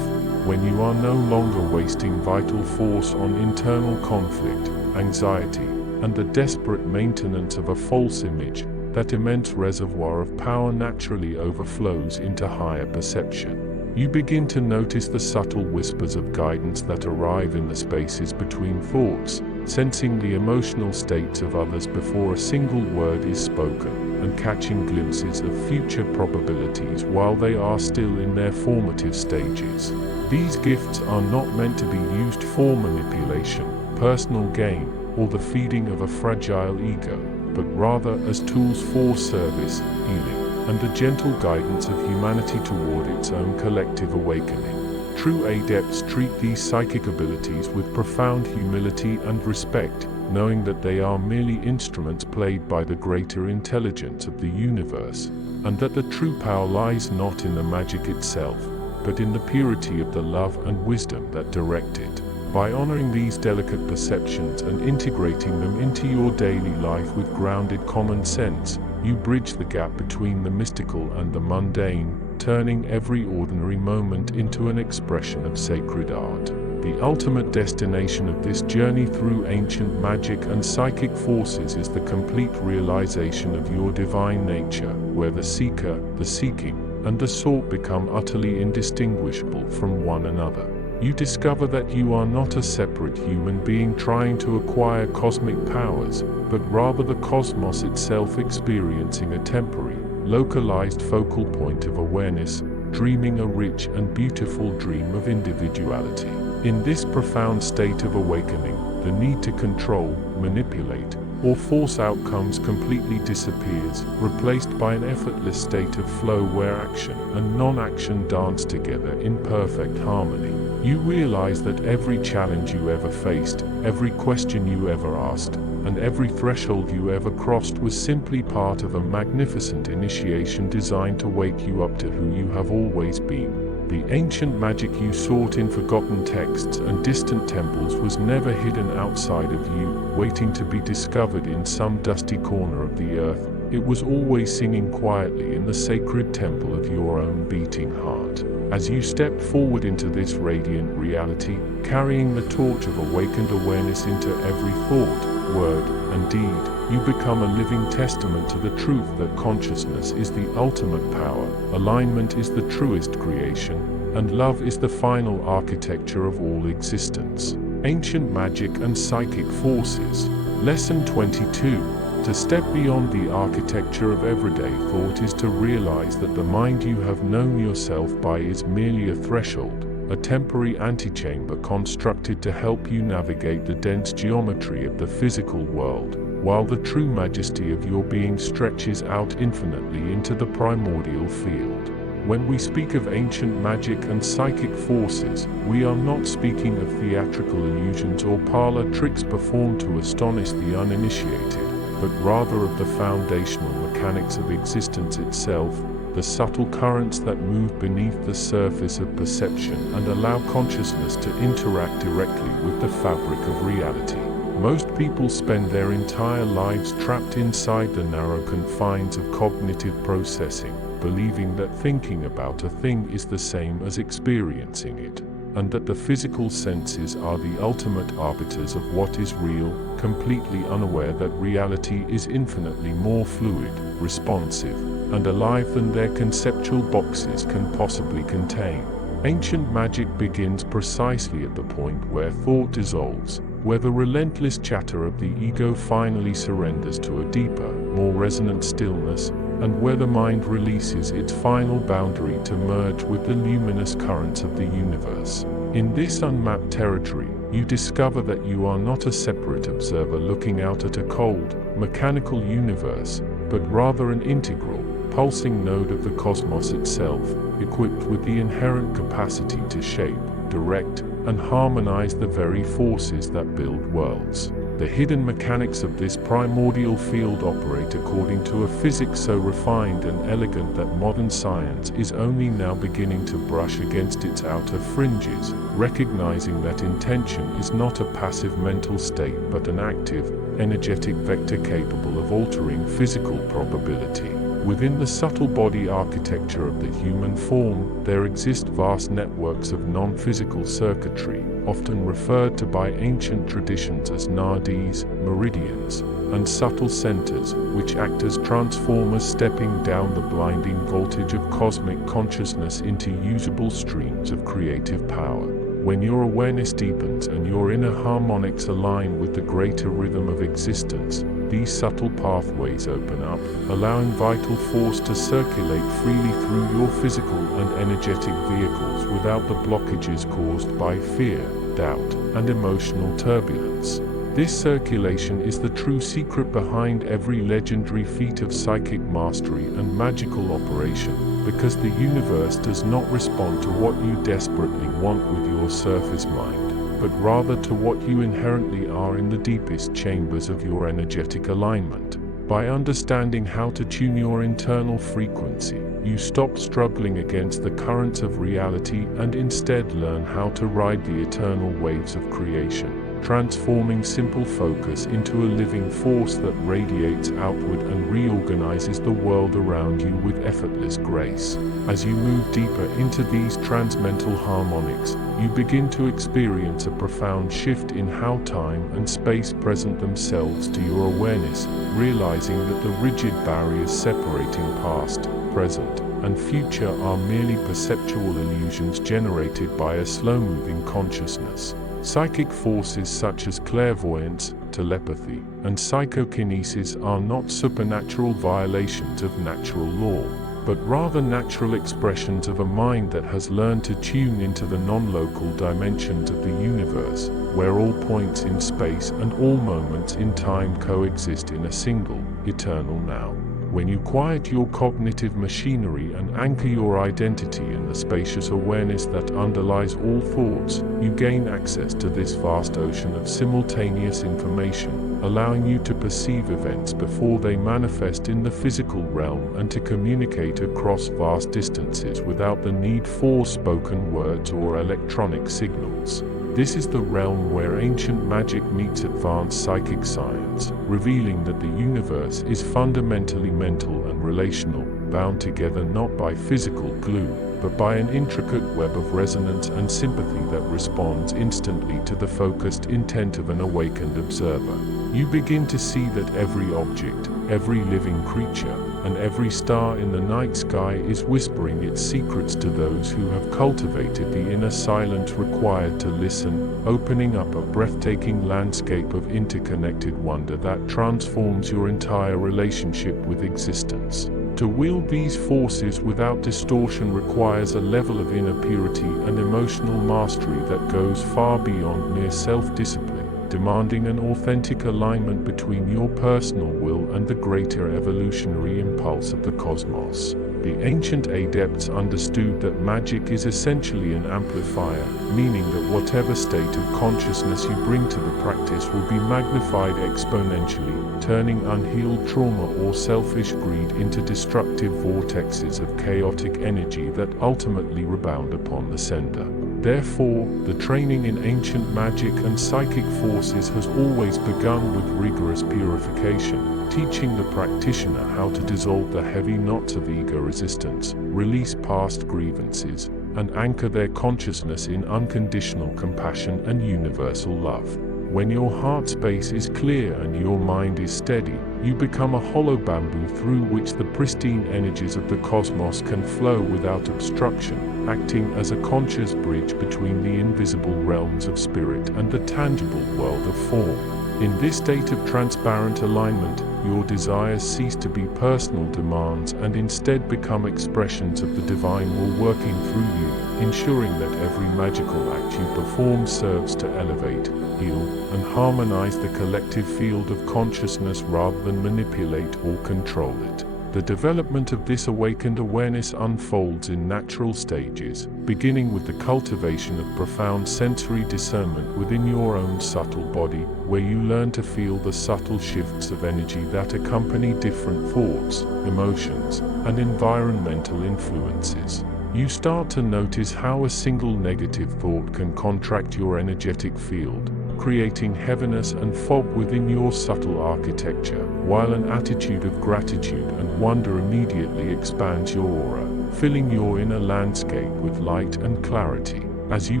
When you are no longer wasting vital force on internal conflict, anxiety, and the desperate maintenance of a false image, that immense reservoir of power naturally overflows into higher perception. You begin to notice the subtle whispers of guidance that arrive in the spaces between thoughts, sensing the emotional states of others before a single word is spoken, and catching glimpses of future probabilities while they are still in their formative stages. These gifts are not meant to be used for manipulation, personal gain, or the feeding of a fragile ego, but rather as tools for service, healing, and the gentle guidance of humanity toward its own collective awakening. True adepts treat these psychic abilities with profound humility and respect, knowing that they are merely instruments played by the greater intelligence of the universe, and that the true power lies not in the magic itself, but in the purity of the love and wisdom that direct it. By honoring these delicate perceptions and integrating them into your daily life with grounded common sense, you bridge the gap between the mystical and the mundane, turning every ordinary moment into an expression of sacred art. The ultimate destination of this journey through ancient magic and psychic forces is the complete realization of your divine nature, where the seeker, the seeking, and the sought become utterly indistinguishable from one another. You discover that you are not a separate human being trying to acquire cosmic powers, but rather the cosmos itself experiencing a temporary, localized focal point of awareness, dreaming a rich and beautiful dream of individuality. In this profound state of awakening, the need to control, manipulate, or force outcomes completely disappears, replaced by an effortless state of flow where action and non-action dance together in perfect harmony. You realize that every challenge you ever faced, every question you ever asked, and every threshold you ever crossed was simply part of a magnificent initiation designed to wake you up to who you have always been. The ancient magic you sought in forgotten texts and distant temples was never hidden outside of you, waiting to be discovered in some dusty corner of the earth. It was always singing quietly in the sacred temple of your own beating heart. As you step forward into this radiant reality, carrying the torch of awakened awareness into every thought, word, and deed, you become a living testament to the truth that consciousness is the ultimate power, alignment is the truest creation, and love is the final architecture of all existence. Ancient magic and psychic forces. Lesson 22. To step beyond the architecture of everyday thought is to realize that the mind you have known yourself by is merely a threshold, a temporary antechamber constructed to help you navigate the dense geometry of the physical world, while the true majesty of your being stretches out infinitely into the primordial field. When we speak of ancient magic and psychic forces, we are not speaking of theatrical illusions or parlor tricks performed to astonish the uninitiated, but rather of the foundational mechanics of existence itself, the subtle currents that move beneath the surface of perception and allow consciousness to interact directly with the fabric of reality. Most people spend their entire lives trapped inside the narrow confines of cognitive processing, believing that thinking about a thing is the same as experiencing it, and that the physical senses are the ultimate arbiters of what is real, completely unaware that reality is infinitely more fluid, responsive, and alive than their conceptual boxes can possibly contain. Ancient magic begins precisely at the point where thought dissolves, where the relentless chatter of the ego finally surrenders to a deeper, more resonant stillness, and where the mind releases its final boundary to merge with the luminous currents of the universe. In this unmapped territory, you discover that you are not a separate observer looking out at a cold, mechanical universe, but rather an integral, pulsing node of the cosmos itself, equipped with the inherent capacity to shape, direct, and harmonize the very forces that build worlds. The hidden mechanics of this primordial field operate according to a physics so refined and elegant that modern science is only now beginning to brush against its outer fringes, recognizing that intention is not a passive mental state but an active, energetic vector capable of altering physical probability. Within the subtle body architecture of the human form, there exist vast networks of non-physical circuitry, often referred to by ancient traditions as nadis, meridians, and subtle centers, which act as transformers stepping down the blinding voltage of cosmic consciousness into usable streams of creative power. When your awareness deepens and your inner harmonics align with the greater rhythm of existence, these subtle pathways open up, allowing vital force to circulate freely through your physical and energetic vehicles without the blockages caused by fear, doubt, and emotional turbulence. This circulation is the true secret behind every legendary feat of psychic mastery and magical operation, because the universe does not respond to what you desperately want with your surface mind, but rather to what you inherently are in the deepest chambers of your energetic alignment. By understanding how to tune your internal frequency, you stop struggling against the currents of reality and instead learn how to ride the eternal waves of creation. transforming simple focus into a living force that radiates outward and reorganizes the world around you with effortless grace. As you move deeper into these transmental harmonics, you begin to experience a profound shift in how time and space present themselves to your awareness, realizing that the rigid barriers separating past, present, and future are merely perceptual illusions generated by a slow-moving consciousness. Psychic forces such as clairvoyance, telepathy, and psychokinesis are not supernatural violations of natural law, but rather natural expressions of a mind that has learned to tune into the non-local dimensions of the universe, where all points in space and all moments in time coexist in a single, eternal now. When you quiet your cognitive machinery and anchor your identity in the spacious awareness that underlies all thoughts, you gain access to this vast ocean of simultaneous information, allowing you to perceive events before they manifest in the physical realm and to communicate across vast distances without the need for spoken words or electronic signals. This is the realm where ancient magic meets advanced psychic science, revealing that the universe is fundamentally mental and relational, bound together not by physical glue, but by an intricate web of resonance and sympathy that responds instantly to the focused intent of an awakened observer. You begin to see that every object, every living creature, and every star in the night sky is whispering its secrets to those who have cultivated the inner silence required to listen, opening up a breathtaking landscape of interconnected wonder that transforms your entire relationship with existence. To wield these forces without distortion requires a level of inner purity and emotional mastery that goes far beyond mere self-discipline, demanding an authentic alignment between your personal will and the greater evolutionary impulse of the cosmos. The ancient adepts understood that magic is essentially an amplifier, meaning that whatever state of consciousness you bring to the practice will be magnified exponentially, turning unhealed trauma or selfish greed into destructive vortexes of chaotic energy that ultimately rebound upon the sender. Therefore, the training in ancient magic and psychic forces has always begun with rigorous purification, teaching the practitioner how to dissolve the heavy knots of ego resistance, release past grievances, and anchor their consciousness in unconditional compassion and universal love. When your heart space is clear and your mind is steady, you become a hollow bamboo through which the pristine energies of the cosmos can flow without obstruction, acting as a conscious bridge between the invisible realms of spirit and the tangible world of form. In this state of transparent alignment, your desires cease to be personal demands and instead become expressions of the divine will working through you, ensuring that every magical act you perform serves to elevate, heal, and harmonize the collective field of consciousness rather than manipulate or control it. The development of this awakened awareness unfolds in natural stages, beginning with the cultivation of profound sensory discernment within your own subtle body, where you learn to feel the subtle shifts of energy that accompany different thoughts, emotions, and environmental influences. You start to notice how a single negative thought can contract your energetic field, creating heaviness and fog within your subtle architecture, while an attitude of gratitude and wonder immediately expands your aura, filling your inner landscape with light and clarity. As you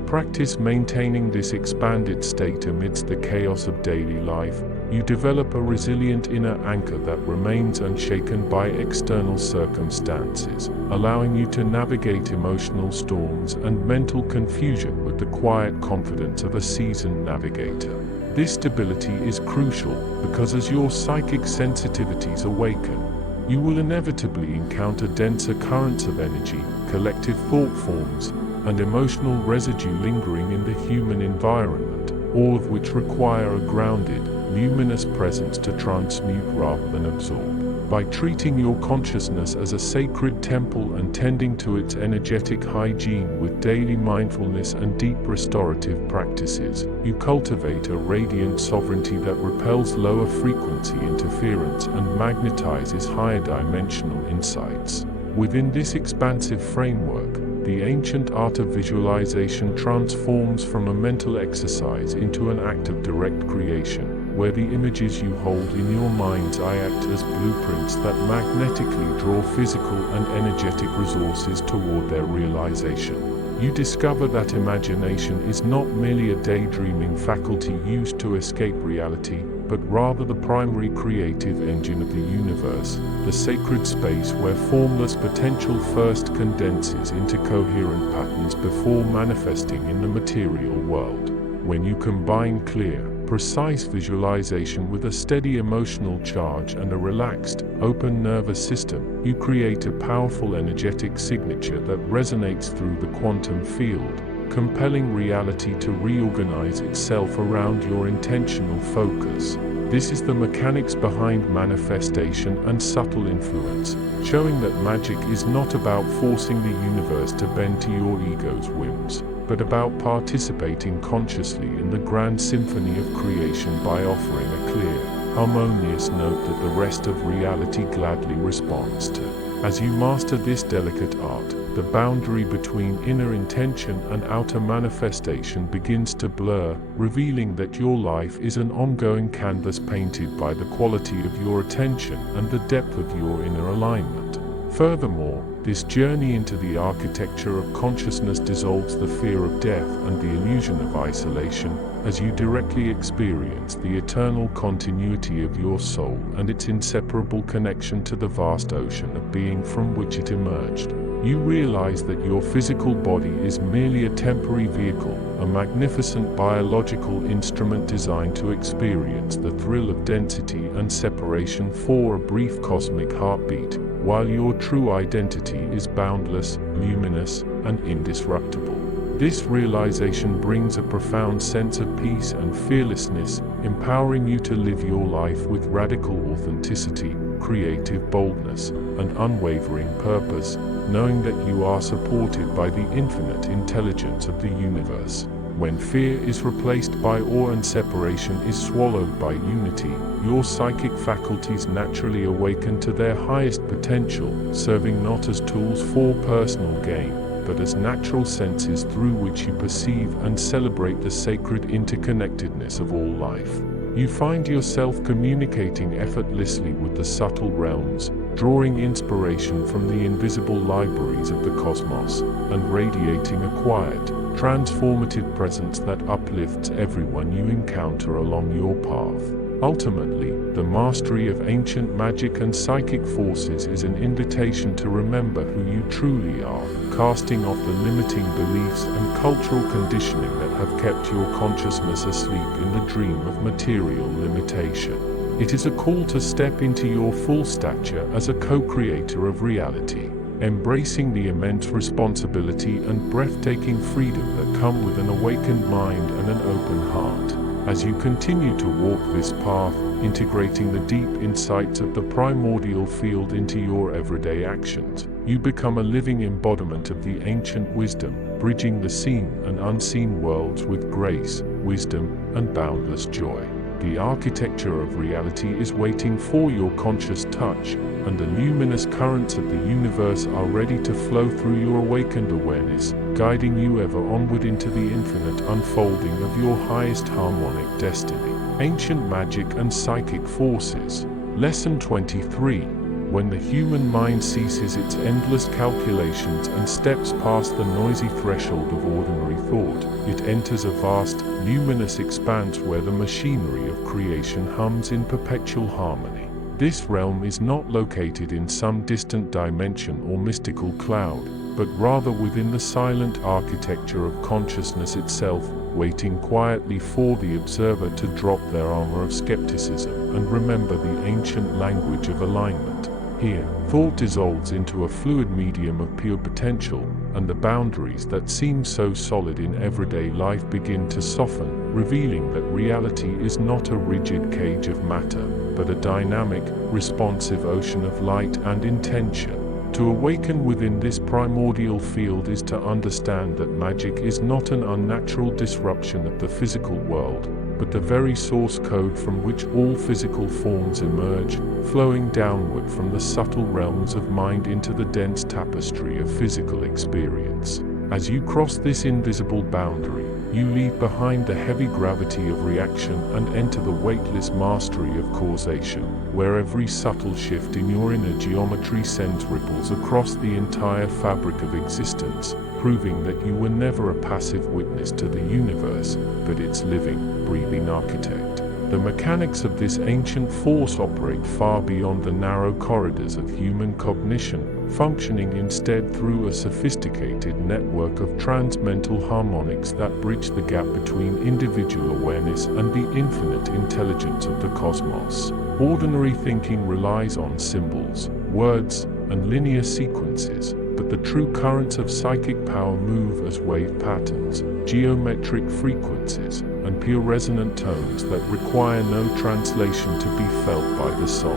practice maintaining this expanded state amidst the chaos of daily life, you develop a resilient inner anchor that remains unshaken by external circumstances, allowing you to navigate emotional storms and mental confusion with the quiet confidence of a seasoned navigator. This stability is crucial because as your psychic sensitivities awaken, you will inevitably encounter denser currents of energy, collective thought forms, and emotional residue lingering in the human environment, all of which require a grounded, luminous presence to transmute rather than absorb. By treating your consciousness as a sacred temple and tending to its energetic hygiene with daily mindfulness and deep restorative practices, you cultivate a radiant sovereignty that repels lower frequency interference and magnetizes higher dimensional insights. Within this expansive framework, The ancient art of visualization transforms from a mental exercise into an act of direct creation, where the images you hold in your mind's eye act as blueprints that magnetically draw physical and energetic resources toward their realization. You discover that imagination is not merely a daydreaming faculty used to escape reality, but rather the primary creative engine of the universe, the sacred space where formless potential first condenses into coherent patterns before manifesting in the material world. When you combine clear, precise visualization with a steady emotional charge and a relaxed, open nervous system, you create a powerful energetic signature that resonates through the quantum field, compelling reality to reorganize itself around your intentional focus. This is the mechanics behind manifestation and subtle influence, showing that magic is not about forcing the universe to bend to your ego's whims, but about participating consciously in the grand symphony of creation by offering a clear, harmonious note that the rest of reality gladly responds to. As you master this delicate art, the boundary between inner intention and outer manifestation begins to blur, revealing that your life is an ongoing canvas painted by the quality of your attention and the depth of your inner alignment. Furthermore, this journey into the architecture of consciousness dissolves the fear of death and the illusion of isolation, as you directly experience the eternal continuity of your soul and its inseparable connection to the vast ocean of being from which it emerged. You realize that your physical body is merely a temporary vehicle, a magnificent biological instrument designed to experience the thrill of density and separation for a brief cosmic heartbeat, while your true identity is boundless, luminous, and indestructible. This realization brings a profound sense of peace and fearlessness, empowering you to live your life with radical authenticity, creative boldness, and unwavering purpose, knowing that you are supported by the infinite intelligence of the universe. When fear is replaced by awe and separation is swallowed by unity, your psychic faculties naturally awaken to their highest potential, serving not as tools for personal gain, but as natural senses through which you perceive and celebrate the sacred interconnectedness of all life. You find yourself communicating effortlessly with the subtle realms, drawing inspiration from the invisible libraries of the cosmos, and radiating a quiet, transformative presence that uplifts everyone you encounter along your path. Ultimately, the mastery of ancient magic and psychic forces is an invitation to remember who you truly are, casting off the limiting beliefs and cultural conditioning that have kept your consciousness asleep in the dream of material limitation. It is a call to step into your full stature as a co-creator of reality, embracing the immense responsibility and breathtaking freedom that come with an awakened mind and an open heart. As you continue to walk this path, integrating the deep insights of the primordial field into your everyday actions, you become a living embodiment of the ancient wisdom, bridging the seen and unseen worlds with grace, wisdom, and boundless joy. The architecture of reality is waiting for your conscious touch, and the luminous currents of the universe are ready to flow through your awakened awareness, guiding you ever onward into the infinite unfolding of your highest harmonic destiny. Ancient Magic and Psychic Forces. Lesson 23. When the human mind ceases its endless calculations and steps past the noisy threshold of ordinary thought, it enters a vast, luminous expanse where the machinery of creation hums in perpetual harmony. This realm is not located in some distant dimension or mystical cloud, but rather within the silent architecture of consciousness itself, waiting quietly for the observer to drop their armor of skepticism and remember the ancient language of alignment. Here, thought dissolves into a fluid medium of pure potential, and the boundaries that seem so solid in everyday life begin to soften, revealing that reality is not a rigid cage of matter, but a dynamic, responsive ocean of light and intention. To awaken within this primordial field is to understand that magic is not an unnatural disruption of the physical world, but the very source code from which all physical forms emerge, flowing downward from the subtle realms of mind into the dense tapestry of physical experience. As you cross this invisible boundary, you leave behind the heavy gravity of reaction and enter the weightless mastery of causation, where every subtle shift in your inner geometry sends ripples across the entire fabric of existence, proving that you were never a passive witness to the universe, but its living, breathing architect. The mechanics of this ancient force operate far beyond the narrow corridors of human cognition, functioning instead through a sophisticated network of transmental harmonics that bridge the gap between individual awareness and the infinite intelligence of the cosmos. Ordinary thinking relies on symbols, words, and linear sequences, but the true currents of psychic power move as wave patterns, geometric frequencies, and pure resonant tones that require no translation to be felt by the soul.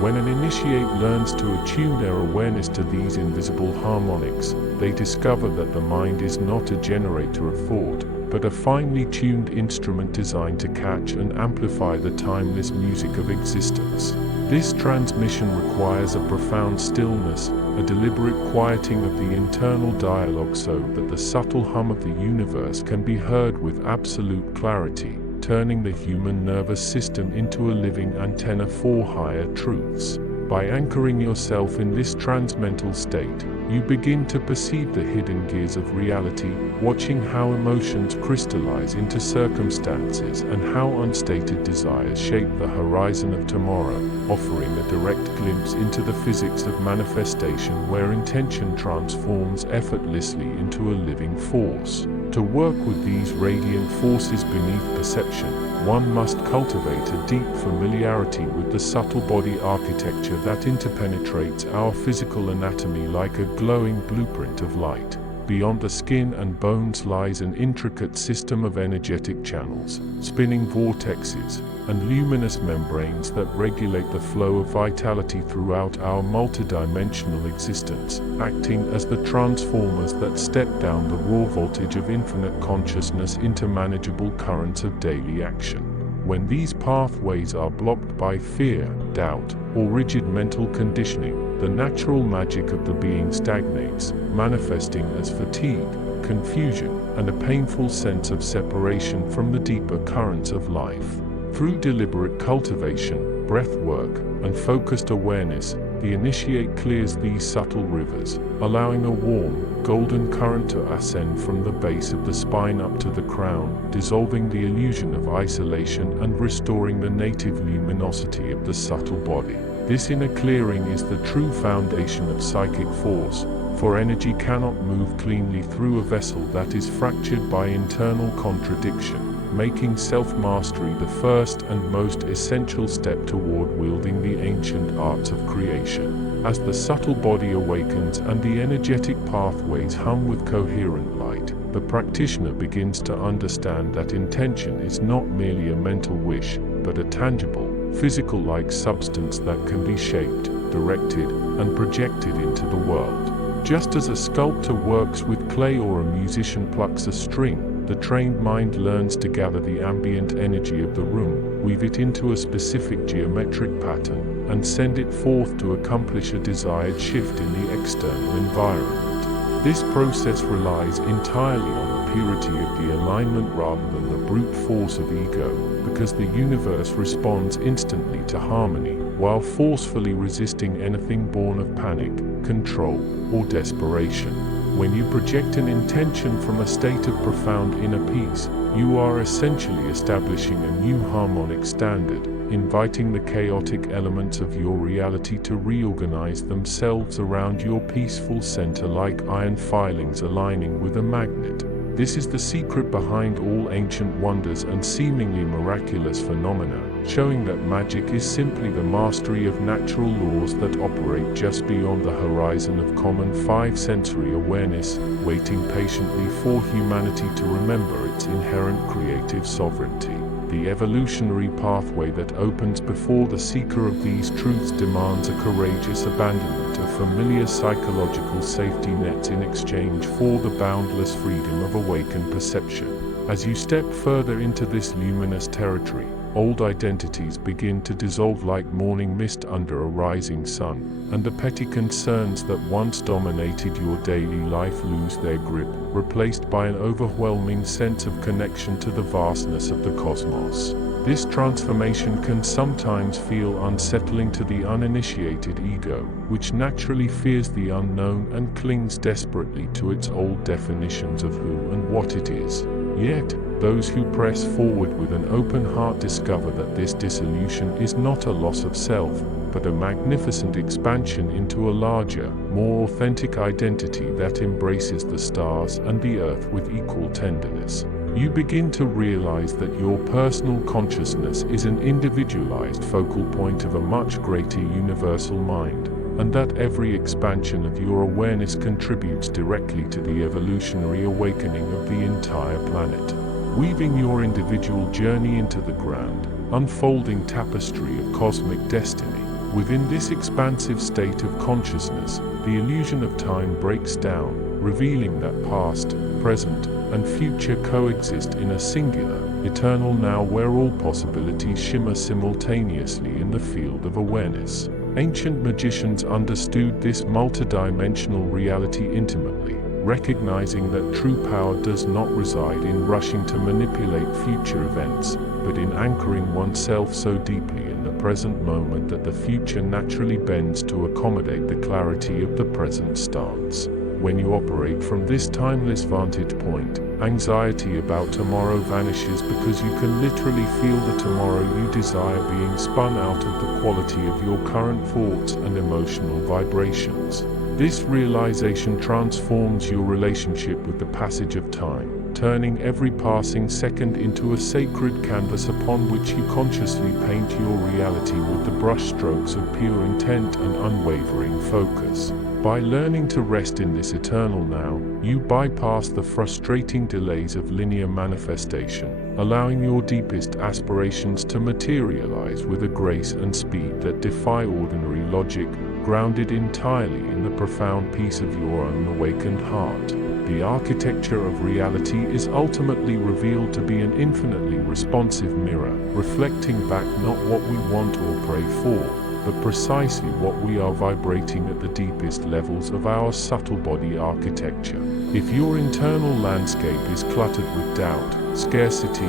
When an initiate learns to attune their awareness to these invisible harmonics, they discover that the mind is not a generator of thought, but a finely tuned instrument designed to catch and amplify the timeless music of existence. This transmission requires a profound stillness, a deliberate quieting of the internal dialogue so that the subtle hum of the universe can be heard with absolute clarity, turning the human nervous system into a living antenna for higher truths. By anchoring yourself in this transmental state, you begin to perceive the hidden gears of reality, watching how emotions crystallize into circumstances and how unstated desires shape the horizon of tomorrow, offering a direct glimpse into the physics of manifestation where intention transforms effortlessly into a living force. To work with these radiant forces beneath perception, one must cultivate a deep familiarity with the subtle body architecture that interpenetrates our physical anatomy like a glowing blueprint of light. Beyond the skin and bones lies an intricate system of energetic channels, spinning vortexes, and luminous membranes that regulate the flow of vitality throughout our multidimensional existence, acting as the transformers that step down the raw voltage of infinite consciousness into manageable currents of daily action. When these pathways are blocked by fear, doubt, or rigid mental conditioning, the natural magic of the being stagnates, manifesting as fatigue, confusion, and a painful sense of separation from the deeper currents of life. Through deliberate cultivation, breath work, and focused awareness, the initiate clears these subtle rivers, allowing a warm, golden current to ascend from the base of the spine up to the crown, dissolving the illusion of isolation and restoring the native luminosity of the subtle body. This inner clearing is the true foundation of psychic force, for energy cannot move cleanly through a vessel that is fractured by internal contradiction, making self-mastery the first and most essential step toward wielding the ancient arts of creation. As the subtle body awakens and the energetic pathways hum with coherent light, the practitioner begins to understand that intention is not merely a mental wish, but a tangible, physical-like substance that can be shaped, directed, and projected into the world. Just as a sculptor works with clay or a musician plucks a string, the trained mind learns to gather the ambient energy of the room, weave it into a specific geometric pattern, and send it forth to accomplish a desired shift in the external environment. This process relies entirely on the purity of the alignment rather than the brute force of ego, because the universe responds instantly to harmony, while forcefully resisting anything born of panic, control, or desperation. When you project an intention from a state of profound inner peace, you are essentially establishing a new harmonic standard, inviting the chaotic elements of your reality to reorganize themselves around your peaceful center like iron filings aligning with a magnet. This is the secret behind all ancient wonders and seemingly miraculous phenomena, showing that magic is simply the mastery of natural laws that operate just beyond the horizon of common five-sensory awareness, waiting patiently for humanity to remember its inherent creative sovereignty. The evolutionary pathway that opens before the seeker of these truths demands a courageous abandonment of familiar psychological safety nets in exchange for the boundless freedom of awakened perception. As you step further into this luminous territory, old identities begin to dissolve like morning mist under a rising sun, and the petty concerns that once dominated your daily life lose their grip, replaced by an overwhelming sense of connection to the vastness of the cosmos. This transformation can sometimes feel unsettling to the uninitiated ego, which naturally fears the unknown and clings desperately to its old definitions of who and what it is. Yet, those who press forward with an open heart discover that this dissolution is not a loss of self, but a magnificent expansion into a larger, more authentic identity that embraces the stars and the earth with equal tenderness. You begin to realize that your personal consciousness is an individualized focal point of a much greater universal mind, and that every expansion of your awareness contributes directly to the evolutionary awakening of the entire planet. Weaving your individual journey into the grand, unfolding tapestry of cosmic destiny. Within this expansive state of consciousness, the illusion of time breaks down, revealing that past, present, and future coexist in a singular, eternal now where all possibilities shimmer simultaneously in the field of awareness. Ancient magicians understood this multidimensional reality intimately, recognizing that true power does not reside in rushing to manipulate future events, but in anchoring oneself so deeply in the present moment that the future naturally bends to accommodate the clarity of the present stance. When you operate from this timeless vantage point, anxiety about tomorrow vanishes because you can literally feel the tomorrow you desire being spun out of the quality of your current thoughts and emotional vibrations. This realization transforms your relationship with the passage of time, turning every passing second into a sacred canvas upon which you consciously paint your reality with the brushstrokes of pure intent and unwavering focus. By learning to rest in this eternal now, you bypass the frustrating delays of linear manifestation, allowing your deepest aspirations to materialize with a grace and speed that defy ordinary logic, grounded entirely in the profound peace of your own awakened heart. The architecture of reality is ultimately revealed to be an infinitely responsive mirror, reflecting back not what we want or pray for, but precisely what we are vibrating at the deepest levels of our subtle body architecture. If your internal landscape is cluttered with doubt, scarcity,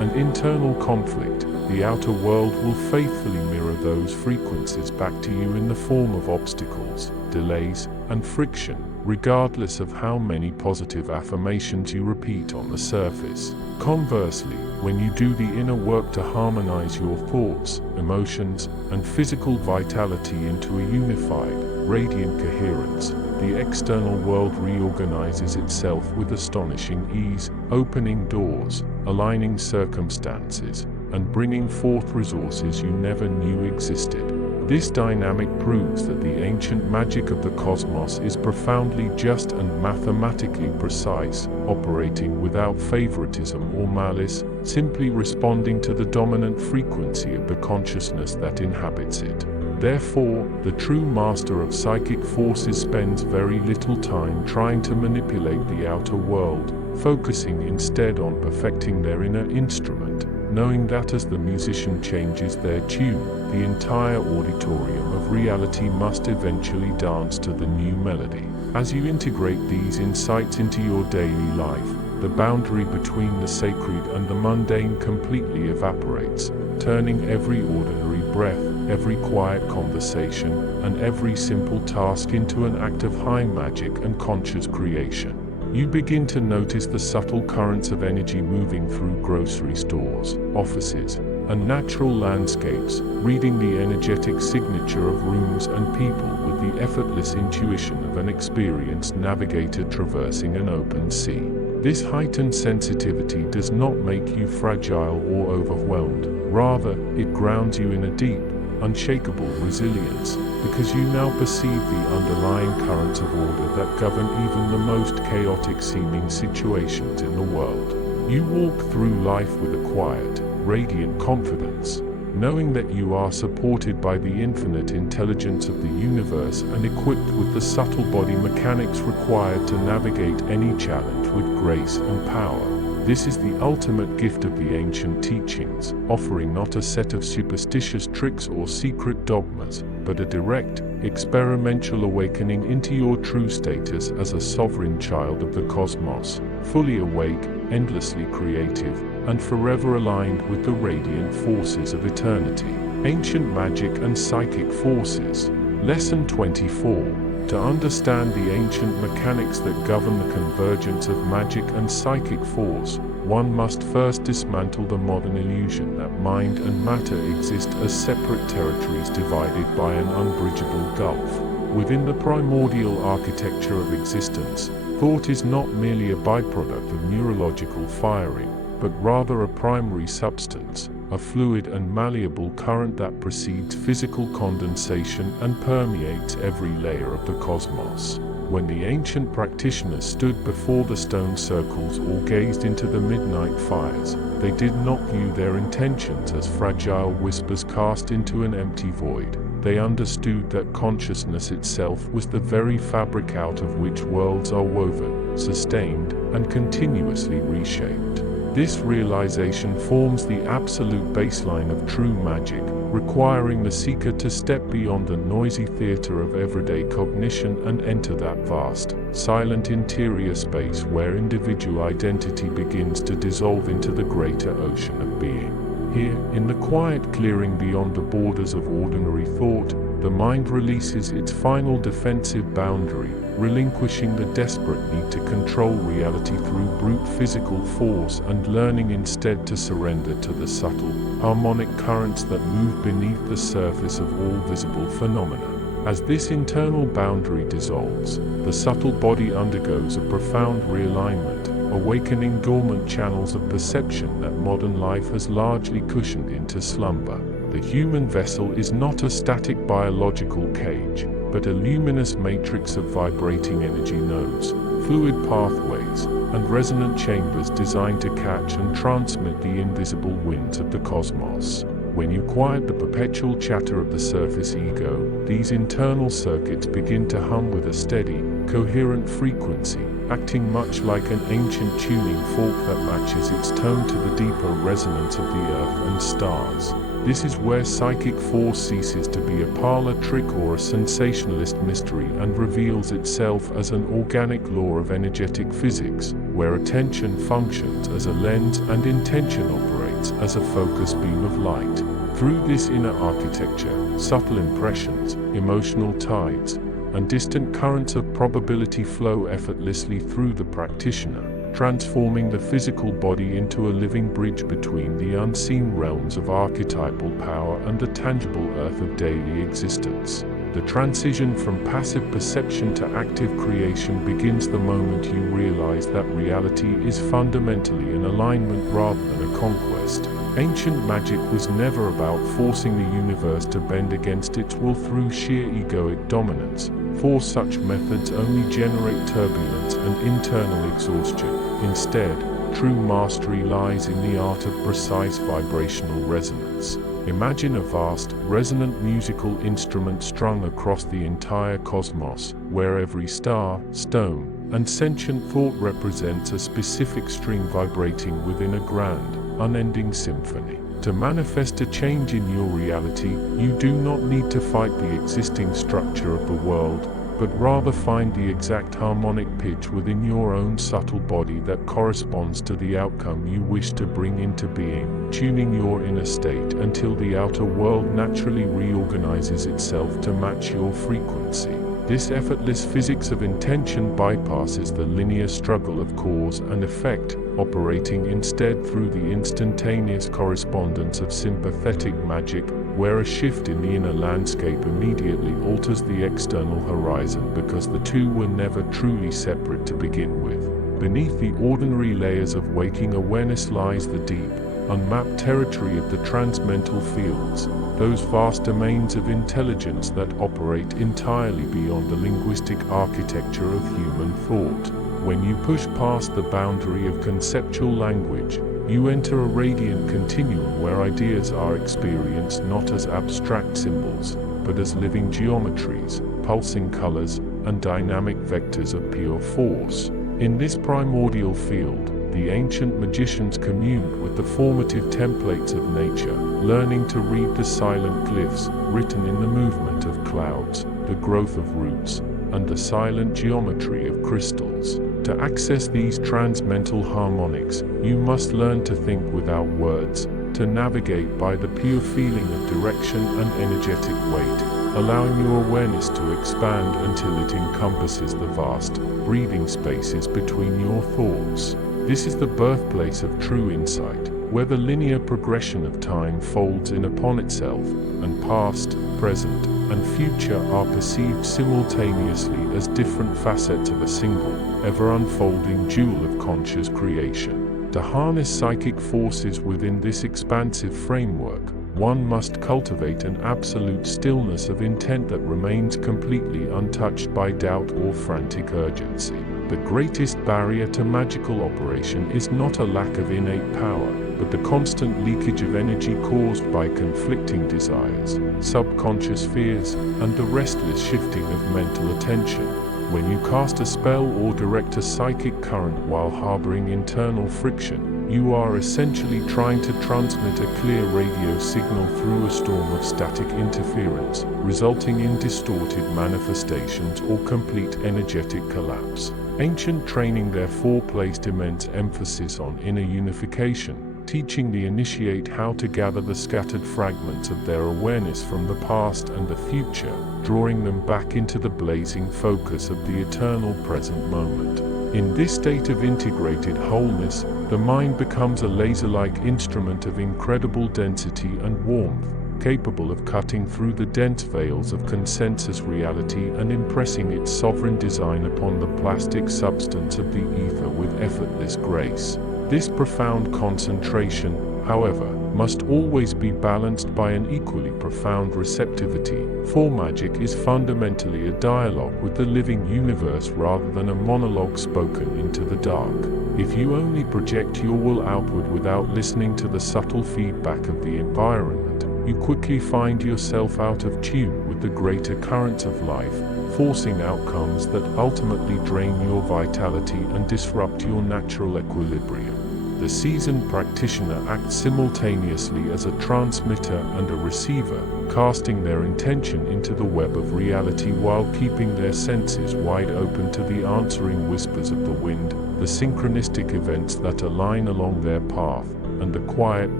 and internal conflict, the outer world will faithfully mirror those frequencies back to you in the form of obstacles, delays, and friction, regardless of how many positive affirmations you repeat on the surface. Conversely, when you do the inner work to harmonize your thoughts, emotions, and physical vitality into a unified, radiant coherence, the external world reorganizes itself with astonishing ease, opening doors, aligning circumstances, and bringing forth resources you never knew existed. This dynamic proves that the ancient magic of the cosmos is profoundly just and mathematically precise, operating without favoritism or malice, simply responding to the dominant frequency of the consciousness that inhabits it. Therefore, the true master of psychic forces spends very little time trying to manipulate the outer world, focusing instead on perfecting their inner instrument, knowing that as the musician changes their tune, the entire auditorium of reality must eventually dance to the new melody. As you integrate these insights into your daily life, the boundary between the sacred and the mundane completely evaporates, turning every ordinary breath, every quiet conversation, and every simple task into an act of high magic and conscious creation. You begin to notice the subtle currents of energy moving through grocery stores, offices, and natural landscapes, reading the energetic signature of rooms and people with the effortless intuition of an experienced navigator traversing an open sea. This heightened sensitivity does not make you fragile or overwhelmed. Rather, it grounds you in a deep, unshakable resilience, because you now perceive the underlying currents of order that govern even the most chaotic seeming situations in the world. You walk through life with a quiet, radiant confidence, knowing that you are supported by the infinite intelligence of the universe and equipped with the subtle body mechanics required to navigate any challenge with grace and power. This is the ultimate gift of the ancient teachings, offering not a set of superstitious tricks or secret dogmas, but a direct, experimental awakening into your true status as a sovereign child of the cosmos, fully awake, endlessly creative, and forever aligned with the radiant forces of eternity. Ancient magic and psychic forces. Lesson 24. To understand the ancient mechanics that govern the convergence of magic and psychic force, one must first dismantle the modern illusion that mind and matter exist as separate territories divided by an unbridgeable gulf. Within the primordial architecture of existence, thought is not merely a byproduct of neurological firing, but rather a primary substance, a fluid and malleable current that precedes physical condensation and permeates every layer of the cosmos. When the ancient practitioners stood before the stone circles or gazed into the midnight fires, they did not view their intentions as fragile whispers cast into an empty void. They understood that consciousness itself was the very fabric out of which worlds are woven, sustained, and continuously reshaped. This realization forms the absolute baseline of true magic, requiring the seeker to step beyond the noisy theater of everyday cognition and enter that vast, silent interior space where individual identity begins to dissolve into the greater ocean of being. Here, in the quiet clearing beyond the borders of ordinary thought, the mind releases its final defensive boundary, relinquishing the desperate need to control reality through brute physical force and learning instead to surrender to the subtle, harmonic currents that move beneath the surface of all visible phenomena. As this internal boundary dissolves, the subtle body undergoes a profound realignment, awakening dormant channels of perception that modern life has largely cushioned into slumber. The human vessel is not a static biological cage, but a luminous matrix of vibrating energy nodes, fluid pathways, and resonant chambers designed to catch and transmit the invisible winds of the cosmos. When you quiet the perpetual chatter of the surface ego, these internal circuits begin to hum with a steady, coherent frequency, acting much like an ancient tuning fork that matches its tone to the deeper resonance of the earth and stars. This is where psychic force ceases to be a parlor trick or a sensationalist mystery and reveals itself as an organic law of energetic physics, where attention functions as a lens and intention operates as a focus beam of light. Through this inner architecture, subtle impressions, emotional tides, and distant currents of probability flow effortlessly through the practitioner, transforming the physical body into a living bridge between the unseen realms of archetypal power and the tangible earth of daily existence. The transition from passive perception to active creation begins the moment you realize that reality is fundamentally an alignment rather than a conquest. Ancient magic was never about forcing the universe to bend against its will through sheer egoic dominance, for such methods only generate turbulence and internal exhaustion. Instead, true mastery lies in the art of precise vibrational resonance. Imagine a vast, resonant musical instrument strung across the entire cosmos, where every star, stone, and sentient thought represents a specific string vibrating within a grand, unending symphony. To manifest a change in your reality, you do not need to fight the existing structure of the world, but rather find the exact harmonic pitch within your own subtle body that corresponds to the outcome you wish to bring into being, tuning your inner state until the outer world naturally reorganizes itself to match your frequency. This effortless physics of intention bypasses the linear struggle of cause and effect, operating instead through the instantaneous correspondence of sympathetic magic, where a shift in the inner landscape immediately alters the external horizon because the two were never truly separate to begin with. Beneath the ordinary layers of waking awareness lies the deep, unmapped territory of the transmental fields, those vast domains of intelligence that operate entirely beyond the linguistic architecture of human thought. When you push past the boundary of conceptual language, you enter a radiant continuum where ideas are experienced not as abstract symbols, but as living geometries, pulsing colors, and dynamic vectors of pure force. In this primordial field, the ancient magicians communed with the formative templates of nature, learning to read the silent glyphs written in the movement of clouds, the growth of roots, and the silent geometry of crystals. To access these transmental harmonics, you must learn to think without words, to navigate by the pure feeling of direction and energetic weight, allowing your awareness to expand until it encompasses the vast, breathing spaces between your thoughts. This is the birthplace of true insight, where the linear progression of time folds in upon itself, and past, present, and future are perceived simultaneously as different facets of a single, ever-unfolding jewel of conscious creation. To harness psychic forces within this expansive framework, one must cultivate an absolute stillness of intent that remains completely untouched by doubt or frantic urgency. The greatest barrier to magical operation is not a lack of innate power, but the constant leakage of energy caused by conflicting desires, subconscious fears, and the restless shifting of mental attention. When you cast a spell or direct a psychic current while harboring internal friction, you are essentially trying to transmit a clear radio signal through a storm of static interference, resulting in distorted manifestations or complete energetic collapse. Ancient training therefore placed immense emphasis on inner unification, teaching the initiate how to gather the scattered fragments of their awareness from the past and the future, drawing them back into the blazing focus of the eternal present moment. In this state of integrated wholeness, the mind becomes a laser-like instrument of incredible density and warmth, capable of cutting through the dense veils of consensus reality and impressing its sovereign design upon the plastic substance of the ether with effortless grace. This profound concentration, however, must always be balanced by an equally profound receptivity, for magic is fundamentally a dialogue with the living universe rather than a monologue spoken into the dark. If you only project your will outward without listening to the subtle feedback of the environment, you quickly find yourself out of tune with the greater currents of life, forcing outcomes that ultimately drain your vitality and disrupt your natural equilibrium. The seasoned practitioner acts simultaneously as a transmitter and a receiver, casting their intention into the web of reality while keeping their senses wide open to the answering whispers of the wind, the synchronistic events that align along their path, and the quiet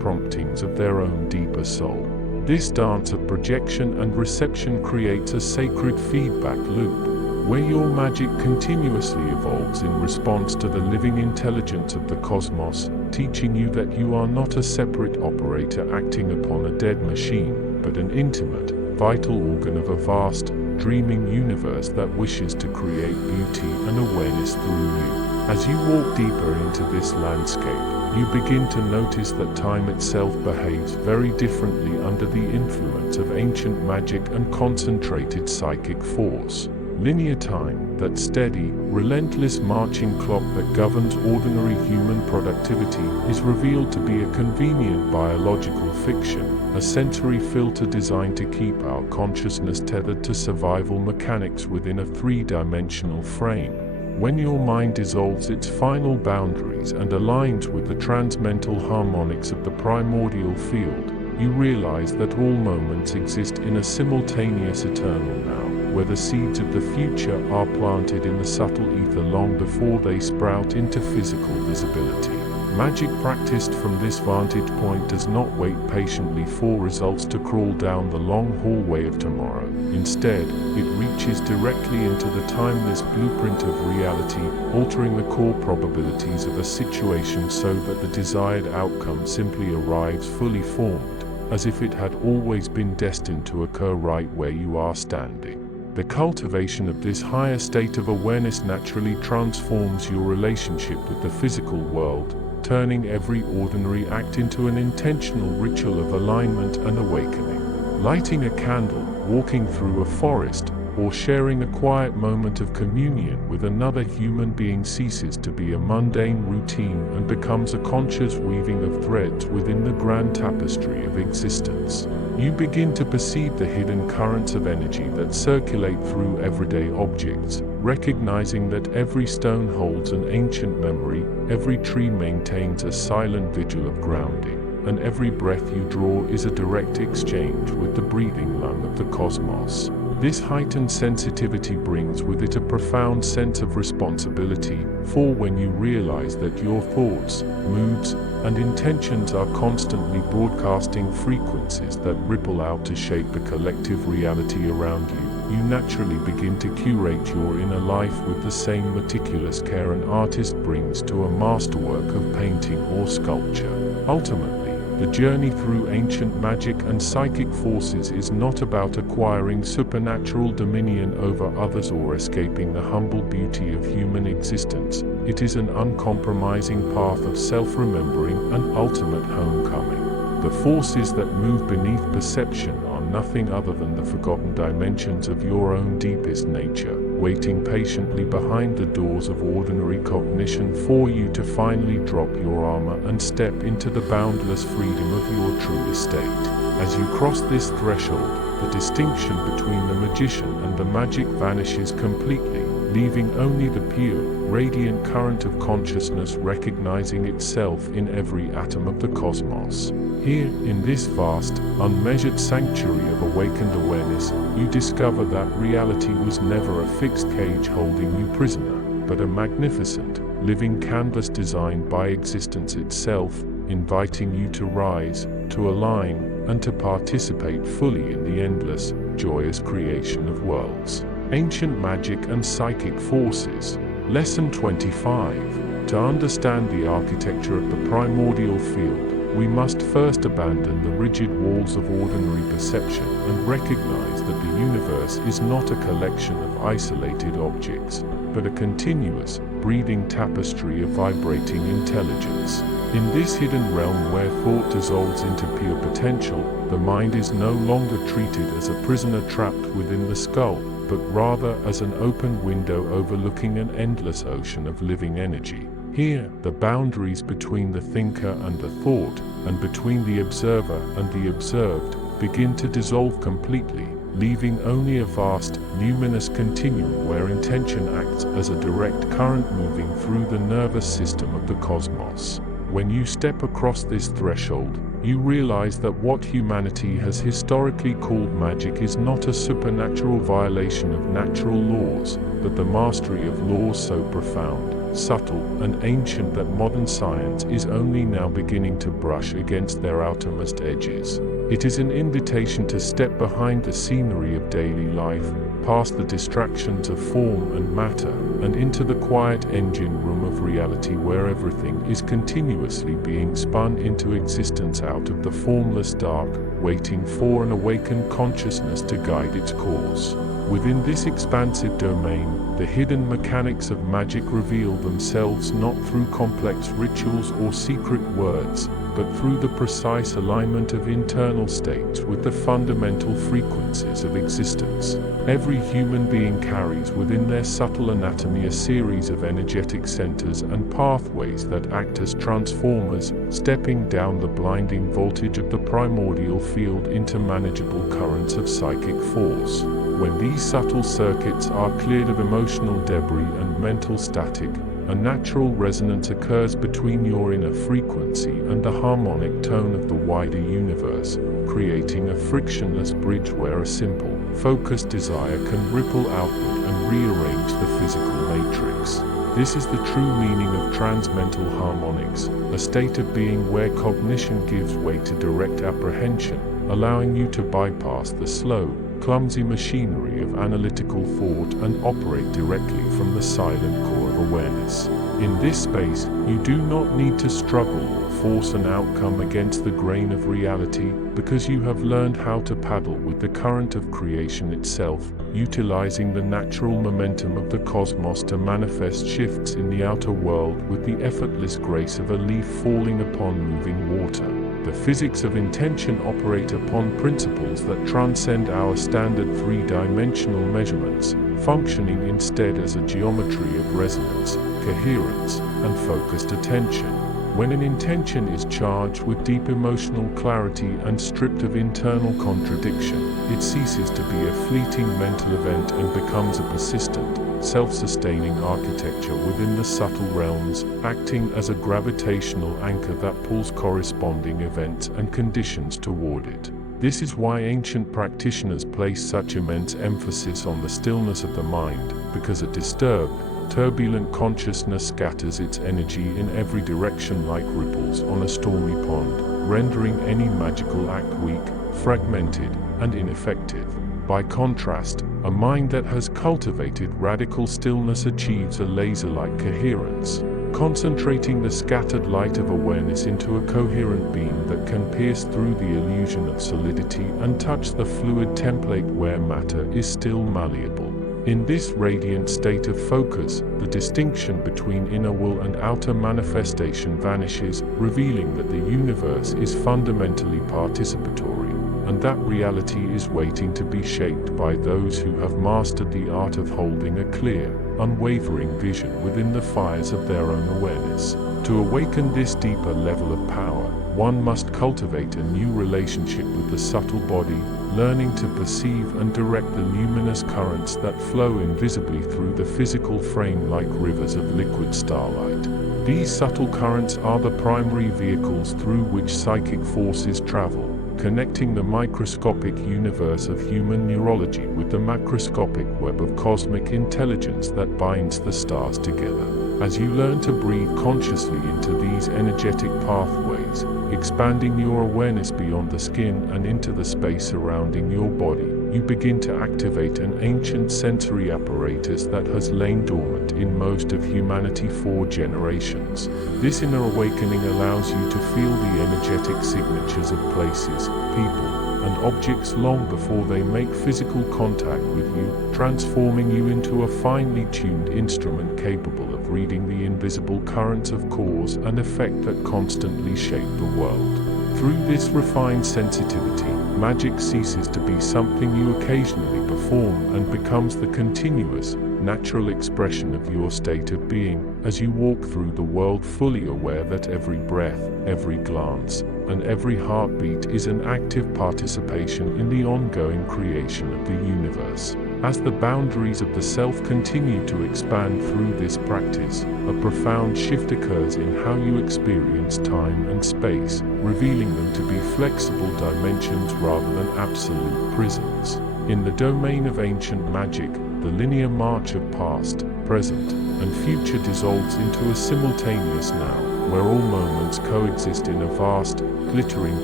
promptings of their own deeper soul. This dance of projection and reception creates a sacred feedback loop, where your magic continuously evolves in response to the living intelligence of the cosmos, teaching you that you are not a separate operator acting upon a dead machine, but an intimate, vital organ of a vast, dreaming universe that wishes to create beauty and awareness through you. As you walk deeper into this landscape, you begin to notice that time itself behaves very differently under the influence of ancient magic and concentrated psychic force. Linear time, that steady, relentless marching clock that governs ordinary human productivity, is revealed to be a convenient biological fiction, a sensory filter designed to keep our consciousness tethered to survival mechanics within a three-dimensional frame. When your mind dissolves its final boundaries and aligns with the transmental harmonics of the primordial field, you realize that all moments exist in a simultaneous eternal now, where the seeds of the future are planted in the subtle ether long before they sprout into physical visibility. Magic practiced from this vantage point does not wait patiently for results to crawl down the long hallway of tomorrow. Instead, it reaches directly into the timeless blueprint of reality, altering the core probabilities of a situation so that the desired outcome simply arrives fully formed, as if it had always been destined to occur right where you are standing. The cultivation of this higher state of awareness naturally transforms your relationship with the physical world, turning every ordinary act into an intentional ritual of alignment and awakening. Lighting a candle, walking through a forest, or sharing a quiet moment of communion with another human being ceases to be a mundane routine and becomes a conscious weaving of threads within the grand tapestry of existence. You begin to perceive the hidden currents of energy that circulate through everyday objects, recognizing that every stone holds an ancient memory, every tree maintains a silent vigil of grounding, and every breath you draw is a direct exchange with the breathing lung of the cosmos. This heightened sensitivity brings with it a profound sense of responsibility, for when you realize that your thoughts, moods, and intentions are constantly broadcasting frequencies that ripple out to shape the collective reality around you, you naturally begin to curate your inner life with the same meticulous care an artist brings to a masterwork of painting or sculpture. Ultimately, the journey through ancient magic and psychic forces is not about acquiring supernatural dominion over others or escaping the humble beauty of human existence. It is an uncompromising path of self-remembering and ultimate homecoming. The forces that move beneath perception are nothing other than the forgotten dimensions of your own deepest nature, waiting patiently behind the doors of ordinary cognition for you to finally drop your armor and step into the boundless freedom of your true estate. As you cross this threshold, the distinction between the magician and the magic vanishes completely, leaving only the pure, radiant current of consciousness recognizing itself in every atom of the cosmos. Here, in this vast, unmeasured sanctuary of awakened awareness, you discover that reality was never a fixed cage holding you prisoner, but a magnificent, living canvas designed by existence itself, inviting you to rise, to align, and to participate fully in the endless, joyous creation of worlds. Ancient Magic and Psychic Forces. Lesson 25. To understand the architecture of the primordial field, we must first abandon the rigid walls of ordinary perception and recognize that the universe is not a collection of isolated objects, but a continuous, breathing tapestry of vibrating intelligence. In this hidden realm where thought dissolves into pure potential, the mind is no longer treated as a prisoner trapped within the skull, but rather as an open window overlooking an endless ocean of living energy. Here, the boundaries between the thinker and the thought, and between the observer and the observed, begin to dissolve completely, leaving only a vast, luminous continuum where intention acts as a direct current moving through the nervous system of the cosmos. When you step across this threshold, you realize that what humanity has historically called magic is not a supernatural violation of natural laws, but the mastery of laws so profound, subtle, and ancient that modern science is only now beginning to brush against their outermost edges. It is an invitation to step behind the scenery of daily life, past the distractions of form and matter, and into the quiet engine room of reality where everything is continuously being spun into existence out of the formless dark, waiting for an awakened consciousness to guide its course. Within this expansive domain, the hidden mechanics of magic reveal themselves not through complex rituals or secret words, but through the precise alignment of internal states with the fundamental frequencies of existence. Every human being carries within their subtle anatomy a series of energetic centers and pathways that act as transformers, stepping down the blinding voltage of the primordial field into manageable currents of psychic force. When these subtle circuits are cleared of emotional debris and mental static, a natural resonance occurs between your inner frequency and the harmonic tone of the wider universe, creating a frictionless bridge where a simple, focused desire can ripple outward and rearrange the physical matrix. This is the true meaning of transmental harmonics, a state of being where cognition gives way to direct apprehension, allowing you to bypass the slow, clumsy machinery of analytical thought and operate directly from the silent core of awareness. In this space, you do not need to struggle or force an outcome against the grain of reality, because you have learned how to paddle with the current of creation itself, utilizing the natural momentum of the cosmos to manifest shifts in the outer world with the effortless grace of a leaf falling upon moving water. The physics of intention operate upon principles that transcend our standard three-dimensional measurements, functioning instead as a geometry of resonance, coherence, and focused attention. When an intention is charged with deep emotional clarity and stripped of internal contradiction, it ceases to be a fleeting mental event and becomes a persistent, self-sustaining architecture within the subtle realms, acting as a gravitational anchor that pulls corresponding events and conditions toward it. This is why ancient practitioners place such immense emphasis on the stillness of the mind, because a disturbed, turbulent consciousness scatters its energy in every direction like ripples on a stormy pond, rendering any magical act weak, fragmented, and ineffective. By contrast, a mind that has cultivated radical stillness achieves a laser-like coherence, concentrating the scattered light of awareness into a coherent beam that can pierce through the illusion of solidity and touch the fluid template where matter is still malleable. In this radiant state of focus, the distinction between inner will and outer manifestation vanishes, revealing that the universe is fundamentally participatory, and that reality is waiting to be shaped by those who have mastered the art of holding a clear, unwavering vision within the fires of their own awareness. To awaken this deeper level of power, one must cultivate a new relationship with the subtle body, learning to perceive and direct the luminous currents that flow invisibly through the physical frame like rivers of liquid starlight. These subtle currents are the primary vehicles through which psychic forces travel, connecting the microscopic universe of human neurology with the macroscopic web of cosmic intelligence that binds the stars together. As you learn to breathe consciously into these energetic pathways, expanding your awareness beyond the skin and into the space surrounding your body, you begin to activate an ancient sensory apparatus that has lain dormant in most of humanity for generations. This inner awakening allows you to feel the energetic signatures of places, people, and objects long before they make physical contact with you, transforming you into a finely tuned instrument capable of reading the invisible currents of cause and effect that constantly shape the world. Through this refined sensitivity, magic ceases to be something you occasionally perform and becomes the continuous, natural expression of your state of being, as you walk through the world fully aware that every breath, every glance, and every heartbeat is an active participation in the ongoing creation of the universe. As the boundaries of the self continue to expand through this practice, a profound shift occurs in how you experience time and space, revealing them to be flexible dimensions rather than absolute prisons. In the domain of ancient magic, the linear march of past, present, and future dissolves into a simultaneous now, where all moments coexist in a vast, glittering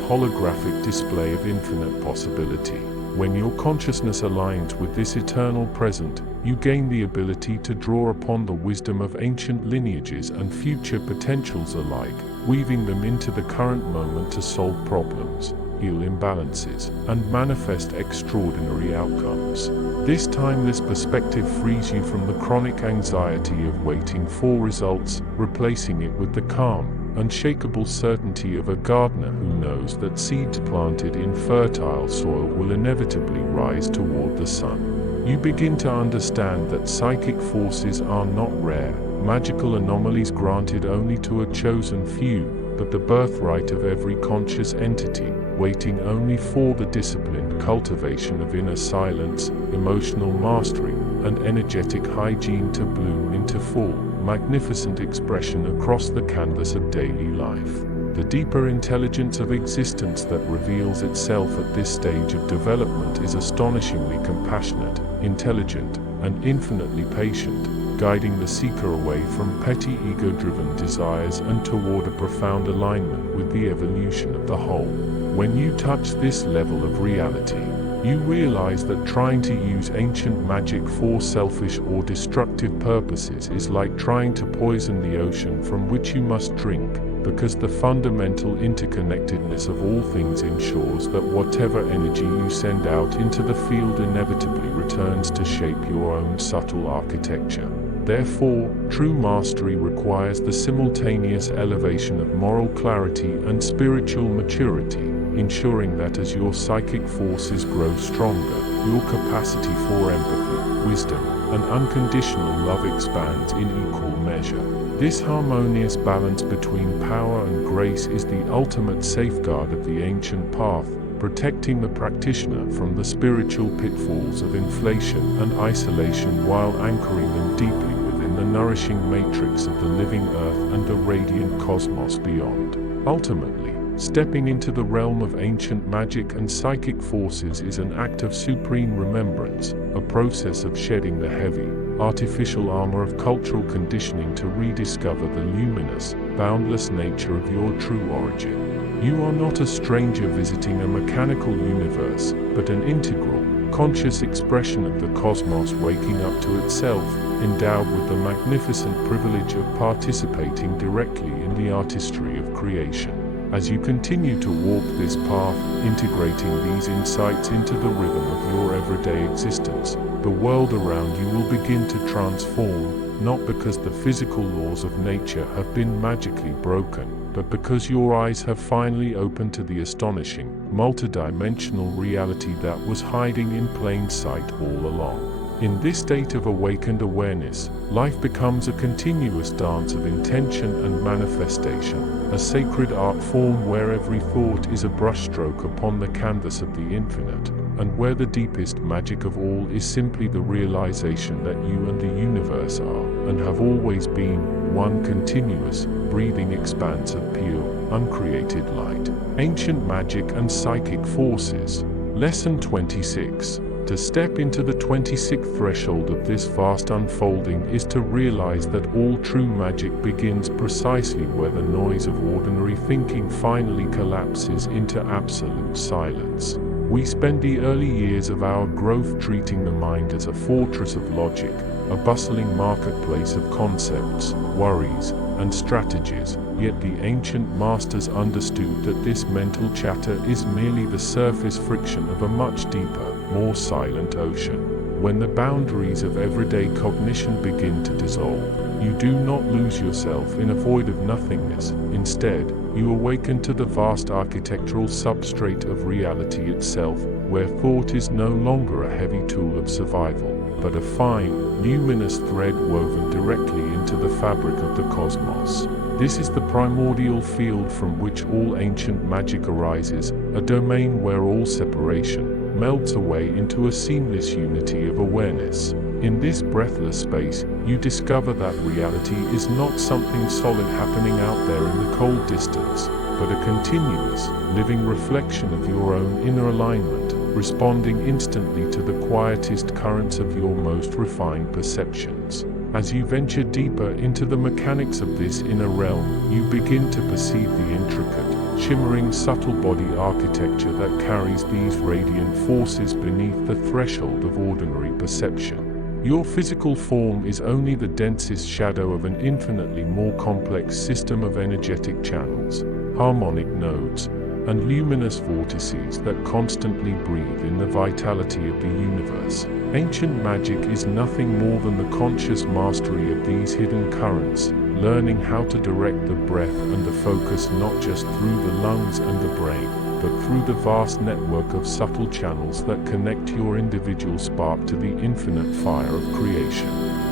holographic display of infinite possibility. When your consciousness aligns with this eternal present, you gain the ability to draw upon the wisdom of ancient lineages and future potentials alike, weaving them into the current moment to solve problems, heal imbalances, and manifest extraordinary outcomes. This timeless perspective frees you from the chronic anxiety of waiting for results, replacing it with the calm, unshakable certainty of a gardener who knows that seeds planted in fertile soil will inevitably rise toward the sun. You begin to understand that psychic forces are not rare, magical anomalies granted only to a chosen few, but the birthright of every conscious entity, waiting only for the disciplined cultivation of inner silence, emotional mastery, and energetic hygiene to bloom into full, magnificent expression across the canvas of daily life. The deeper intelligence of existence that reveals itself at this stage of development is astonishingly compassionate, intelligent, and infinitely patient, guiding the seeker away from petty ego-driven desires and toward a profound alignment with the evolution of the whole. When you touch this level of reality, you realize that trying to use ancient magic for selfish or destructive purposes is like trying to poison the ocean from which you must drink, because the fundamental interconnectedness of all things ensures that whatever energy you send out into the field inevitably returns to shape your own subtle architecture. Therefore, true mastery requires the simultaneous elevation of moral clarity and spiritual maturity, ensuring that as your psychic forces grow stronger, your capacity for empathy, wisdom, and unconditional love expands in equal measure. This harmonious balance between power and grace is the ultimate safeguard of the ancient path, protecting the practitioner from the spiritual pitfalls of inflation and isolation while anchoring them deeply within the nourishing matrix of the living earth and the radiant cosmos beyond. Ultimately, stepping into the realm of ancient magic and psychic forces is an act of supreme remembrance, a process of shedding the heavy, artificial armor of cultural conditioning to rediscover the luminous, boundless nature of your true origin. You are not a stranger visiting a mechanical universe, but an integral, conscious expression of the cosmos waking up to itself, endowed with the magnificent privilege of participating directly in the artistry of creation. As you continue to walk this path, integrating these insights into the rhythm of your everyday existence, the world around you will begin to transform, not because the physical laws of nature have been magically broken, but because your eyes have finally opened to the astonishing, multidimensional reality that was hiding in plain sight all along. In this state of awakened awareness, life becomes a continuous dance of intention and manifestation, a sacred art form where every thought is a brushstroke upon the canvas of the infinite, and where the deepest magic of all is simply the realization that you and the universe are, and have always been, one continuous, breathing expanse of pure, uncreated light. Ancient magic and psychic forces. Lesson 26. To step into the 26th threshold of this vast unfolding is to realize that all true magic begins precisely where the noise of ordinary thinking finally collapses into absolute silence. We spend the early years of our growth treating the mind as a fortress of logic, a bustling marketplace of concepts, worries, and strategies, yet the ancient masters understood that this mental chatter is merely the surface friction of a much deeper, more silent ocean. When the boundaries of everyday cognition begin to dissolve, you do not lose yourself in a void of nothingness. Instead, you awaken to the vast architectural substrate of reality itself, where thought is no longer a heavy tool of survival, but a fine, luminous thread woven directly into the fabric of the cosmos. This is the primordial field from which all ancient magic arises, a domain where all separation melts away into a seamless unity of awareness. In this breathless space, you discover that reality is not something solid happening out there in the cold distance, but a continuous, living reflection of your own inner alignment, responding instantly to the quietest currents of your most refined perceptions. As you venture deeper into the mechanics of this inner realm, you begin to perceive the intricate, shimmering subtle body architecture that carries these radiant forces beneath the threshold of ordinary perception. Your physical form is only the densest shadow of an infinitely more complex system of energetic channels, harmonic nodes, and luminous vortices that constantly breathe in the vitality of the universe. Ancient magic is nothing more than the conscious mastery of these hidden currents, learning how to direct the breath and the focus not just through the lungs and the brain, but through the vast network of subtle channels that connect your individual spark to the infinite fire of creation.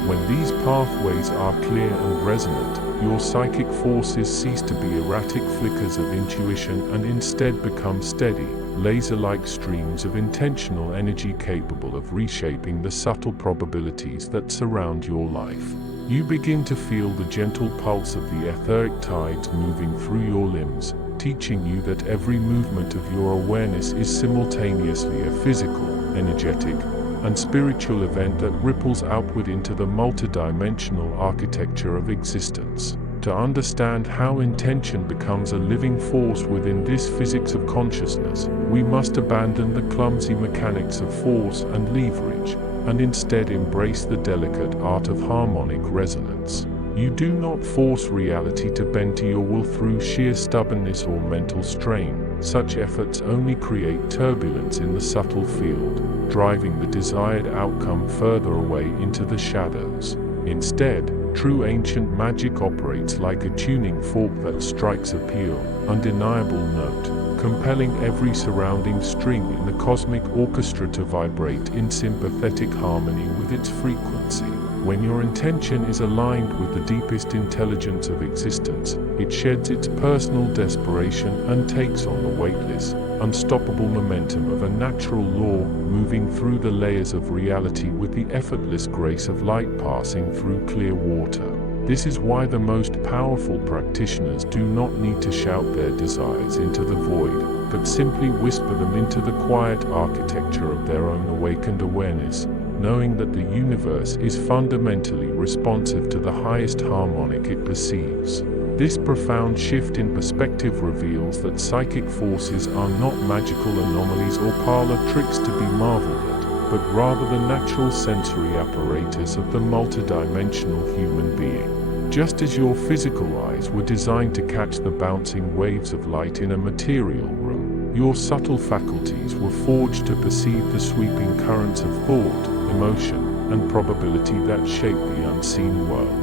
When these pathways are clear and resonant, your psychic forces cease to be erratic flickers of intuition and instead become steady, laser-like streams of intentional energy capable of reshaping the subtle probabilities that surround your life. You begin to feel the gentle pulse of the etheric tides moving through your limbs, teaching you that every movement of your awareness is simultaneously a physical, energetic, and spiritual event that ripples outward into the multidimensional architecture of existence. To understand how intention becomes a living force within this physics of consciousness, we must abandon the clumsy mechanics of force and leverage, and instead embrace the delicate art of harmonic resonance. You do not force reality to bend to your will through sheer stubbornness or mental strain. Such efforts only create turbulence in the subtle field, driving the desired outcome further away into the shadows. Instead, true ancient magic operates like a tuning fork that strikes a pure, undeniable note, compelling every surrounding string in the cosmic orchestra to vibrate in sympathetic harmony with its frequency. When your intention is aligned with the deepest intelligence of existence, it sheds its personal desperation and takes on the weightless, unstoppable momentum of a natural law, moving through the layers of reality with the effortless grace of light passing through clear water. This is why the most powerful practitioners do not need to shout their desires into the void, but simply whisper them into the quiet architecture of their own awakened awareness, knowing that the universe is fundamentally responsive to the highest harmonic it perceives. This profound shift in perspective reveals that psychic forces are not magical anomalies or parlor tricks to be marveled at, but rather the natural sensory apparatus of the multidimensional human being. Just as your physical eyes were designed to catch the bouncing waves of light in a material room, your subtle faculties were forged to perceive the sweeping currents of thought, emotion, and probability that shape the unseen world.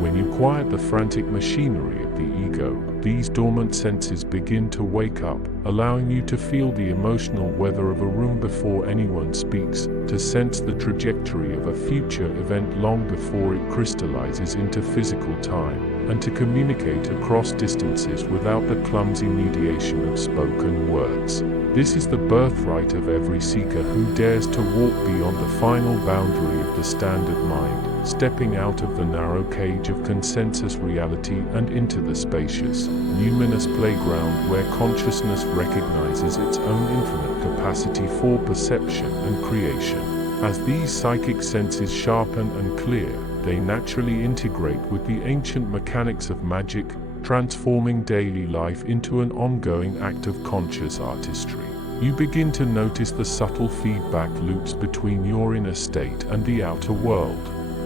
When you quiet the frantic machinery of the ego, these dormant senses begin to wake up, allowing you to feel the emotional weather of a room before anyone speaks, to sense the trajectory of a future event long before it crystallizes into physical time, and to communicate across distances without the clumsy mediation of spoken words. This is the birthright of every seeker who dares to walk beyond the final boundary of the standard mind, stepping out of the narrow cage of consensus reality and into the spacious, luminous playground where consciousness recognizes its own infinite capacity for perception and creation. As these psychic senses sharpen and clear, they naturally integrate with the ancient mechanics of magic, transforming daily life into an ongoing act of conscious artistry. You begin to notice the subtle feedback loops between your inner state and the outer world,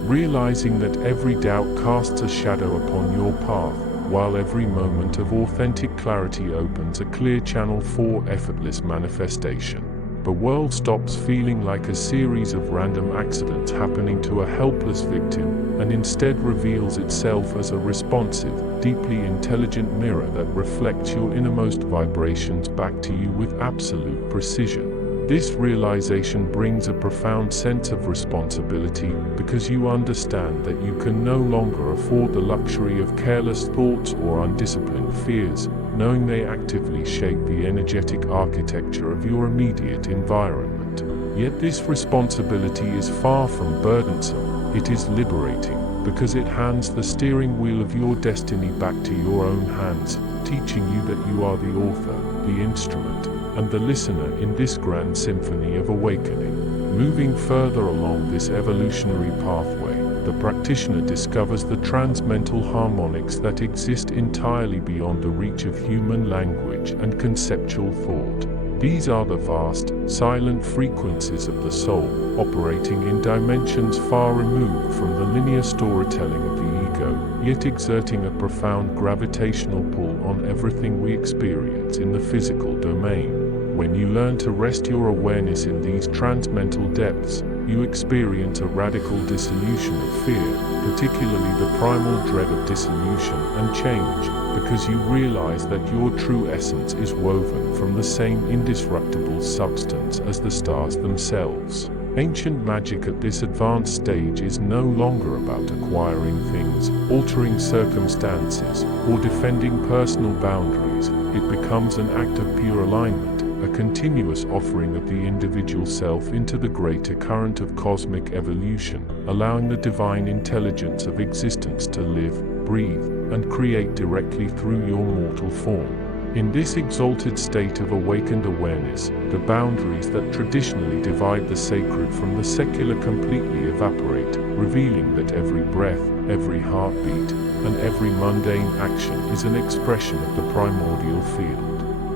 realizing that every doubt casts a shadow upon your path, while every moment of authentic clarity opens a clear channel for effortless manifestation. The world stops feeling like a series of random accidents happening to a helpless victim, and instead reveals itself as a responsive, deeply intelligent mirror that reflects your innermost vibrations back to you with absolute precision. This realization brings a profound sense of responsibility, because you understand that you can no longer afford the luxury of careless thoughts or undisciplined fears, knowing they actively shape the energetic architecture of your immediate environment. Yet this responsibility is far from burdensome. It is liberating, because it hands the steering wheel of your destiny back to your own hands, teaching you that you are the author, the instrument, and the listener in this grand symphony of awakening. Moving further along this evolutionary pathway, the practitioner discovers the transmental harmonics that exist entirely beyond the reach of human language and conceptual thought. These are the vast, silent frequencies of the soul, operating in dimensions far removed from the linear storytelling of the ego, yet exerting a profound gravitational pull on everything we experience in the physical domain. When you learn to rest your awareness in these transmental depths, you experience a radical dissolution of fear, particularly the primal dread of dissolution and change, because you realize that your true essence is woven from the same indestructible substance as the stars themselves. Ancient magic at this advanced stage is no longer about acquiring things, altering circumstances, or defending personal boundaries. It becomes an act of pure alignment, a continuous offering of the individual self into the greater current of cosmic evolution, allowing the divine intelligence of existence to live, breathe, and create directly through your mortal form. In this exalted state of awakened awareness, the boundaries that traditionally divide the sacred from the secular completely evaporate, revealing that every breath, every heartbeat, and every mundane action is an expression of the primordial field.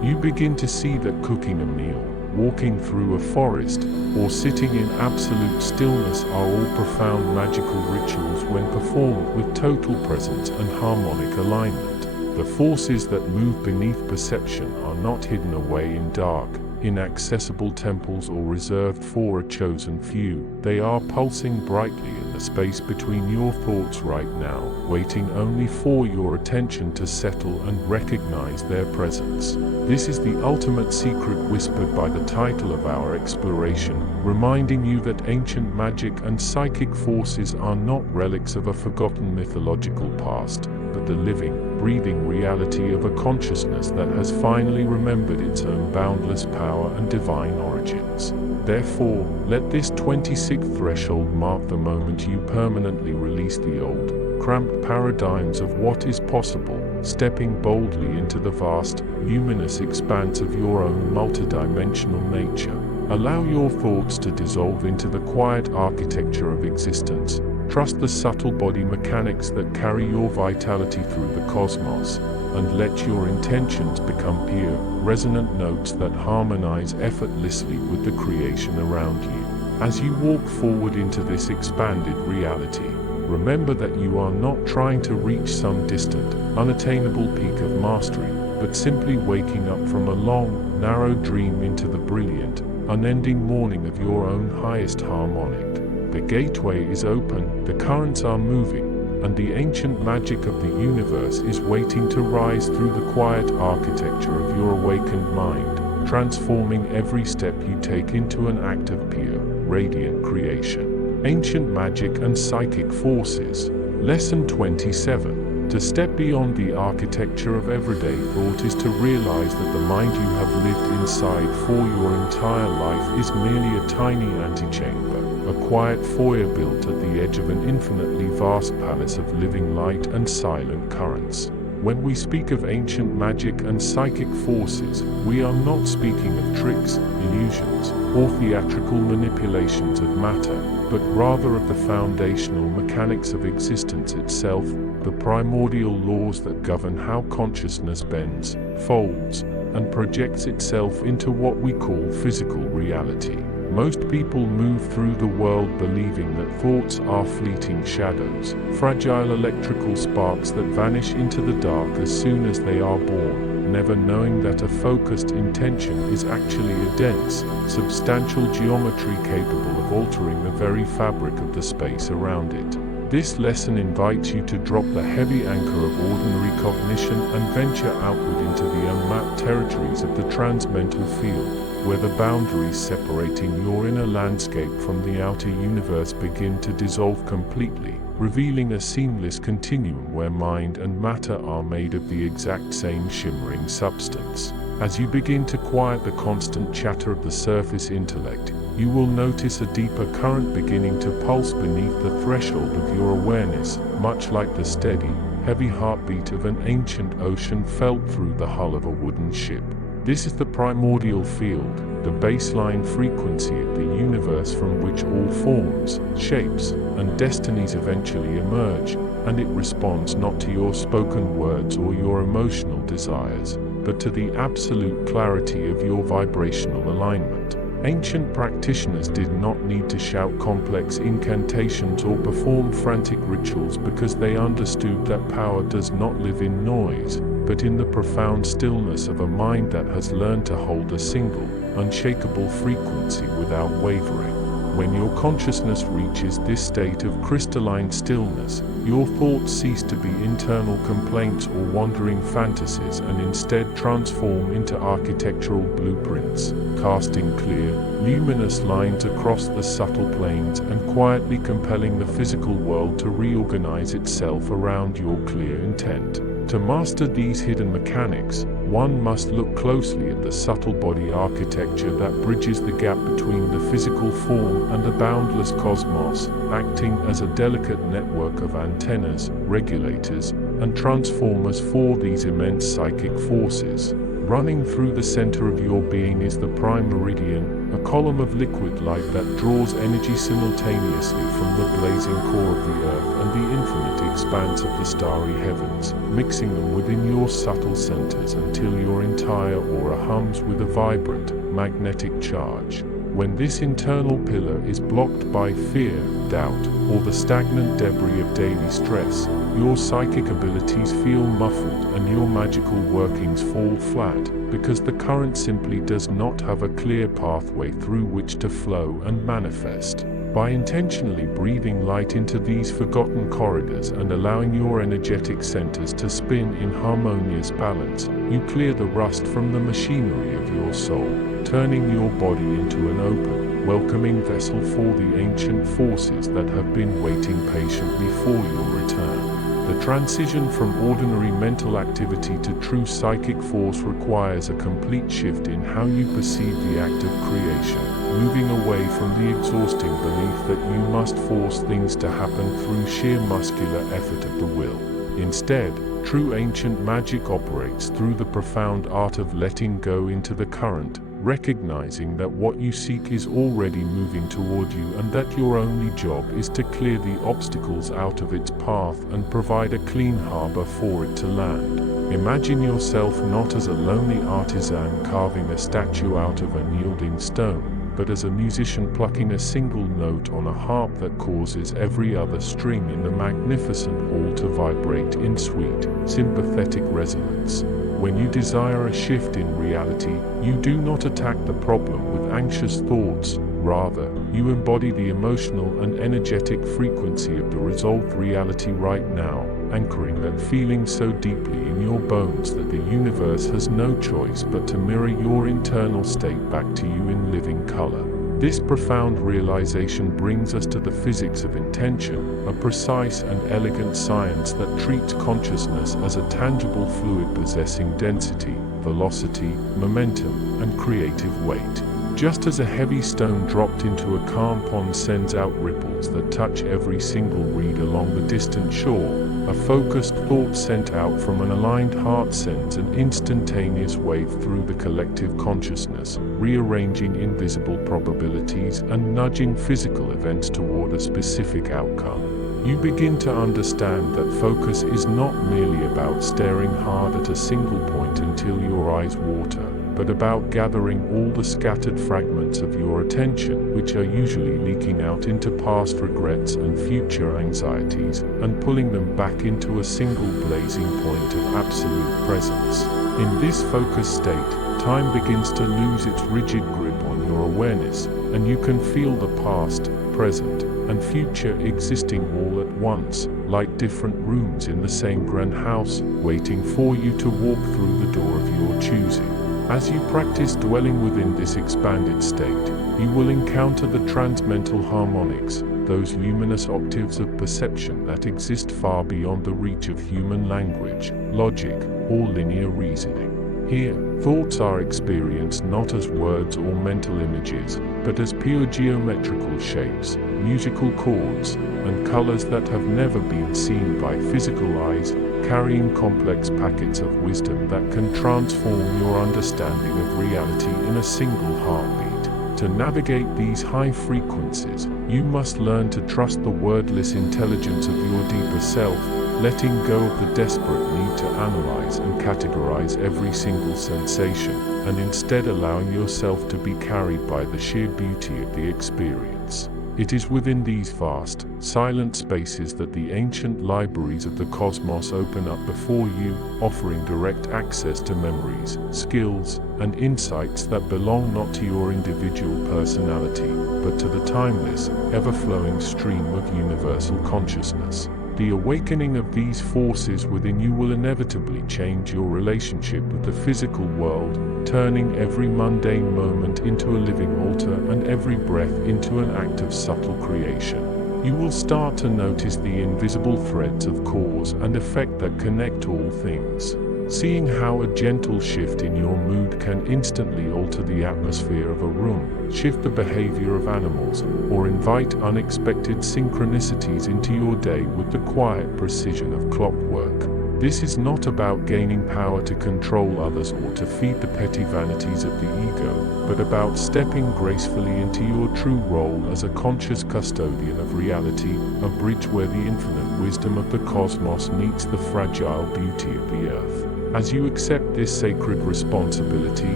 You begin to see that cooking a meal, walking through a forest, or sitting in absolute stillness are all profound magical rituals when performed with total presence and harmonic alignment. The forces that move beneath perception are not hidden away in dark, inaccessible temples or reserved for a chosen few. They are pulsing brightly in the space between your thoughts right now, waiting only for your attention to settle and recognize their presence. This is the ultimate secret whispered by the title of our exploration, reminding you that ancient magic and psychic forces are not relics of a forgotten mythological past, but the living, breathing reality of a consciousness that has finally remembered its own boundless power and divine origins. Therefore, let this 26th threshold mark the moment you permanently release the old, cramped paradigms of what is possible, stepping boldly into the vast, luminous expanse of your own multidimensional nature. Allow your thoughts to dissolve into the quiet architecture of existence. Trust the subtle body mechanics that carry your vitality through the cosmos, and let your intentions become pure, resonant notes that harmonize effortlessly with the creation around you. As you walk forward into this expanded reality, remember that you are not trying to reach some distant, unattainable peak of mastery, but simply waking up from a long, narrow dream into the brilliant, unending morning of your own highest harmonic. The gateway is open, the currents are moving, and the ancient magic of the universe is waiting to rise through the quiet architecture of your awakened mind, transforming every step you take into an act of pure, radiant creation. Ancient magic and psychic forces. Lesson 27. To step beyond the architecture of everyday thought is to realize that the mind you have lived inside for your entire life is merely a tiny antechamber, a quiet foyer built at the edge of an infinitely vast palace of living light and silent currents. When we speak of ancient magic and psychic forces, we are not speaking of tricks, illusions, or theatrical manipulations of matter, but rather of the foundational mechanics of existence itself, the primordial laws that govern how consciousness bends, folds, and projects itself into what we call physical reality. Most people move through the world believing that thoughts are fleeting shadows, fragile electrical sparks that vanish into the dark as soon as they are born, never knowing that a focused intention is actually a dense, substantial geometry capable of altering the very fabric of the space around it. This lesson invites you to drop the heavy anchor of ordinary cognition and venture outward into the unmapped territories of the transmental field, where the boundaries separating your inner landscape from the outer universe begin to dissolve completely, revealing a seamless continuum where mind and matter are made of the exact same shimmering substance. As you begin to quiet the constant chatter of the surface intellect, you will notice a deeper current beginning to pulse beneath the threshold of your awareness, much like the steady, heavy heartbeat of an ancient ocean felt through the hull of a wooden ship. This is the primordial field, the baseline frequency of the universe from which all forms, shapes, and destinies eventually emerge, and it responds not to your spoken words or your emotional desires, but to the absolute clarity of your vibrational alignment. Ancient practitioners did not need to shout complex incantations or perform frantic rituals because they understood that power does not live in noise, but in the profound stillness of a mind that has learned to hold a single, unshakable frequency without wavering. When your consciousness reaches this state of crystalline stillness, your thoughts cease to be internal complaints or wandering fantasies and instead transform into architectural blueprints, casting clear, luminous lines across the subtle planes and quietly compelling the physical world to reorganize itself around your clear intent. To master these hidden mechanics, one must look closely at the subtle body architecture that bridges the gap between the physical form and the boundless cosmos, acting as a delicate network of antennas, regulators, and transformers for these immense psychic forces. Running through the center of your being is the prime meridian, a column of liquid light that draws energy simultaneously from the blazing core of the earth and the infinite expanse of the starry heavens, mixing them within your subtle centers until your entire aura hums with a vibrant, magnetic charge. When this internal pillar is blocked by fear, doubt, or the stagnant debris of daily stress, your psychic abilities feel muffled and your magical workings fall flat, because the current simply does not have a clear pathway through which to flow and manifest. By intentionally breathing light into these forgotten corridors and allowing your energetic centers to spin in harmonious balance, you clear the rust from the machinery of your soul, turning your body into an open, welcoming vessel for the ancient forces that have been waiting patiently for your return. The transition from ordinary mental activity to true psychic force requires a complete shift in how you perceive the act of creation, moving away from the exhausting belief that you must force things to happen through sheer muscular effort of the will. Instead, true ancient magic operates through the profound art of letting go into the current, recognizing that what you seek is already moving toward you and that your only job is to clear the obstacles out of its path and provide a clean harbor for it to land. Imagine yourself not as a lonely artisan carving a statue out of unyielding stone, but as a musician plucking a single note on a harp that causes every other string in the magnificent hall to vibrate in sweet, sympathetic resonance. When you desire a shift in reality, you do not attack the problem with anxious thoughts. Rather, you embody the emotional and energetic frequency of the resolved reality right now, anchoring that feeling so deeply in your bones that the universe has no choice but to mirror your internal state back to you in living color. This profound realization brings us to the physics of intention, a precise and elegant science that treats consciousness as a tangible fluid possessing density, velocity, momentum, and creative weight. Just as a heavy stone dropped into a calm pond sends out ripples that touch every single reed along the distant shore, a focused thought sent out from an aligned heart sends an instantaneous wave through the collective consciousness, rearranging invisible probabilities and nudging physical events toward a specific outcome. You begin to understand that focus is not merely about staring hard at a single point until your eyes water, but about gathering all the scattered fragments of your attention, which are usually leaking out into past regrets and future anxieties, and pulling them back into a single blazing point of absolute presence. In this focused state, time begins to lose its rigid grip on your awareness, and you can feel the past, present, and future existing all at once, like different rooms in the same grand house, waiting for you to walk through the door of your choosing. As you practice dwelling within this expanded state, you will encounter the transmental harmonics, those luminous octaves of perception that exist far beyond the reach of human language, logic, or linear reasoning. Here, thoughts are experienced not as words or mental images, but as pure geometrical shapes, musical chords, and colors that have never been seen by physical eyes, carrying complex packets of wisdom that can transform your understanding of reality in a single heartbeat. To navigate these high frequencies, you must learn to trust the wordless intelligence of your deeper self, letting go of the desperate need to analyze and categorize every single sensation, and instead allowing yourself to be carried by the sheer beauty of the experience. It is within these vast, silent spaces that the ancient libraries of the cosmos open up before you, offering direct access to memories, skills, and insights that belong not to your individual personality, but to the timeless, ever-flowing stream of universal consciousness. The awakening of these forces within you will inevitably change your relationship with the physical world, turning every mundane moment into a living altar and every breath into an act of subtle creation. You will start to notice the invisible threads of cause and effect that connect all things, seeing how a gentle shift in your mood can instantly alter the atmosphere of a room, shift the behavior of animals, or invite unexpected synchronicities into your day with the quiet precision of clockwork. This is not about gaining power to control others or to feed the petty vanities of the ego, but about stepping gracefully into your true role as a conscious custodian of reality, a bridge where the infinite wisdom of the cosmos meets the fragile beauty of the earth. As you accept this sacred responsibility,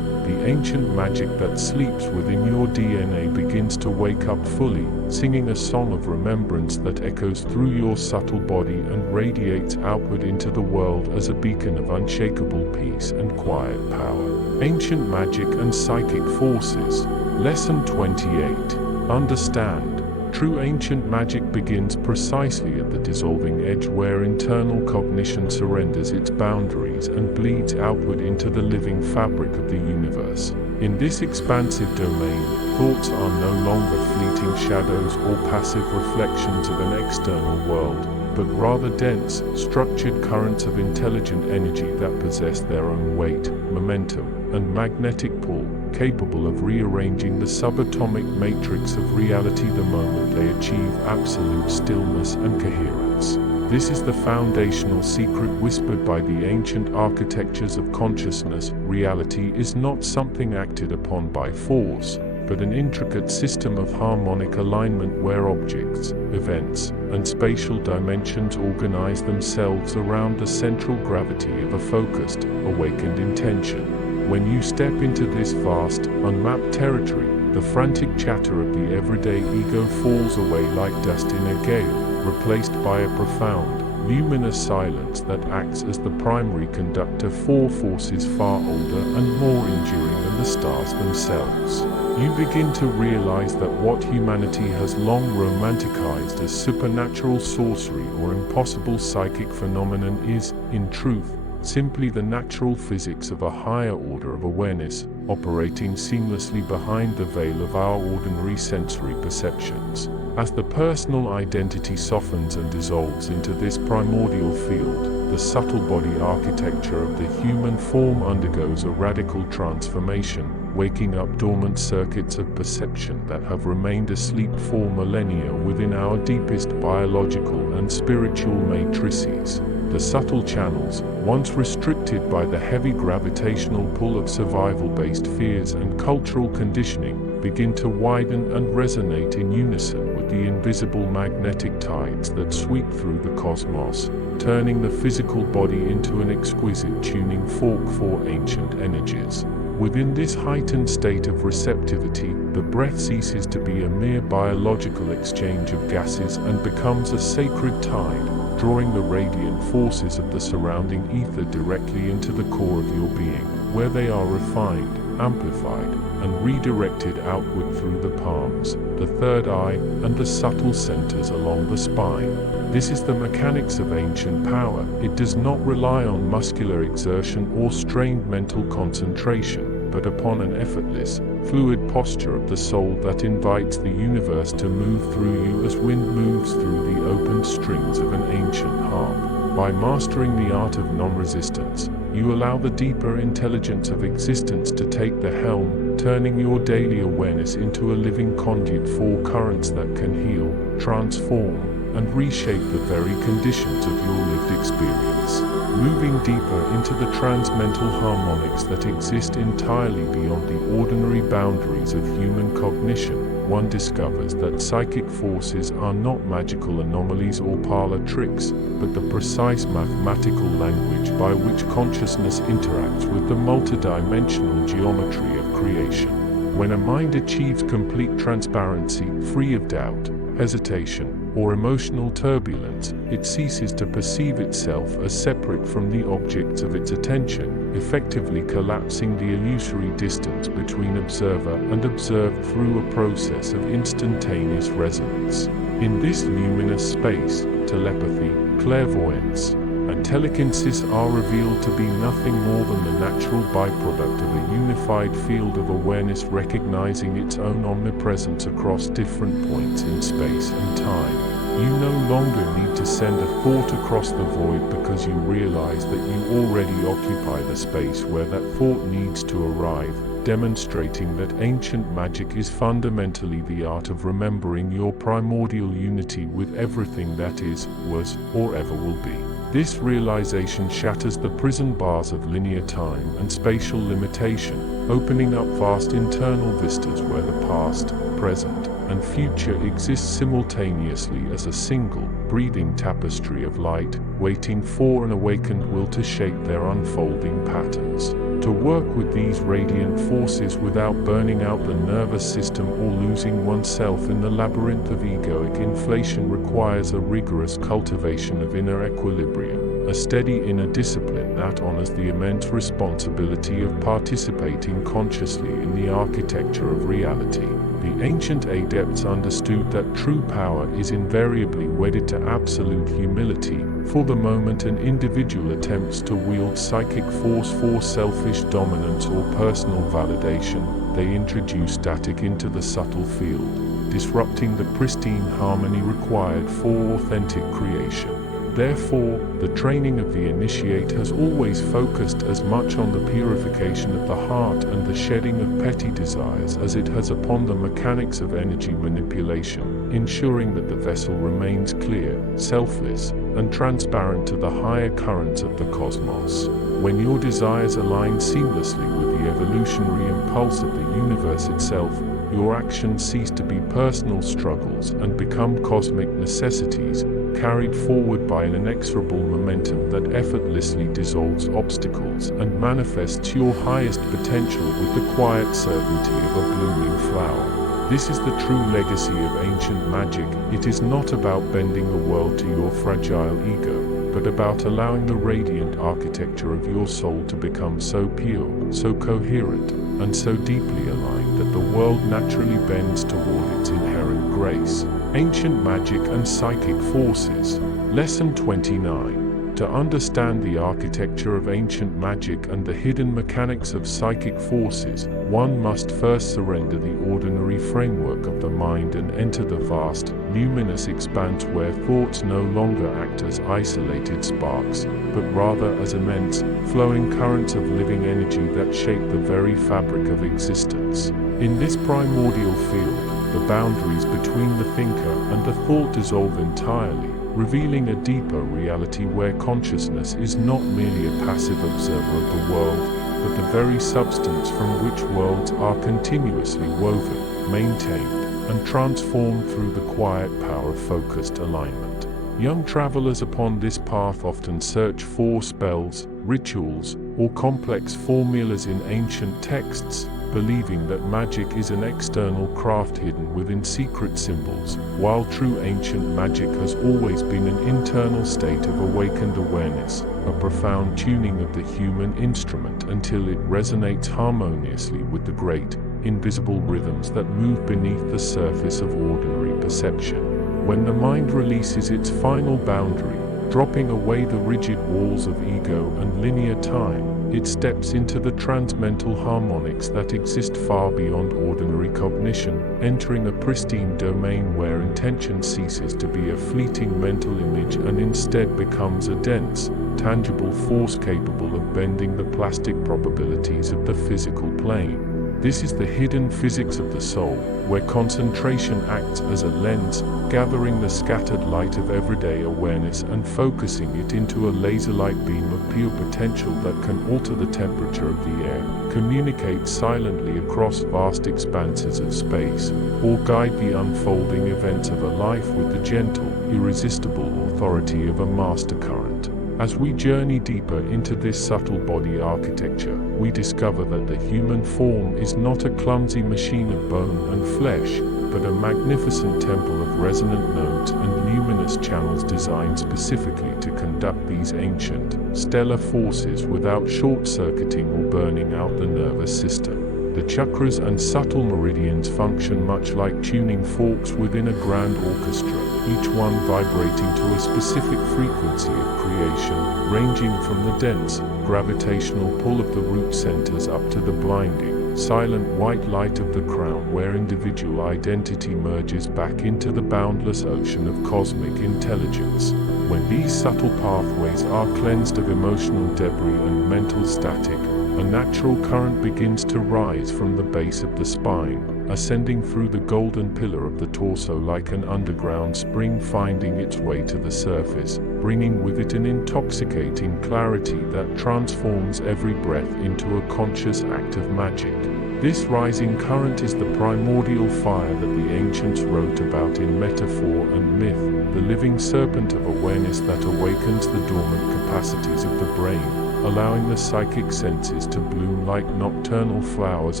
the ancient magic that sleeps within your DNA begins to wake up fully, singing a song of remembrance that echoes through your subtle body and radiates outward into the world as a beacon of unshakable peace and quiet power. Ancient Magic and Psychic Forces. Lesson 28. Understand. True ancient magic begins precisely at the dissolving edge where internal cognition surrenders its boundaries and bleeds outward into the living fabric of the universe. In this expansive domain, thoughts are no longer fleeting shadows or passive reflections of an external world, but rather dense, structured currents of intelligent energy that possess their own weight, momentum, and magnetic pull, capable of rearranging the subatomic matrix of reality the moment they achieve absolute stillness and coherence. This is the foundational secret whispered by the ancient architectures of consciousness. Reality is not something acted upon by force, but an intricate system of harmonic alignment where objects, events, and spatial dimensions organize themselves around the central gravity of a focused, awakened intention. When you step into this vast, unmapped territory, the frantic chatter of the everyday ego falls away like dust in a gale, replaced by a profound, luminous silence that acts as the primary conductor for forces far older and more enduring than the stars themselves. You begin to realize that what humanity has long romanticized as supernatural sorcery or impossible psychic phenomenon is, in truth, simply the natural physics of a higher order of awareness, operating seamlessly behind the veil of our ordinary sensory perceptions. As the personal identity softens and dissolves into this primordial field, the subtle body architecture of the human form undergoes a radical transformation, waking up dormant circuits of perception that have remained asleep for millennia within our deepest biological and spiritual matrices. The subtle channels, once restricted by the heavy gravitational pull of survival-based fears and cultural conditioning, begin to widen and resonate in unison with the invisible magnetic tides that sweep through the cosmos, turning the physical body into an exquisite tuning fork for ancient energies. Within this heightened state of receptivity, the breath ceases to be a mere biological exchange of gases and becomes a sacred tide, drawing the radiant forces of the surrounding ether directly into the core of your being, where they are refined, amplified, and redirected outward through the palms, the third eye, and the subtle centers along the spine. This is the mechanics of ancient power. It does not rely on muscular exertion or strained mental concentration, but upon an effortless, fluid posture of the soul that invites the universe to move through you as wind moves through the opened strings of an ancient harp. By mastering the art of non-resistance, you allow the deeper intelligence of existence to take the helm, turning your daily awareness into a living conduit for currents that can heal, transform, and reshape the very conditions of your lived experience. Moving deeper into the transmental harmonics that exist entirely beyond the ordinary boundaries of human cognition, one discovers that psychic forces are not magical anomalies or parlor tricks, but the precise mathematical language by which consciousness interacts with the multidimensional geometry of creation. When a mind achieves complete transparency, free of doubt, hesitation, or emotional turbulence, it ceases to perceive itself as separate from the objects of its attention, effectively collapsing the illusory distance between observer and observed through a process of instantaneous resonance. In this luminous space, telepathy, clairvoyance, and telekinesis are revealed to be nothing more than the natural byproduct of a unified field of awareness recognizing its own omnipresence across different points in space and time. You no longer need to send a thought across the void because you realize that you already occupy the space where that thought needs to arrive, demonstrating that ancient magic is fundamentally the art of remembering your primordial unity with everything that is, was, or ever will be. This realization shatters the prison bars of linear time and spatial limitation, opening up vast internal vistas where the past, present, and future exist simultaneously as a single, breathing tapestry of light, waiting for an awakened will to shape their unfolding patterns. To work with these radiant forces without burning out the nervous system or losing oneself in the labyrinth of egoic inflation requires a rigorous cultivation of inner equilibrium, a steady inner discipline that honors the immense responsibility of participating consciously in the architecture of reality. The ancient adepts understood that true power is invariably wedded to absolute humility. For the moment an individual attempts to wield psychic force for selfish dominance or personal validation, they introduce static into the subtle field, disrupting the pristine harmony required for authentic creation. Therefore, the training of the initiate has always focused as much on the purification of the heart and the shedding of petty desires as it has upon the mechanics of energy manipulation, ensuring that the vessel remains clear, selfless, and transparent to the higher currents of the cosmos. When your desires align seamlessly with the evolutionary impulse of the universe itself, your actions cease to be personal struggles and become cosmic necessities, carried forward by an inexorable momentum that effortlessly dissolves obstacles and manifests your highest potential with the quiet certainty of a blooming flower. This is the true legacy of ancient magic. It is not about bending the world to your fragile ego, but about allowing the radiant architecture of your soul to become so pure, so coherent, and so deeply aligned that the world naturally bends toward its inherent grace. Ancient Magic and Psychic Forces. Lesson 29. To understand the architecture of ancient magic and the hidden mechanics of psychic forces, one must first surrender the ordinary framework of the mind and enter the vast, luminous expanse where thoughts no longer act as isolated sparks, but rather as immense, flowing currents of living energy that shape the very fabric of existence. In this primordial field, the boundaries between the thinker and the thought dissolve entirely, revealing a deeper reality where consciousness is not merely a passive observer of the world, but the very substance from which worlds are continuously woven, maintained, and transformed through the quiet power of focused alignment. Young travelers upon this path often search for spells, rituals, or complex formulas in ancient texts, believing that magic is an external craft hidden within secret symbols, while true ancient magic has always been an internal state of awakened awareness, a profound tuning of the human instrument until it resonates harmoniously with the great, invisible rhythms that move beneath the surface of ordinary perception. When the mind releases its final boundary, dropping away the rigid walls of ego and linear time, it steps into the transmental harmonics that exist far beyond ordinary cognition, entering a pristine domain where intention ceases to be a fleeting mental image and instead becomes a dense, tangible force capable of bending the plastic probabilities of the physical plane. This is the hidden physics of the soul, where concentration acts as a lens, gathering the scattered light of everyday awareness and focusing it into a laser-like beam of pure potential that can alter the temperature of the air, communicate silently across vast expanses of space, or guide the unfolding events of a life with the gentle, irresistible authority of a master current. As we journey deeper into this subtle body architecture, we discover that the human form is not a clumsy machine of bone and flesh, but a magnificent temple of resonant nodes and luminous channels designed specifically to conduct these ancient, stellar forces without short-circuiting or burning out the nervous system. The chakras and subtle meridians function much like tuning forks within a grand orchestra, each one vibrating to a specific frequency of creation, ranging from the dense, gravitational pull of the root centers up to the blinding, silent white light of the crown where individual identity merges back into the boundless ocean of cosmic intelligence. When these subtle pathways are cleansed of emotional debris and mental static, a natural current begins to rise from the base of the spine, ascending through the golden pillar of the torso like an underground spring finding its way to the surface, bringing with it an intoxicating clarity that transforms every breath into a conscious act of magic. This rising current is the primordial fire that the ancients wrote about in metaphor and myth, the living serpent of awareness that awakens the dormant capacities of the brain, allowing the psychic senses to bloom like nocturnal flowers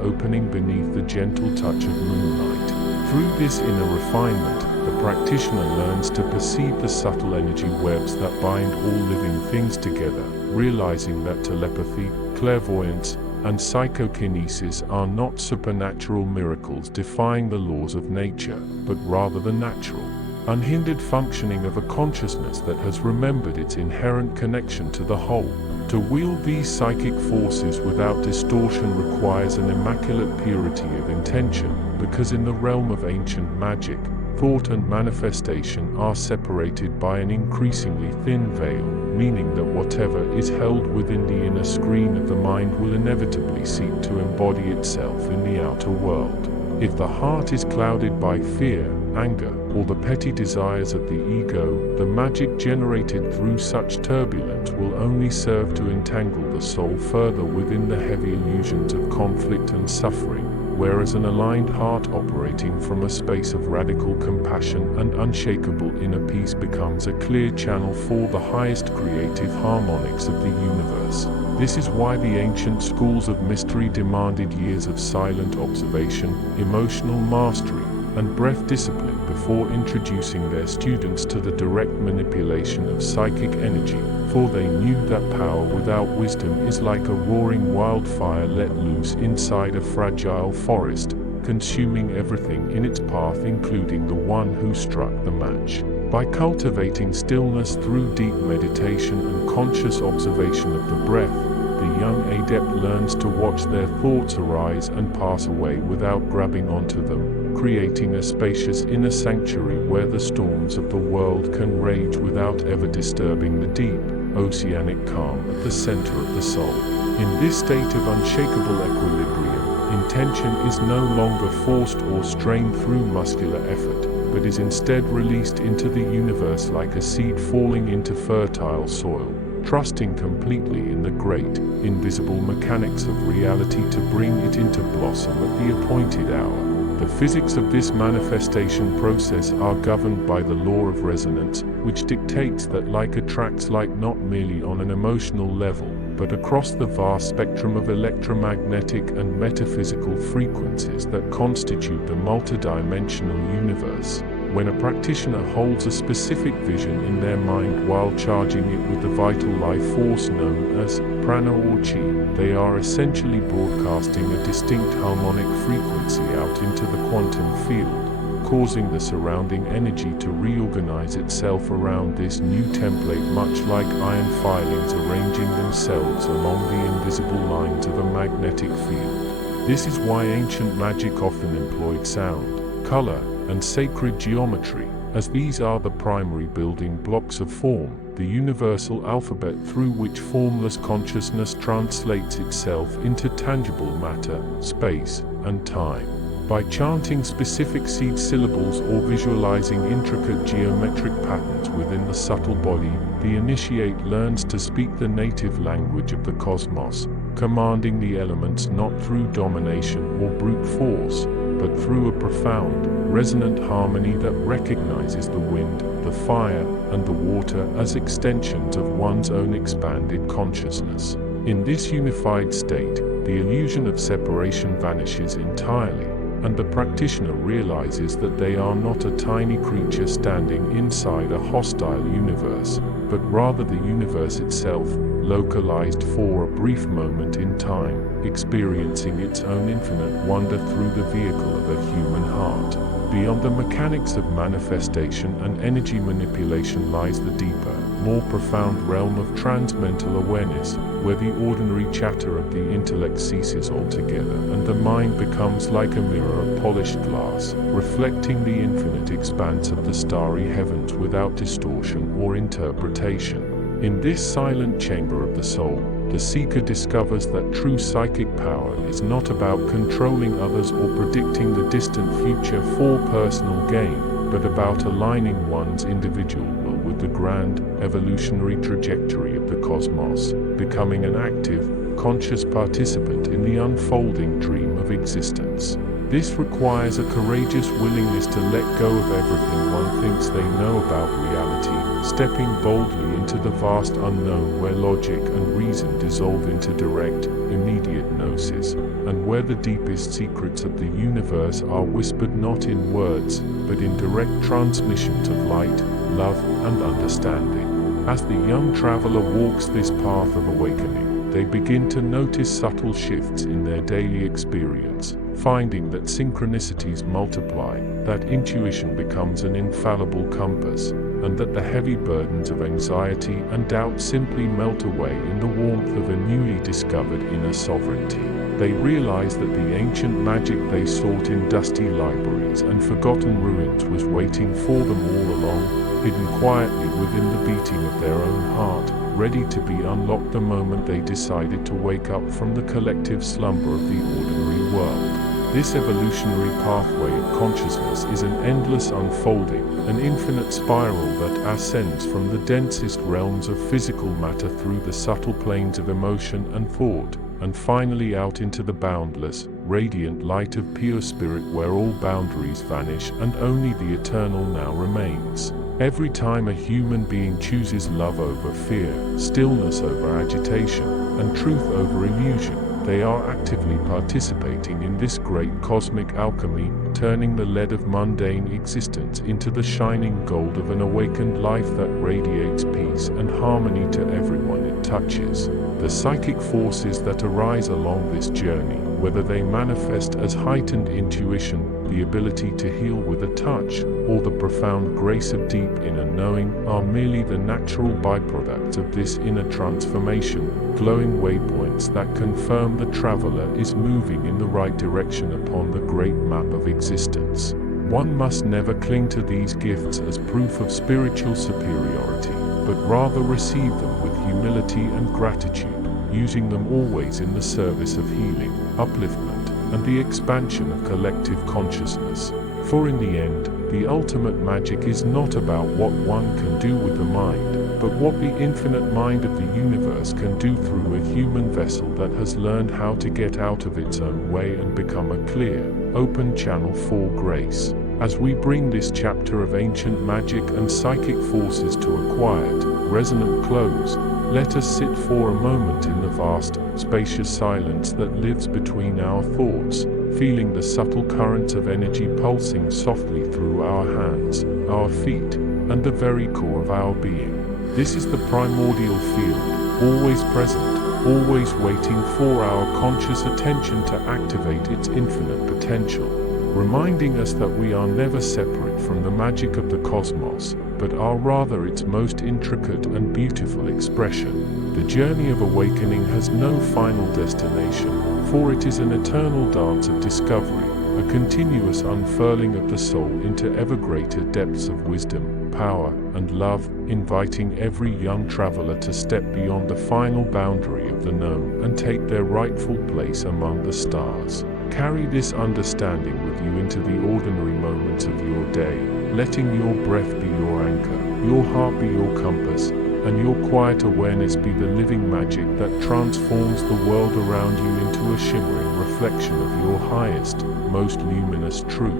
opening beneath the gentle touch of moonlight. Through this inner refinement, the practitioner learns to perceive the subtle energy webs that bind all living things together, realizing that telepathy, clairvoyance, and psychokinesis are not supernatural miracles defying the laws of nature, but rather the natural, unhindered functioning of a consciousness that has remembered its inherent connection to the whole. To wield these psychic forces without distortion requires an immaculate purity of intention, because in the realm of ancient magic, thought and manifestation are separated by an increasingly thin veil, meaning that whatever is held within the inner screen of the mind will inevitably seek to embody itself in the outer world. If the heart is clouded by fear, anger, or the petty desires of the ego, the magic generated through such turbulence will only serve to entangle the soul further within the heavy illusions of conflict and suffering, whereas an aligned heart operating from a space of radical compassion and unshakable inner peace becomes a clear channel for the highest creative harmonics of the universe. This is why the ancient schools of mystery demanded years of silent observation, emotional mastery, and breath discipline before introducing their students to the direct manipulation of psychic energy, for they knew that power without wisdom is like a roaring wildfire let loose inside a fragile forest, consuming everything in its path, including the one who struck the match. By cultivating stillness through deep meditation and conscious observation of the breath, the young adept learns to watch their thoughts arise and pass away without grabbing onto them, creating a spacious inner sanctuary where the storms of the world can rage without ever disturbing the deep, oceanic calm at the center of the soul. In this state of unshakable equilibrium, intention is no longer forced or strained through muscular effort, but is instead released into the universe like a seed falling into fertile soil, trusting completely in the great, invisible mechanics of reality to bring it into blossom at the appointed hour. The physics of this manifestation process are governed by the law of resonance, which dictates that like attracts like not merely on an emotional level, but across the vast spectrum of electromagnetic and metaphysical frequencies that constitute the multidimensional universe. When a practitioner holds a specific vision in their mind while charging it with the vital life force known as prana or chi, they are essentially broadcasting a distinct harmonic frequency out into the quantum field, causing the surrounding energy to reorganize itself around this new template, much like iron filings arranging themselves along the invisible lines of a magnetic field. This is why ancient magic often employed sound, color, and sacred geometry, as these are the primary building blocks of form, the universal alphabet through which formless consciousness translates itself into tangible matter, space, and time. By chanting specific seed syllables or visualizing intricate geometric patterns within the subtle body, the initiate learns to speak the native language of the cosmos, commanding the elements not through domination or brute force, but through a profound, resonant harmony that recognizes the wind, the fire, and the water as extensions of one's own expanded consciousness. In this unified state, the illusion of separation vanishes entirely, and the practitioner realizes that they are not a tiny creature standing inside a hostile universe, but rather the universe itself, localized for a brief moment in time, experiencing its own infinite wonder through the vehicle of a human heart. Beyond the mechanics of manifestation and energy manipulation lies the deeper, more profound realm of transmental awareness, where the ordinary chatter of the intellect ceases altogether and the mind becomes like a mirror of polished glass, reflecting the infinite expanse of the starry heavens without distortion or interpretation. In this silent chamber of the soul, the seeker discovers that true psychic power is not about controlling others or predicting the distant future for personal gain, but about aligning one's individual will with the grand, evolutionary trajectory of the cosmos, becoming an active, conscious participant in the unfolding dream of existence. This requires a courageous willingness to let go of everything one thinks they know about reality, stepping boldly into the vast unknown where logic and reason dissolve into direct, immediate gnosis, and where the deepest secrets of the universe are whispered not in words, but in direct transmissions of light, love, and understanding. As the young traveler walks this path of awakening, they begin to notice subtle shifts in their daily experience, finding that synchronicities multiply, that intuition becomes an infallible compass, and that the heavy burdens of anxiety and doubt simply melt away in the warmth of a newly discovered inner sovereignty. they realized that the ancient magic they sought in dusty libraries and forgotten ruins was waiting for them all along, hidden quietly within the beating of their own heart, ready to be unlocked the moment they decided to wake up from the collective slumber of the ordinary world. This evolutionary pathway of consciousness is an endless unfolding, an infinite spiral that ascends from the densest realms of physical matter through the subtle planes of emotion and thought, and finally out into the boundless, radiant light of pure spirit where all boundaries vanish and only the eternal now remains. Every time a human being chooses love over fear, stillness over agitation, and truth over illusion, they are actively participating in this great cosmic alchemy, turning the lead of mundane existence into the shining gold of an awakened life that radiates peace and harmony to everyone it touches. The psychic forces that arise along this journey, whether they manifest as heightened intuition, the ability to heal with a touch, or the profound grace of deep inner knowing, are merely the natural byproducts of this inner transformation, glowing waypoints that confirm the traveler is moving in the right direction upon the great map of existence. One must never cling to these gifts as proof of spiritual superiority, but rather receive them with humility and gratitude, using them always in the service of healing, upliftment, and the expansion of collective consciousness. For in the end, the ultimate magic is not about what one can do with the mind, but what the infinite mind of the universe can do through a human vessel that has learned how to get out of its own way and become a clear, open channel for grace. As we bring this chapter of ancient magic and psychic forces to a quiet, resonant close, let us sit for a moment in the vast, spacious silence that lives between our thoughts, feeling the subtle currents of energy pulsing softly through our hands, our feet, and the very core of our being. This is the primordial field, always present, always waiting for our conscious attention to activate its infinite potential, reminding us that we are never separate from the magic of the cosmos, but are rather its most intricate and beautiful expression. The journey of awakening has no final destination, for it is an eternal dance of discovery, a continuous unfurling of the soul into ever greater depths of wisdom, power, and love, inviting every young traveler to step beyond the final boundary of the known and take their rightful place among the stars. Carry this understanding with you into the ordinary moments of your day, letting your breath be your anchor, your heart be your compass, and your quiet awareness be the living magic that transforms the world around you into a shimmering reflection of your highest, most luminous truth.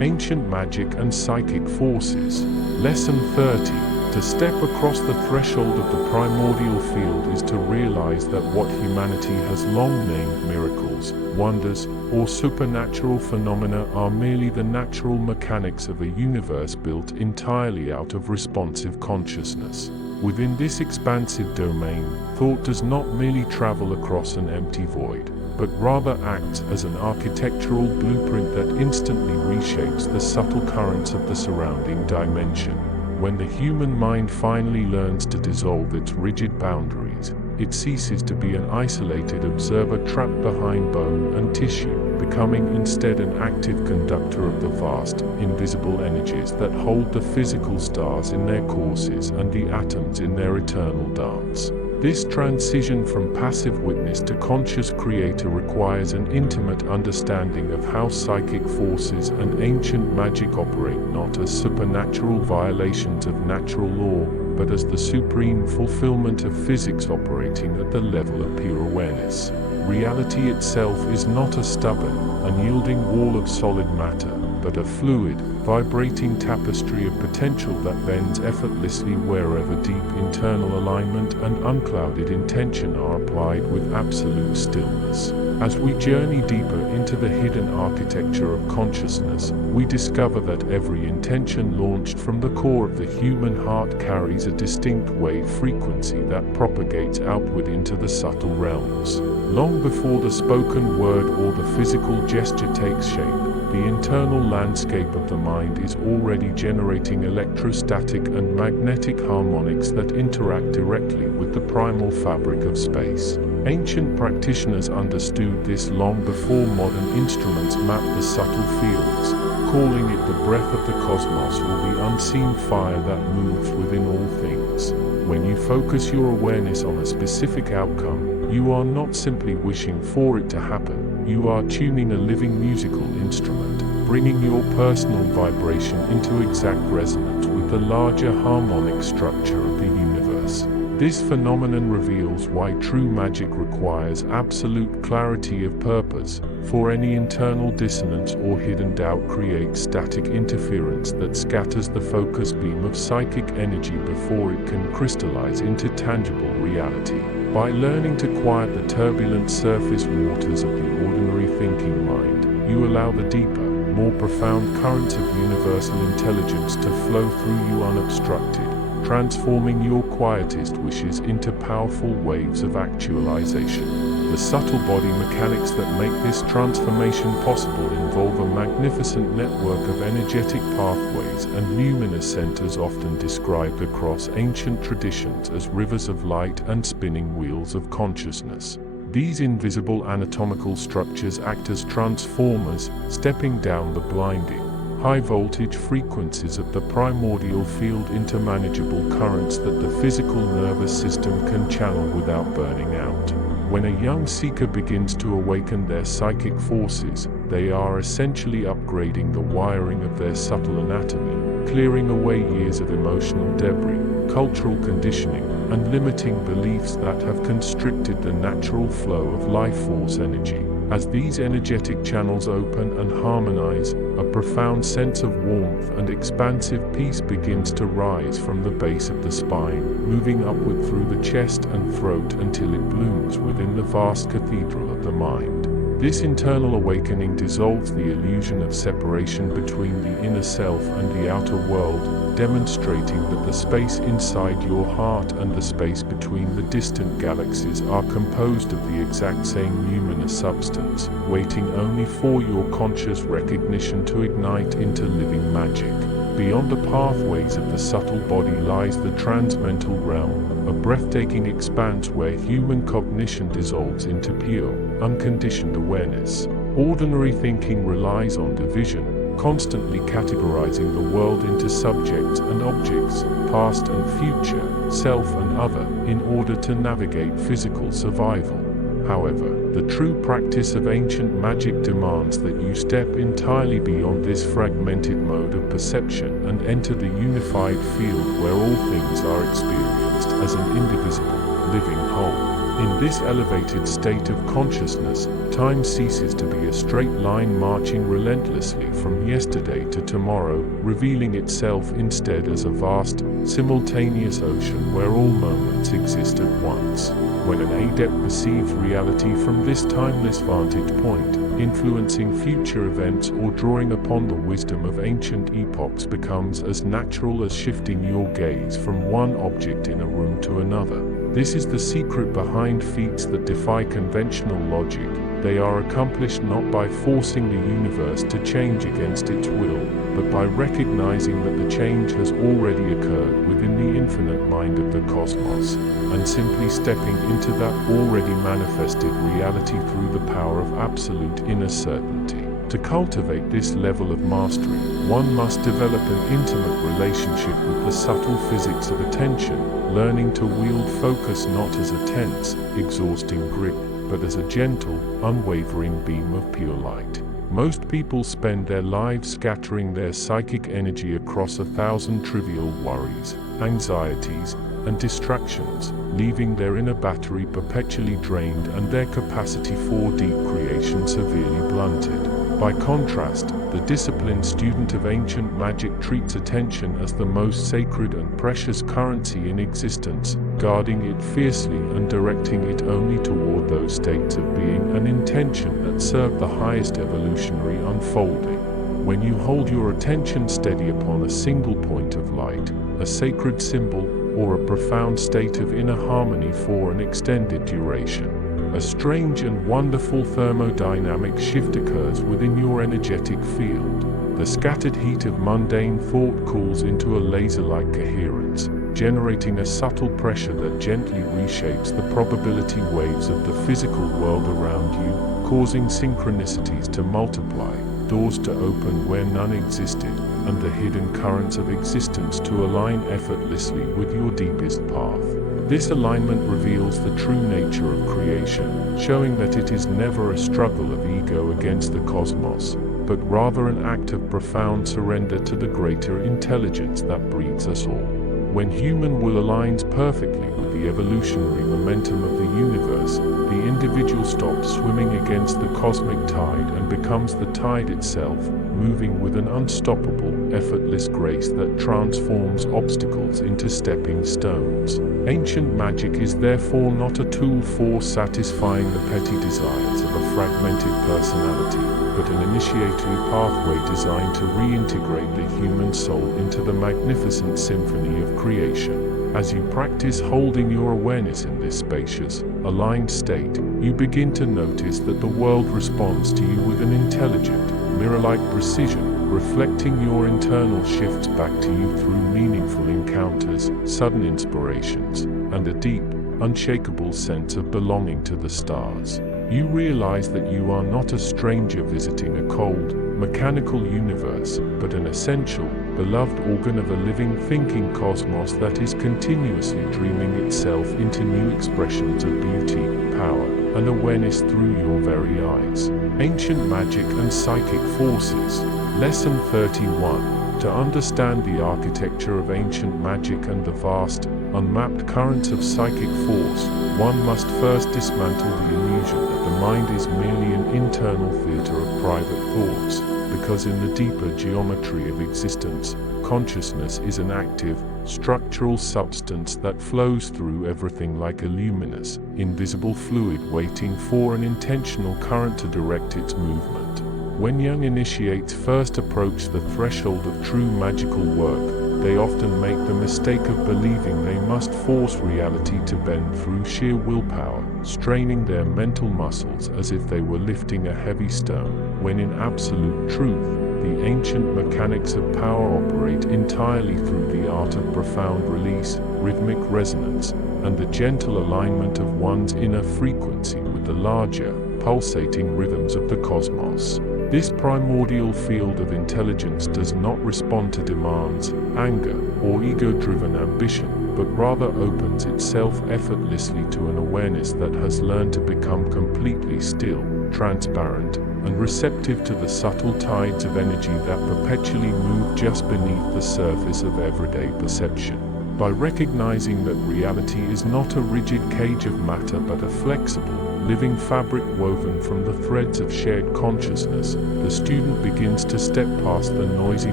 Ancient magic and psychic forces. Lesson 30. To step across the threshold of the primordial field is to realize that what humanity has long named miracles, wonders, or supernatural phenomena are merely the natural mechanics of a universe built entirely out of responsive consciousness. Within this expansive domain, thought does not merely travel across an empty void, but rather acts as an architectural blueprint that instantly reshapes the subtle currents of the surrounding dimension. When the human mind finally learns to dissolve its rigid boundaries, it ceases to be an isolated observer trapped behind bone and tissue, becoming instead an active conductor of the vast, invisible energies that hold the physical stars in their courses and the atoms in their eternal dance. This transition from passive witness to conscious creator requires an intimate understanding of how psychic forces and ancient magic operate not as supernatural violations of natural law, but as the supreme fulfillment of physics operating at the level of pure awareness. Reality itself is not a stubborn, unyielding wall of solid matter, but a fluid, vibrating tapestry of potential that bends effortlessly wherever deep internal alignment and unclouded intention are applied with absolute stillness. As we journey deeper into the hidden architecture of consciousness, we discover that every intention launched from the core of the human heart carries a distinct wave frequency that propagates outward into the subtle realms. Long before the spoken word or the physical gesture takes shape, the internal landscape of the mind is already generating electrostatic and magnetic harmonics that interact directly with the primal fabric of space. Ancient practitioners understood this long before modern instruments mapped the subtle fields, calling it the breath of the cosmos or the unseen fire that moves within all things. When you focus your awareness on a specific outcome, you are not simply wishing for it to happen, you are tuning a living musical instrument, bringing your personal vibration into exact resonance with the larger harmonic structure of the universe. This phenomenon reveals why true magic requires absolute clarity of purpose, for any internal dissonance or hidden doubt creates static interference that scatters the focus beam of psychic energy before it can crystallize into tangible reality. By learning to quiet the turbulent surface waters of the ordinary thinking mind, you allow the deeper, more profound currents of universal intelligence to flow through you unobstructed, transforming your quietest wishes into powerful waves of actualization. The subtle body mechanics that make this transformation possible involve a magnificent network of energetic pathways and luminous centers often described across ancient traditions as rivers of light and spinning wheels of consciousness. These invisible anatomical structures act as transformers, stepping down the blinding, high-voltage frequencies of the primordial field into manageable currents that the physical nervous system can channel without burning out. When a young seeker begins to awaken their psychic forces, they are essentially upgrading the wiring of their subtle anatomy, clearing away years of emotional debris, cultural conditioning, and limiting beliefs that have constricted the natural flow of life force energy. As these energetic channels open and harmonize, a profound sense of warmth and expansive peace begins to rise from the base of the spine, moving upward through the chest and throat until it blooms within the vast cathedral of the mind. This internal awakening dissolves the illusion of separation between the inner self and the outer world, demonstrating that the space inside your heart and the space between the distant galaxies are composed of the exact same luminous substance, waiting only for your conscious recognition to ignite into living magic. Beyond the pathways of the subtle body lies the transmental realm, a breathtaking expanse where human cognition dissolves into pure, unconditioned awareness. Ordinary thinking relies on division, constantly categorizing the world into subjects and objects, past and future, self and other, in order to navigate physical survival. However, the true practice of ancient magic demands that you step entirely beyond this fragmented mode of perception and enter the unified field where all things are experienced as an indivisible, living whole. In this elevated state of consciousness, time ceases to be a straight line marching relentlessly from yesterday to tomorrow, revealing itself instead as a vast, simultaneous ocean where all moments exist at once. When an adept perceives reality from this timeless vantage point, influencing future events or drawing upon the wisdom of ancient epochs becomes as natural as shifting your gaze from one object in a room to another. This is the secret behind feats that defy conventional logic. They are accomplished not by forcing the universe to change against its will, but by recognizing that the change has already occurred within the infinite mind of the cosmos, and simply stepping into that already manifested reality through the power of absolute inner certainty. To cultivate this level of mastery, one must develop an intimate relationship with the subtle physics of attention, learning to wield focus not as a tense, exhausting grip, but as a gentle, unwavering beam of pure light. Most people spend their lives scattering their psychic energy across 1,000 trivial worries, anxieties, and distractions, leaving their inner battery perpetually drained and their capacity for deep creation severely blunted. By contrast, the disciplined student of ancient magic treats attention as the most sacred and precious currency in existence, guarding it fiercely and directing it only toward those states of being and intention that serve the highest evolutionary unfolding. When you hold your attention steady upon a single point of light, a sacred symbol, or a profound state of inner harmony for an extended duration, a strange and wonderful thermodynamic shift occurs within your energetic field. The scattered heat of mundane thought cools into a laser-like coherence, generating a subtle pressure that gently reshapes the probability waves of the physical world around you, causing synchronicities to multiply, doors to open where none existed, and the hidden currents of existence to align effortlessly with your deepest path. This alignment reveals the true nature of creation, showing that it is never a struggle of ego against the cosmos, but rather an act of profound surrender to the greater intelligence that breeds us all. When human will aligns perfectly with the evolutionary momentum of the universe, the individual stops swimming against the cosmic tide and becomes the tide itself, moving with an unstoppable, effortless grace that transforms obstacles into stepping stones. Ancient magic is therefore not a tool for satisfying the petty desires of a fragmented personality, but an initiatory pathway designed to reintegrate the human soul into the magnificent symphony of creation. As you practice holding your awareness in this spacious, aligned state, you begin to notice that the world responds to you with an intelligent, mirror-like precision, reflecting your internal shifts back to you through meaningful encounters, sudden inspirations, and a deep, unshakable sense of belonging to the stars. You realize that you are not a stranger visiting a cold, mechanical universe, but an essential, beloved organ of a living, thinking cosmos that is continuously dreaming itself into new expressions of beauty, power, and awareness through your very eyes. Ancient magic and psychic forces. Lesson 31. To understand the architecture of ancient magic and the vast, unmapped currents of psychic force, one must first dismantle the illusion that the mind is merely an internal theater of private thoughts, because in the deeper geometry of existence, consciousness is an active, structural substance that flows through everything like a luminous, invisible fluid waiting for an intentional current to direct its movement. When young initiates first approach the threshold of true magical work, they often make the mistake of believing they must force reality to bend through sheer willpower, straining their mental muscles as if they were lifting a heavy stone, when in absolute truth, the ancient mechanics of power operate entirely through the art of profound release, rhythmic resonance, and the gentle alignment of one's inner frequency with the larger, pulsating rhythms of the cosmos. This primordial field of intelligence does not respond to demands, anger, or ego-driven ambition, but rather opens itself effortlessly to an awareness that has learned to become completely still, transparent, and receptive to the subtle tides of energy that perpetually move just beneath the surface of everyday perception. By recognizing that reality is not a rigid cage of matter but a flexible, living fabric woven from the threads of shared consciousness, the student begins to step past the noisy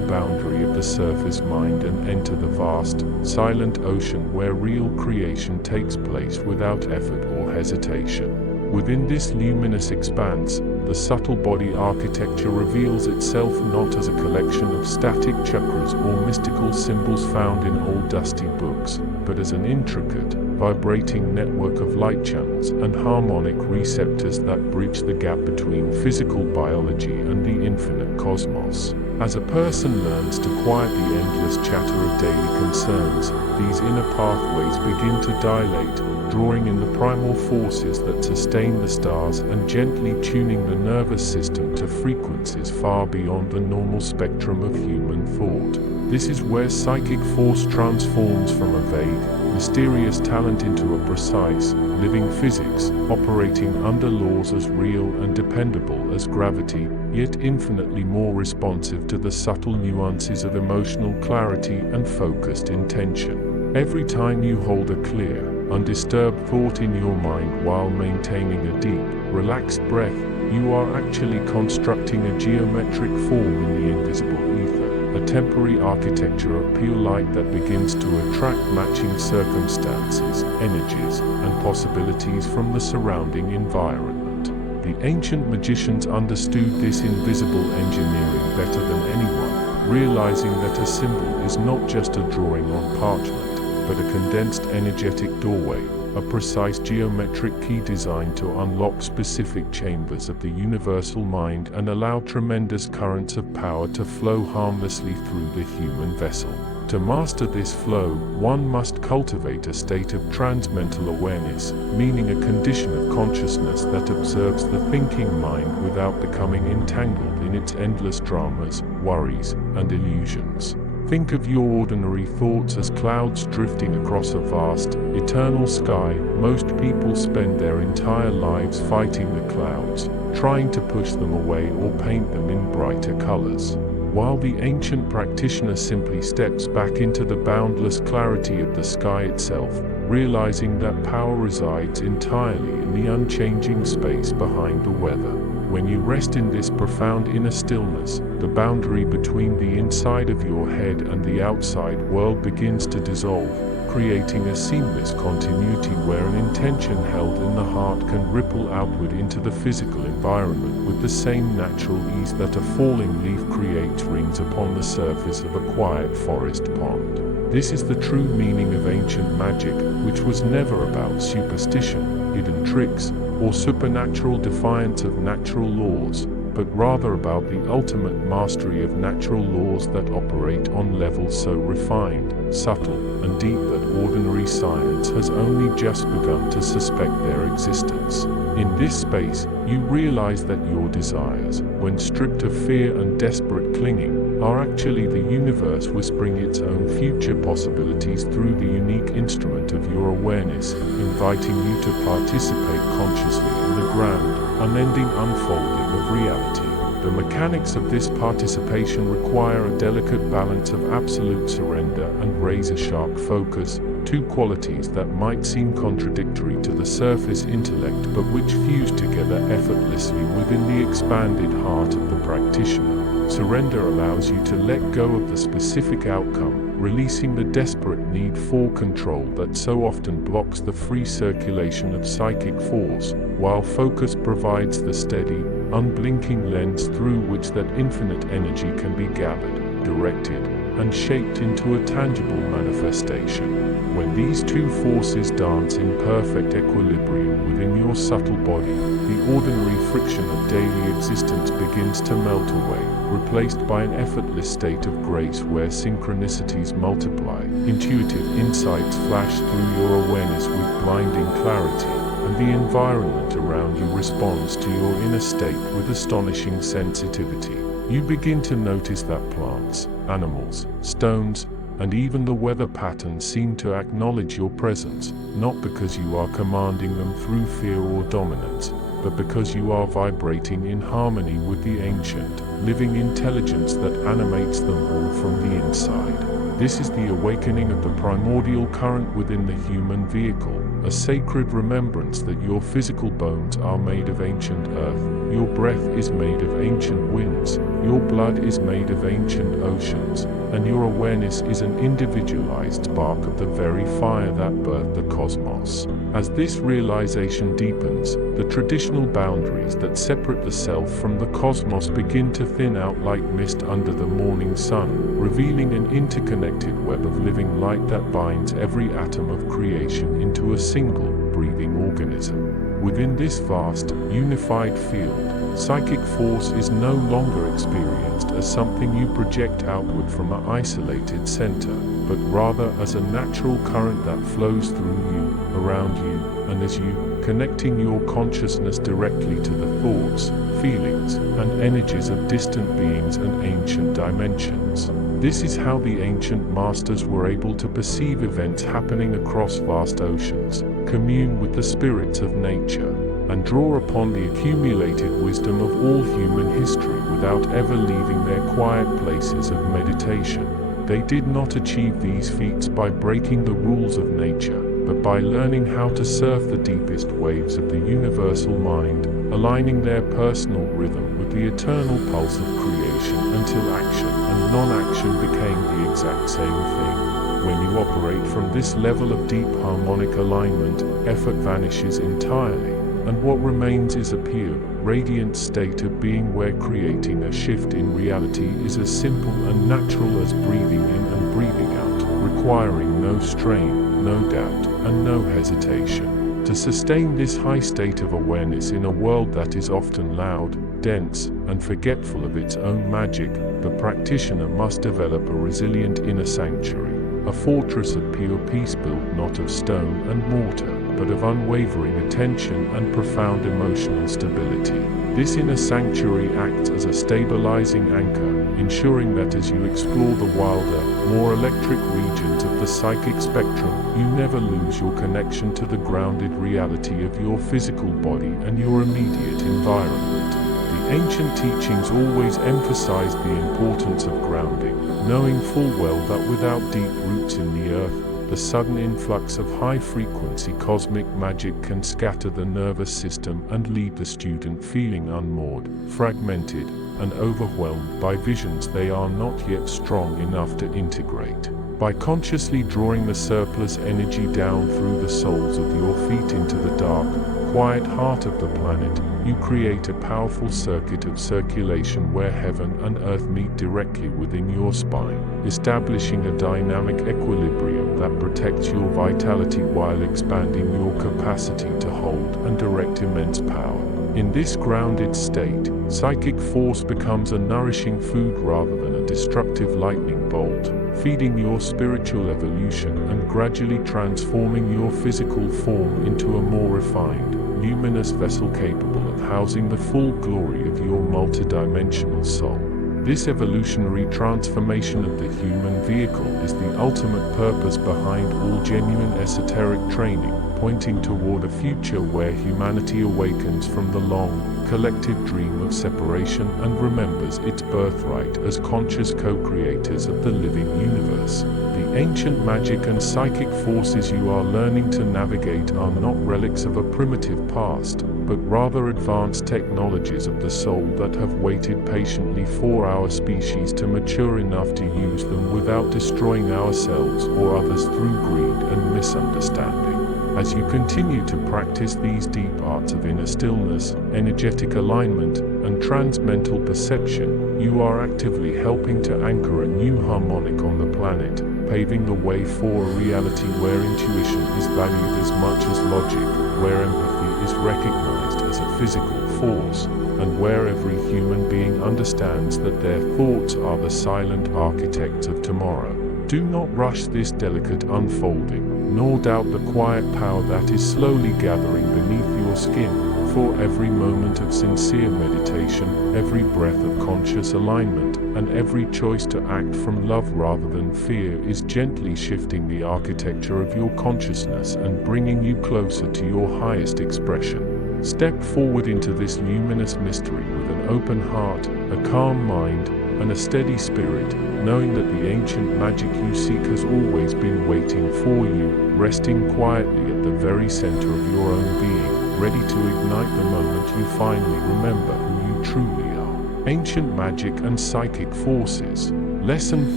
boundary of the surface mind and enter the vast, silent ocean where real creation takes place without effort or hesitation. Within this luminous expanse, the subtle body architecture reveals itself not as a collection of static chakras or mystical symbols found in old dusty books, but as an intricate, vibrating network of light channels and harmonic receptors that bridge the gap between physical biology and the infinite cosmos. As a person learns to quiet the endless chatter of daily concerns, these inner pathways begin to dilate, drawing in the primal forces that sustain the stars and gently tuning the nervous system to frequencies far beyond the normal spectrum of human thought. This is where psychic force transforms from a vague, mysterious talent into a precise, living physics, operating under laws as real and dependable as gravity, yet infinitely more responsive to the subtle nuances of emotional clarity and focused intention. Every time you hold a clear, undisturbed thought in your mind while maintaining a deep, relaxed breath, you are actually constructing a geometric form in the invisible ether, a temporary architecture of pure light that begins to attract matching circumstances, energies, and possibilities from the surrounding environment. The ancient magicians understood this invisible engineering better than anyone, realizing that a symbol is not just a drawing on parchment, but a condensed energetic doorway, a precise geometric key designed to unlock specific chambers of the universal mind and allow tremendous currents of power to flow harmlessly through the human vessel. To master this flow, one must cultivate a state of transmental awareness, meaning a condition of consciousness that observes the thinking mind without becoming entangled in its endless dramas, worries, and illusions. Think of your ordinary thoughts as clouds drifting across a vast, eternal sky. Most people spend their entire lives fighting the clouds, trying to push them away or paint them in brighter colors, while the ancient practitioner simply steps back into the boundless clarity of the sky itself, realizing that power resides entirely in the unchanging space behind the weather. When you rest in this profound inner stillness, the boundary between the inside of your head and the outside world begins to dissolve, creating a seamless continuity where an intention held in the heart can ripple outward into the physical environment with the same natural ease that a falling leaf creates rings upon the surface of a quiet forest pond. This is the true meaning of ancient magic, which was never about superstition, hidden tricks, or supernatural defiance of natural laws, but rather about the ultimate mastery of natural laws that operate on levels so refined, subtle, and deep that ordinary science has only just begun to suspect their existence. In this space, you realize that your desires, when stripped of fear and desperate clinging, are actually the universe whispering its own future possibilities through the unique instrument of your awareness, inviting you to participate consciously in the grand, unending unfolding of reality. The mechanics of this participation require a delicate balance of absolute surrender and razor-sharp focus, two qualities that might seem contradictory to the surface intellect but which fuse together effortlessly within the expanded heart of the practitioner. Surrender allows you to let go of the specific outcome, releasing the desperate need for control that so often blocks the free circulation of psychic force, while focus provides the steady, unblinking lens through which that infinite energy can be gathered, directed, and shaped into a tangible manifestation. When these two forces dance in perfect equilibrium within your subtle body, the ordinary friction of daily existence begins to melt away, replaced by an effortless state of grace where synchronicities multiply, intuitive insights flash through your awareness with blinding clarity, and the environment around you responds to your inner state with astonishing sensitivity. You begin to notice that plants, animals, stones, and even the weather patterns seem to acknowledge your presence, not because you are commanding them through fear or dominance, but because you are vibrating in harmony with the ancient, living intelligence that animates them all from the inside. This is the awakening of the primordial current within the human vehicle, a sacred remembrance that your physical bones are made of ancient earth, your breath is made of ancient winds, your blood is made of ancient oceans, and your awareness is an individualized spark of the very fire that birthed the cosmos. As this realization deepens, the traditional boundaries that separate the self from the cosmos begin to thin out like mist under the morning sun, revealing an interconnected web of living light that binds every atom of creation into a single, breathing organism. Within this vast, unified field, psychic force is no longer experienced as something you project outward from an isolated center, but rather as a natural current that flows through you, around you, and as you, connecting your consciousness directly to the thoughts, feelings, and energies of distant beings and ancient dimensions. This is how the ancient masters were able to perceive events happening across vast oceans, commune with the spirits of nature, and draw upon the accumulated wisdom of all human history without ever leaving their quiet places of meditation. They did not achieve these feats by breaking the rules of nature, but by learning how to surf the deepest waves of the universal mind, aligning their personal rhythm with the eternal pulse of creation until action and non-action became the exact same thing. When you operate from this level of deep harmonic alignment, effort vanishes entirely, and what remains is a pure, radiant state of being where creating a shift in reality is as simple and natural as breathing in and breathing out, requiring no strain, no doubt, and no hesitation. To sustain this high state of awareness in a world that is often loud, dense, and forgetful of its own magic, the practitioner must develop a resilient inner sanctuary, a fortress of pure peace built not of stone and mortar, but of unwavering attention and profound emotional stability. This inner sanctuary acts as a stabilizing anchor, ensuring that as you explore the wilder, more electric regions of the psychic spectrum, you never lose your connection to the grounded reality of your physical body and your immediate environment. The ancient teachings always emphasized the importance of grounding, knowing full well that without deep roots in the earth, the sudden influx of high-frequency cosmic magic can scatter the nervous system and leave the student feeling unmoored, fragmented, and overwhelmed by visions they are not yet strong enough to integrate. By consciously drawing the surplus energy down through the soles of your feet into the dark, quiet heart of the planet, you create a powerful circuit of circulation where heaven and earth meet directly within your spine, establishing a dynamic equilibrium that protects your vitality while expanding your capacity to hold and direct immense power. In this grounded state, psychic force becomes a nourishing food rather than a destructive lightning bolt, feeding your spiritual evolution and gradually transforming your physical form into a more refined, luminous vessel capable of housing the full glory of your multidimensional soul. This evolutionary transformation of the human vehicle is the ultimate purpose behind all genuine esoteric training, pointing toward a future where humanity awakens from the long, collective dream of separation and remembers its birthright as conscious co-creators of the living universe. The ancient magic and psychic forces you are learning to navigate are not relics of a primitive past, but rather advanced technologies of the soul that have waited patiently for our species to mature enough to use them without destroying ourselves or others through greed and misunderstanding. As you continue to practice these deep arts of inner stillness, energetic alignment, and transmental perception, you are actively helping to anchor a new harmonic on the planet, paving the way for a reality where intuition is valued as much as logic, where empathy is recognized as a physical force, and where every human being understands that their thoughts are the silent architects of tomorrow. Do not rush this delicate unfolding, nor doubt the quiet power that is slowly gathering beneath your skin, for every moment of sincere meditation, every breath of conscious alignment, and every choice to act from love rather than fear is gently shifting the architecture of your consciousness and bringing you closer to your highest expression. Step forward into this luminous mystery with an open heart, a calm mind, and a steady spirit, knowing that the ancient magic you seek has always been waiting for you, resting quietly at the very center of your own being, ready to ignite the moment you finally remember who you truly are. Ancient magic and psychic forces. Lesson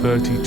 32.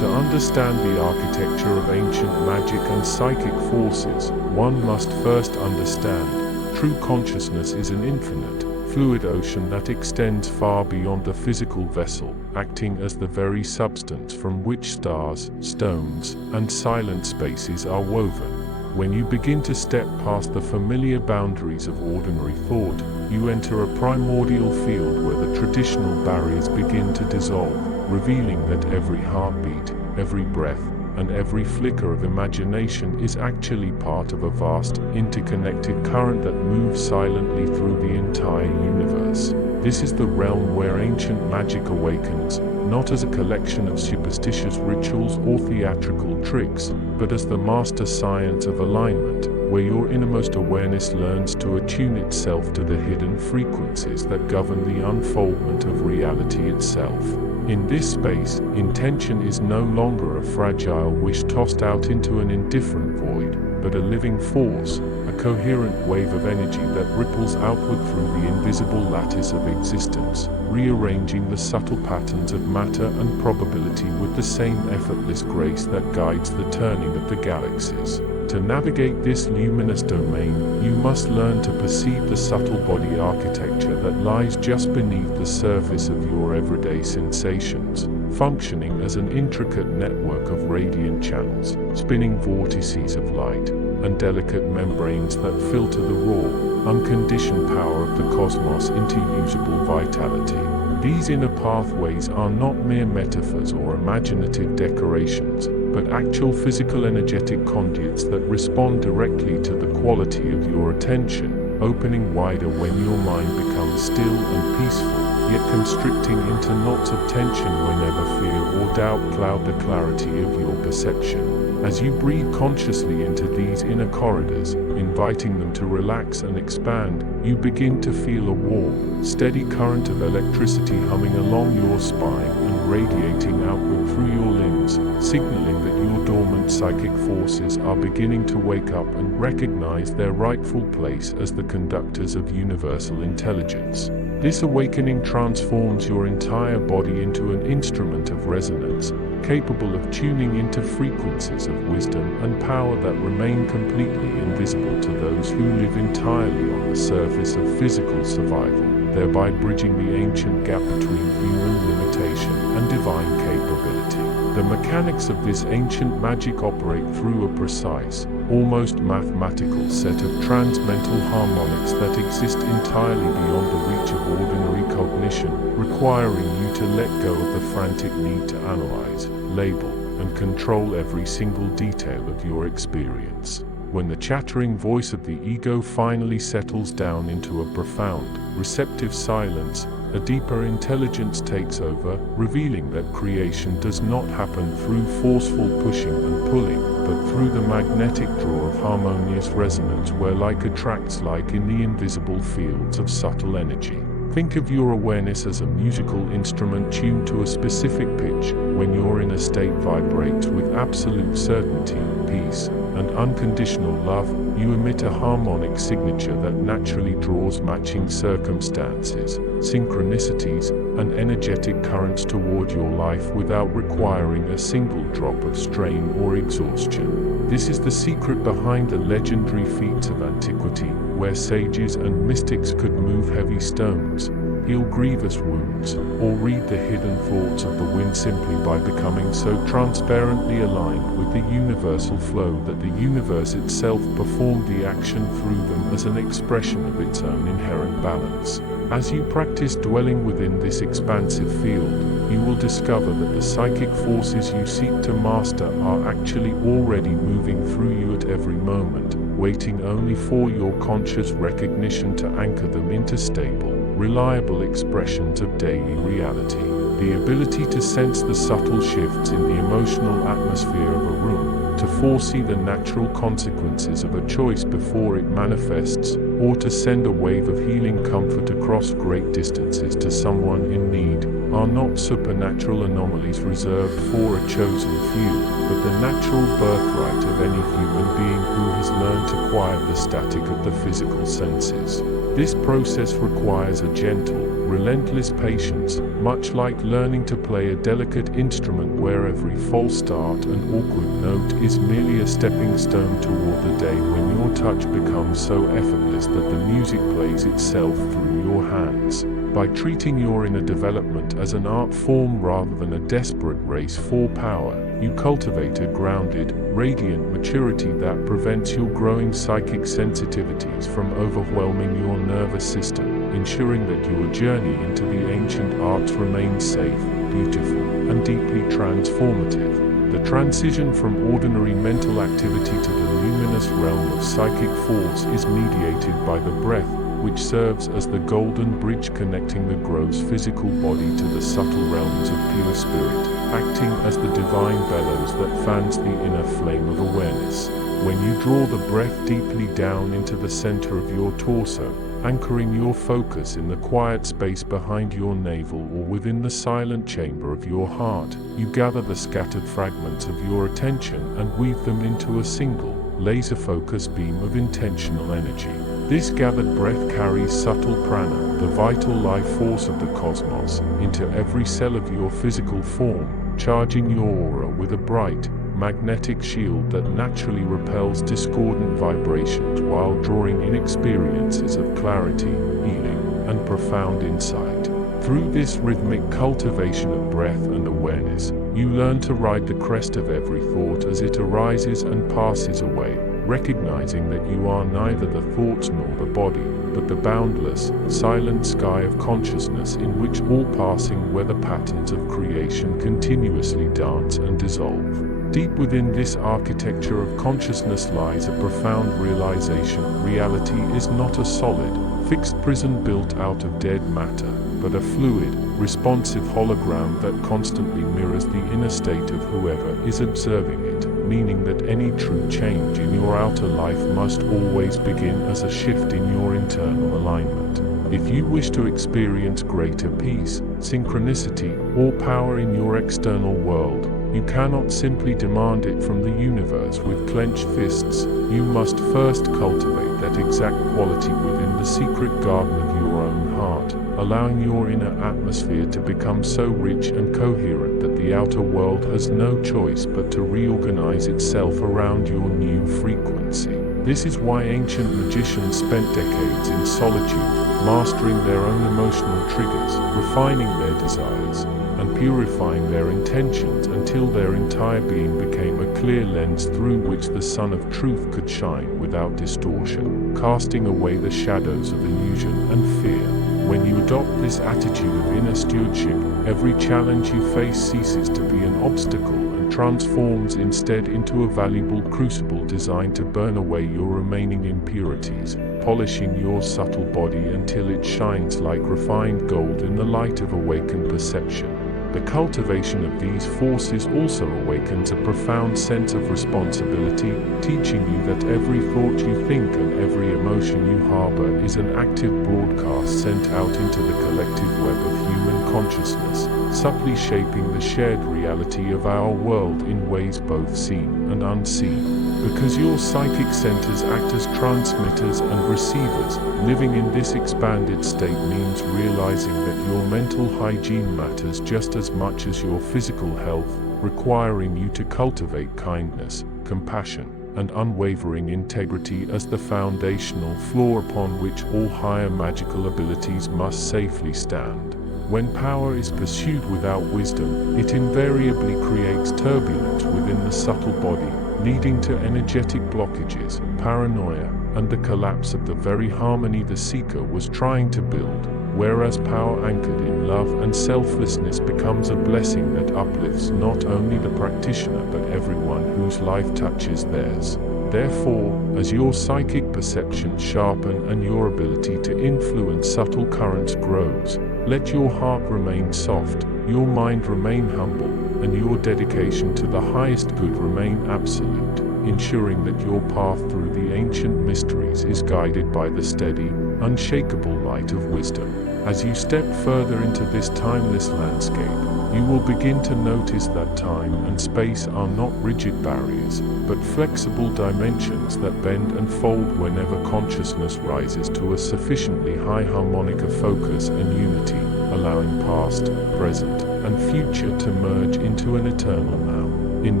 To understand the architecture of ancient magic and psychic forces, one must first understand true consciousness is an infinite, fluid ocean that extends far beyond the physical vessel, acting as the very substance from which stars, stones, and silent spaces are woven. When you begin to step past the familiar boundaries of ordinary thought, you enter a primordial field where the traditional barriers begin to dissolve, revealing that every heartbeat, every breath, and every flicker of imagination is actually part of a vast, interconnected current that moves silently through the entire universe. This is the realm where ancient magic awakens, not as a collection of superstitious rituals or theatrical tricks, but as the master science of alignment, where your innermost awareness learns to attune itself to the hidden frequencies that govern the unfoldment of reality itself. In this space, intention is no longer a fragile wish tossed out into an indifferent void, but a living force, a coherent wave of energy that ripples outward through the invisible lattice of existence, rearranging the subtle patterns of matter and probability with the same effortless grace that guides the turning of the galaxies. To navigate this luminous domain, you must learn to perceive the subtle body architecture that lies just beneath the surface of your everyday sensations, functioning as an intricate network of radiant channels, spinning vortices of light, and delicate membranes that filter the raw, unconditioned power of the cosmos into usable vitality. These inner pathways are not mere metaphors or imaginative decorations, but actual physical energetic conduits that respond directly to the quality of your attention, opening wider when your mind becomes still and peaceful, yet constricting into knots of tension whenever fear or doubt cloud the clarity of your perception. As you breathe consciously into these inner corridors, inviting them to relax and expand, you begin to feel a warm, steady current of electricity humming along your spine and radiating outward through your limbs, signaling that your dormant psychic forces are beginning to wake up and recognize their rightful place as the conductors of universal intelligence. This awakening transforms your entire body into an instrument of resonance, capable of tuning into frequencies of wisdom and power that remain completely invisible to those who live entirely on the surface of physical survival, thereby bridging the ancient gap between human limitation and divine capability. The mechanics of this ancient magic operate through a precise, almost mathematical set of transmental harmonics that exist entirely beyond the reach of ordinary cognition, requiring you to let go of the frantic need to analyze, label, and control every single detail of your experience. When the chattering voice of the ego finally settles down into a profound, receptive silence, a deeper intelligence takes over, revealing that creation does not happen through forceful pushing and pulling, but through the magnetic draw of harmonious resonance where like attracts like in the invisible fields of subtle energy. Think of your awareness as a musical instrument tuned to a specific pitch. When your inner state vibrates with absolute certainty, peace, and unconditional love, you emit a harmonic signature that naturally draws matching circumstances, synchronicities, and energetic currents toward your life without requiring a single drop of strain or exhaustion. This is the secret behind the legendary feats of antiquity, where sages and mystics could move heavy stones, heal grievous wounds, or read the hidden thoughts of the wind simply by becoming so transparently aligned with the universal flow that the universe itself performed the action through them as an expression of its own inherent balance. As you practice dwelling within this expansive field, you will discover that the psychic forces you seek to master are actually already moving through you at every moment, waiting only for your conscious recognition to anchor them into stable, reliable expressions of daily reality. The ability to sense the subtle shifts in the emotional atmosphere of a room, to foresee the natural consequences of a choice before it manifests, or to send a wave of healing comfort across great distances to someone in need, are not supernatural anomalies reserved for a chosen few, but the natural birthright of any human being who has learned to quiet the static of the physical senses. This process requires a gentle, relentless patience, much like learning to play a delicate instrument where every false start and awkward note is merely a stepping stone toward the day when your touch becomes so effortless that the music plays itself through your hands. By treating your inner development as an art form rather than a desperate race for power, you cultivate a grounded, radiant maturity that prevents your growing psychic sensitivities from overwhelming your nervous system, ensuring that your journey into the ancient arts remains safe, beautiful, and deeply transformative. The transition from ordinary mental activity to the luminous realm of psychic force is mediated by the breath, which serves as the golden bridge connecting the gross physical body to the subtle realms of pure spirit, acting as the divine bellows that fans the inner flame of awareness. When you draw the breath deeply down into the center of your torso, anchoring your focus in the quiet space behind your navel or within the silent chamber of your heart, you gather the scattered fragments of your attention and weave them into a single, laser-focused beam of intentional energy. This gathered breath carries subtle prana, the vital life force of the cosmos, into every cell of your physical form, charging your aura with a bright, magnetic shield that naturally repels discordant vibrations while drawing in experiences of clarity, healing, and profound insight. Through this rhythmic cultivation of breath and awareness, you learn to ride the crest of every thought as it arises and passes away, recognizing that you are neither the thoughts nor the body, but the boundless, silent sky of consciousness in which all passing weather patterns of creation continuously dance and dissolve. Deep within this architecture of consciousness lies a profound realization: reality is not a solid, fixed prison built out of dead matter, but a fluid, responsive hologram that constantly mirrors the inner state of whoever is observing it, meaning that any true change in your outer life must always begin as a shift in your internal alignment. If you wish to experience greater peace, synchronicity, or power in your external world, you cannot simply demand it from the universe with clenched fists. You must first cultivate that exact quality within the secret garden of your own heart, allowing your inner atmosphere to become so rich and coherent that the outer world has no choice but to reorganize itself around your new frequency. This is why ancient magicians spent decades in solitude, mastering their own emotional triggers, refining their desires, and purifying their intentions until their entire being became a clear lens through which the sun of truth could shine without distortion, casting away the shadows of illusion and fear. When you adopt this attitude of inner stewardship, every challenge you face ceases to be an obstacle and transforms instead into a valuable crucible designed to burn away your remaining impurities, polishing your subtle body until it shines like refined gold in the light of awakened perception. The cultivation of these forces also awakens a profound sense of responsibility, teaching you that every thought you think and every emotion you harbor is an active broadcast sent out into the collective web of human consciousness, subtly shaping the shared reality of our world in ways both seen and unseen. Because your psychic centers act as transmitters and receivers, living in this expanded state means realizing that your mental hygiene matters just as much as your physical health, requiring you to cultivate kindness, compassion, and unwavering integrity as the foundational floor upon which all higher magical abilities must safely stand. When power is pursued without wisdom, it invariably creates turbulence within the subtle body, leading to energetic blockages, paranoia, and the collapse of the very harmony the seeker was trying to build, whereas power anchored in love and selflessness becomes a blessing that uplifts not only the practitioner but everyone whose life touches theirs. Therefore, as your psychic perceptions sharpen and your ability to influence subtle currents grows, let your heart remain soft, your mind remain humble, and your dedication to the highest good remain absolute, ensuring that your path through the ancient mysteries is guided by the steady, unshakable light of wisdom. As you step further into this timeless landscape, you will begin to notice that time and space are not rigid barriers, but flexible dimensions that bend and fold whenever consciousness rises to a sufficiently high harmonic of focus and unity, allowing past, present, and future to merge into an eternal now. In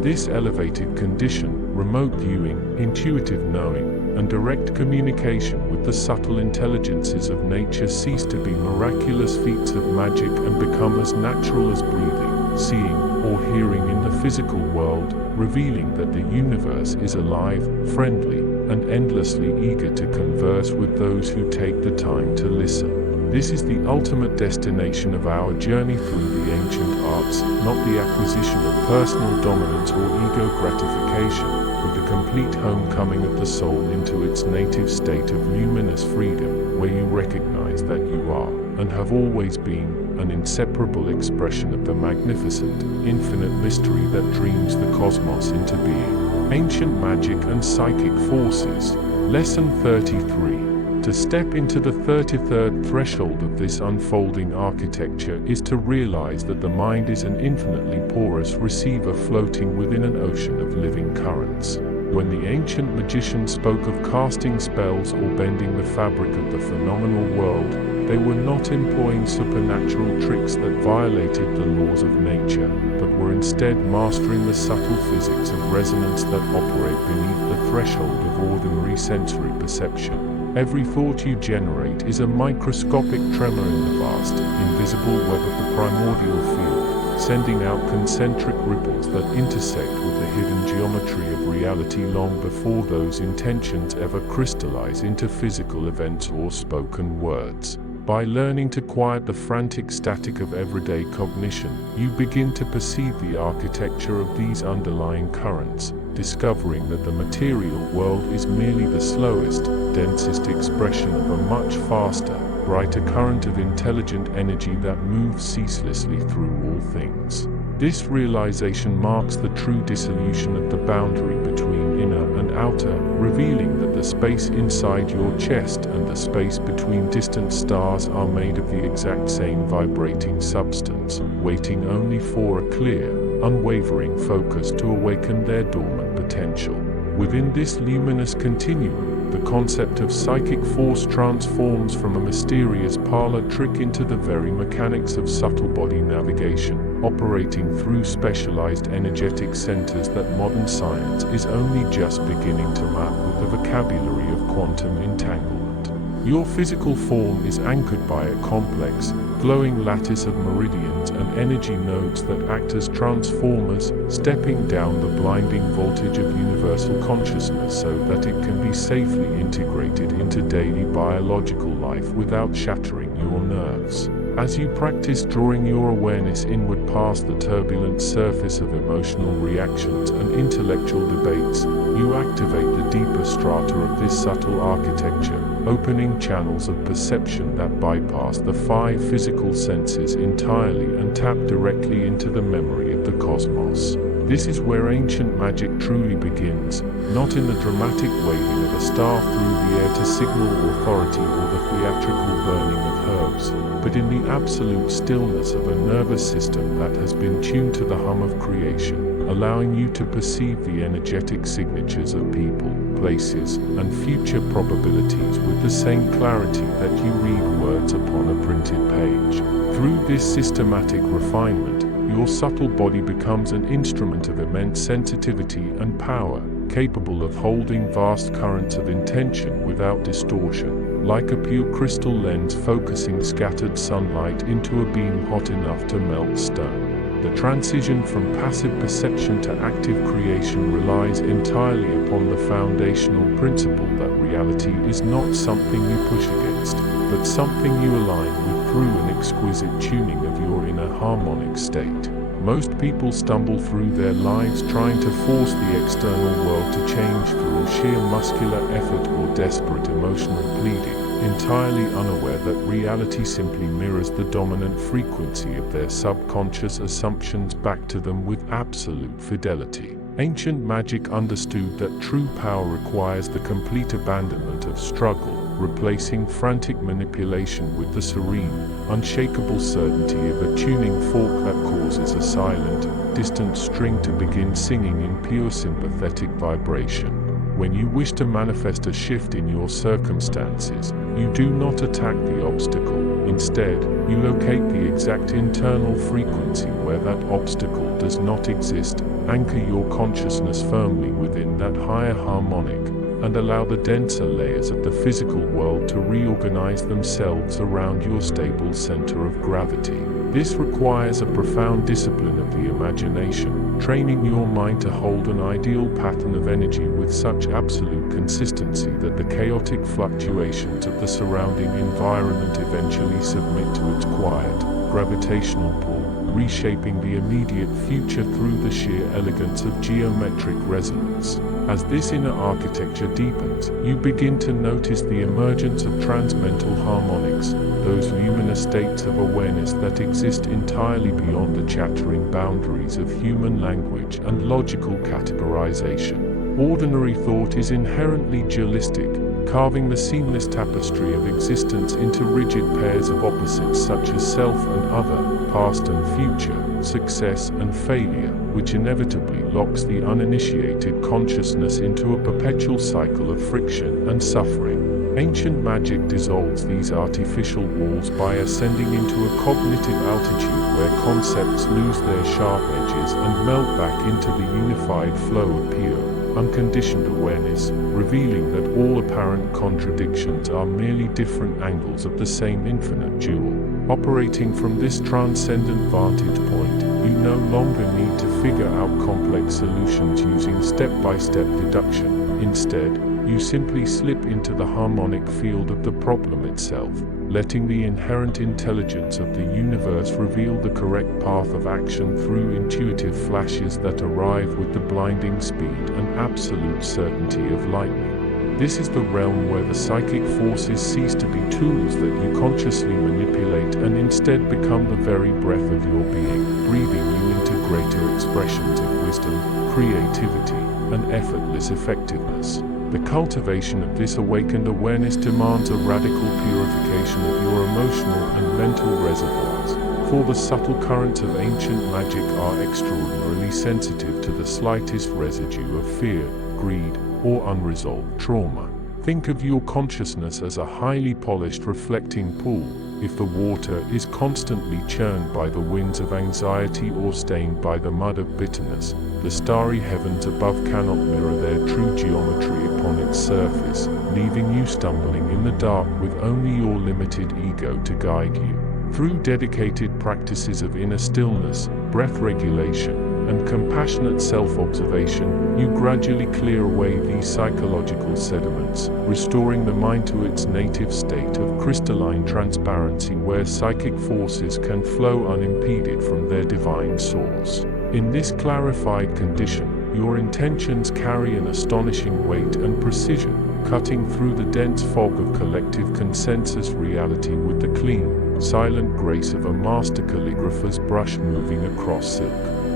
this elevated condition, remote viewing, intuitive knowing, and direct communication with the subtle intelligences of nature cease to be miraculous feats of magic and become as natural as breathing, seeing, or hearing in the physical world, revealing that the universe is alive, friendly, and endlessly eager to converse with those who take the time to listen. This is the ultimate destination of our journey through the ancient arts, not the acquisition of personal dominance or ego gratification, but the complete homecoming of the soul into its native state of luminous freedom, where you recognize that you are, and have always been, an inseparable expression of the magnificent, infinite mystery that dreams the cosmos into being. Ancient magic and psychic forces. Lesson 33. To step into the 33rd threshold of this unfolding architecture is to realize that the mind is an infinitely porous receiver floating within an ocean of living currents. When the ancient magicians spoke of casting spells or bending the fabric of the phenomenal world, they were not employing supernatural tricks that violated the laws of nature, but were instead mastering the subtle physics of resonance that operate beneath the threshold of ordinary sensory perception. Every thought you generate is a microscopic tremor in the vast, invisible web of the primordial field, sending out concentric ripples that intersect with the hidden geometry of reality long before those intentions ever crystallize into physical events or spoken words. By learning to quiet the frantic static of everyday cognition, you begin to perceive the architecture of these underlying currents, discovering that the material world is merely the slowest, densest expression of a much faster, brighter current of intelligent energy that moves ceaselessly through all things. This realization marks the true dissolution of the boundary between inner and outer, revealing that the space inside your chest and the space between distant stars are made of the exact same vibrating substance, waiting only for a clear, unwavering focus to awaken their dormant potential. Within this luminous continuum, the concept of psychic force transforms from a mysterious parlor trick into the very mechanics of subtle body navigation, operating through specialized energetic centers that modern science is only just beginning to map with the vocabulary of quantum entanglement. Your physical form is anchored by a complex, glowing lattice of meridians and energy nodes that act as transformers, stepping down the blinding voltage of universal consciousness so that it can be safely integrated into daily biological life without shattering your nerves. As you practice drawing your awareness inward past the turbulent surface of emotional reactions and intellectual debates, you activate the deeper strata of this subtle architecture, opening channels of perception that bypass the five physical senses entirely and tap directly into the memory of the cosmos. This is where ancient magic truly begins, not in the dramatic waving of a staff through the air to signal authority or the theatrical burning of herbs, but in the absolute stillness of a nervous system that has been tuned to the hum of creation, allowing you to perceive the energetic signatures of people, places, and future probabilities with the same clarity that you read words upon a printed page. Through this systematic refinement, your subtle body becomes an instrument of immense sensitivity and power, capable of holding vast currents of intention without distortion, like a pure crystal lens focusing scattered sunlight into a beam hot enough to melt stone. The transition from passive perception to active creation relies entirely upon the foundational principle that reality is not something you push against, but something you align with through an exquisite tuning of your inner harmonic state. Most people stumble through their lives trying to force the external world to change through sheer muscular effort or desperate emotional pleading, entirely unaware that reality simply mirrors the dominant frequency of their subconscious assumptions back to them with absolute fidelity. Ancient magic understood that true power requires the complete abandonment of struggle, replacing frantic manipulation with the serene, unshakable certainty of a tuning fork that causes a silent, distant string to begin singing in pure sympathetic vibration. When you wish to manifest a shift in your circumstances, you do not attack the obstacle. Instead, you locate the exact internal frequency where that obstacle does not exist, anchor your consciousness firmly within that higher harmonic, and allow the denser layers of the physical world to reorganize themselves around your stable center of gravity. This requires a profound discipline of the imagination, training your mind to hold an ideal pattern of energy with such absolute consistency that the chaotic fluctuations of the surrounding environment eventually submit to its quiet, gravitational pull, reshaping the immediate future through the sheer elegance of geometric resonance. As this inner architecture deepens, you begin to notice the emergence of transmental harmonics, those luminous states of awareness that exist entirely beyond the chattering boundaries of human language and logical categorization. Ordinary thought is inherently dualistic, carving the seamless tapestry of existence into rigid pairs of opposites such as self and other, past and future, success and failure, which inevitably locks the uninitiated consciousness into a perpetual cycle of friction and suffering. Ancient magic dissolves these artificial walls by ascending into a cognitive altitude where concepts lose their sharp edges and melt back into the unified flow of pure, unconditioned awareness, revealing that all apparent contradictions are merely different angles of the same infinite jewel. Operating from this transcendent vantage point, you no longer need to figure out complex solutions using step-by-step deduction. Instead, you simply slip into the harmonic field of the problem itself, letting the inherent intelligence of the universe reveal the correct path of action through intuitive flashes that arrive with the blinding speed and absolute certainty of lightning. This is the realm where the psychic forces cease to be tools that you consciously manipulate and instead become the very breath of your being, breathing you into greater expressions of wisdom, creativity, and effortless effectiveness. The cultivation of this awakened awareness demands a radical purification of your emotional and mental reservoirs, for the subtle currents of ancient magic are extraordinarily sensitive to the slightest residue of fear, greed, or unresolved trauma. Think of your consciousness as a highly polished reflecting pool. If the water is constantly churned by the winds of anxiety or stained by the mud of bitterness, the starry heavens above cannot mirror their true geometry upon its surface, leaving you stumbling in the dark with only your limited ego to guide you. Through dedicated practices of inner stillness, breath regulation, and compassionate self-observation, you gradually clear away these psychological sediments, restoring the mind to its native state of crystalline transparency where psychic forces can flow unimpeded from their divine source. In this clarified condition, your intentions carry an astonishing weight and precision, cutting through the dense fog of collective consensus reality with the clean, silent grace of a master calligrapher's brush moving across silk.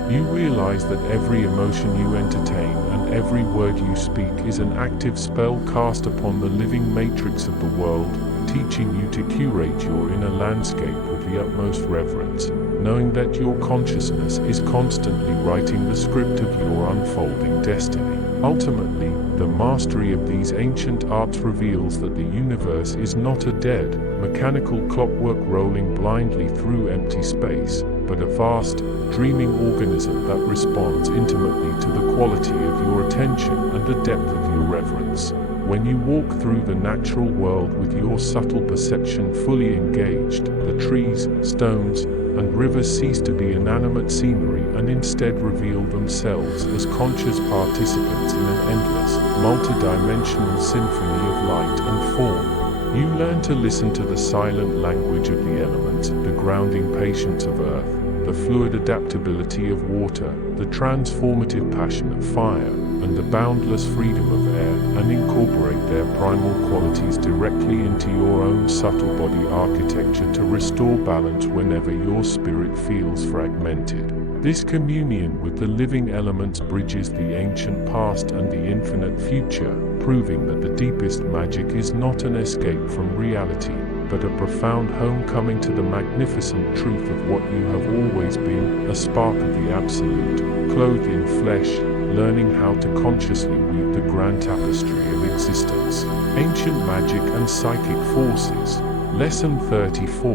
You realize that every emotion you entertain and every word you speak is an active spell cast upon the living matrix of the world, teaching you to curate your inner landscape with the utmost reverence, knowing that your consciousness is constantly writing the script of your unfolding destiny. Ultimately, the mastery of these ancient arts reveals that the universe is not a dead, mechanical clockwork rolling blindly through empty space, but a vast, dreaming organism that responds intimately to the quality of your attention and the depth of your reverence. When you walk through the natural world with your subtle perception fully engaged, the trees, stones, and rivers cease to be inanimate scenery and instead reveal themselves as conscious participants in an endless, multidimensional symphony of light and form. You learn to listen to the silent language of the elements, the grounding patience of earth, the fluid adaptability of water, the transformative passion of fire, and the boundless freedom of air, and incorporate their primal qualities directly into your own subtle body architecture to restore balance whenever your spirit feels fragmented. This communion with the living elements bridges the ancient past and the infinite future, proving that the deepest magic is not an escape from reality, but a profound homecoming to the magnificent truth of what you have always been, a spark of the absolute, clothed in flesh, learning how to consciously weave the grand tapestry of existence. Ancient magic and psychic forces. Lesson 34.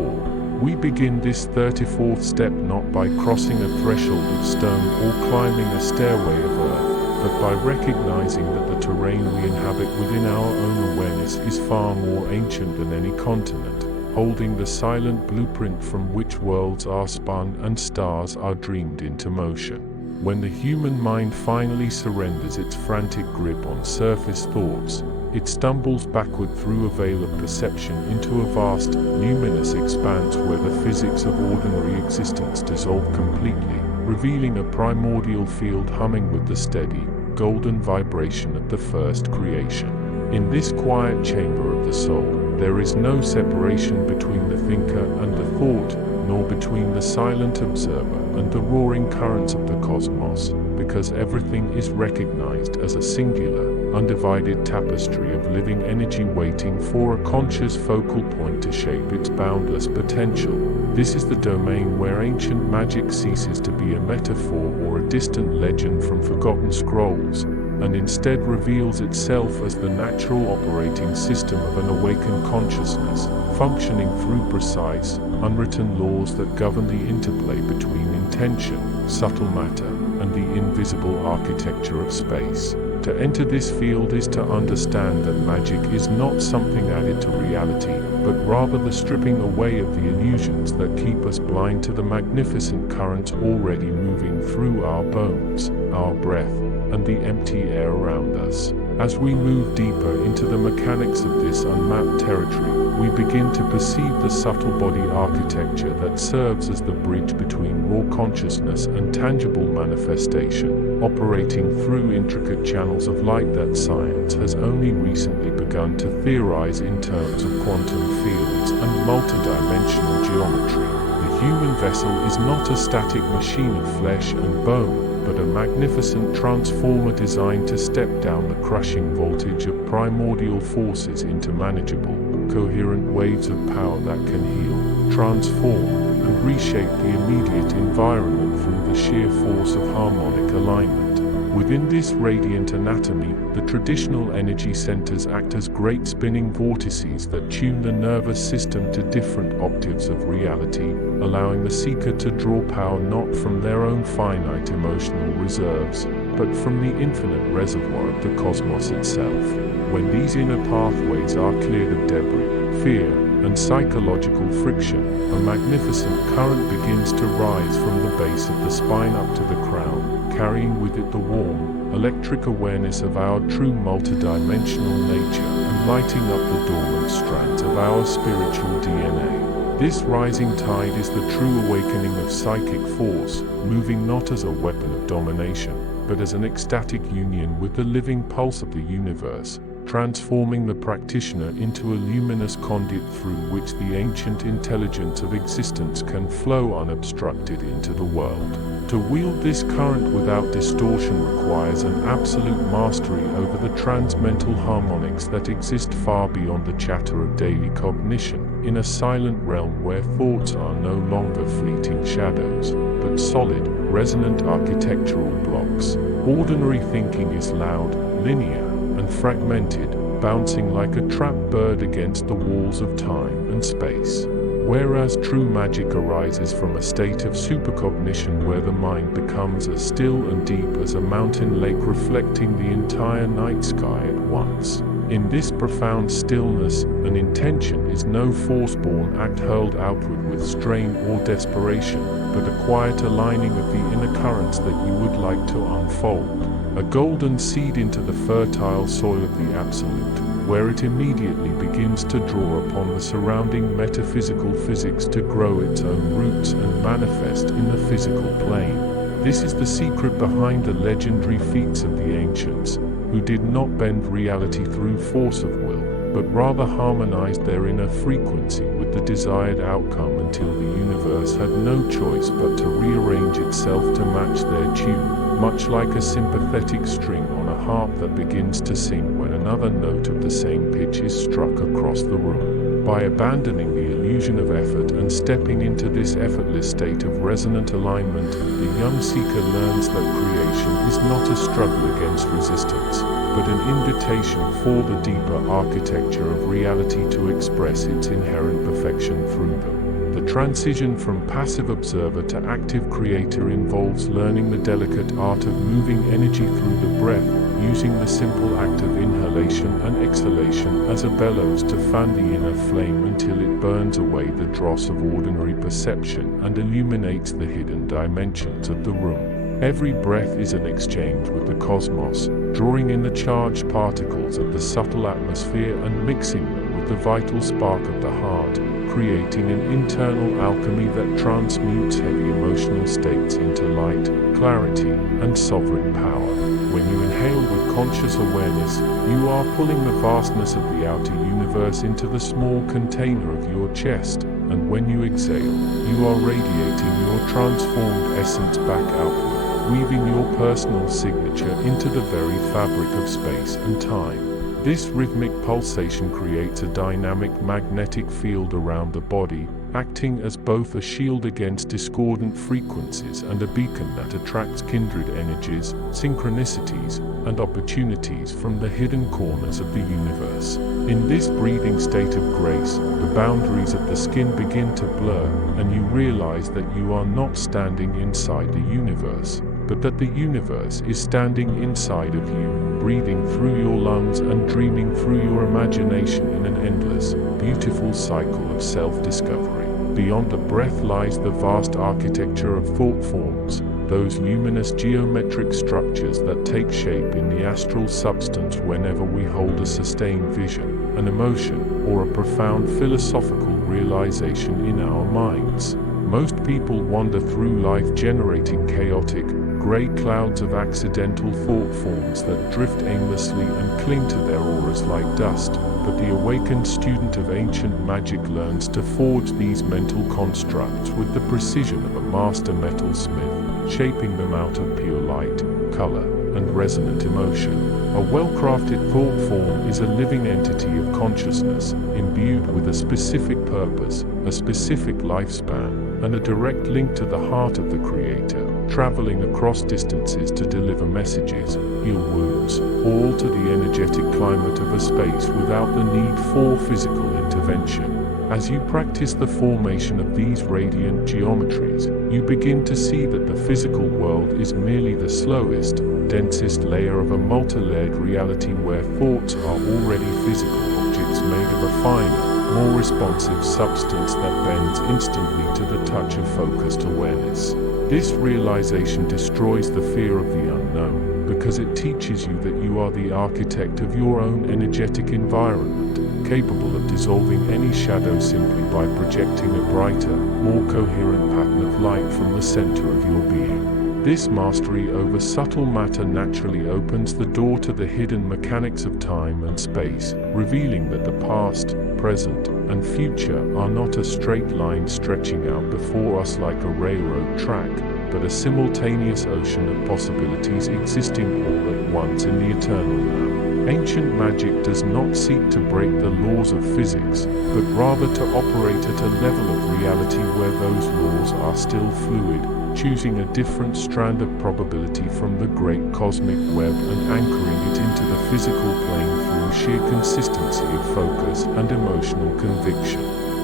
We begin this 34th step not by crossing a threshold of stone or climbing a stairway of earth, but by recognizing that the terrain we inhabit within our own awareness is far more ancient than any continent, holding the silent blueprint from which worlds are spun and stars are dreamed into motion. When the human mind finally surrenders its frantic grip on surface thoughts, it stumbles backward through a veil of perception into a vast, luminous expanse where the physics of ordinary existence dissolve completely, revealing a primordial field humming with the steady, golden vibration of the first creation. In this quiet chamber of the soul, there is no separation between the thinker and the thought, nor between the silent observer and the roaring currents of the cosmos, because everything is recognized as a singular, undivided tapestry of living energy waiting for a conscious focal point to shape its boundless potential. This is the domain where ancient magic ceases to be a metaphor or a distant legend from forgotten scrolls, and instead reveals itself as the natural operating system of an awakened consciousness, functioning through precise, unwritten laws that govern the interplay between intention, subtle matter, and the invisible architecture of space. To enter this field is to understand that magic is not something added to reality, but rather the stripping away of the illusions that keep us blind to the magnificent currents already moving through our bones, our breath, and the empty air around us. As we move deeper into the mechanics of this unmapped territory, we begin to perceive the subtle body architecture that serves as the bridge between raw consciousness and tangible manifestation, operating through intricate channels of light that science has only recently begun to theorize in terms of quantum fields and multidimensional geometry. The human vessel is not a static machine of flesh and bone, but a magnificent transformer designed to step down the crushing voltage of primordial forces into manageable, coherent waves of power that can heal, transform, and reshape the immediate environment through the sheer force of harmonic alignment. Within this radiant anatomy, the traditional energy centers act as great spinning vortices that tune the nervous system to different octaves of reality, allowing the seeker to draw power not from their own finite emotional reserves, but from the infinite reservoir of the cosmos itself. When these inner pathways are cleared of debris, fear, and psychological friction, a magnificent current begins to rise from the base of the spine up to the crown, carrying with it the warm, electric awareness of our true multidimensional nature and lighting up the dormant strands of our spiritual DNA. This rising tide is the true awakening of psychic force, moving not as a weapon of domination, but as an ecstatic union with the living pulse of the universe, transforming the practitioner into a luminous conduit through which the ancient intelligence of existence can flow unobstructed into the world. To wield this current without distortion requires an absolute mastery over the transmental harmonics that exist far beyond the chatter of daily cognition, in a silent realm where thoughts are no longer fleeting shadows, but solid, resonant architectural blocks. Ordinary thinking is loud, linear, and fragmented, bouncing like a trapped bird against the walls of time and space. Whereas true magic arises from a state of supercognition where the mind becomes as still and deep as a mountain lake reflecting the entire night sky at once. In this profound stillness, an intention is no force-born act hurled outward with strain or desperation, but a quiet aligning of the inner currents that you would like to unfold. A golden seed into the fertile soil of the Absolute, where it immediately begins to draw upon the surrounding metaphysical physics to grow its own roots and manifest in the physical plane. This is the secret behind the legendary feats of the ancients, who did not bend reality through force of will, but rather harmonized their inner frequency with the desired outcome until the universe had no choice but to rearrange itself to match their tune, much like a sympathetic string on a harp that begins to sing when another note of the same pitch is struck across the room. By abandoning the illusion of effort and stepping into this effortless state of resonant alignment, the young seeker learns that creation is not a struggle against resistance, but an invitation for the deeper architecture of reality to express its inherent perfection through them. The transition from passive observer to active creator involves learning the delicate art of moving energy through the breath, using the simple act of inhalation and exhalation as a bellows to fan the inner flame until it burns away the dross of ordinary perception and illuminates the hidden dimensions of the room. Every breath is an exchange with the cosmos, drawing in the charged particles of the subtle atmosphere and mixing them with the vital spark of the heart, creating an internal alchemy that transmutes heavy emotional states into light, clarity, and sovereign power. When you inhale with conscious awareness, you are pulling the vastness of the outer universe into the small container of your chest, and when you exhale, you are radiating your transformed essence back outward, weaving your personal signature into the very fabric of space and time. This rhythmic pulsation creates a dynamic magnetic field around the body, acting as both a shield against discordant frequencies and a beacon that attracts kindred energies, synchronicities, and opportunities from the hidden corners of the universe. In this breathing state of grace, the boundaries of the skin begin to blur, and you realize that you are not standing inside the universe, but that the universe is standing inside of you, breathing through your lungs and dreaming through your imagination in an endless, beautiful cycle of self-discovery. Beyond the breath lies the vast architecture of thought forms, those luminous geometric structures that take shape in the astral substance whenever we hold a sustained vision, an emotion, or a profound philosophical realization in our minds. Most people wander through life generating chaotic, grey clouds of accidental thought forms that drift aimlessly and cling to their auras like dust, but the awakened student of ancient magic learns to forge these mental constructs with the precision of a master metalsmith, shaping them out of pure light, color, and resonant emotion. A well-crafted thought form is a living entity of consciousness, imbued with a specific purpose, a specific lifespan, and a direct link to the heart of the Creator, traveling across distances to deliver messages, heal wounds, all to the energetic climate of a space without the need for physical intervention. As you practice the formation of these radiant geometries, you begin to see that the physical world is merely the slowest, densest layer of a multi-layered reality where thoughts are already physical objects made of a finer, more responsive substance that bends instantly to the touch of focused awareness. This realization destroys the fear of the unknown, because it teaches you that you are the architect of your own energetic environment, capable of dissolving any shadow simply by projecting a brighter, more coherent pattern of light from the center of your being. This mastery over subtle matter naturally opens the door to the hidden mechanics of time and space, revealing that the past, present, and future are not a straight line stretching out before us like a railroad track, but a simultaneous ocean of possibilities existing all at once in the eternal now. Ancient magic does not seek to break the laws of physics, but rather to operate at a level of reality where those laws are still fluid, choosing a different strand of probability from the great cosmic web and anchoring it into the physical plane through sheer consistency of focus and emotional conviction.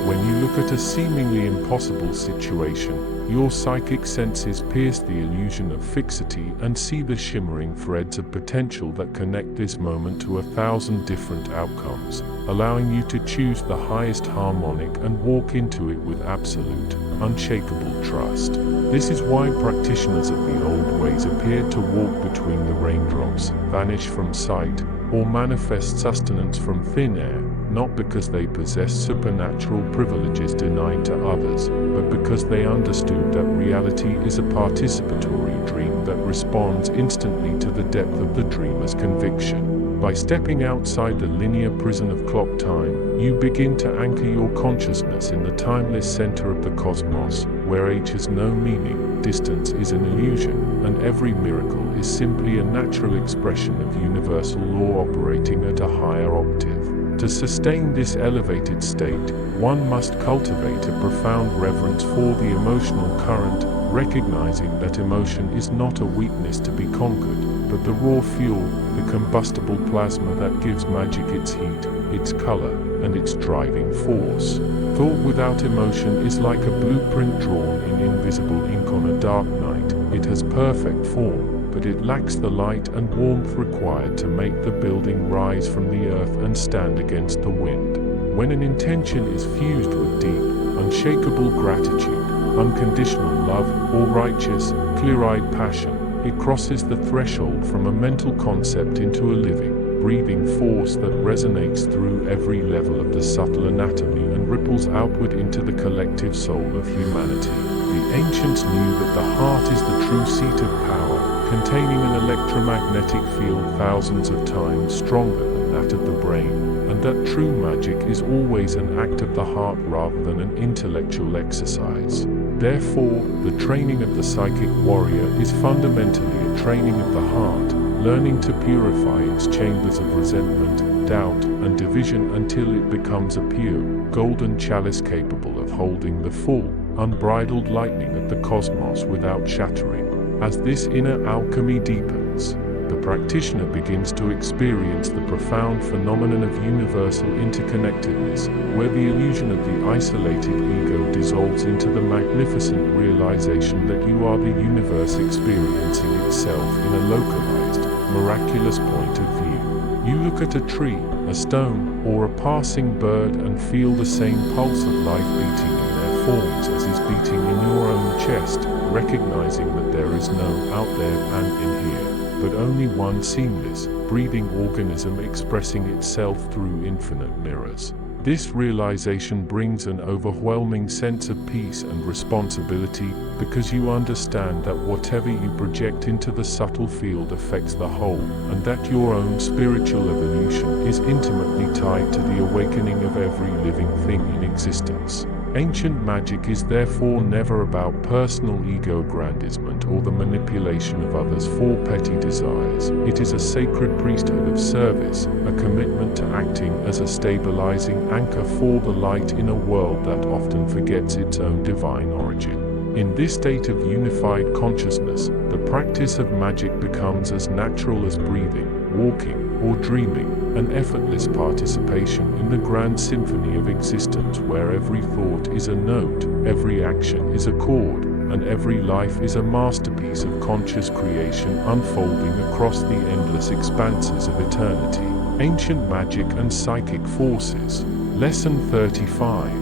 When you look at a seemingly impossible situation, your psychic senses pierce the illusion of fixity and see the shimmering threads of potential that connect this moment to 1,000 different outcomes, allowing you to choose the highest harmonic and walk into it with absolute, unshakable trust. This is why practitioners of the old ways appeared to walk between the raindrops, vanish from sight, or manifest sustenance from thin air, not because they possessed supernatural privileges denied to others, but because they understood that reality is a participatory dream that responds instantly to the depth of the dreamer's conviction. By stepping outside the linear prison of clock time, you begin to anchor your consciousness in the timeless center of the cosmos, where age has no meaning, distance is an illusion, and every miracle is simply a natural expression of universal law operating at a higher octave. To sustain this elevated state, one must cultivate a profound reverence for the emotional current, recognizing that emotion is not a weakness to be conquered, but the raw fuel, the combustible plasma that gives magic its heat, its color, and its driving force. Thought without emotion is like a blueprint drawn in invisible ink on a dark night. It has perfect form, but it lacks the light and warmth required to make the building rise from the earth and stand against the wind. When an intention is fused with deep, unshakable gratitude, unconditional love, or righteous, clear-eyed passion, it crosses the threshold from a mental concept into a living, breathing force that resonates through every level of the subtle anatomy and ripples outward into the collective soul of humanity. The ancients knew that the heart is the true seat of power, containing an electromagnetic field thousands of times stronger than that of the brain, and that true magic is always an act of the heart rather than an intellectual exercise. Therefore, the training of the psychic warrior is fundamentally a training of the heart, learning to purify its chambers of resentment, doubt, and division until it becomes a pure, golden chalice capable of holding the full, unbridled lightning of the cosmos without shattering. As this inner alchemy deepens, the practitioner begins to experience the profound phenomenon of universal interconnectedness, where the illusion of the isolated ego dissolves into the magnificent realization that you are the universe experiencing itself in a localized, miraculous point of view. You look at a tree, a stone, or a passing bird and feel the same pulse of life beating in their forms as is beating in your own chest, recognizing that there is no out there and in here, but only one seamless, breathing organism expressing itself through infinite mirrors. This realization brings an overwhelming sense of peace and responsibility, because you understand that whatever you project into the subtle field affects the whole, and that your own spiritual evolution is intimately tied to the awakening of every living thing in existence. Ancient magic is therefore never about personal ego-aggrandizement or the manipulation of others for petty desires. It is a sacred priesthood of service, a commitment to acting as a stabilizing anchor for the light in a world that often forgets its own divine origin. In this state of unified consciousness, the practice of magic becomes as natural as breathing, walking, or dreaming, an effortless participation in the grand symphony of existence where every thought is a note, every action is a chord, and every life is a masterpiece of conscious creation unfolding across the endless expanses of eternity. Ancient Magic and Psychic Forces. Lesson 35.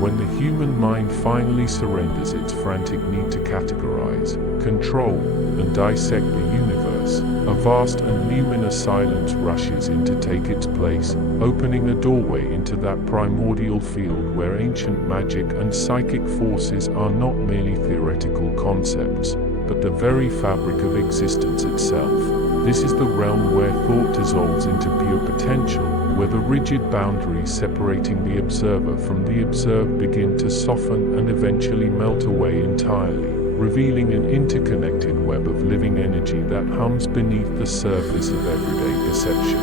When the human mind finally surrenders its frantic need to categorize, control, and dissect the universe, a vast and luminous silence rushes in to take its place, opening a doorway into that primordial field where ancient magic and psychic forces are not merely theoretical concepts, but the very fabric of existence itself. This is the realm where thought dissolves into pure potential, where the rigid boundaries separating the observer from the observed begin to soften and eventually melt away entirely, revealing an interconnected web of living energy that hums beneath the surface of everyday perception.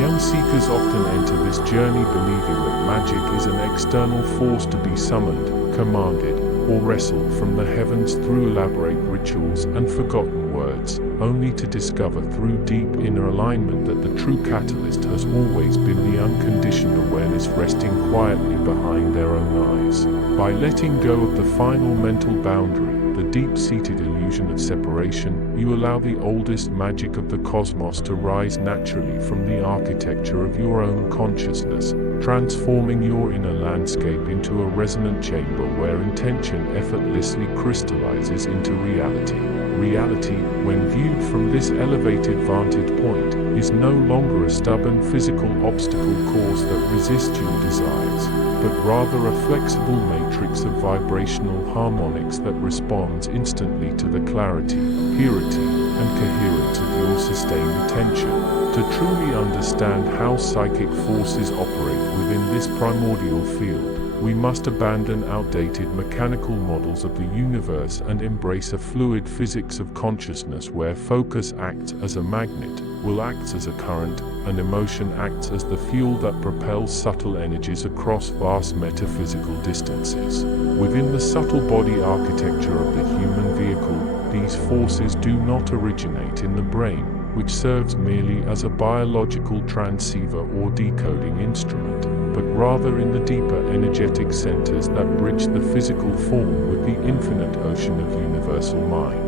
Young seekers often enter this journey believing that magic is an external force to be summoned, commanded, or wrestled from the heavens through elaborate rituals and forgotten words, only to discover through deep inner alignment that the true catalyst has always been the unconditioned awareness resting quietly behind their own eyes. By letting go of the final mental boundary, the deep-seated illusion of separation, you allow the oldest magic of the cosmos to rise naturally from the architecture of your own consciousness, transforming your inner landscape into a resonant chamber where intention effortlessly crystallizes into reality. Reality, when viewed from this elevated vantage point, is no longer a stubborn physical obstacle course that resists your desires, but rather a flexible matrix of vibrational harmonics that responds instantly to the clarity, purity, and coherence of your sustained attention. To truly understand how psychic forces operate within this primordial field, we must abandon outdated mechanical models of the universe and embrace a fluid physics of consciousness where focus acts as a magnet, will acts as a current, and emotion acts as the fuel that propels subtle energies across vast metaphysical distances. Within the subtle body architecture of the human vehicle, these forces do not originate in the brain, which serves merely as a biological transceiver or decoding instrument, but rather in the deeper energetic centers that bridge the physical form with the infinite ocean of universal mind.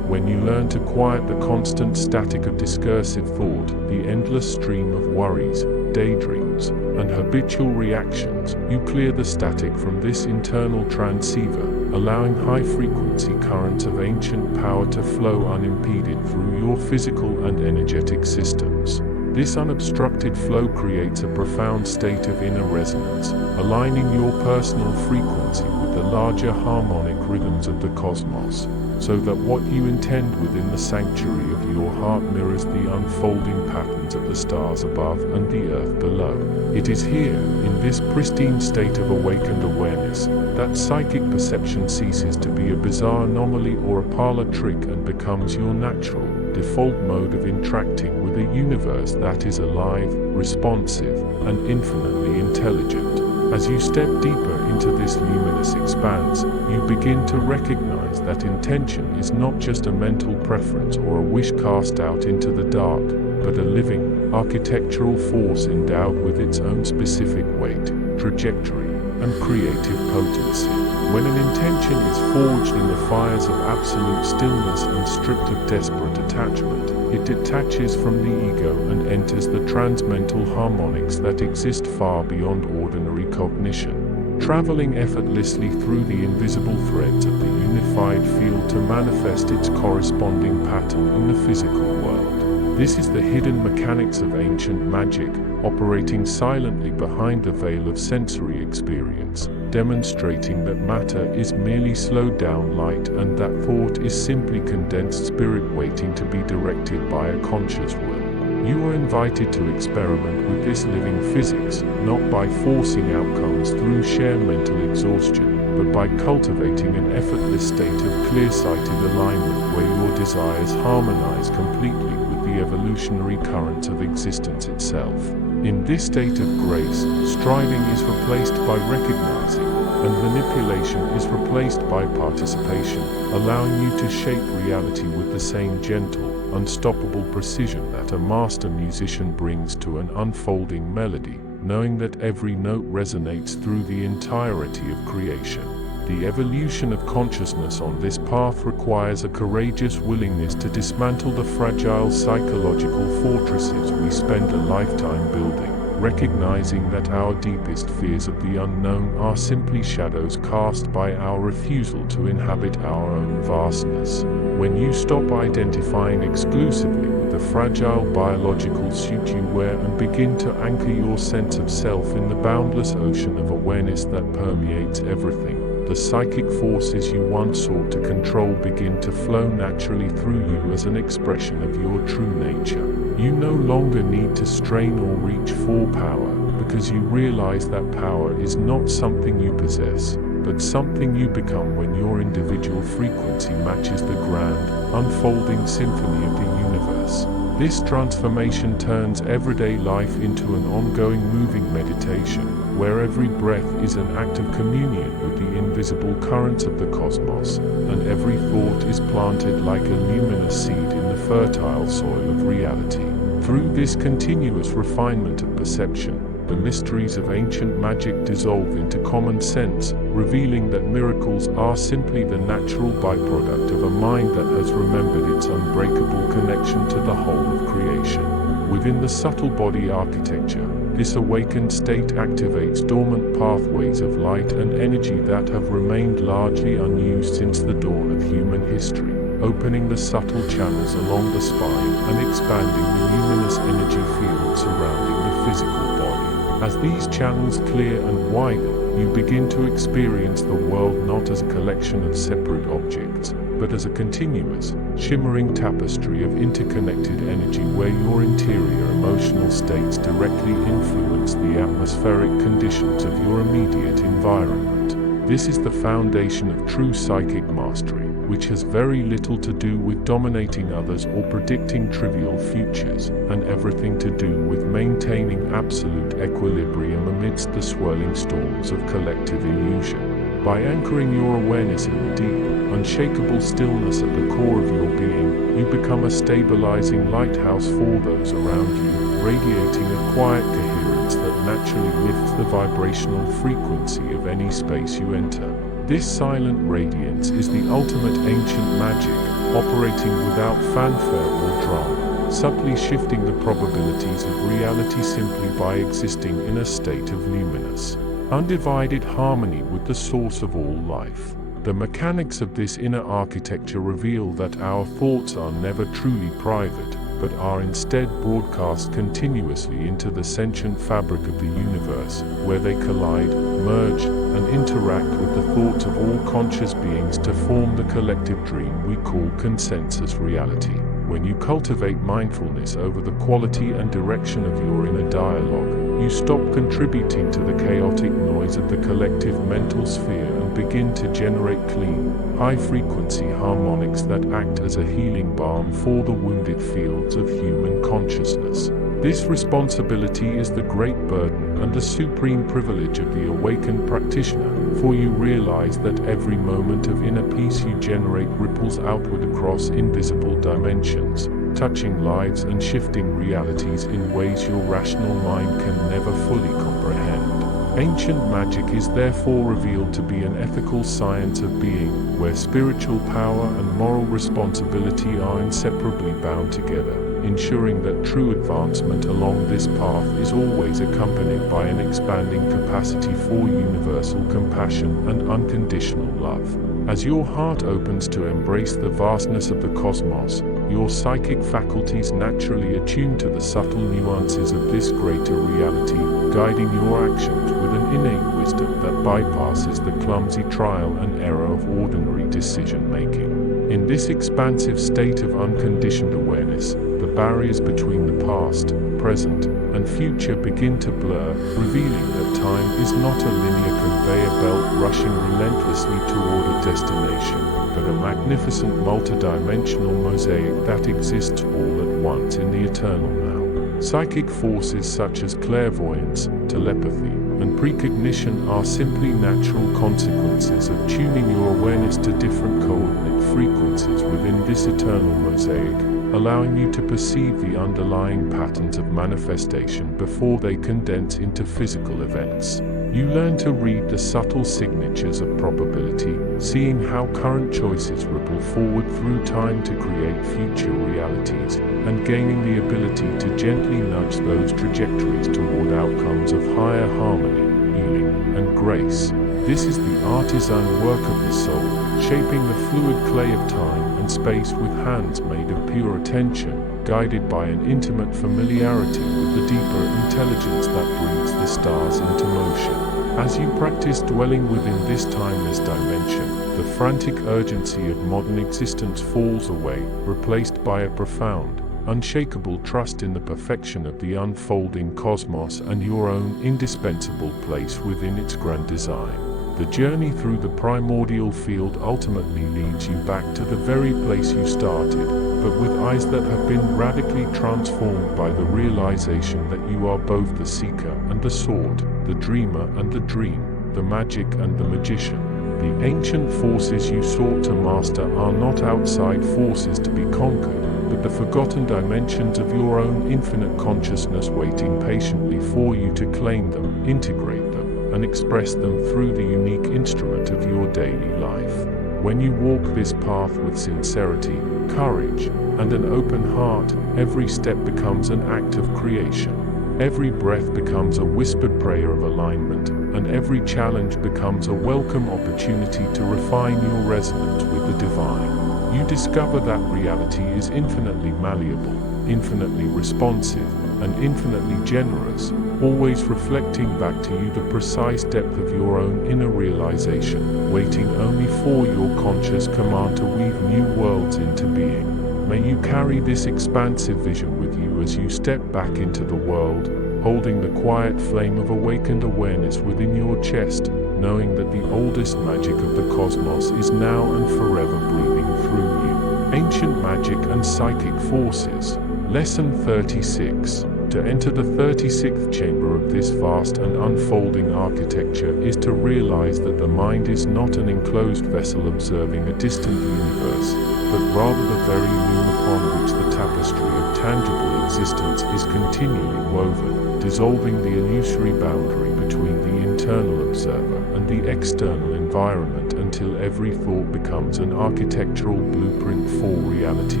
When you learn to quiet the constant static of discursive thought, the endless stream of worries, daydreams, and habitual reactions, you clear the static from this internal transceiver, allowing high-frequency currents of ancient power to flow unimpeded through your physical and energetic systems. This unobstructed flow creates a profound state of inner resonance, aligning your personal frequency with the larger harmonic rhythms of the cosmos, so that what you intend within the sanctuary of your heart mirrors the unfolding patterns of the stars above and the earth below. It is here, in this pristine state of awakened awareness, that psychic perception ceases to be a bizarre anomaly or a parlor trick and becomes your natural, default mode of interacting with a universe that is alive, responsive, and infinitely intelligent. As you step deeper into this luminous expanse, you begin to recognize recognize that intention is not just a mental preference or a wish cast out into the dark, but a living, architectural force endowed with its own specific weight, trajectory, and creative potency. When an intention is forged in the fires of absolute stillness and stripped of desperate attachment, it detaches from the ego and enters the transmental harmonics that exist far beyond ordinary cognition, traveling effortlessly through the invisible threads of the unified field to manifest its corresponding pattern in the physical world. This is the hidden mechanics of ancient magic, operating silently behind the veil of sensory experience, demonstrating that matter is merely slowed down light and that thought is simply condensed spirit waiting to be directed by a conscious will. You are invited to experiment with this living physics, not by forcing outcomes through sheer mental exhaustion, but by cultivating an effortless state of clear-sighted alignment where your desires harmonize completely with the evolutionary currents of existence itself. In this state of grace, striving is replaced by recognizing, and manipulation is replaced by participation, allowing you to shape reality with the same gentle, unstoppable precision that a master musician brings to an unfolding melody, knowing that every note resonates through the entirety of creation. The evolution of consciousness on this path requires a courageous willingness to dismantle the fragile psychological fortresses we spend a lifetime building, recognizing that our deepest fears of the unknown are simply shadows cast by our refusal to inhabit our own vastness. When you stop identifying exclusively with the fragile biological suit you wear and begin to anchor your sense of self in the boundless ocean of awareness that permeates everything, the psychic forces you once sought to control begin to flow naturally through you as an expression of your true nature. You no longer need to strain or reach for power, because you realize that power is not something you possess, but something you become when your individual frequency matches the grand, unfolding symphony of the universe. This transformation turns everyday life into an ongoing moving meditation, where every breath is an act of communion with the invisible currents of the cosmos, and every thought is planted like a luminous seed in the fertile soil of reality. Through this continuous refinement of perception, the mysteries of ancient magic dissolve into common sense, revealing that miracles are simply the natural byproduct of a mind that has remembered its unbreakable connection to the whole of creation. Within the subtle body architecture, this awakened state activates dormant pathways of light and energy that have remained largely unused since the dawn of human history, opening the subtle channels along the spine and expanding the luminous energy field surrounding the physical body. As these channels clear and widen, you begin to experience the world not as a collection of separate objects, but as a continuous, shimmering tapestry of interconnected energy where your interior emotional states directly influence the atmospheric conditions of your immediate environment. This is the foundation of true psychic mastery, which has very little to do with dominating others or predicting trivial futures, and everything to do with maintaining absolute equilibrium amidst the swirling storms of collective illusion. By anchoring your awareness in the deep, unshakable stillness at the core of your being, you become a stabilizing lighthouse for those around you, radiating a quiet coherence that naturally lifts the vibrational frequency of any space you enter. This silent radiance is the ultimate ancient magic, operating without fanfare or drama, subtly shifting the probabilities of reality simply by existing in a state of luminous, undivided harmony with the source of all life. The mechanics of this inner architecture reveal that our thoughts are never truly private, but are instead broadcast continuously into the sentient fabric of the universe, where they collide, merge, and interact with the thoughts of all conscious beings to form the collective dream we call consensus reality. When you cultivate mindfulness over the quality and direction of your inner dialogue, you stop contributing to the chaotic noise of the collective mental sphere and begin to generate clean, high-frequency harmonics that act as a healing balm for the wounded fields of human consciousness. This responsibility is the great burden and the supreme privilege of the awakened practitioner, for you realize that every moment of inner peace you generate ripples outward across invisible dimensions, touching lives and shifting realities in ways your rational mind can never fully comprehend. Ancient magic is therefore revealed to be an ethical science of being, where spiritual power and moral responsibility are inseparably bound together, ensuring that true advancement along this path is always accompanied by an expanding capacity for universal compassion and unconditional love. As your heart opens to embrace the vastness of the cosmos, your psychic faculties naturally attune to the subtle nuances of this greater reality, guiding your actions with an innate wisdom that bypasses the clumsy trial and error of ordinary decision-making. In this expansive state of unconditioned awareness, the barriers between the past, present, and future begin to blur, revealing that time is not a linear conveyor belt rushing relentlessly toward a destination, but a magnificent multidimensional mosaic that exists all at once in the eternal now. Psychic forces such as clairvoyance, telepathy, and precognition are simply natural consequences of tuning your awareness to different coordinate frequencies within this eternal mosaic, allowing you to perceive the underlying patterns of manifestation before they condense into physical events. You learn to read the subtle signatures of probability, seeing how current choices ripple forward through time to create future realities, and gaining the ability to gently nudge those trajectories toward outcomes of higher harmony, healing, and grace. This is the artisan work of the soul, shaping the fluid clay of time and space with hands made of pure attention, guided by an intimate familiarity with the deeper intelligence that brings the stars into motion. As you practice dwelling within this timeless dimension, the frantic urgency of modern existence falls away, replaced by a profound, unshakable trust in the perfection of the unfolding cosmos and your own indispensable place within its grand design. The journey through the primordial field ultimately leads you back to the very place you started, but with eyes that have been radically transformed by the realization that you are both the seeker and the sought, the dreamer and the dream, the magic and the magician. The ancient forces you sought to master are not outside forces to be conquered, but the forgotten dimensions of your own infinite consciousness waiting patiently for you to claim them, integrate them, and express them through the unique instrument of your daily life. When you walk this path with sincerity, courage, and an open heart, every step becomes an act of creation. Every breath becomes a whispered prayer of alignment, and every challenge becomes a welcome opportunity to refine your resonance with the divine. You discover that reality is infinitely malleable, infinitely responsive, and infinitely generous, always reflecting back to you the precise depth of your own inner realization, waiting only for your conscious command to weave new worlds into being. May you carry this expansive vision with you as you step back into the world, holding the quiet flame of awakened awareness within your chest, knowing that the oldest magic of the cosmos is now and forever breathing through you. Ancient magic and psychic forces. Lesson 36. To enter the 36th chamber of this vast and unfolding architecture is to realize that the mind is not an enclosed vessel observing a distant universe, but rather the very loom upon which the tapestry of tangible existence is continually woven, dissolving the illusory boundary between the internal observer and the external environment until every thought becomes an architectural blueprint for reality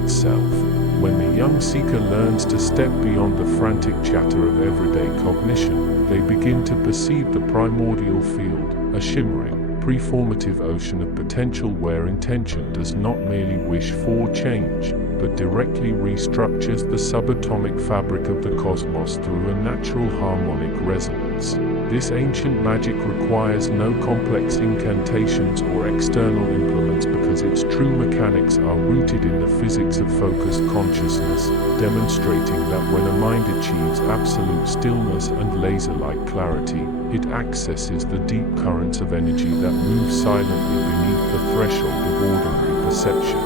itself. When the young seeker learns to step beyond the frantic chatter of everyday cognition, they begin to perceive the primordial field, a shimmering, preformative ocean of potential where intention does not merely wish for change, but directly restructures the subatomic fabric of the cosmos through a natural harmonic resonance. This ancient magic requires no complex incantations or external implements because its true mechanics are rooted in the physics of focused consciousness, demonstrating that when a mind achieves absolute stillness and laser-like clarity, it accesses the deep currents of energy that move silently beneath the threshold of ordinary perception.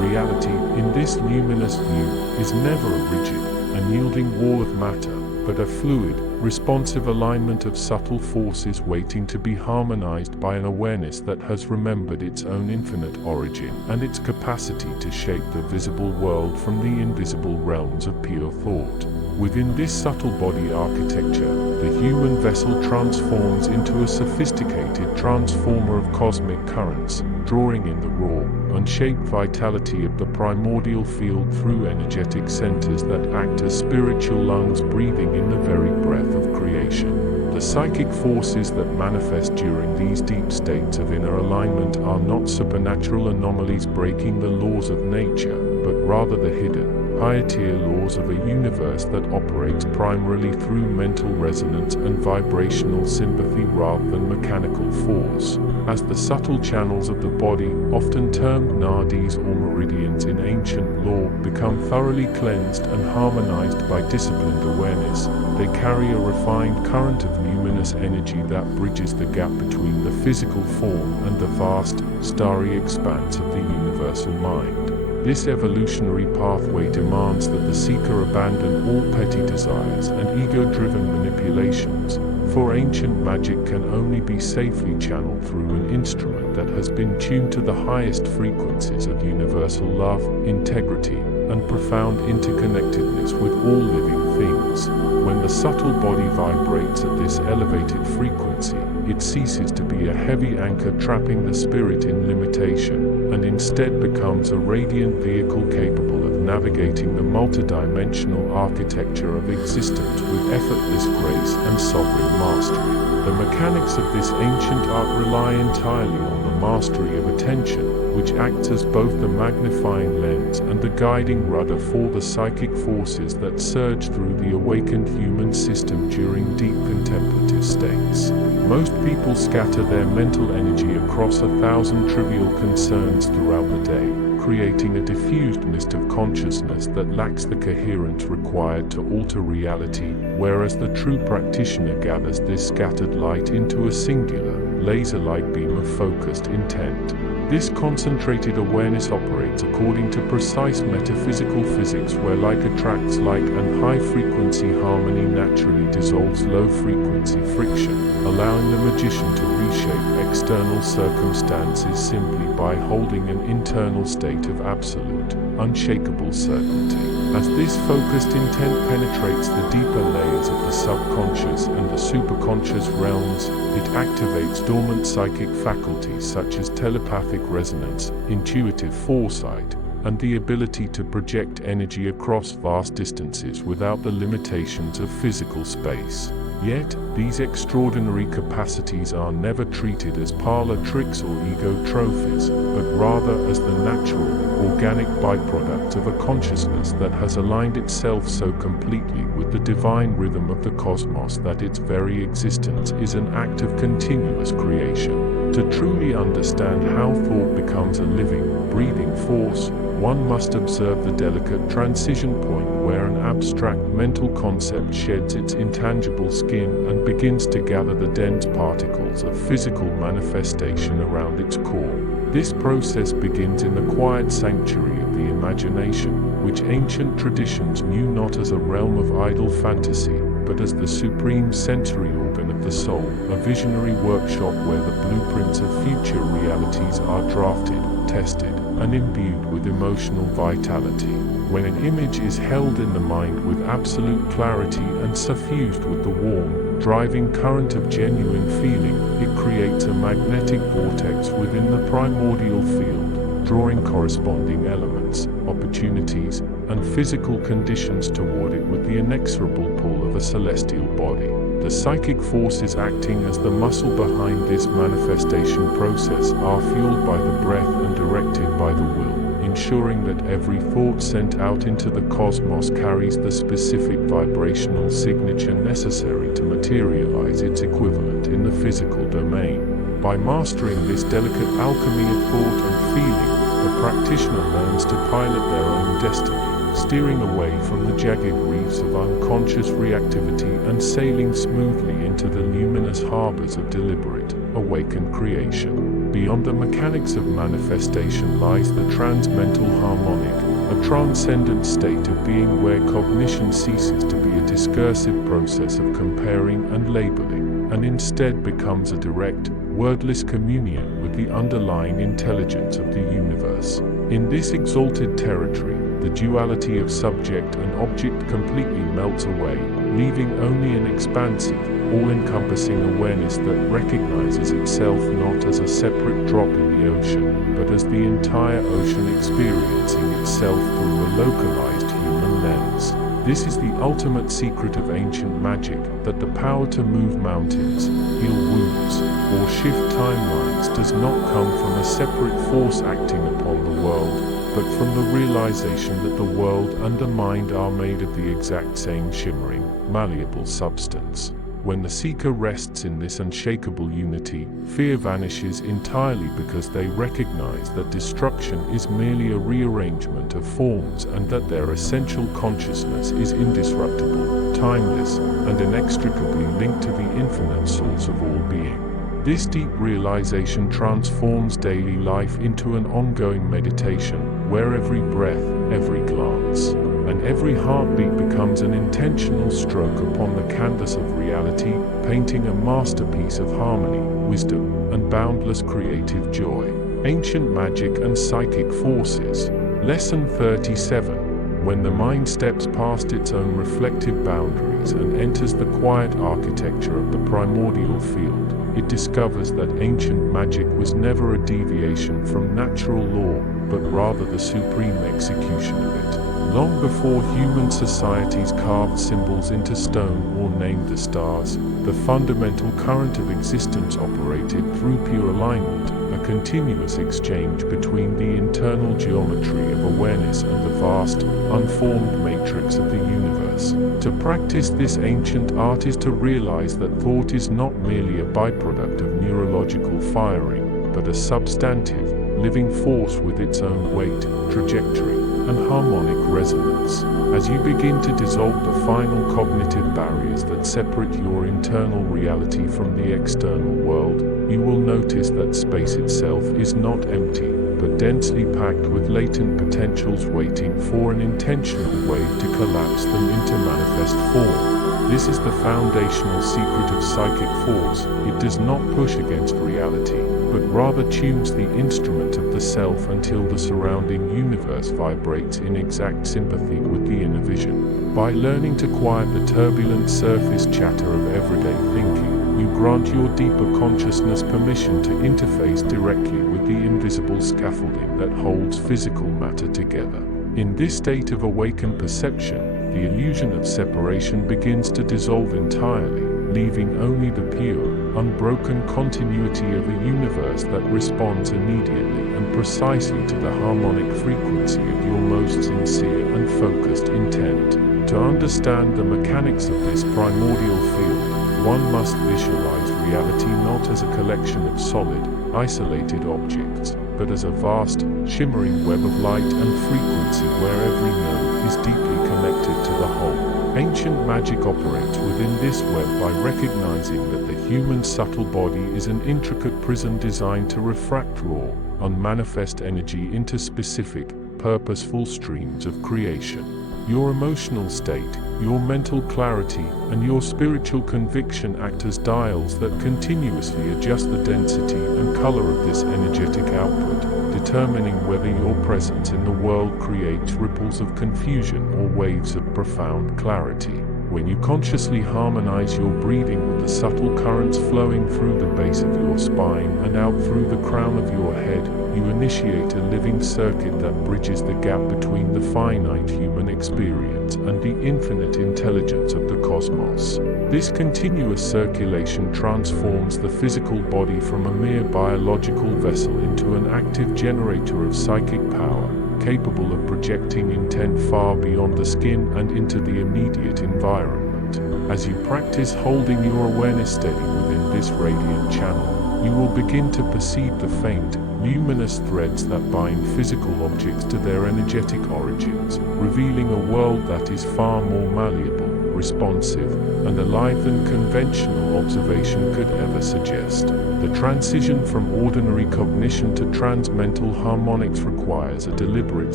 Reality, in this luminous view, is never a rigid, unyielding wall of matter, but a fluid, responsive alignment of subtle forces waiting to be harmonized by an awareness that has remembered its own infinite origin and its capacity to shape the visible world from the invisible realms of pure thought. Within this subtle body architecture, the human vessel transforms into a sophisticated transformer of cosmic currents, drawing in the raw, unshaped vitality of the primordial field through energetic centers that act as spiritual lungs breathing in the very breath of creation. The psychic forces that manifest during these deep states of inner alignment are not supernatural anomalies breaking the laws of nature, but rather the hidden, higher-tier laws of a universe that operates primarily through mental resonance and vibrational sympathy rather than mechanical force. As the subtle channels of the body, often termed nadis or meridians in ancient lore, become thoroughly cleansed and harmonized by disciplined awareness, they carry a refined current of luminous energy that bridges the gap between the physical form and the vast, starry expanse of the universal mind. This evolutionary pathway demands that the seeker abandon all petty desires and ego-driven manipulations, for ancient magic can only be safely channeled through an instrument that has been tuned to the highest frequencies of universal love, integrity, and profound interconnectedness with all living things. When the subtle body vibrates at this elevated frequency, it ceases to be a heavy anchor trapping the spirit in limitation, and instead becomes a radiant vehicle capable of navigating the multidimensional architecture of existence with effortless grace and sovereign mastery. The mechanics of this ancient art rely entirely on the mastery of attention, which acts as both the magnifying lens and the guiding rudder for the psychic forces that surge through the awakened human system during deep contemplative states. Most people scatter their mental energy across 1,000 trivial concerns throughout the day, creating a diffused mist of consciousness that lacks the coherence required to alter reality, whereas the true practitioner gathers this scattered light into a singular, laser-like beam of focused intent. This concentrated awareness operates according to precise metaphysical physics where like attracts like and high-frequency harmony naturally dissolves low-frequency friction, allowing the magician to reshape external circumstances simply by holding an internal state of absolute, unshakable certainty. As this focused intent penetrates the deeper layers of the subconscious and the superconscious realms, it activates dormant psychic faculties such as telepathic resonance, intuitive foresight, and the ability to project energy across vast distances without the limitations of physical space. Yet, these extraordinary capacities are never treated as parlor tricks or ego trophies, but rather as the natural, organic byproduct of a consciousness that has aligned itself so completely with the divine rhythm of the cosmos that its very existence is an act of continuous creation. To truly understand how thought becomes a living, breathing force, one must observe the delicate transition point where an abstract mental concept sheds its intangible skin and begins to gather the dense particles of physical manifestation around its core. This process begins in the quiet sanctuary of the imagination, which ancient traditions knew not as a realm of idle fantasy, but as the supreme sensory organ of the soul, a visionary workshop where the blueprints of future realities are drafted, tested, and imbued with emotional vitality. When an image is held in the mind with absolute clarity and suffused with the warm, driving current of genuine feeling, it creates a magnetic vortex within the primordial field, drawing corresponding elements, opportunities, and physical conditions toward it with the inexorable pull of a celestial body. The psychic forces acting as the muscle behind this manifestation process are fueled by the breath and directed by the will, ensuring that every thought sent out into the cosmos carries the specific vibrational signature necessary to materialize its equivalent in the physical domain. By mastering this delicate alchemy of thought and feeling, the practitioner learns to pilot their own destiny, steering away from the jagged reefs of unconscious reactivity and sailing smoothly into the luminous harbors of deliberate, awakened creation. Beyond the mechanics of manifestation lies the transmental harmonic, a transcendent state of being where cognition ceases to be a discursive process of comparing and labeling, and instead becomes a direct, wordless communion with the underlying intelligence of the universe. In this exalted territory, the duality of subject and object completely melts away, leaving only an expansive, all-encompassing awareness that recognizes itself not as a separate drop in the ocean, but as the entire ocean experiencing itself through a localized human lens. This is the ultimate secret of ancient magic, that the power to move mountains, heal wounds, or shift timelines does not come from a separate force acting upon the world, but from the realization that the world and the mind are made of the exact same shimmering, malleable substance. When the seeker rests in this unshakable unity, fear vanishes entirely because they recognize that destruction is merely a rearrangement of forms and that their essential consciousness is indestructible, timeless, and inextricably linked to the infinite source of all being. This deep realization transforms daily life into an ongoing meditation, where every breath, every glance, and every heartbeat becomes an intentional stroke upon the canvas of reality, painting a masterpiece of harmony, wisdom, and boundless creative joy. Ancient magic and psychic forces. Lesson 37. When the mind steps past its own reflective boundaries and enters the quiet architecture of the primordial field, it discovers that ancient magic was never a deviation from natural law, but rather the supreme execution of it. Long before human societies carved symbols into stone or named the stars, the fundamental current of existence operated through pure alignment, a continuous exchange between the internal geometry of awareness and the vast, unformed matrix of the universe. To practice this ancient art is to realize that thought is not merely a byproduct of neurological firing, but a substantive, living force with its own weight, trajectory, and harmonic resonance. As you begin to dissolve the final cognitive barriers that separate your internal reality from the external world, you will notice that space itself is not empty, but densely packed with latent potentials waiting for an intentional wave to collapse them into manifest form. This is the foundational secret of psychic force. It does not push against reality, but rather tunes the instrument of the self until the surrounding universe vibrates in exact sympathy with the inner vision. By learning to quiet the turbulent surface chatter of everyday thinking, you grant your deeper consciousness permission to interface directly with the invisible scaffolding that holds physical matter together. In this state of awakened perception, the illusion of separation begins to dissolve entirely, leaving only the pure, unbroken continuity of a universe that responds immediately and precisely to the harmonic frequency of your most sincere and focused intent. To understand the mechanics of this primordial field, one must visualize reality not as a collection of solid, isolated objects, but as a vast, shimmering web of light and frequency where every node is deeply connected to the whole. Ancient magic operates within this web by recognizing that the human subtle body is an intricate prism designed to refract raw, unmanifest energy into specific, purposeful streams of creation. Your emotional state, your mental clarity, and your spiritual conviction act as dials that continuously adjust the density and color of this energetic output, determining whether your presence in the world creates ripples of confusion or waves of profound clarity. When you consciously harmonize your breathing with the subtle currents flowing through the base of your spine and out through the crown of your head, you initiate a living circuit that bridges the gap between the finite human experience and the infinite intelligence of the cosmos. This continuous circulation transforms the physical body from a mere biological vessel into an active generator of psychic power, capable of projecting intent far beyond the skin and into the immediate environment. As you practice holding your awareness steady within this radiant channel, you will begin to perceive the faint, luminous threads that bind physical objects to their energetic origins, revealing a world that is far more malleable, responsive, and alive than conventional observation could ever suggest. The transition from ordinary cognition to transmental harmonics requires a deliberate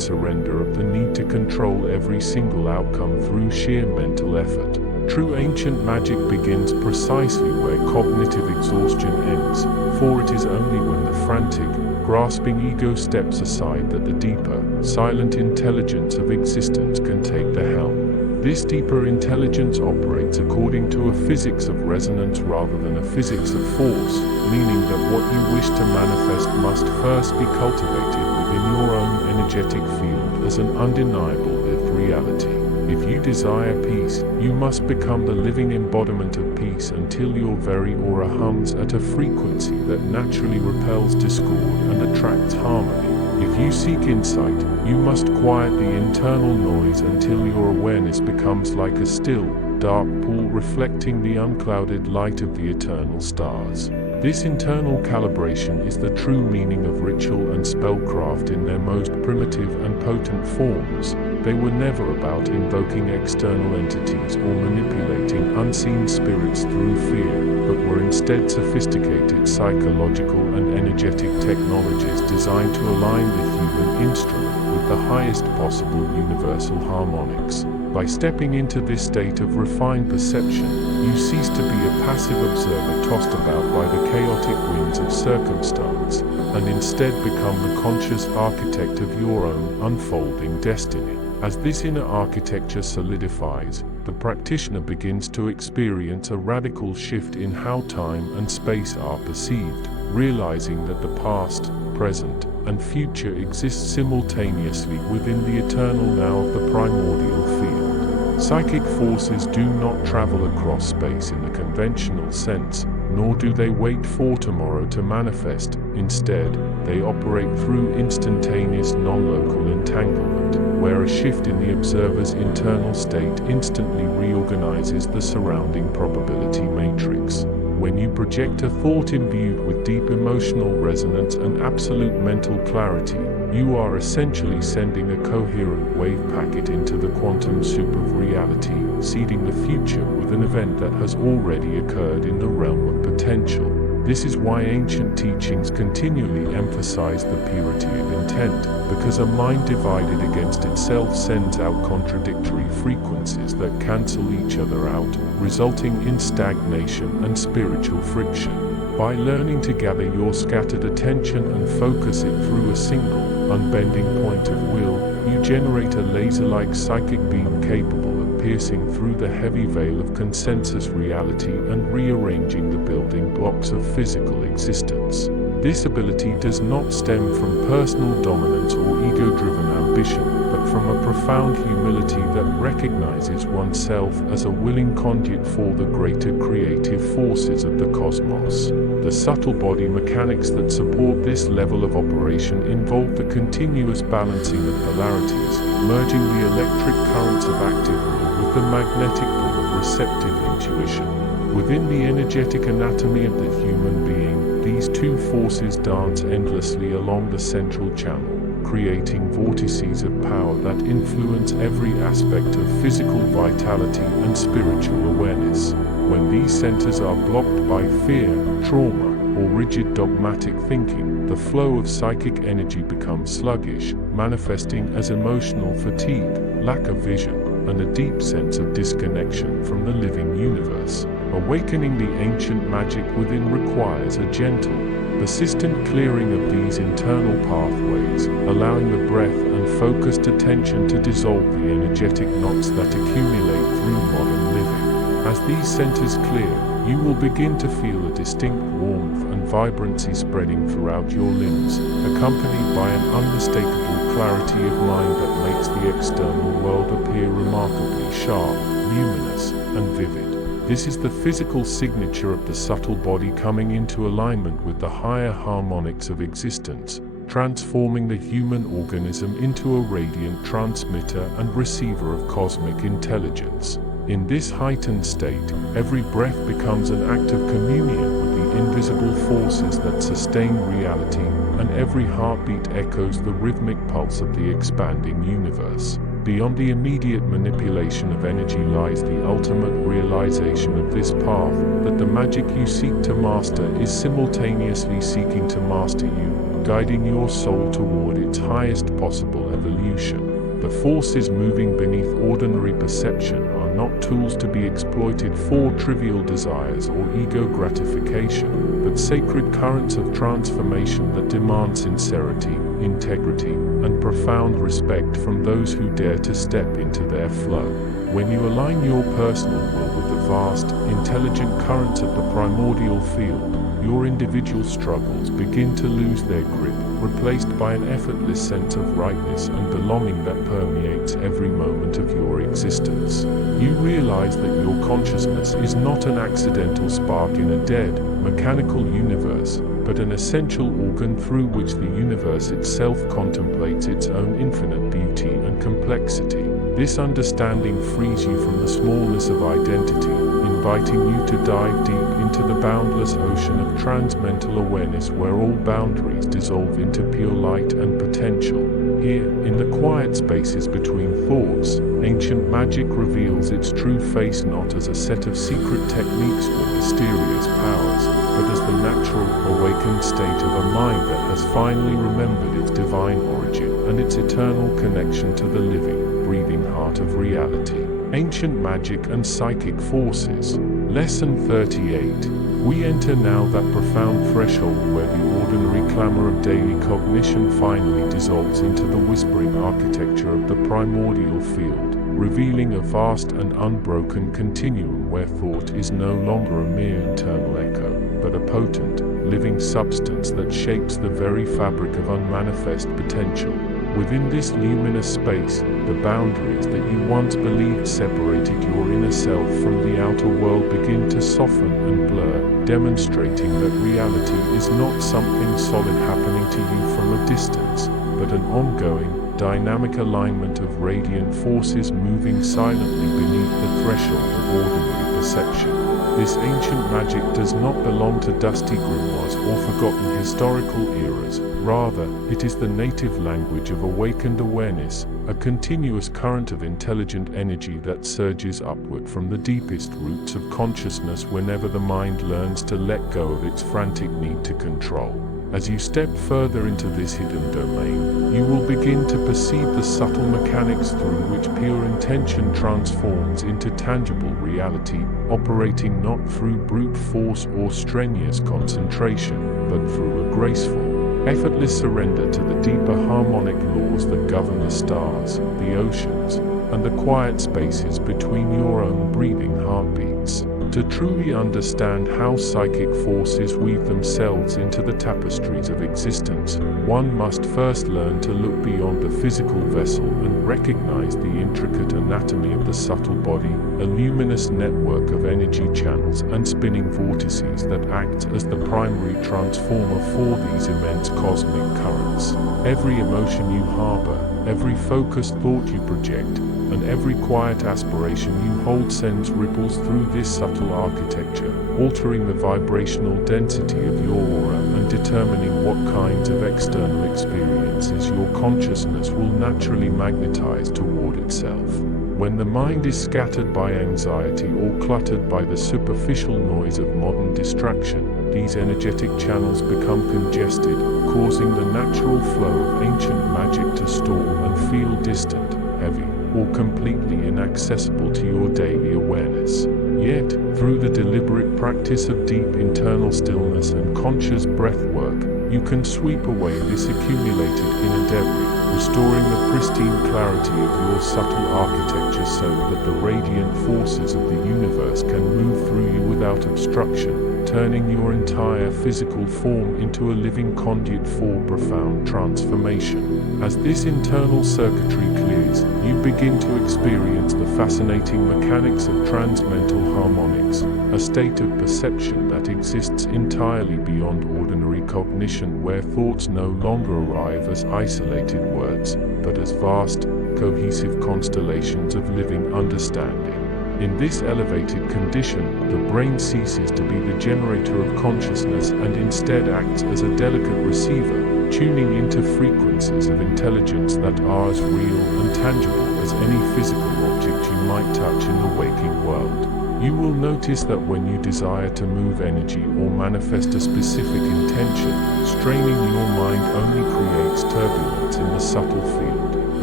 surrender of the need to control every single outcome through sheer mental effort. True ancient magic begins precisely where cognitive exhaustion ends, for it is only when the frantic, grasping ego steps aside that the deeper, silent intelligence of existence can take the helm. This deeper intelligence operates according to a physics of resonance rather than a physics of force, meaning that what you wish to manifest must first be cultivated within your own energetic field as an undeniable lived reality. If you desire peace, you must become the living embodiment of peace until your very aura hums at a frequency that naturally repels discord and attracts harmony. If you seek insight, you must quiet the internal noise until your awareness becomes like a still, dark pool reflecting the unclouded light of the eternal stars. This internal calibration is the true meaning of ritual and spellcraft in their most primitive and potent forms. They were never about invoking external entities or manipulating unseen spirits through fear, but were instead sophisticated psychological and energetic technologies designed to align the human instrument with the highest possible universal harmonics. By stepping into this state of refined perception, you cease to be a passive observer tossed about by the chaotic winds of circumstance, and instead become the conscious architect of your own unfolding destiny. As this inner architecture solidifies, the practitioner begins to experience a radical shift in how time and space are perceived, realizing that the past, present, and future exist simultaneously within the eternal now of the primordial field. Psychic forces do not travel across space in the conventional sense, nor do they wait for tomorrow to manifest. Instead, they operate through instantaneous non-local entanglement, where a shift in the observer's internal state instantly reorganizes the surrounding probability matrix. When you project a thought imbued with deep emotional resonance and absolute mental clarity, you are essentially sending a coherent wave packet into the quantum soup of reality, seeding the future with an event that has already occurred in the realm of potential. This is why ancient teachings continually emphasize the purity of intent, because a mind divided against itself sends out contradictory frequencies that cancel each other out, resulting in stagnation and spiritual friction. By learning to gather your scattered attention and focus it through a single, unbending point of will, you generate a laser-like psychic beam capable of piercing through the heavy veil of consensus reality and rearranging the building blocks of physical existence. This ability does not stem from personal dominance or ego-driven ambition, but from a profound humility that recognizes oneself as a willing conduit for the greater creative forces of the cosmos. The subtle body mechanics that support this level of operation involve the continuous balancing of polarities, merging the electric currents of active will with the magnetic pull of receptive intuition. Within the energetic anatomy of the human being, these two forces dance endlessly along the central channel, creating vortices of power that influence every aspect of physical vitality and spiritual awareness. When these centers are blocked by fear, trauma, or rigid dogmatic thinking, the flow of psychic energy becomes sluggish, manifesting as emotional fatigue, lack of vision, and a deep sense of disconnection from the living universe. Awakening the ancient magic within requires a gentle, persistent clearing of these internal pathways, allowing the breath and focused attention to dissolve the energetic knots that accumulate through modern living. As these centers clear, you will begin to feel a distinct warmth and vibrancy spreading throughout your limbs, accompanied by an unmistakable clarity of mind that makes the external world appear remarkably sharp, luminous, and vivid. This is the physical signature of the subtle body coming into alignment with the higher harmonics of existence, transforming the human organism into a radiant transmitter and receiver of cosmic intelligence. In this heightened state, every breath becomes an act of communion with the invisible forces that sustain reality, and every heartbeat echoes the rhythmic pulse of the expanding universe. Beyond the immediate manipulation of energy lies the ultimate realization of this path, that the magic you seek to master is simultaneously seeking to master you, guiding your soul toward its highest possible evolution. The forces moving beneath ordinary perception are not tools to be exploited for trivial desires or ego gratification, but sacred currents of transformation that demand sincerity, integrity, and profound respect from those who dare to step into their flow. When you align your personal will with the vast, intelligent currents of the primordial field, your individual struggles begin to lose their grip, replaced by an effortless sense of rightness and belonging that permeates every moment of your existence. You realize that your consciousness is not an accidental spark in a dead, mechanical universe, but an essential organ through which the universe itself contemplates its own infinite beauty and complexity. This understanding frees you from the smallness of identity, inviting you to dive deep into the boundless ocean of transmental awareness where all boundaries dissolve into pure light and potential. Here, in the quiet spaces between thoughts, ancient magic reveals its true face not as a set of secret techniques or mysterious powers, but as the natural, awakened state of a mind that has finally remembered its divine origin and its eternal connection to the living, breathing heart of reality. Ancient Magic and Psychic Forces. Lesson 38. We enter now that profound threshold where the ordinary clamor of daily cognition finally dissolves into the whispering architecture of the primordial field, revealing a vast and unbroken continuum where thought is no longer a mere internal echo, but a potent, living substance that shapes the very fabric of unmanifest potential. Within this luminous space, the boundaries that you once believed separated your inner self from the outer world begin to soften and blur, demonstrating that reality is not something solid happening to you from a distance, but an ongoing, dynamic alignment of radiant forces moving silently beneath the threshold of ordinary perception. This ancient magic does not belong to dusty grimoires or forgotten historical eras. Rather, it is the native language of awakened awareness, a continuous current of intelligent energy that surges upward from the deepest roots of consciousness whenever the mind learns to let go of its frantic need to control. As you step further into this hidden domain, you will begin to perceive the subtle mechanics through which pure intention transforms into tangible reality, operating not through brute force or strenuous concentration, but through a graceful, effortless surrender to the deeper harmonic laws that govern the stars, the oceans, and the quiet spaces between your own breathing heartbeats. To truly understand how psychic forces weave themselves into the tapestries of existence, one must first learn to look beyond the physical vessel and recognize the intricate anatomy of the subtle body, a luminous network of energy channels and spinning vortices that act as the primary transformer for these immense cosmic currents. Every emotion you harbor, every focused thought you project, and every quiet aspiration you hold sends ripples through this subtle architecture, altering the vibrational density of your aura and determining what kinds of external experiences your consciousness will naturally magnetize toward itself. When the mind is scattered by anxiety or cluttered by the superficial noise of modern distraction, these energetic channels become congested, causing the natural flow of ancient magic to stall and feel distant, heavy, or completely inaccessible to your daily awareness. Yet, through the deliberate practice of deep internal stillness and conscious breath work, you can sweep away this accumulated inner debris, restoring the pristine clarity of your subtle architecture so that the radiant forces of the universe can move through you without obstruction, turning your entire physical form into a living conduit for profound transformation. As this internal circuitry clears, you begin to experience the fascinating mechanics of transmental harmonics, a state of perception that exists entirely beyond ordinary cognition where thoughts no longer arrive as isolated words, but as vast, cohesive constellations of living understanding. In this elevated condition, the brain ceases to be the generator of consciousness and instead acts as a delicate receiver, tuning into frequencies of intelligence that are as real and tangible as any physical object you might touch in the waking world. You will notice that when you desire to move energy or manifest a specific intention, straining your mind only creates turbulence in the subtle field,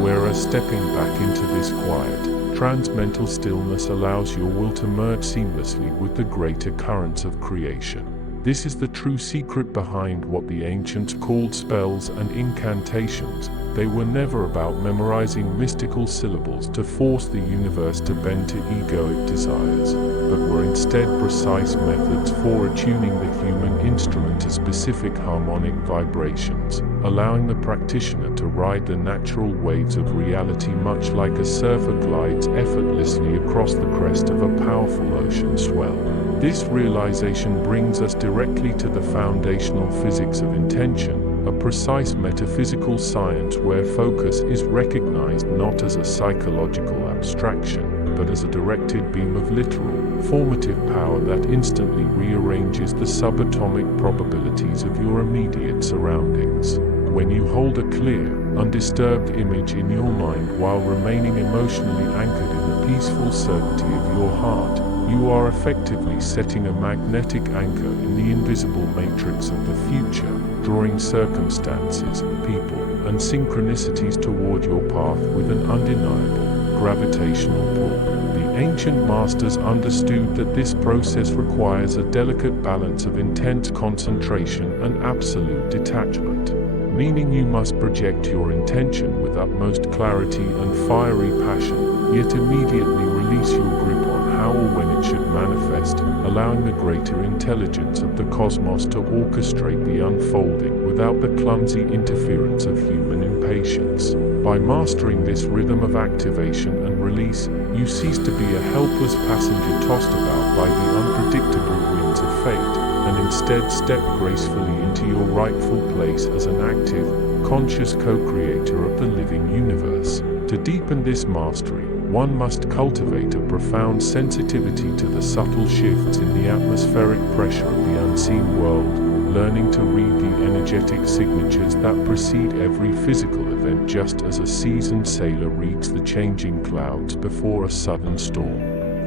whereas stepping back into this quiet, transmental stillness allows your will to merge seamlessly with the greater currents of creation. This is the true secret behind what the ancients called spells and incantations. They were never about memorizing mystical syllables to force the universe to bend to egoic desires, but were instead precise methods for attuning the human instrument to specific harmonic vibrations, allowing the practitioner to ride the natural waves of reality much like a surfer glides effortlessly across the crest of a powerful ocean swell. This realization brings us directly to the foundational physics of intention, a precise metaphysical science where focus is recognized not as a psychological abstraction, but as a directed beam of literal, formative power that instantly rearranges the subatomic probabilities of your immediate surroundings. When you hold a clear, undisturbed image in your mind while remaining emotionally anchored in the peaceful certainty of your heart, you are effectively setting a magnetic anchor in the invisible matrix of the future, drawing circumstances, people, and synchronicities toward your path with an undeniable, gravitational pull. The ancient masters understood that this process requires a delicate balance of intense concentration and absolute detachment, meaning you must project your intention with utmost clarity and fiery passion, yet immediately release your grip on how or when it should manifest, allowing the greater intelligence of the cosmos to orchestrate the unfolding without the clumsy interference of human impatience. By mastering this rhythm of activation and release, you cease to be a helpless passenger tossed about by the unpredictable winds of fate, and instead step gracefully into your rightful place as an active, conscious co-creator of the living universe. To deepen this mastery, one must cultivate a profound sensitivity to the subtle shifts in the atmospheric pressure of the unseen world, learning to read the energetic signatures that precede every physical event just as a seasoned sailor reads the changing clouds before a sudden storm.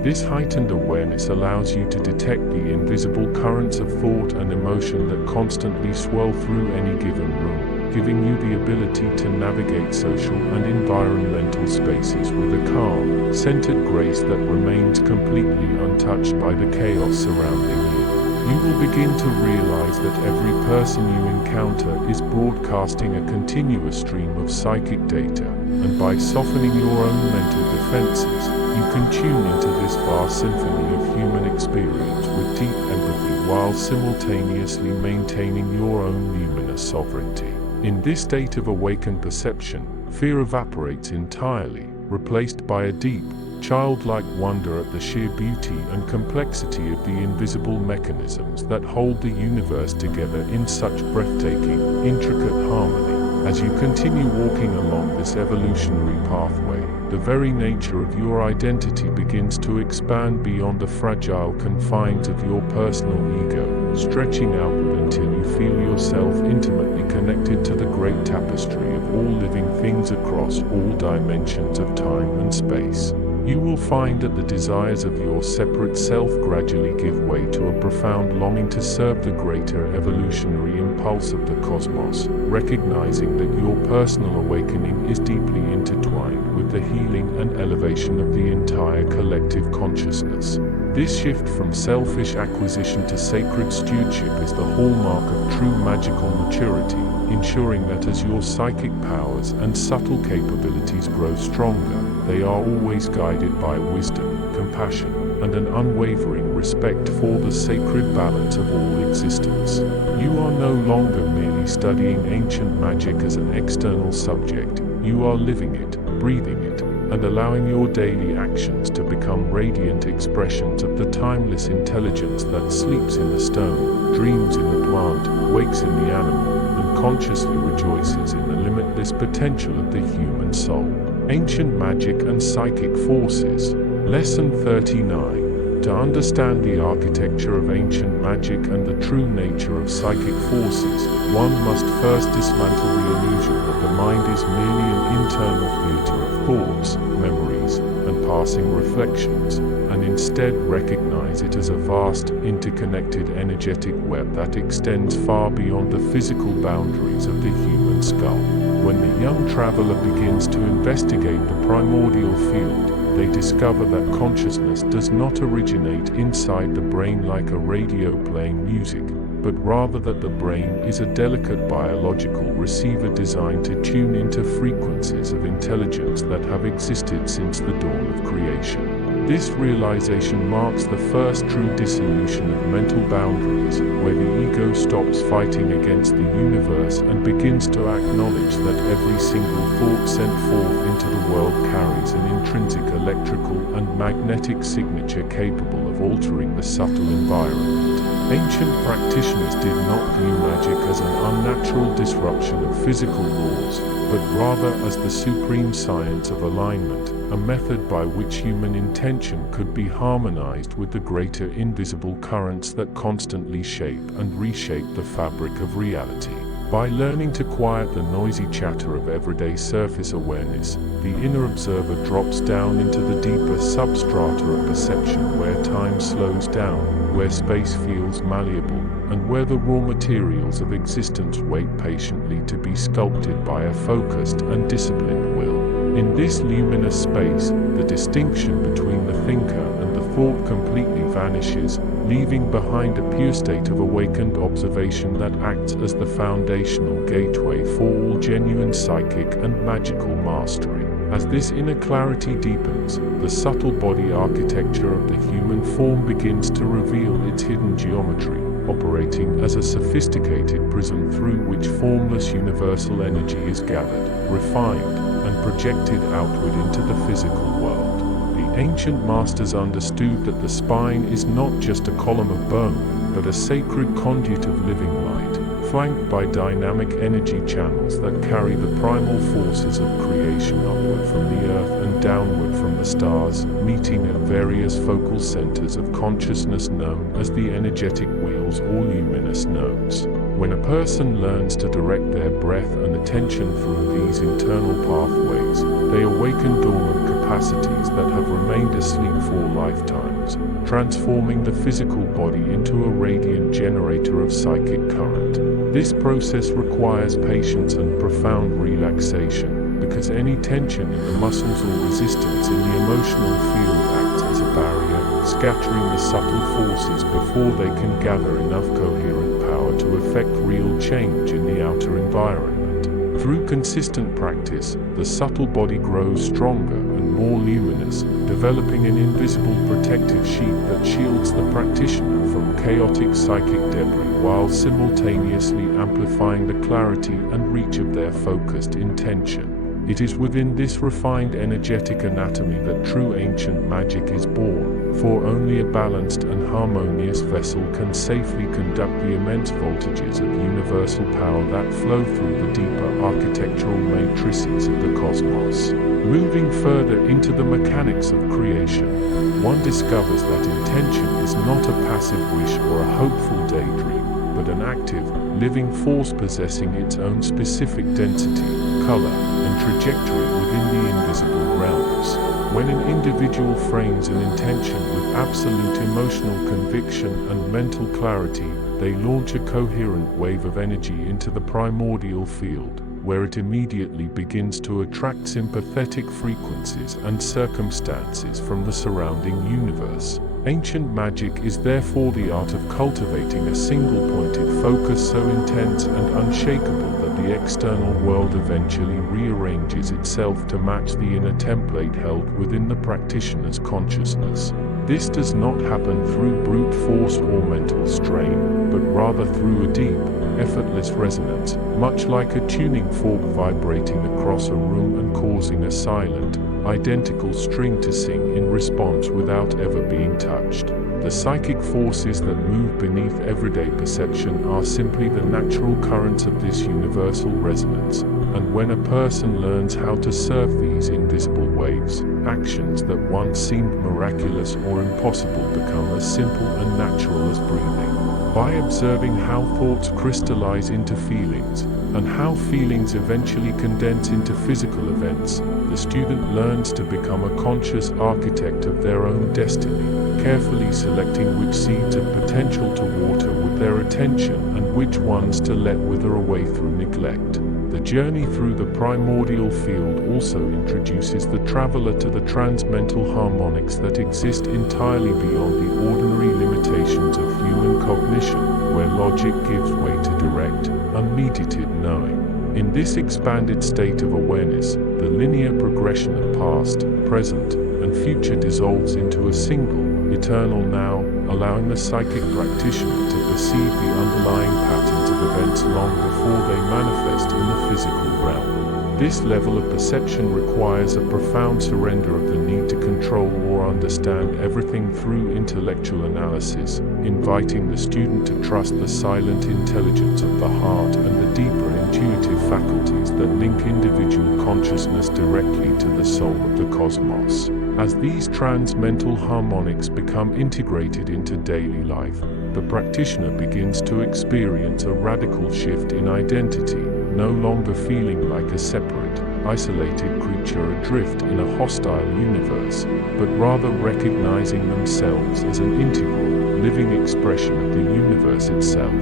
This heightened awareness allows you to detect the invisible currents of thought and emotion that constantly swell through any given room, giving you the ability to navigate social and environmental spaces with a calm, centered grace that remains completely untouched by the chaos surrounding you. You will begin to realize that every person you encounter is broadcasting a continuous stream of psychic data, and by softening your own mental defenses, you can tune into this vast symphony of human experience with deep empathy while simultaneously maintaining your own luminous sovereignty. In this state of awakened perception, fear evaporates entirely, replaced by a deep, childlike wonder at the sheer beauty and complexity of the invisible mechanisms that hold the universe together in such breathtaking, intricate harmony. As you continue walking along this evolutionary pathway, the very nature of your identity begins to expand beyond the fragile confines of your personal ego, stretching outward until you feel yourself intimately connected to the great tapestry of all living things across all dimensions of time and space. You will find that the desires of your separate self gradually give way to a profound longing to serve the greater evolutionary impulse of the cosmos, recognizing that your personal awakening is deeply intertwined with the healing and elevation of the entire collective consciousness. This shift from selfish acquisition to sacred stewardship is the hallmark of true magical maturity, ensuring that as your psychic powers and subtle capabilities grow stronger, they are always guided by wisdom, compassion, and an unwavering respect for the sacred balance of all existence. You are no longer merely studying ancient magic as an external subject, you are living it, breathing it, and allowing your daily actions to become radiant expressions of the timeless intelligence that sleeps in the stone, dreams in the plant, wakes in the animal, and consciously rejoices in the limitless potential of the human soul. Ancient magic and psychic forces. Lesson 39. To understand the architecture of ancient magic and the true nature of psychic forces, one must first dismantle the illusion that the mind is merely an internal theater of thoughts, memories, and passing reflections, and instead recognize it as a vast, interconnected energetic web that extends far beyond the physical boundaries of the human skull. When the young traveler begins to investigate the primordial field, they discover that consciousness does not originate inside the brain like a radio playing music, but rather that the brain is a delicate biological receiver designed to tune into frequencies of intelligence that have existed since the dawn of creation. This realization marks the first true dissolution of mental boundaries, where the ego stops fighting against the universe and begins to acknowledge that every single thought sent forth into the world carries an intrinsic electrical and magnetic signature capable of altering the subtle environment. Ancient practitioners did not view magic as an unnatural disruption of physical laws, but rather as the supreme science of alignment, a method by which human intention could be harmonized with the greater invisible currents that constantly shape and reshape the fabric of reality. By learning to quiet the noisy chatter of everyday surface awareness, the inner observer drops down into the deeper substrata of perception, where time slows down, where space feels malleable, and where the raw materials of existence wait patiently to be sculpted by a focused and disciplined will. In this luminous space, the distinction between the thinker and the thought completely vanishes, leaving behind a pure state of awakened observation that acts as the foundational gateway for all genuine psychic and magical mastery. As this inner clarity deepens, the subtle body architecture of the human form begins to reveal its hidden geometry, operating as a sophisticated prism through which formless universal energy is gathered, refined, and projected outward into the physical world. The ancient masters understood that the spine is not just a column of bone, but a sacred conduit of living light, flanked by dynamic energy channels that carry the primal forces of creation upward from the earth and downward from the stars, meeting at various focal centers of consciousness known as the energetic wheels or luminous nodes. When a person learns to direct their breath and attention through these internal pathways, they awaken dormant capacities that have remained asleep for lifetimes, transforming the physical body into a radiant generator of psychic current. This process requires patience and profound relaxation, because any tension in the muscles or resistance in the emotional field acts as a barrier, scattering the subtle forces before they can gather enough coherent power to effect real change in the outer environment. Through consistent practice, the subtle body grows stronger and more luminous, developing an invisible protective sheet that shields the practitioner from chaotic psychic debris while simultaneously amplifying the clarity and reach of their focused intention. It is within this refined energetic anatomy that true ancient magic is born, for only a balanced and harmonious vessel can safely conduct the immense voltages of universal power that flow through the deeper architectural matrices of the cosmos. Moving further into the mechanics of creation, one discovers that intention is not a passive wish or a hopeful daydream, but an active, living force possessing its own specific density, color, and trajectory within the invisible realms. When an individual frames an intention with absolute emotional conviction and mental clarity, they launch a coherent wave of energy into the primordial field, where it immediately begins to attract sympathetic frequencies and circumstances from the surrounding universe. Ancient magic is therefore the art of cultivating a single-pointed focus so intense and unshakable that the external world eventually rearranges itself to match the inner template held within the practitioner's consciousness. This does not happen through brute force or mental strain, but rather through a deep, effortless resonance, much like a tuning fork vibrating across a room and causing a silent, identical string to sing in response without ever being touched. The psychic forces that move beneath everyday perception are simply the natural currents of this universal resonance, and when a person learns how to surf these invisible waves, actions that once seemed miraculous or impossible become as simple and natural as breathing. By observing how thoughts crystallize into feelings, and how feelings eventually condense into physical events, the student learns to become a conscious architect of their own destiny, carefully selecting which seeds of potential to water with their attention and which ones to let wither away through neglect. The journey through the primordial field also introduces the traveler to the transmental harmonics that exist entirely beyond the ordinary limitations of human cognition, where logic gives way to direct, unmediated knowing. In this expanded state of awareness, the linear progression of past, present, and future dissolves into a single, eternal now, allowing the psychic practitioner to perceive the underlying patterns of events long before they manifest in the physical realm. This level of perception requires a profound surrender of the need to control or understand everything through intellectual analysis, inviting the student to trust the silent intelligence of the heart and the deeper intuitive faculties that link individual consciousness directly to the soul of the cosmos. As these transmental harmonics become integrated into daily life, the practitioner begins to experience a radical shift in identity, no longer feeling like a separate, isolated creature adrift in a hostile universe, but rather recognizing themselves as an integral, living expression of the universe itself.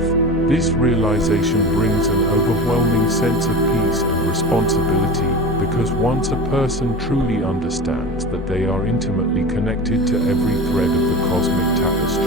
This realization brings an overwhelming sense of peace and responsibility, because once a person truly understands that they are intimately connected to every thread of the cosmic tapestry,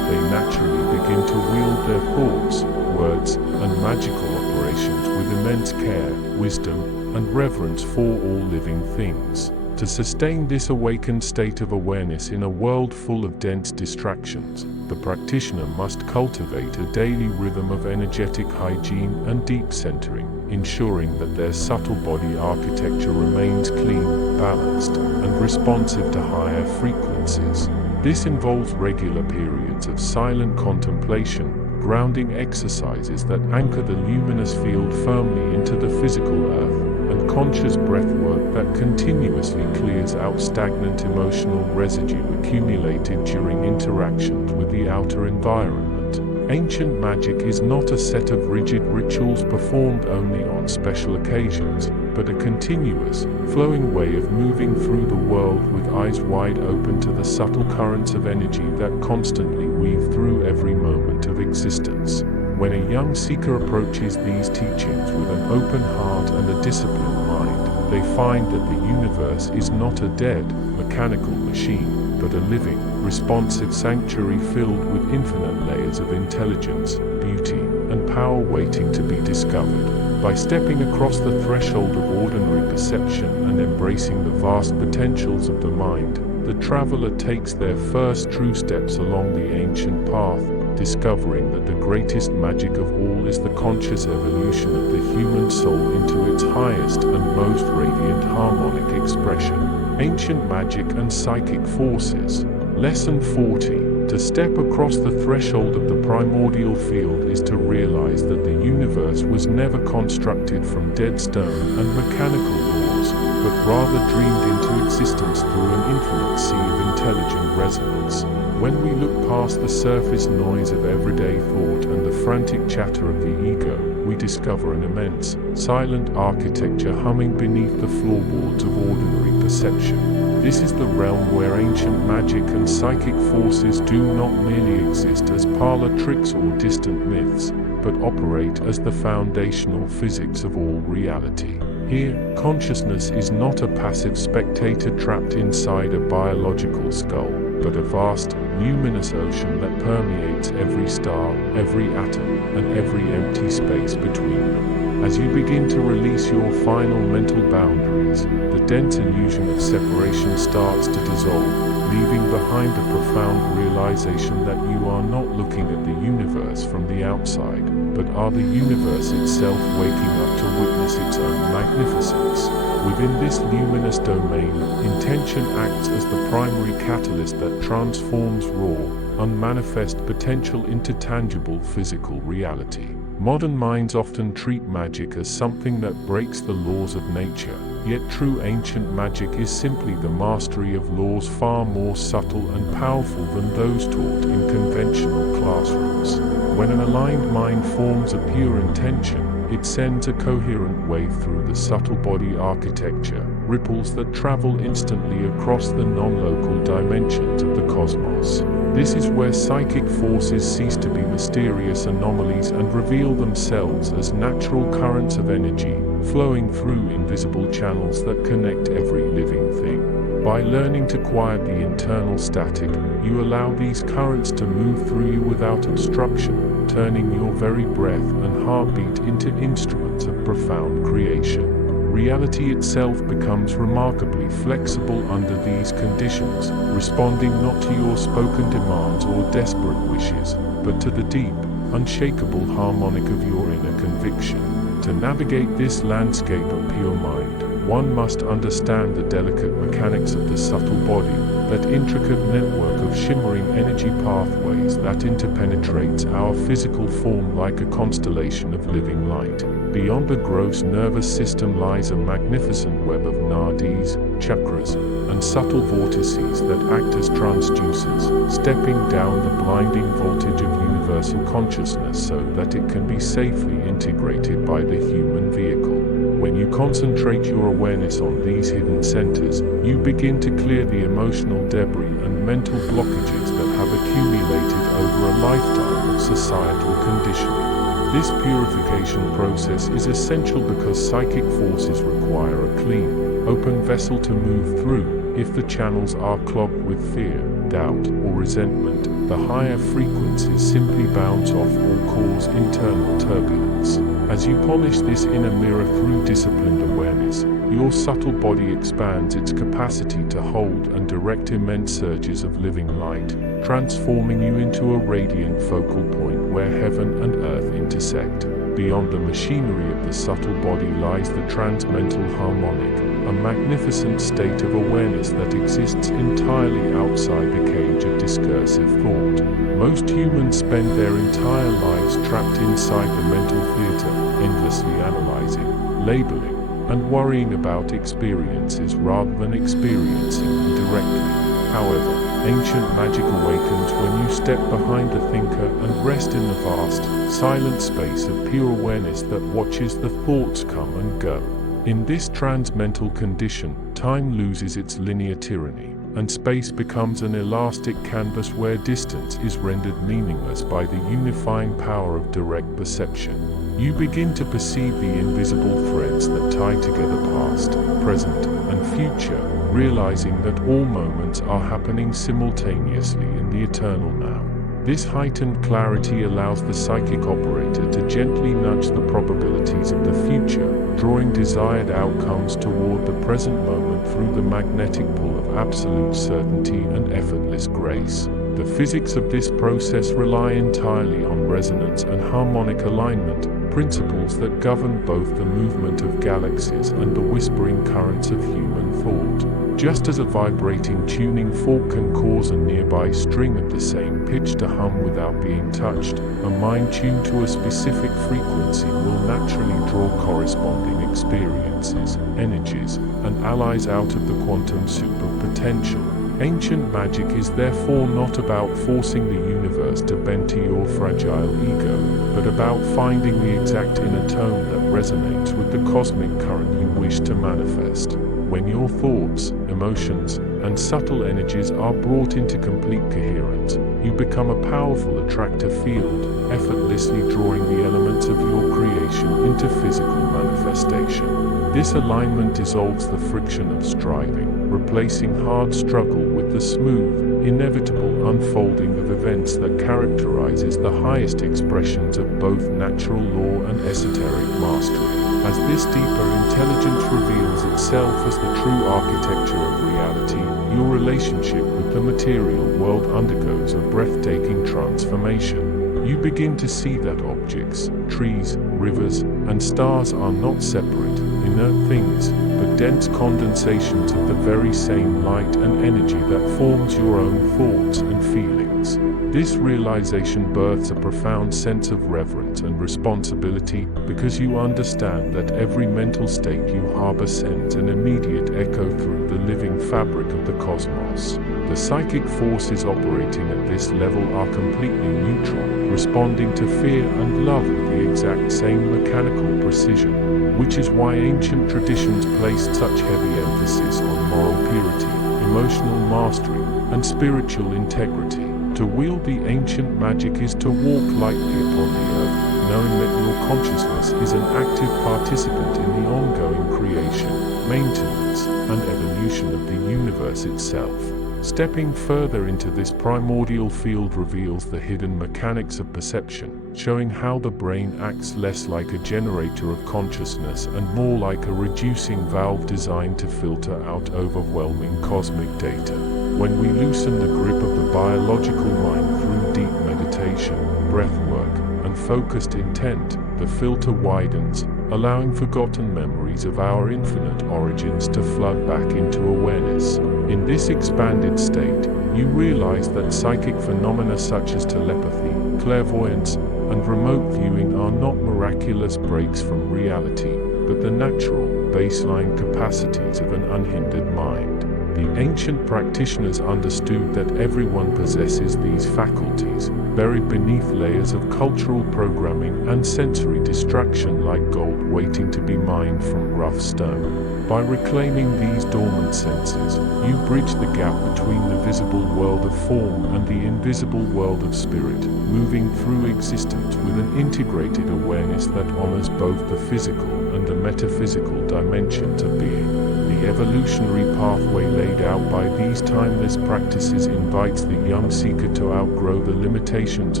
they naturally begin to wield their thoughts, words, and magical operations with immense care, wisdom, and reverence for all living things. To sustain this awakened state of awareness in a world full of dense distractions, the practitioner must cultivate a daily rhythm of energetic hygiene and deep centering, ensuring that their subtle body architecture remains clean, balanced, and responsive to higher frequencies. This involves regular periods of silent contemplation, grounding exercises that anchor the luminous field firmly into the physical earth, and conscious breathwork that continuously clears out stagnant emotional residue accumulated during interactions with the outer environment. Ancient magic is not a set of rigid rituals performed only on special occasions, but a continuous, flowing way of moving through the world with eyes wide open to the subtle currents of energy that constantly weave through every moment of existence. When a young seeker approaches these teachings with an open heart and a disciplined mind, they find that the universe is not a dead, mechanical machine, but a living, responsive sanctuary filled with infinite layers of intelligence, beauty, and power waiting to be discovered. By stepping across the threshold of ordinary perception and embracing the vast potentials of the mind, the traveler takes their first true steps along the ancient path, discovering that the greatest magic of all is the conscious evolution of the human soul into its highest and most radiant harmonic expression. Ancient magic and psychic forces. Lesson 40. To step across the threshold of the primordial field is to realize that the universe was never constructed from dead stone and mechanical laws, but rather dreamed into existence through an infinite sea of intelligent resonance. When we look past the surface noise of everyday thought and the frantic chatter of the ego, we discover an immense, silent architecture humming beneath the floorboards of ordinary perception. This is the realm where ancient magic and psychic forces do not merely exist as parlor tricks or distant myths, but operate as the foundational physics of all reality. Here, consciousness is not a passive spectator trapped inside a biological skull, but a vast, luminous ocean that permeates every star, every atom, and every empty space between them. As you begin to release your final mental boundaries, the dense illusion of separation starts to dissolve, leaving behind a profound realization that you are not looking at the universe from the outside, but are the universe itself waking up to witness its own magnificence. Within this luminous domain, intention acts as the primary catalyst that transforms raw, unmanifest potential into tangible physical reality. Modern minds often treat magic as something that breaks the laws of nature, yet true ancient magic is simply the mastery of laws far more subtle and powerful than those taught in conventional classrooms. When an aligned mind forms a pure intention, it sends a coherent wave through the subtle body architecture, ripples that travel instantly across the non-local dimensions of the cosmos. This is where psychic forces cease to be mysterious anomalies and reveal themselves as natural currents of energy, flowing through invisible channels that connect every living thing. By learning to quiet the internal static, you allow these currents to move through you without obstruction, turning your very breath and heartbeat into instruments of profound creation. Reality itself becomes remarkably flexible under these conditions, responding not to your spoken demands or desperate wishes, but to the deep, unshakable harmonic of your inner conviction. To navigate this landscape of pure mind, one must understand the delicate mechanics of the subtle body, that intricate network of shimmering energy pathways that interpenetrates our physical form like a constellation of living light. Beyond the gross nervous system lies a magnificent web of nadis, chakras, and subtle vortices that act as transducers, stepping down the blinding voltage of universal consciousness so that it can be safely integrated by the human vehicle. When you concentrate your awareness on these hidden centers, you begin to clear the emotional debris and mental blockages that have accumulated over a lifetime of societal conditioning. This purification process is essential because psychic forces require a clean, open vessel to move through. If the channels are clogged with fear, doubt, or resentment, the higher frequencies simply bounce off or cause internal turbulence. As you polish this inner mirror through disciplined awareness, your subtle body expands its capacity to hold and direct immense surges of living light, transforming you into a radiant focal point where heaven and earth intersect. Beyond the machinery of the subtle body lies the transmental harmonic, a magnificent state of awareness that exists entirely outside the cage of discursive thought. Most humans spend their entire lives trapped inside the mental theater, endlessly analyzing, labeling, and worrying about experiences rather than experiencing them directly. However, ancient magic awakens when you step behind the thinker and rest in the vast, silent space of pure awareness that watches the thoughts come and go. In this transmental condition, time loses its linear tyranny, and space becomes an elastic canvas where distance is rendered meaningless by the unifying power of direct perception. You begin to perceive the invisible threads that tie together past, present, and future, realizing that all moments are happening simultaneously in the eternal now. This heightened clarity allows the psychic operator to gently nudge the probabilities of the future, drawing desired outcomes toward the present moment through the magnetic pull of absolute certainty and effortless grace. The physics of this process rely entirely on resonance and harmonic alignment, principles that govern both the movement of galaxies and the whispering currents of human thought. Just as a vibrating tuning fork can cause a nearby string of the same pitch to hum without being touched, a mind tuned to a specific frequency will naturally draw corresponding experiences, energies, and allies out of the quantum soup of potential. Ancient magic is therefore not about forcing the universe to bend to your fragile ego, but about finding the exact inner tone that resonates with the cosmic current you wish to manifest. When your thoughts, emotions, and subtle energies are brought into complete coherence, you become a powerful attractive field, effortlessly drawing the elements of your creation into physical manifestation. This alignment dissolves the friction of striving, replacing hard struggle with the smooth, inevitable unfolding of events that characterizes the highest expressions of both natural law and esoteric mastery. As this deeper intelligence reveals itself as the true architecture of reality, your relationship with the material world undergoes a breathtaking transformation. You begin to see that objects, trees, rivers, and stars are not separate, inert things, but dense condensations of the very same light and energy that forms your own thoughts and feelings. This realization births a profound sense of reverence and responsibility, because you understand that every mental state you harbor sends an immediate echo through the living fabric of the cosmos. The psychic forces operating at this level are completely neutral, responding to fear and love with the exact same mechanical precision, which is why ancient traditions placed such heavy emphasis on moral purity, emotional mastery, and spiritual integrity. To wield the ancient magic is to walk lightly upon the earth, knowing that your consciousness is an active participant in the ongoing creation, maintenance, and evolution of the universe itself. Stepping further into this primordial field reveals the hidden mechanics of perception, showing how the brain acts less like a generator of consciousness and more like a reducing valve designed to filter out overwhelming cosmic data. When we loosen the grip of the biological mind through deep meditation, breathwork, and focused intent, the filter widens, allowing forgotten memories of our infinite origins to flood back into awareness. In this expanded state, you realize that psychic phenomena such as telepathy, clairvoyance, and remote viewing are not miraculous breaks from reality, but the natural, baseline capacities of an unhindered mind. The ancient practitioners understood that everyone possesses these faculties, buried beneath layers of cultural programming and sensory distraction like gold waiting to be mined from rough stone. By reclaiming these dormant senses, you bridge the gap between the visible world of form and the invisible world of spirit, moving through existence with an integrated awareness that honors both the physical and the metaphysical dimensions of being. The evolutionary pathway laid out by these timeless practices invites the young seeker to outgrow the limitations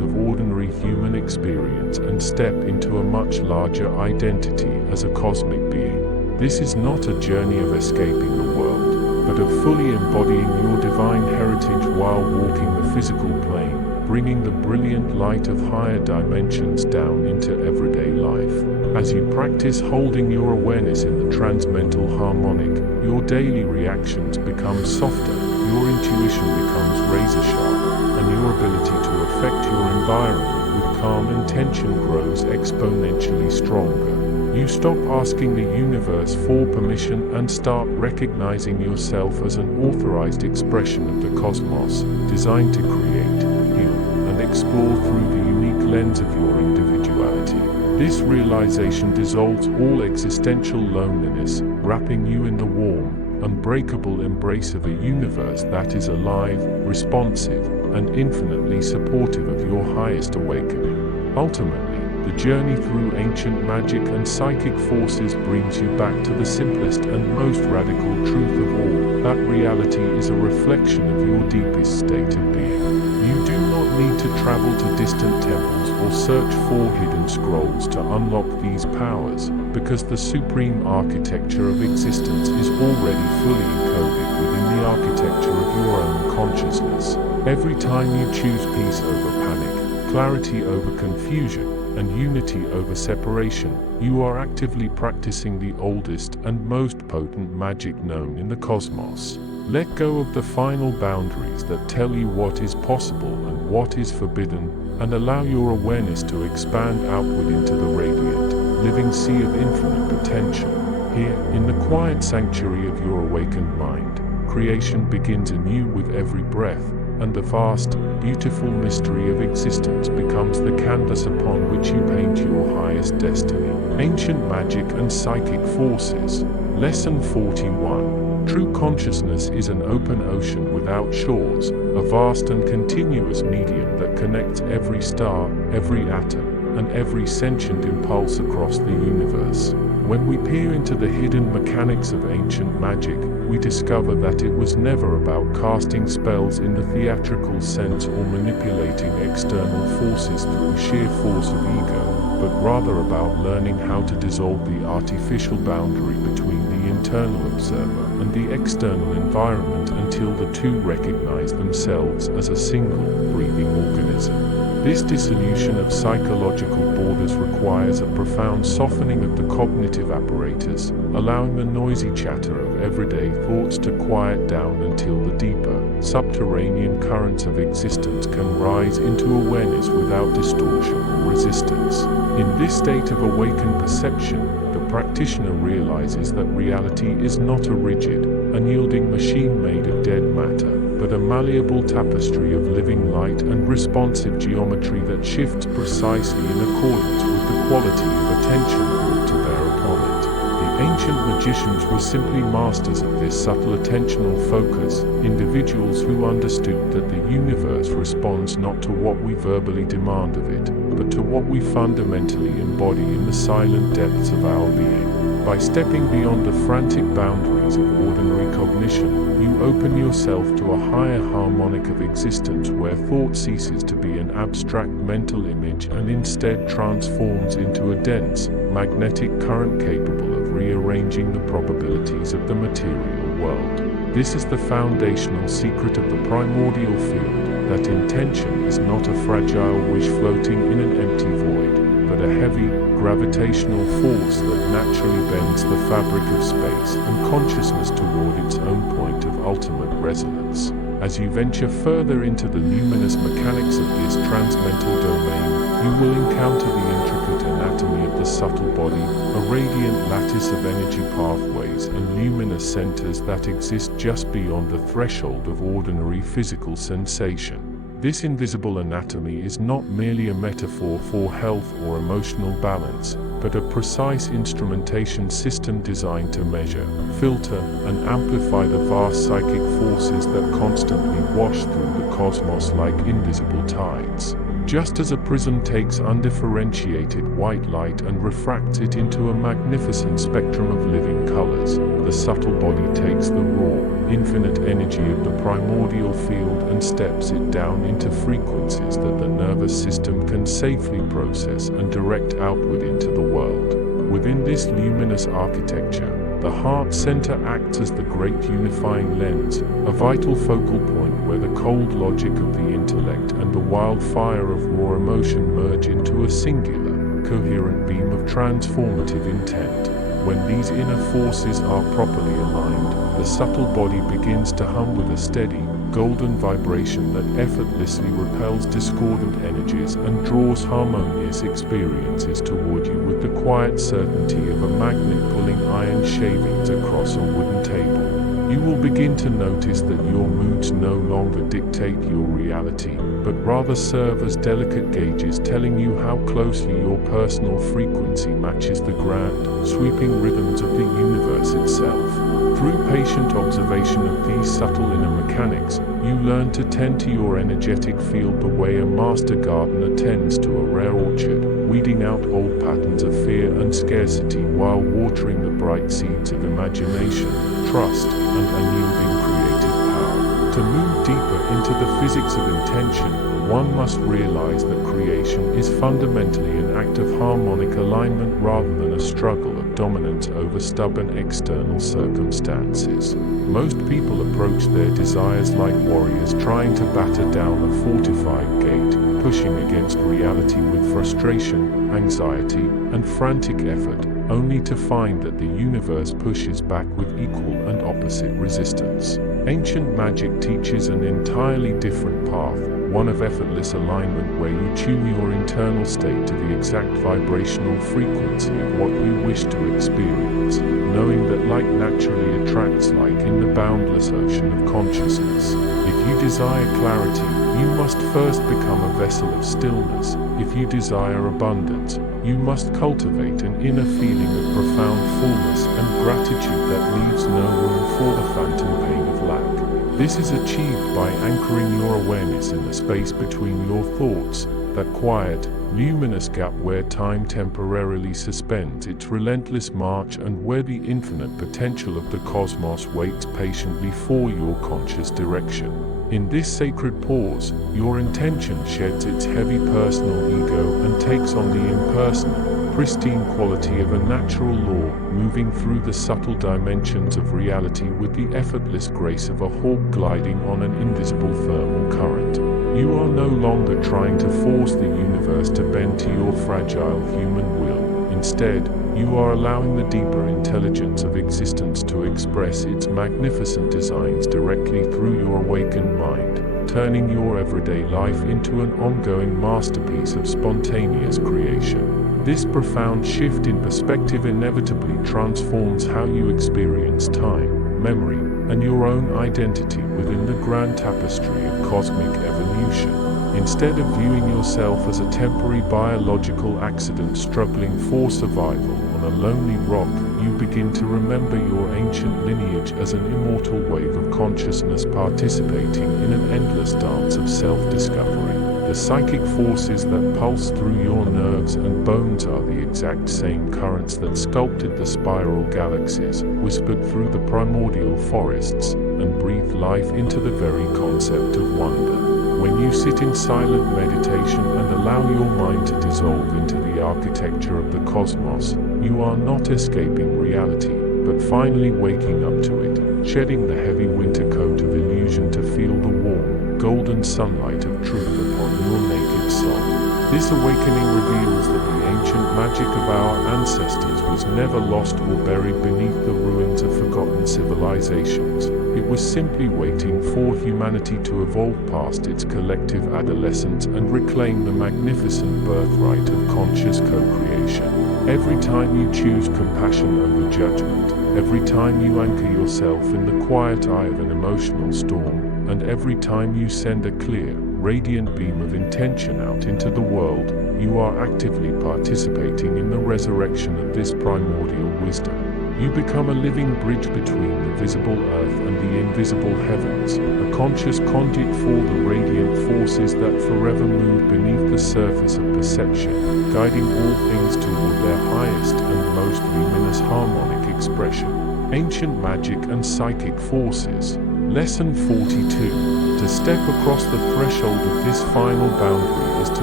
of ordinary human experience and step into a much larger identity as a cosmic being. This is not a journey of escaping the world, but of fully embodying your divine heritage while walking the physical plane, bringing the brilliant light of higher dimensions down into everyday life. As you practice holding your awareness in the transmental harmonic, your daily reactions become softer, your intuition becomes razor-sharp, and your ability to affect your environment with calm intention grows exponentially stronger. You stop asking the universe for permission and start recognizing yourself as an authorized expression of the cosmos, designed to create, heal, and explore through the unique lens of your individuality. This realization dissolves all existential loneliness, wrapping you in the warm, unbreakable embrace of a universe that is alive, responsive, and infinitely supportive of your highest awakening. Ultimately, the journey through ancient magic and psychic forces brings you back to the simplest and most radical truth of all, that reality is a reflection of your deepest state of being. You do not need to travel to distant temples or search for hidden scrolls to unlock these powers, because the supreme architecture of existence is already fully encoded within the architecture of your own consciousness. Every time you choose peace over panic, clarity over confusion, and unity over separation, you are actively practicing the oldest and most potent magic known in the cosmos. Let go of the final boundaries that tell you what is possible and what is forbidden, and allow your awareness to expand outward into the radiant, living sea of infinite potential. Here, in the quiet sanctuary of your awakened mind, creation begins anew with every breath, and the vast, beautiful mystery of existence becomes the canvas upon which you paint your highest destiny. Ancient magic and psychic forces. Lesson 41. True consciousness is an open ocean without shores, a vast and continuous medium that connects every star, every atom, and every sentient impulse across the universe. When we peer into the hidden mechanics of ancient magic, we discover that it was never about casting spells in the theatrical sense or manipulating external forces through sheer force of ego, but rather about learning how to dissolve the artificial boundary between the internal observer and the external environment until the two recognize themselves as a single, breathing organism. This dissolution of psychological borders requires a profound softening of the cognitive apparatus, allowing the noisy chatter of everyday thoughts to quiet down until the deeper, subterranean currents of existence can rise into awareness without distortion or resistance. In this state of awakened perception, the practitioner realizes that reality is not a rigid, unyielding machine made of dead matter, but a malleable tapestry of living light and responsive geometry that shifts precisely in accordance with the quality of attention brought to bear upon it. The ancient magicians were simply masters of this subtle attentional focus, individuals who understood that the universe responds not to what we verbally demand of it, but to what we fundamentally embody in the silent depths of our being. By stepping beyond the frantic boundaries of ordinary cognition, you open yourself to a higher harmonic of existence where thought ceases to be an abstract mental image and instead transforms into a dense, magnetic current capable of rearranging the probabilities of the material world. This is the foundational secret of the primordial field, that intention is not a fragile wish floating in an empty void, but a heavy, gravitational force that naturally bends the fabric of space and consciousness toward its own point of ultimate resonance. As you venture further into the luminous mechanics of this transmental domain, you will encounter the intricate anatomy of the subtle body, a radiant lattice of energy pathways and luminous centers that exist just beyond the threshold of ordinary physical sensation. This invisible anatomy is not merely a metaphor for health or emotional balance, but a precise instrumentation system designed to measure, filter, and amplify the vast psychic forces that constantly wash through the cosmos like invisible tides. Just as a prism takes undifferentiated white light and refracts it into a magnificent spectrum of living colors, the subtle body takes the raw, infinite energy of the primordial field and steps it down into frequencies that the nervous system can safely process and direct outward into the world. Within this luminous architecture, the heart center acts as the great unifying lens, a vital focal point where the cold logic of the intellect and the wildfire of raw emotion merge into a singular, coherent beam of transformative intent. When these inner forces are properly aligned, the subtle body begins to hum with a steady, golden vibration that effortlessly repels discordant energies and draws harmonious experiences toward you with the quiet certainty of a magnet pulling iron shavings across a wooden table. You will begin to notice that your moods no longer dictate your reality, but rather serve as delicate gauges telling you how closely your personal frequency matches the grand, sweeping rhythms of the universe itself. Through patient observation of these subtle inner mechanics, you learn to tend to your energetic field the way a master gardener tends to a rare orchard, weeding out old patterns of fear and scarcity while watering the bright seeds of imagination, trust, and unyielding creative power. To move deeper into the physics of intention, one must realize that creation is fundamentally an act of harmonic alignment rather than a struggle of dominance over stubborn external circumstances. Most people approach their desires like warriors trying to batter down a fortified gate, pushing against reality with frustration, anxiety, and frantic effort, only to find that the universe pushes back with equal and opposite resistance. Ancient magic teaches an entirely different path, one of effortless alignment where you tune your internal state to the exact vibrational frequency of what you wish to experience, knowing that like naturally attracts like in the boundless ocean of consciousness. If you desire clarity, you must first become a vessel of stillness. If you desire abundance, you must cultivate an inner feeling of profound fullness and gratitude that leaves no room for the phantom pain of lack. This is achieved by anchoring your awareness in the space between your thoughts, that quiet, luminous gap where time temporarily suspends its relentless march and where the infinite potential of the cosmos waits patiently for your conscious direction. In this sacred pause, your intention sheds its heavy personal ego and takes on the impersonal, pristine quality of a natural law, moving through the subtle dimensions of reality with the effortless grace of a hawk gliding on an invisible thermal current. You are no longer trying to force the universe to bend to your fragile human will. Instead, you are allowing the deeper intelligence of existence to express its magnificent designs directly through your awakened mind, turning your everyday life into an ongoing masterpiece of spontaneous creation. This profound shift in perspective inevitably transforms how you experience time, memory, and your own identity within the grand tapestry of cosmic evolution. Instead of viewing yourself as a temporary biological accident struggling for survival on a lonely rock, you begin to remember your ancient lineage as an immortal wave of consciousness participating in an endless dance of self-discovery. The psychic forces that pulse through your nerves and bones are the exact same currents that sculpted the spiral galaxies, whispered through the primordial forests, and breathe life into the very concept of wonder. When you sit in silent meditation and allow your mind to dissolve into the architecture of the cosmos, you are not escaping reality, but finally waking up to it, shedding the heavy winter coat of illusion to feel the warm, golden sunlight of truth upon your naked soul. This awakening reveals that the ancient magic of our ancestors was never lost or buried beneath the ruins of forgotten civilizations. It was simply waiting for humanity to evolve past its collective adolescence and reclaim the magnificent birthright of conscious co-creation. Every time you choose compassion over judgment, every time you anchor yourself in the quiet eye of an emotional storm, and every time you send a clear, radiant beam of intention out into the world, you are actively participating in the resurrection of this primordial wisdom. You become a living bridge between the visible earth and the invisible heavens, a conscious conduit for the radiant forces that forever move beneath the surface of perception, guiding all things toward their highest and most luminous harmonic expression. Ancient magic and psychic forces. Lesson 42. To step across the threshold of this final boundary is to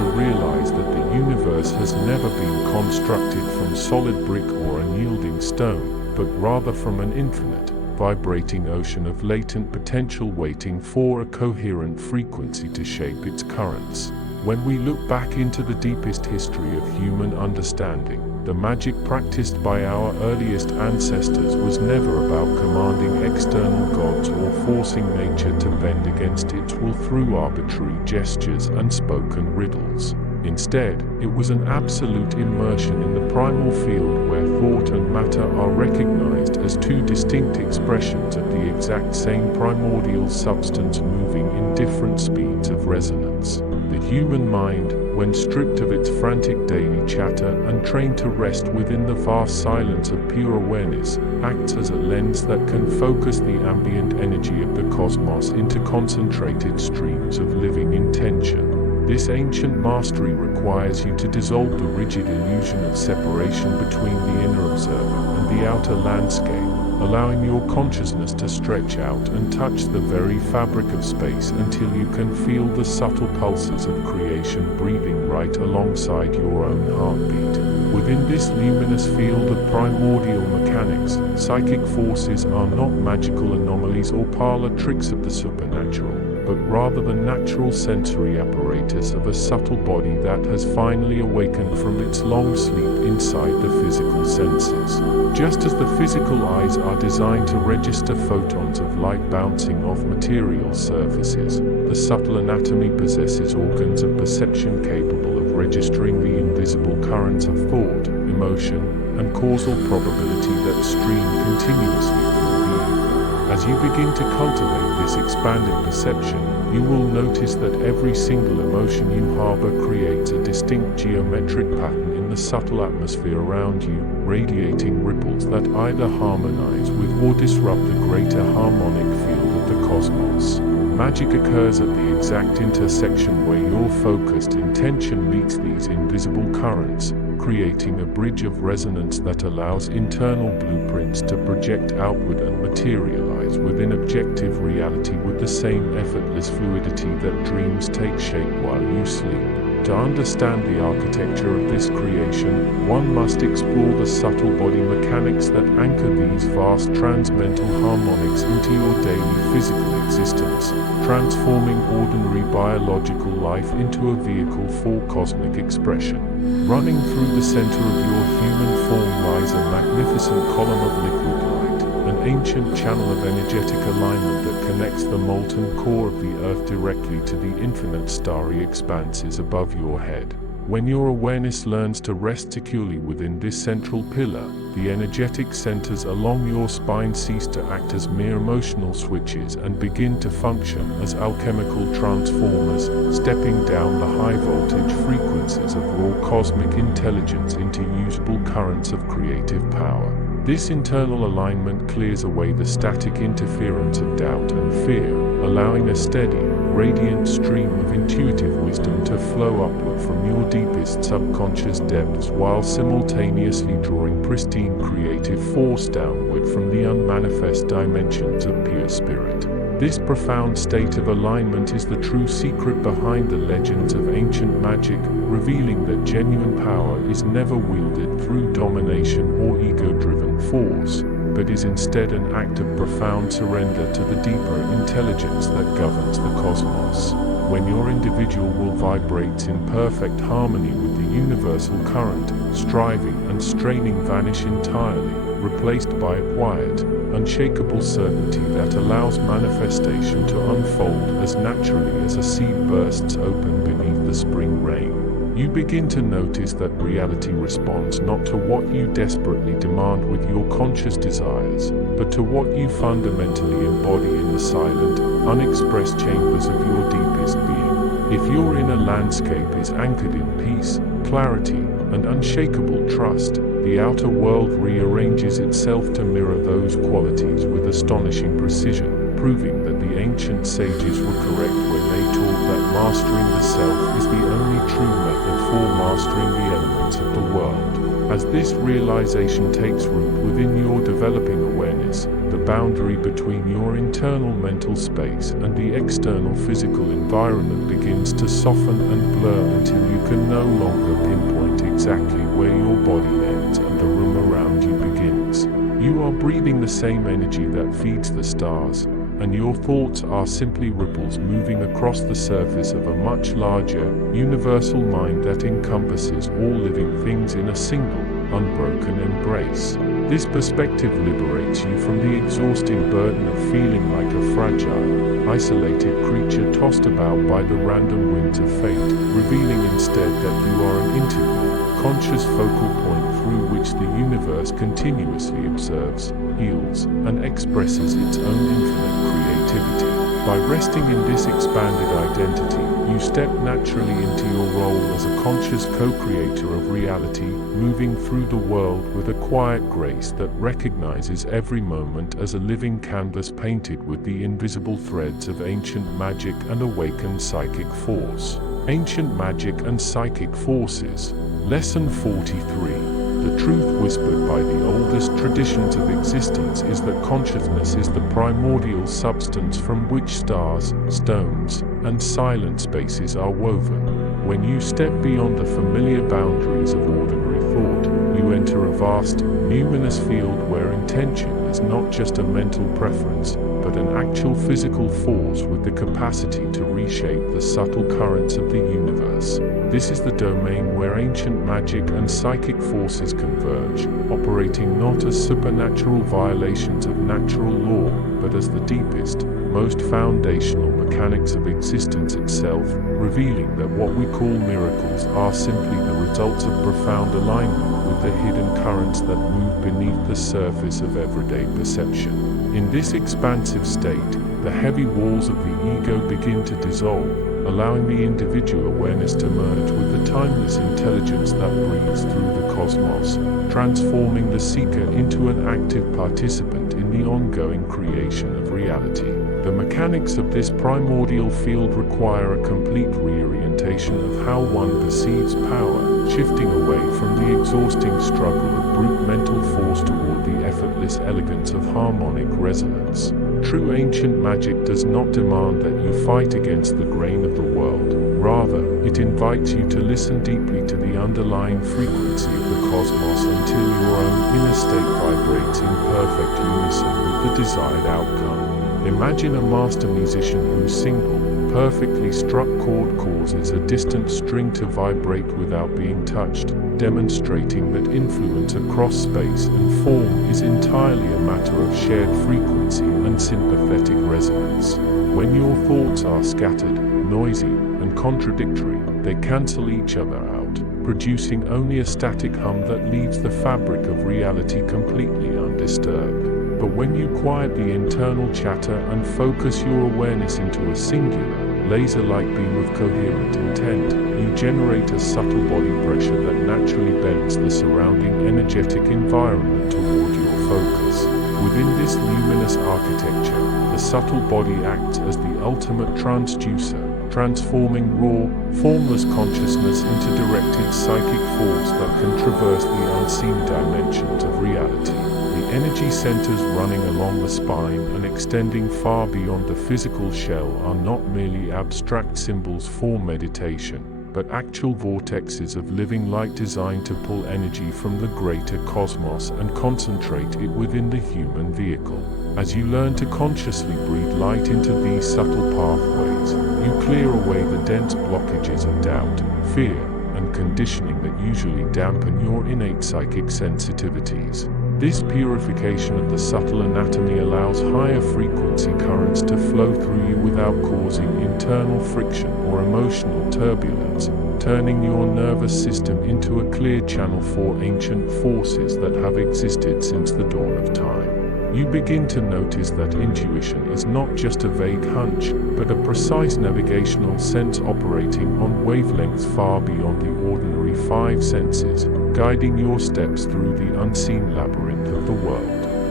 realize that the universe has never been constructed from solid brick or unyielding stone, but rather from an infinite, vibrating ocean of latent potential waiting for a coherent frequency to shape its currents. When we look back into the deepest history of human understanding, the magic practiced by our earliest ancestors was never about commanding external gods or forcing nature to bend against its will through arbitrary gestures and spoken riddles. Instead, it was an absolute immersion in the primal field where thought and matter are recognized as two distinct expressions of the exact same primordial substance moving in different speeds of resonance. The human mind, when stripped of its frantic daily chatter and trained to rest within the vast silence of pure awareness, acts as a lens that can focus the ambient energy of the cosmos into concentrated streams of living intention. This ancient mastery requires you to dissolve the rigid illusion of separation between the inner observer and the outer landscape, allowing your consciousness to stretch out and touch the very fabric of space until you can feel the subtle pulses of creation breathing right alongside your own heartbeat. Within this luminous field of primordial mechanics, psychic forces are not magical anomalies or parlor tricks of the supernatural, but rather the natural sensory apparatus of a subtle body that has finally awakened from its long sleep inside the physical senses. Just as the physical eyes are designed to register photons of light bouncing off material surfaces, the subtle anatomy possesses organs of perception capable of registering the invisible currents of thought, emotion, and causal probability that stream continuously through the ether. As you begin to cultivate this expanded perception, you will notice that every single emotion you harbor creates a distinct geometric pattern in the subtle atmosphere around you, radiating ripples that either harmonize with or disrupt the greater harmonic field of the cosmos. Magic occurs at the exact intersection where your focused intention meets these invisible currents, creating a bridge of resonance that allows internal blueprints to project outward and materialize within objective reality with the same effortless fluidity that dreams take shape while you sleep. To understand the architecture of this creation, one must explore the subtle body mechanics that anchor these vast transmental harmonics into your daily physical existence, transforming ordinary biological life into a vehicle for cosmic expression. Running through the center of your human form lies a magnificent column of liquid light, an ancient channel of energetic alignment that connects the molten core of the Earth directly to the infinite starry expanses above your head. When your awareness learns to rest securely within this central pillar, the energetic centers along your spine cease to act as mere emotional switches and begin to function as alchemical transformers, stepping down the high-voltage frequencies of raw cosmic intelligence into usable currents of creative power. This internal alignment clears away the static interference of doubt and fear, allowing a steady, radiant stream of intuitive wisdom to flow upward from your deepest subconscious depths while simultaneously drawing pristine creative force downward from the unmanifest dimensions of pure spirit. This profound state of alignment is the true secret behind the legends of ancient magic, revealing that genuine power is never wielded through domination or ego-driven force, but is instead an act of profound surrender to the deeper intelligence that governs the cosmos. When your individual will vibrates in perfect harmony with the universal current, striving and straining vanish entirely, replaced by a quiet, unshakable certainty that allows manifestation to unfold as naturally as a seed bursts open beneath the spring rain. You begin to notice that reality responds not to what you desperately demand with your conscious desires, but to what you fundamentally embody in the silent, unexpressed chambers of your deepest being. If your inner landscape is anchored in peace, clarity, and unshakable trust, the outer world rearranges itself to mirror those qualities with astonishing precision, proving that the ancient sages were correct when they taught that mastering the self is the only true method for mastering the elements of the world. As this realization takes root within your developing awareness, the boundary between your internal mental space and the external physical environment begins to soften and blur until you can no longer pinpoint exactly where your body ends and the room around you begins. You are breathing the same energy that feeds the stars, and your thoughts are simply ripples moving across the surface of a much larger, universal mind that encompasses all living things in a single, unbroken embrace. This perspective liberates you from the exhausting burden of feeling like a fragile, isolated creature tossed about by the random winds of fate, revealing instead that you are an integral, conscious focal point through which the universe continuously observes, heals, and expresses its own infinite creativity. By resting in this expanded identity, you step naturally into your role as a conscious co-creator of reality, moving through the world with a quiet grace that recognizes every moment as a living canvas painted with the invisible threads of ancient magic and awakened psychic force. Ancient magic and psychic forces. Lesson 43. The truth whispered by the oldest traditions of existence is that consciousness is the primordial substance from which stars, stones, and silent spaces are woven. When you step beyond the familiar boundaries of ordinary thought, you enter a vast, luminous field where intention is not just a mental preference, but an actual physical force with the capacity to reshape the subtle currents of the universe. This is the domain where ancient magic and psychic forces converge, operating not as supernatural violations of natural law, but as the deepest, most foundational mechanics of existence itself, revealing that what we call miracles are simply the results of profound alignment with the hidden currents that move beneath the surface of everyday perception. In this expansive state, the heavy walls of the ego begin to dissolve, allowing the individual awareness to merge with the timeless intelligence that breathes through the cosmos, transforming the seeker into an active participant in the ongoing creation of reality. The mechanics of this primordial field require a complete reorientation of how one perceives power, shifting away from the exhausting struggle of brute mental force toward the effortless elegance of harmonic resonance. True ancient magic does not demand that you fight against the grain of the world. Rather, It invites you to listen deeply to the underlying frequency of the cosmos until your own inner state vibrates in perfect unison with the desired outcome. Imagine a master musician whose single, perfectly struck chord causes a distant string to vibrate without being touched, demonstrating that influence across space and form is entirely a matter of shared frequency and sympathetic resonance. When your thoughts are scattered, noisy, and contradictory, they cancel each other out, producing only a static hum that leaves the fabric of reality completely undisturbed. But when you quiet the internal chatter and focus your awareness into a singular, laser-like beam of coherent intent, you generate a subtle body pressure that naturally bends the surrounding energetic environment toward your focus. Within this luminous architecture, the subtle body acts as the ultimate transducer, transforming raw, formless consciousness into directed psychic force that can traverse the unseen dimensions of reality. The energy centers running along the spine and extending far beyond the physical shell are not merely abstract symbols for meditation, but actual vortexes of living light designed to pull energy from the greater cosmos and concentrate it within the human vehicle. As you learn to consciously breathe light into these subtle pathways, you clear away the dense blockages of doubt, fear, and conditioning that usually dampen your innate psychic sensitivities. This purification of the subtle anatomy allows higher frequency currents to flow through you without causing internal friction or emotional turbulence, turning your nervous system into a clear channel for ancient forces that have existed since the dawn of time. You begin to notice that intuition is not just a vague hunch, but a precise navigational sense operating on wavelengths far beyond the ordinary five senses, guiding your steps through the unseen labyrinth of the world.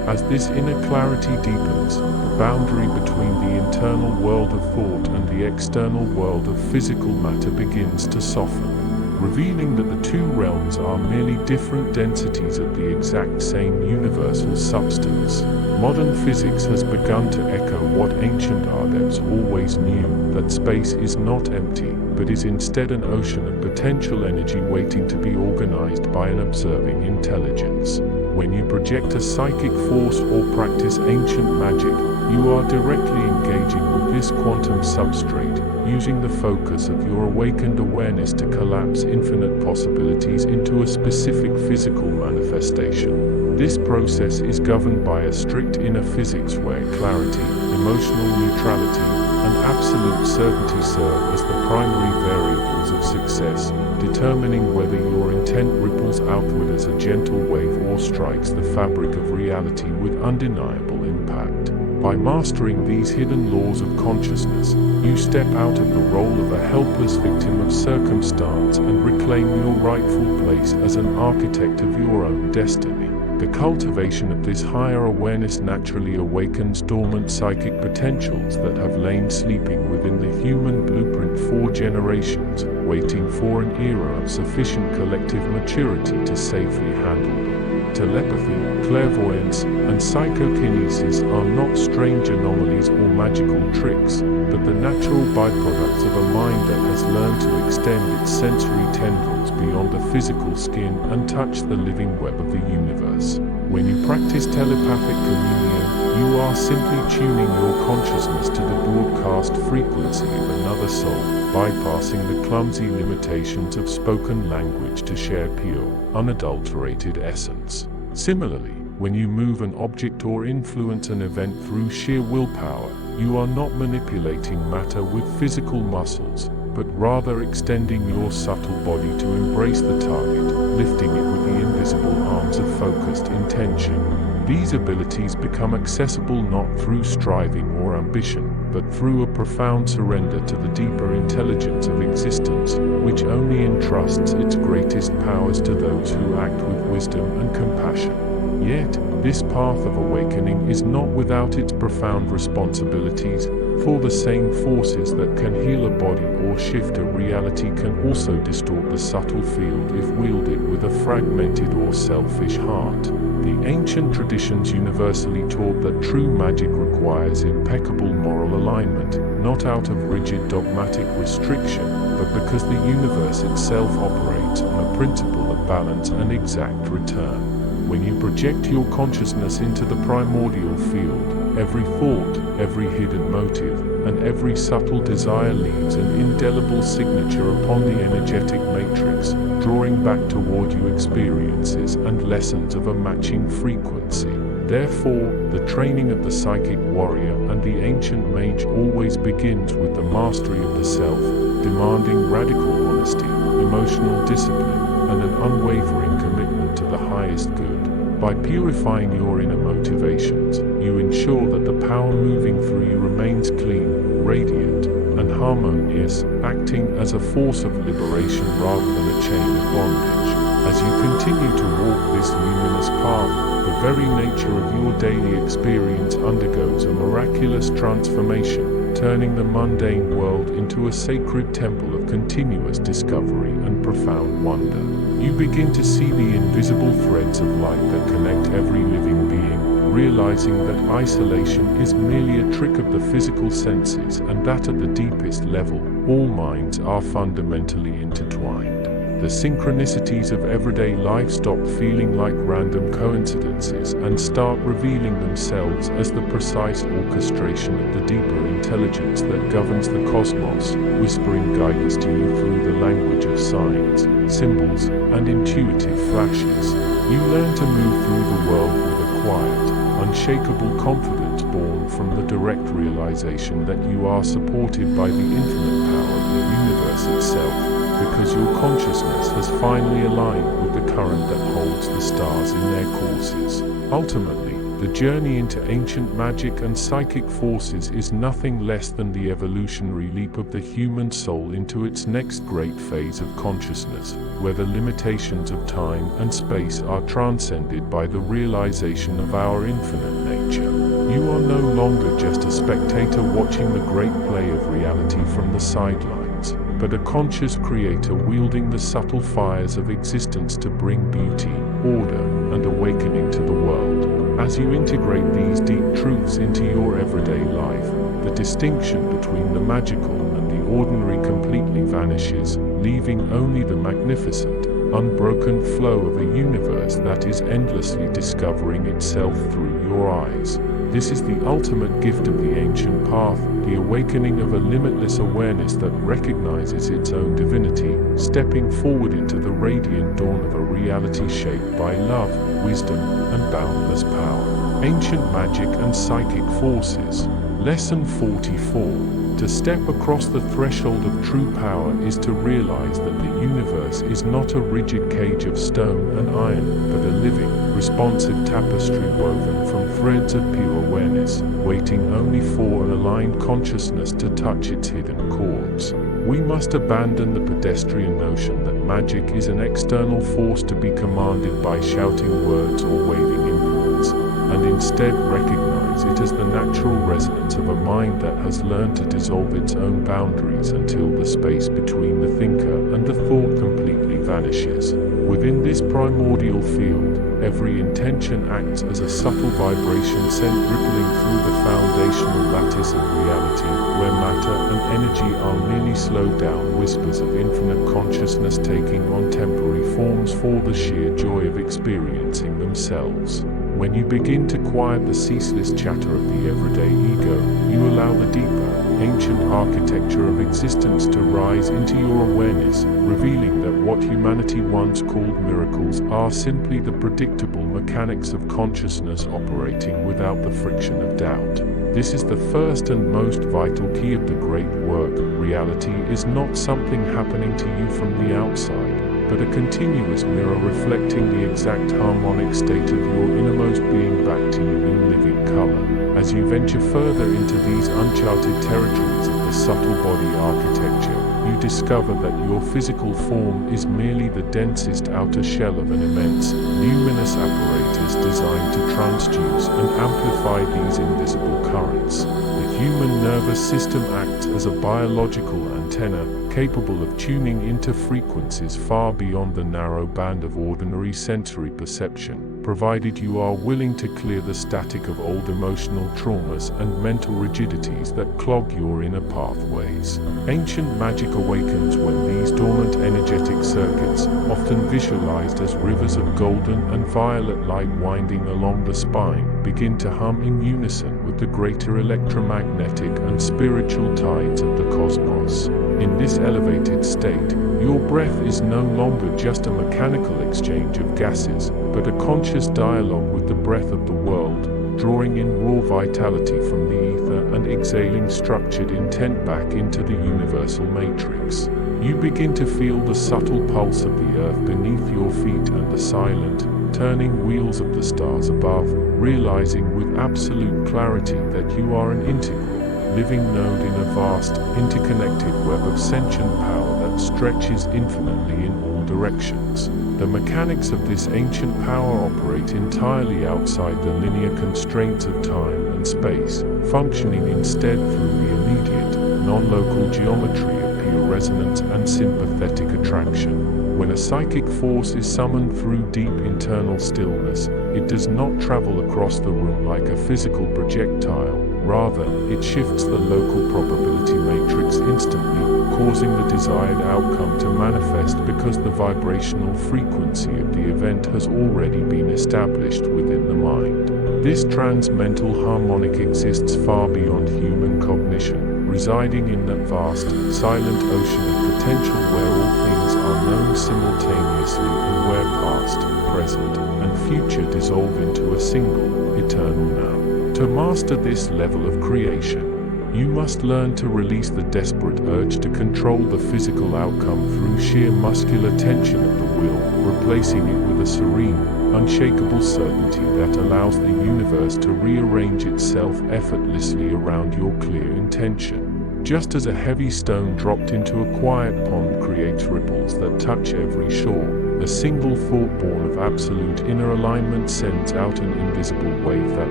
As this inner clarity deepens, the boundary between the internal world of thought and the external world of physical matter begins to soften, revealing that the two realms are merely different densities of the exact same universal substance. Modern physics has begun to echo what ancient adepts always knew, that space is not empty, but is instead an ocean of potential energy waiting to be organized by an observing intelligence. When you project a psychic force or practice ancient magic, you are directly engaging with this quantum substrate, using the focus of your awakened awareness to collapse infinite possibilities into a specific physical manifestation. This process is governed by a strict inner physics where clarity, emotional neutrality, and absolute certainty serve as the primary variables of success, determining whether your intent ripples outward as a gentle wave or strikes the fabric of reality with undeniable impact. By mastering these hidden laws of consciousness, you step out of the role of a helpless victim of circumstance and reclaim your rightful place as an architect of your own destiny. The cultivation of this higher awareness naturally awakens dormant psychic potentials that have lain sleeping within the human blueprint for generations, waiting for an era of sufficient collective maturity to safely handle them. Telepathy, clairvoyance, and psychokinesis are not strange anomalies or magical tricks, but the natural byproducts of a mind that has learned to extend its sensory tendrils beyond the physical skin and touch the living web of the universe. When you practice telepathic communion, you are simply tuning your consciousness to the broadcast frequency of another soul, bypassing the clumsy limitations of spoken language to share pure, unadulterated essence. Similarly, when you move an object or influence an event through sheer willpower, you are not manipulating matter with physical muscles, but rather extending your subtle body to embrace the target, lifting it with the invisible arms of focused intention. These abilities become accessible not through striving or ambition, but through a profound surrender to the deeper intelligence of existence, which only entrusts its greatest powers to those who act with wisdom and compassion. Yet, this path of awakening is not without its profound responsibilities, for the same forces that can heal a body or shift a reality can also distort the subtle field if wielded with a fragmented or selfish heart. The ancient traditions universally taught that true magic requires impeccable moral alignment, not out of rigid dogmatic restriction, but because the universe itself operates on a principle of balance and exact return. When you project your consciousness into the primordial field, every thought, every hidden motive, and every subtle desire leaves an indelible signature upon the energetic matrix, drawing back toward you experiences and lessons of a matching frequency. Therefore, the training of the psychic warrior and the ancient mage always begins with the mastery of the self, demanding radical honesty, emotional discipline, and an unwavering commitment to the highest good. By purifying your inner motivations, you ensure that the power moving through you remains clean, radiant, and harmonious, acting as a force of liberation rather than a chain of bondage. As you continue to walk this luminous path, the very nature of your daily experience undergoes a miraculous transformation, turning the mundane world into a sacred temple of continuous discovery and profound wonder. You begin to see the invisible threads of light that connect every living being, realizing that isolation is merely a trick of the physical senses and that at the deepest level, all minds are fundamentally intertwined. The synchronicities of everyday life stop feeling like random coincidences and start revealing themselves as the precise orchestration of the deeper intelligence that governs the cosmos, whispering guidance to you through the language of signs, symbols, and intuitive flashes. You learn to move through the world with a quiet, unshakable confidence born from the direct realization that you are supported by the infinite power of the universe itself, because your consciousness has finally aligned with the current that holds the stars in their courses. Ultimately, the journey into ancient magic and psychic forces is nothing less than the evolutionary leap of the human soul into its next great phase of consciousness, where the limitations of time and space are transcended by the realization of our infinite nature. You are no longer just a spectator watching the great play of reality from the sidelines, but a conscious creator wielding the subtle fires of existence to bring beauty, order, and awakening to the world. As you integrate these deep truths into your everyday life, the distinction between the magical and the ordinary completely vanishes, leaving only the magnificent, unbroken flow of a universe that is endlessly discovering itself through your eyes. This is the ultimate gift of the ancient path, the awakening of a limitless awareness that recognizes its own divinity, stepping forward into the radiant dawn of a reality shaped by love, wisdom, and boundless power. Ancient magic and psychic forces. Lesson 44. To step across the threshold of true power is to realize that the universe is not a rigid cage of stone and iron, but a living, responsive tapestry woven from threads of pure awareness, waiting only for an aligned consciousness to touch its hidden chords. We must abandon the pedestrian notion that magic is an external force to be commanded by shouting words or waving implements, and instead recognize it as the natural resonance of a mind that has learned to dissolve its own boundaries until the space between the thinker and the thought completely vanishes. Within this primordial field, every intention acts as a subtle vibration sent rippling through the foundational lattice of reality, where matter and energy are merely slowed down whispers of infinite consciousness taking on temporary forms for the sheer joy of experiencing themselves. When you begin to quiet the ceaseless chatter of the everyday ego, you allow the deeper, ancient architecture of existence to rise into your awareness, revealing that what humanity once called miracles are simply the predictable mechanics of consciousness operating without the friction of doubt. This is the first and most vital key of the great work. Reality is not something happening to you from the outside, but a continuous mirror reflecting the exact harmonic state of your innermost being back to you in living color. As you venture further into these uncharted territories of the subtle body architecture, you discover that your physical form is merely the densest outer shell of an immense, luminous apparatus designed to transduce and amplify these invisible currents. The human nervous system acts as a biological antenna, capable of tuning into frequencies far beyond the narrow band of ordinary sensory perception, provided you are willing to clear the static of old emotional traumas and mental rigidities that clog your inner pathways. Ancient magic awakens when these dormant energetic circuits, often visualized as rivers of golden and violet light winding along the spine, begin to hum in unison with the greater electromagnetic and spiritual tides of the cosmos. In this elevated state, your breath is no longer just a mechanical exchange of gases, but a conscious dialogue with the breath of the world, drawing in raw vitality from the ether and exhaling structured intent back into the universal matrix. You begin to feel the subtle pulse of the earth beneath your feet and the silent, turning wheels of the stars above, realizing with absolute clarity that you are an integral, living node in a vast, interconnected web of sentient power that stretches infinitely in all directions. The mechanics of this ancient power operate entirely outside the linear constraints of time and space, functioning instead through the immediate, non-local geometry of pure resonance and sympathetic attraction. When a psychic force is summoned through deep internal stillness, it does not travel across the room like a physical projectile. Rather, it shifts the local probability matrix instantly, causing the desired outcome to manifest because the vibrational frequency of the event has already been established within the mind. This transmental harmonic exists far beyond human cognition, residing in that vast, silent ocean of potential where all things are known simultaneously and where past, present, and future dissolve into a single, eternal now. To master this level of creation, you must learn to release the desperate urge to control the physical outcome through sheer muscular tension of the will, replacing it with a serene, unshakable certainty that allows the universe to rearrange itself effortlessly around your clear intention. Just as a heavy stone dropped into a quiet pond creates ripples that touch every shore, a single thought born of absolute inner alignment sends out an invisible wave that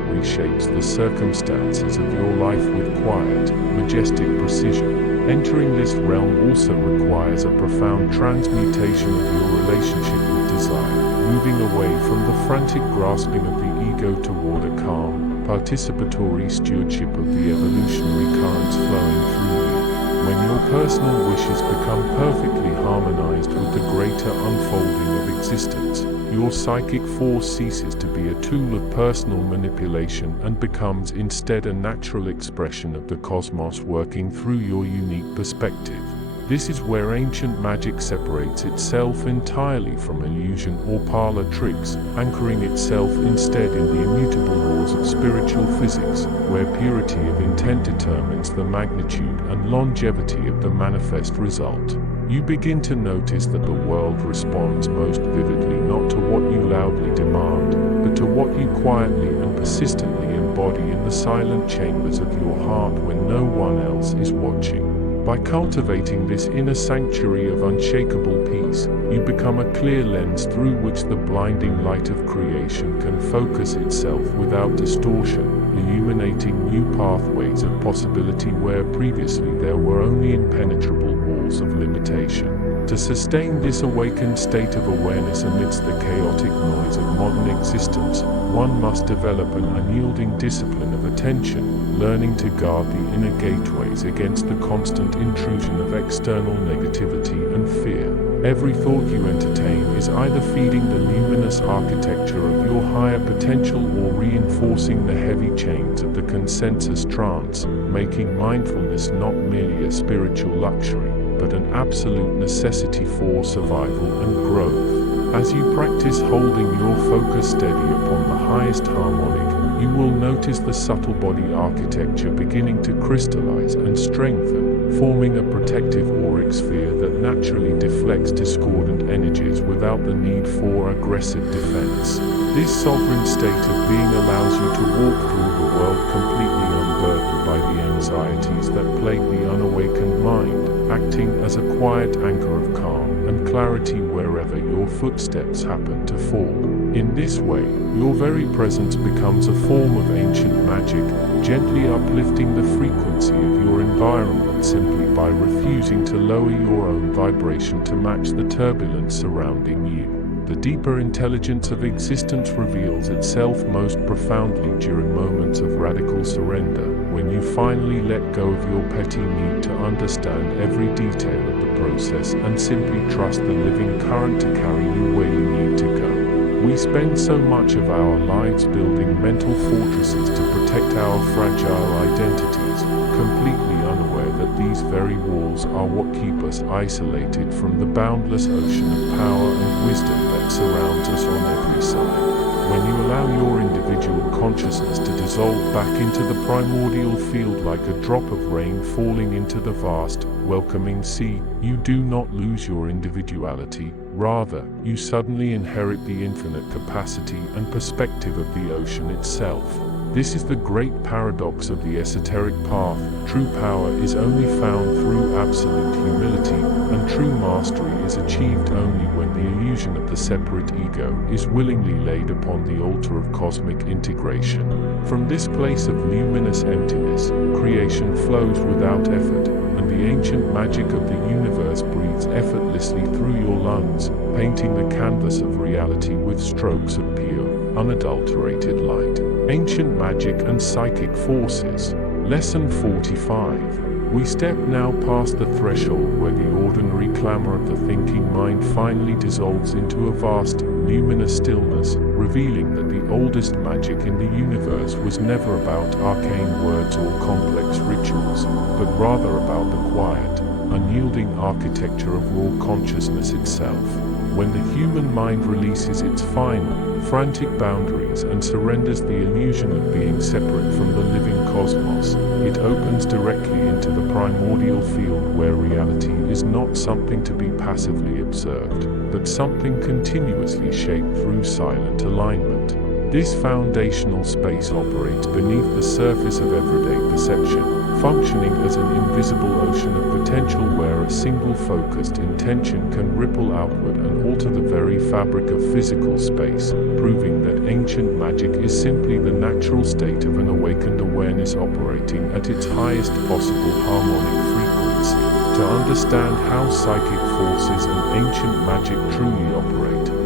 reshapes the circumstances of your life with quiet, majestic precision. Entering this realm also requires a profound transmutation of your relationship with desire, moving away from the frantic grasping of the ego toward a calm, participatory stewardship of the evolutionary currents flowing through you. When your personal wishes become perfectly harmonized with the greater unfolding of existence, your psychic force ceases to be a tool of personal manipulation and becomes instead a natural expression of the cosmos working through your unique perspective. This is where ancient magic separates itself entirely from illusion or parlor tricks, anchoring itself instead in the immutable laws of spiritual physics, where purity of intent determines the magnitude and longevity of the manifest result. You begin to notice that the world responds most vividly not to what you loudly demand, but to what you quietly and persistently embody in the silent chambers of your heart when no one else is watching. By cultivating this inner sanctuary of unshakable peace, you become a clear lens through which the blinding light of creation can focus itself without distortion, illuminating new pathways of possibility where previously there were only impenetrable walls of limitation. To sustain this awakened state of awareness amidst the chaotic noise of modern existence, one must develop an unyielding discipline of attention, learning to guard the inner gateways against the constant intrusion of external negativity and fear. Every thought you entertain is either feeding the luminous architecture of your higher potential or reinforcing the heavy chains of the consensus trance, making mindfulness not merely a spiritual luxury, but an absolute necessity for survival and growth. As you practice holding your focus steady upon the highest harmonic, you will notice the subtle body architecture beginning to crystallize and strengthen, forming a protective auric sphere that naturally deflects discordant energies without the need for aggressive defense. This sovereign state of being allows you to walk through the world completely unburdened by the anxieties that plague the unawakened mind, acting as a quiet anchor of calm and clarity wherever your footsteps happen to fall. In this way, your very presence becomes a form of ancient magic, gently uplifting the frequency of your environment simply by refusing to lower your own vibration to match the turbulence surrounding you. The deeper intelligence of existence reveals itself most profoundly during moments of radical surrender, when you finally let go of your petty need to understand every detail of the process and simply trust the living current to carry you where you need to go. We spend so much of our lives building mental fortresses to protect our fragile identities, completely unaware that these very walls are what keep us isolated from the boundless ocean of power and wisdom that surrounds us on every side. When you allow your individual consciousness to dissolve back into the primordial field like a drop of rain falling into the vast, welcoming sea, you do not lose your individuality. Rather, you suddenly inherit the infinite capacity and perspective of the ocean itself. This is the great paradox of the esoteric path. True power is only found through absolute humility, and true mastery is achieved only when the illusion of the separate ego is willingly laid upon the altar of cosmic integration. From this place of luminous emptiness, creation flows without effort, and the ancient magic of the universe breathes effortlessly through your lungs, painting the canvas of reality with strokes of pure, unadulterated light. Ancient magic and psychic forces. Lesson 45. We step now past the threshold where the ordinary clamor of the thinking mind finally dissolves into a vast, luminous stillness, revealing that the oldest magic in the universe was never about arcane words or complex rituals, but rather about the quiet, unyielding architecture of raw consciousness itself. When the human mind releases its final, frantic boundaries and surrenders the illusion of being separate from the living cosmos, it opens directly into the primordial field where reality is not something to be passively observed, but something continuously shaped through silent alignment. This foundational space operates beneath the surface of everyday perception, functioning as an invisible ocean of potential where a single focused intention can ripple outward and alter the very fabric of physical space, proving that ancient magic is simply the natural state of an awakened awareness operating at its highest possible harmonic frequency. To understand how psychic forces and ancient magic truly operate,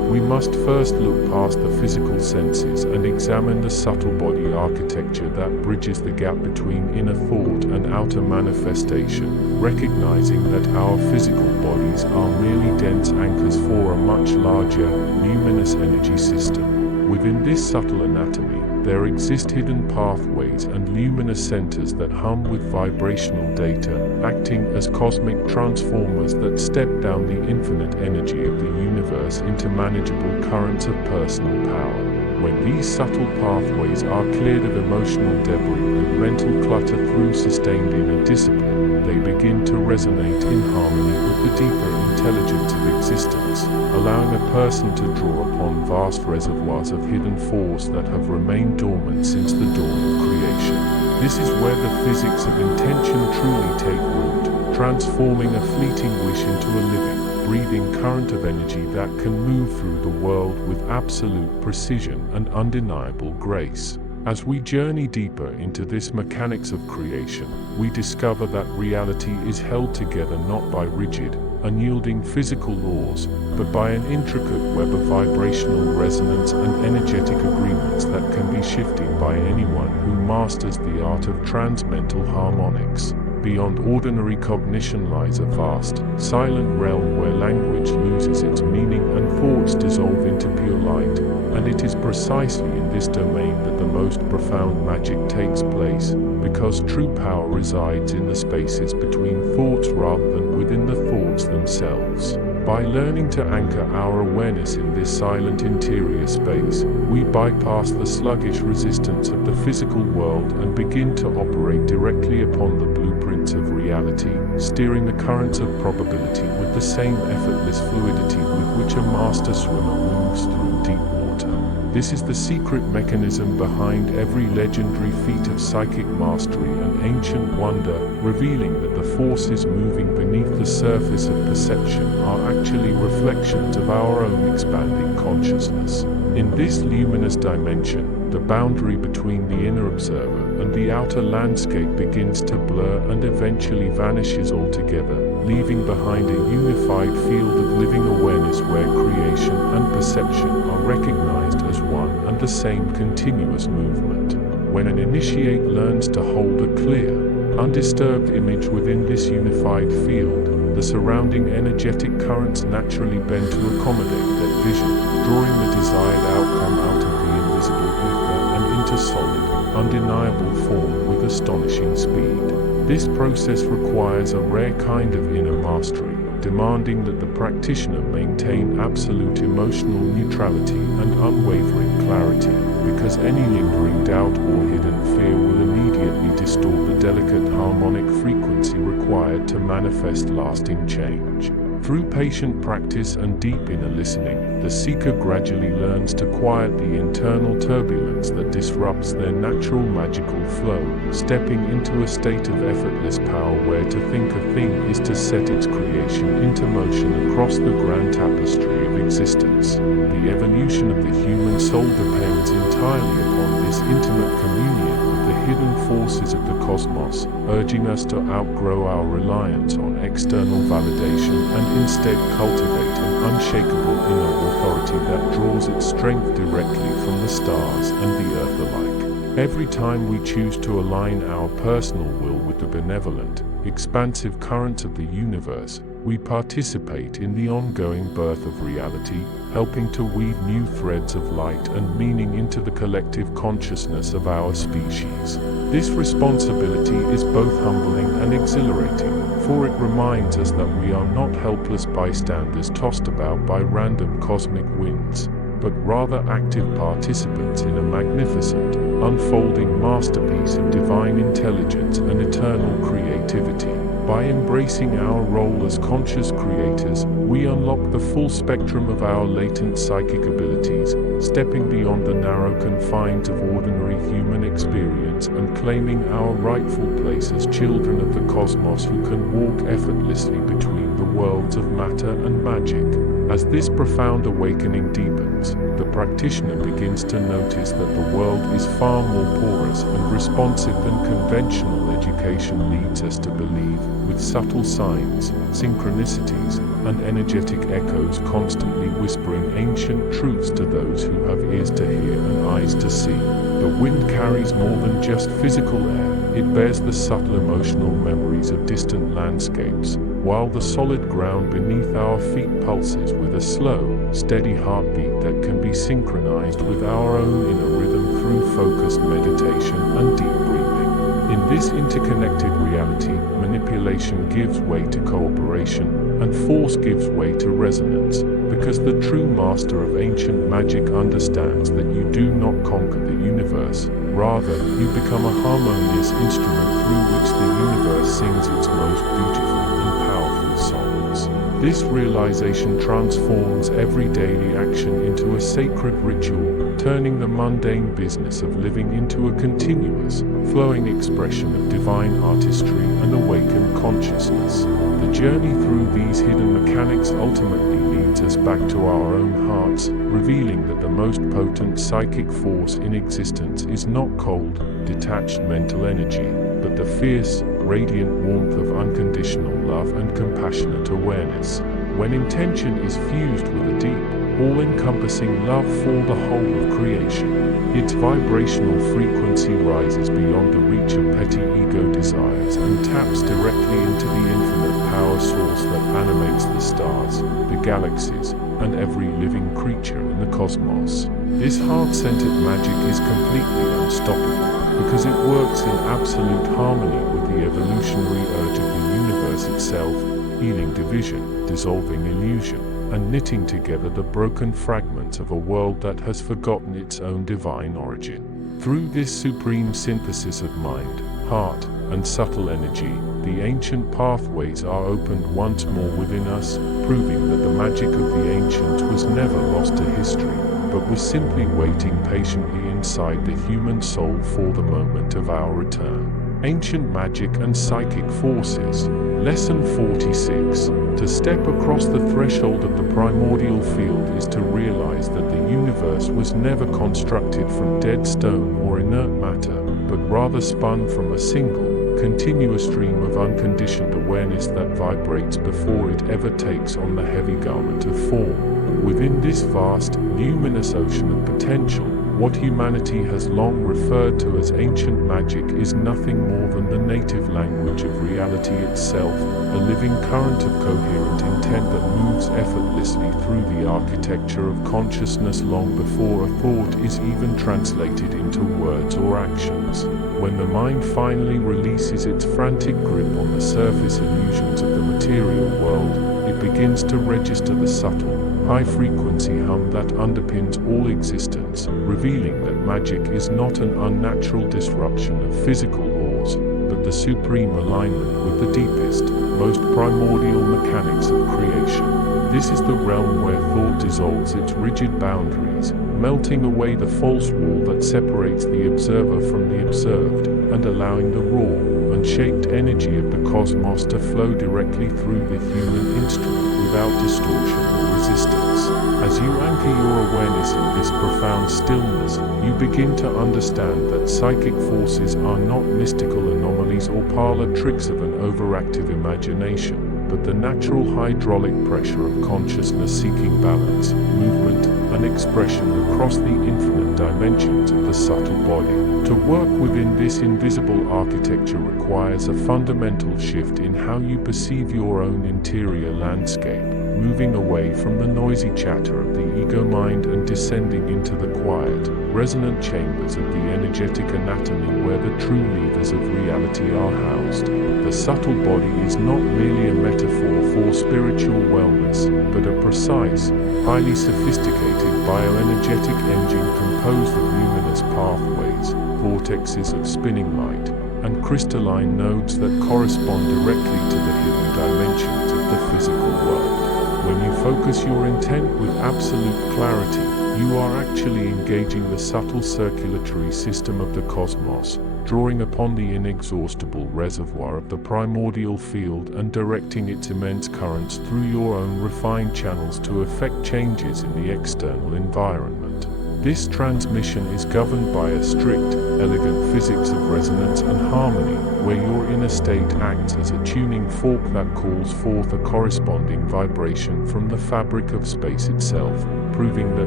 we must first look past the physical senses and examine the subtle body architecture that bridges the gap between inner thought and outer manifestation, recognizing that our physical bodies are merely dense anchors for a much larger, luminous energy system. Within this subtle anatomy, there exist hidden pathways and luminous centers that hum with vibrational data, acting as cosmic transformers that step down the infinite energy of the universe into manageable currents of personal power. When these subtle pathways are cleared of emotional debris and mental clutter through sustained inner discipline, they begin to resonate in harmony with the deeper intelligence of existence, allowing a person to draw upon vast reservoirs of hidden force that have remained dormant since the dawn of creation. This is where the physics of intention truly take root, transforming a fleeting wish into a living, breathing current of energy that can move through the world with absolute precision and undeniable grace. As we journey deeper into this mechanics of creation, we discover that reality is held together not by rigid, unyielding physical laws, but by an intricate web of vibrational resonance and energetic agreements that can be shifted by anyone who masters the art of transmental harmonics. Beyond ordinary cognition lies a vast, silent realm where language loses its meaning and thoughts dissolve into pure light, and it is precisely in this domain that the most profound magic takes place, because true power resides in the spaces between thoughts rather than within the thoughts themselves. By learning to anchor our awareness in this silent interior space, we bypass the sluggish resistance of the physical world and begin to operate directly upon the blueprints of reality, steering the currents of probability with the same effortless fluidity with which a master swimmer moves through deep water. This is the secret mechanism behind every legendary feat of psychic mastery and ancient wonder, revealing that the forces moving beneath the surface of perception are actually reflections of our own expanding consciousness. In this luminous dimension, the boundary between the inner observer and the outer landscape begins to blur and eventually vanishes altogether, leaving behind a unified field of living awareness where creation and perception are recognized as one and the same continuous movement. When an initiate learns to hold a clear, undisturbed image within this unified field, the surrounding energetic currents naturally bend to accommodate that vision, drawing the desired outcome out of the invisible ether and into solid, undeniable form with astonishing speed. This process requires a rare kind of inner mastery, demanding that the practitioner maintain absolute emotional neutrality and unwavering clarity, because any lingering doubt or hidden fear will immediately distort the delicate harmonic frequency required to manifest lasting change. Through patient practice and deep inner listening, the seeker gradually learns to quiet the internal turbulence that disrupts their natural magical flow, stepping into a state of effortless power where to think a thing is to set its creation into motion across the grand tapestry of existence. The evolution of the human soul depends entirely upon this intimate communion with the hidden forces of the cosmos, urging us to outgrow our reliance on external validation and instead cultivate an unshakable inner authority that draws its strength directly from the stars and the earth alike. Every time we choose to align our personal will with the benevolent, expansive currents of the universe, we participate in the ongoing birth of reality, helping to weave new threads of light and meaning into the collective consciousness of our species. This responsibility is both humbling and exhilarating, for it reminds us that we are not helpless bystanders tossed about by random cosmic winds, but rather active participants in a magnificent, unfolding masterpiece of divine intelligence and eternal creativity. By embracing our role as conscious creators, we unlock the full spectrum of our latent psychic abilities, stepping beyond the narrow confines of ordinary human experience and claiming our rightful place as children of the cosmos who can walk effortlessly between the worlds of matter and magic. As this profound awakening deepens, the practitioner begins to notice that the world is far more porous and responsive than conventional education leads us to believe, with subtle signs, synchronicities, and energetic echoes constantly whispering ancient truths to those who have ears to hear and eyes to see. The wind carries more than just physical air, it bears the subtle emotional memories of distant landscapes, while the solid ground beneath our feet pulses with a slow, steady heartbeat that can be synchronized with our own inner rhythm through focused meditation and deep breathing. In this interconnected reality, manipulation gives way to cooperation, and force gives way to resonance, because the true master of ancient magic understands that you do not conquer the universe, rather, you become a harmonious instrument through which the universe sings its most beautiful and powerful songs. This realization transforms every daily action into a sacred ritual, turning the mundane business of living into a continuous, flowing expression of divine artistry and awakened consciousness. The journey through these hidden mechanics ultimately leads us back to our own hearts, revealing that the most potent psychic force in existence is not cold, detached mental energy, but the fierce, radiant warmth of unconditional love and compassionate awareness. When intention is fused with a deep, all-encompassing love for the whole of creation, its vibrational frequency rises beyond the reach of petty ego desires and taps directly into the infinite power source that animates the stars, the galaxies, and every living creature in the cosmos. This heart-centered magic is completely unstoppable, because it works in absolute harmony with the evolutionary urge of the universe itself, healing division, dissolving illusion, and knitting together the broken fragments of a world that has forgotten its own divine origin. Through this supreme synthesis of mind, heart, and subtle energy, the ancient pathways are opened once more within us, proving that the magic of the ancients was never lost to history, but was simply waiting patiently inside the human soul for the moment of our return. Ancient Magic and Psychic Forces. Lesson 46. To step across the threshold of the primordial field is to realize that the universe was never constructed from dead stone or inert matter, but rather spun from a single, a continuous stream of unconditioned awareness that vibrates before it ever takes on the heavy garment of form. Within this vast, luminous ocean of potential, what humanity has long referred to as ancient magic is nothing more than the native language of reality itself, a living current of coherent intent that moves effortlessly through the architecture of consciousness long before a thought is even translated into words or actions. When the mind finally releases its frantic grip on the surface illusions of the material world, it begins to register the subtle, high-frequency hum that underpins all existence, revealing that magic is not an unnatural disruption of physical laws, but the supreme alignment with the deepest, most primordial mechanics of creation. This is the realm where thought dissolves its rigid boundaries, melting away the false wall that separates the observer from the observed, and allowing the raw, unshaped energy of the cosmos to flow directly through the human instrument without distortion or resistance. As you anchor your awareness in this profound stillness, you begin to understand that psychic forces are not mystical anomalies or parlor tricks of an overactive imagination, but the natural hydraulic pressure of consciousness seeking balance, movement, and expression across the infinite dimensions of the subtle body. To work within this invisible architecture requires a fundamental shift in how you perceive your own interior landscape, moving away from the noisy chatter of the ego mind and descending into the quiet, resonant chambers of the energetic anatomy where the true levers of reality are housed. The subtle body is not merely a metaphor for spiritual wellness, but a precise, highly sophisticated bioenergetic engine composed of luminous pathways, vortexes of spinning light, and crystalline nodes that correspond directly to the hidden dimensions of the physical world. When you focus your intent with absolute clarity, you are actually engaging the subtle circulatory system of the cosmos, drawing upon the inexhaustible reservoir of the primordial field and directing its immense currents through your own refined channels to effect changes in the external environment. This transmission is governed by a strict, elegant physics of resonance and harmony, where your inner state acts as a tuning fork that calls forth a corresponding vibration from the fabric of space itself, proving that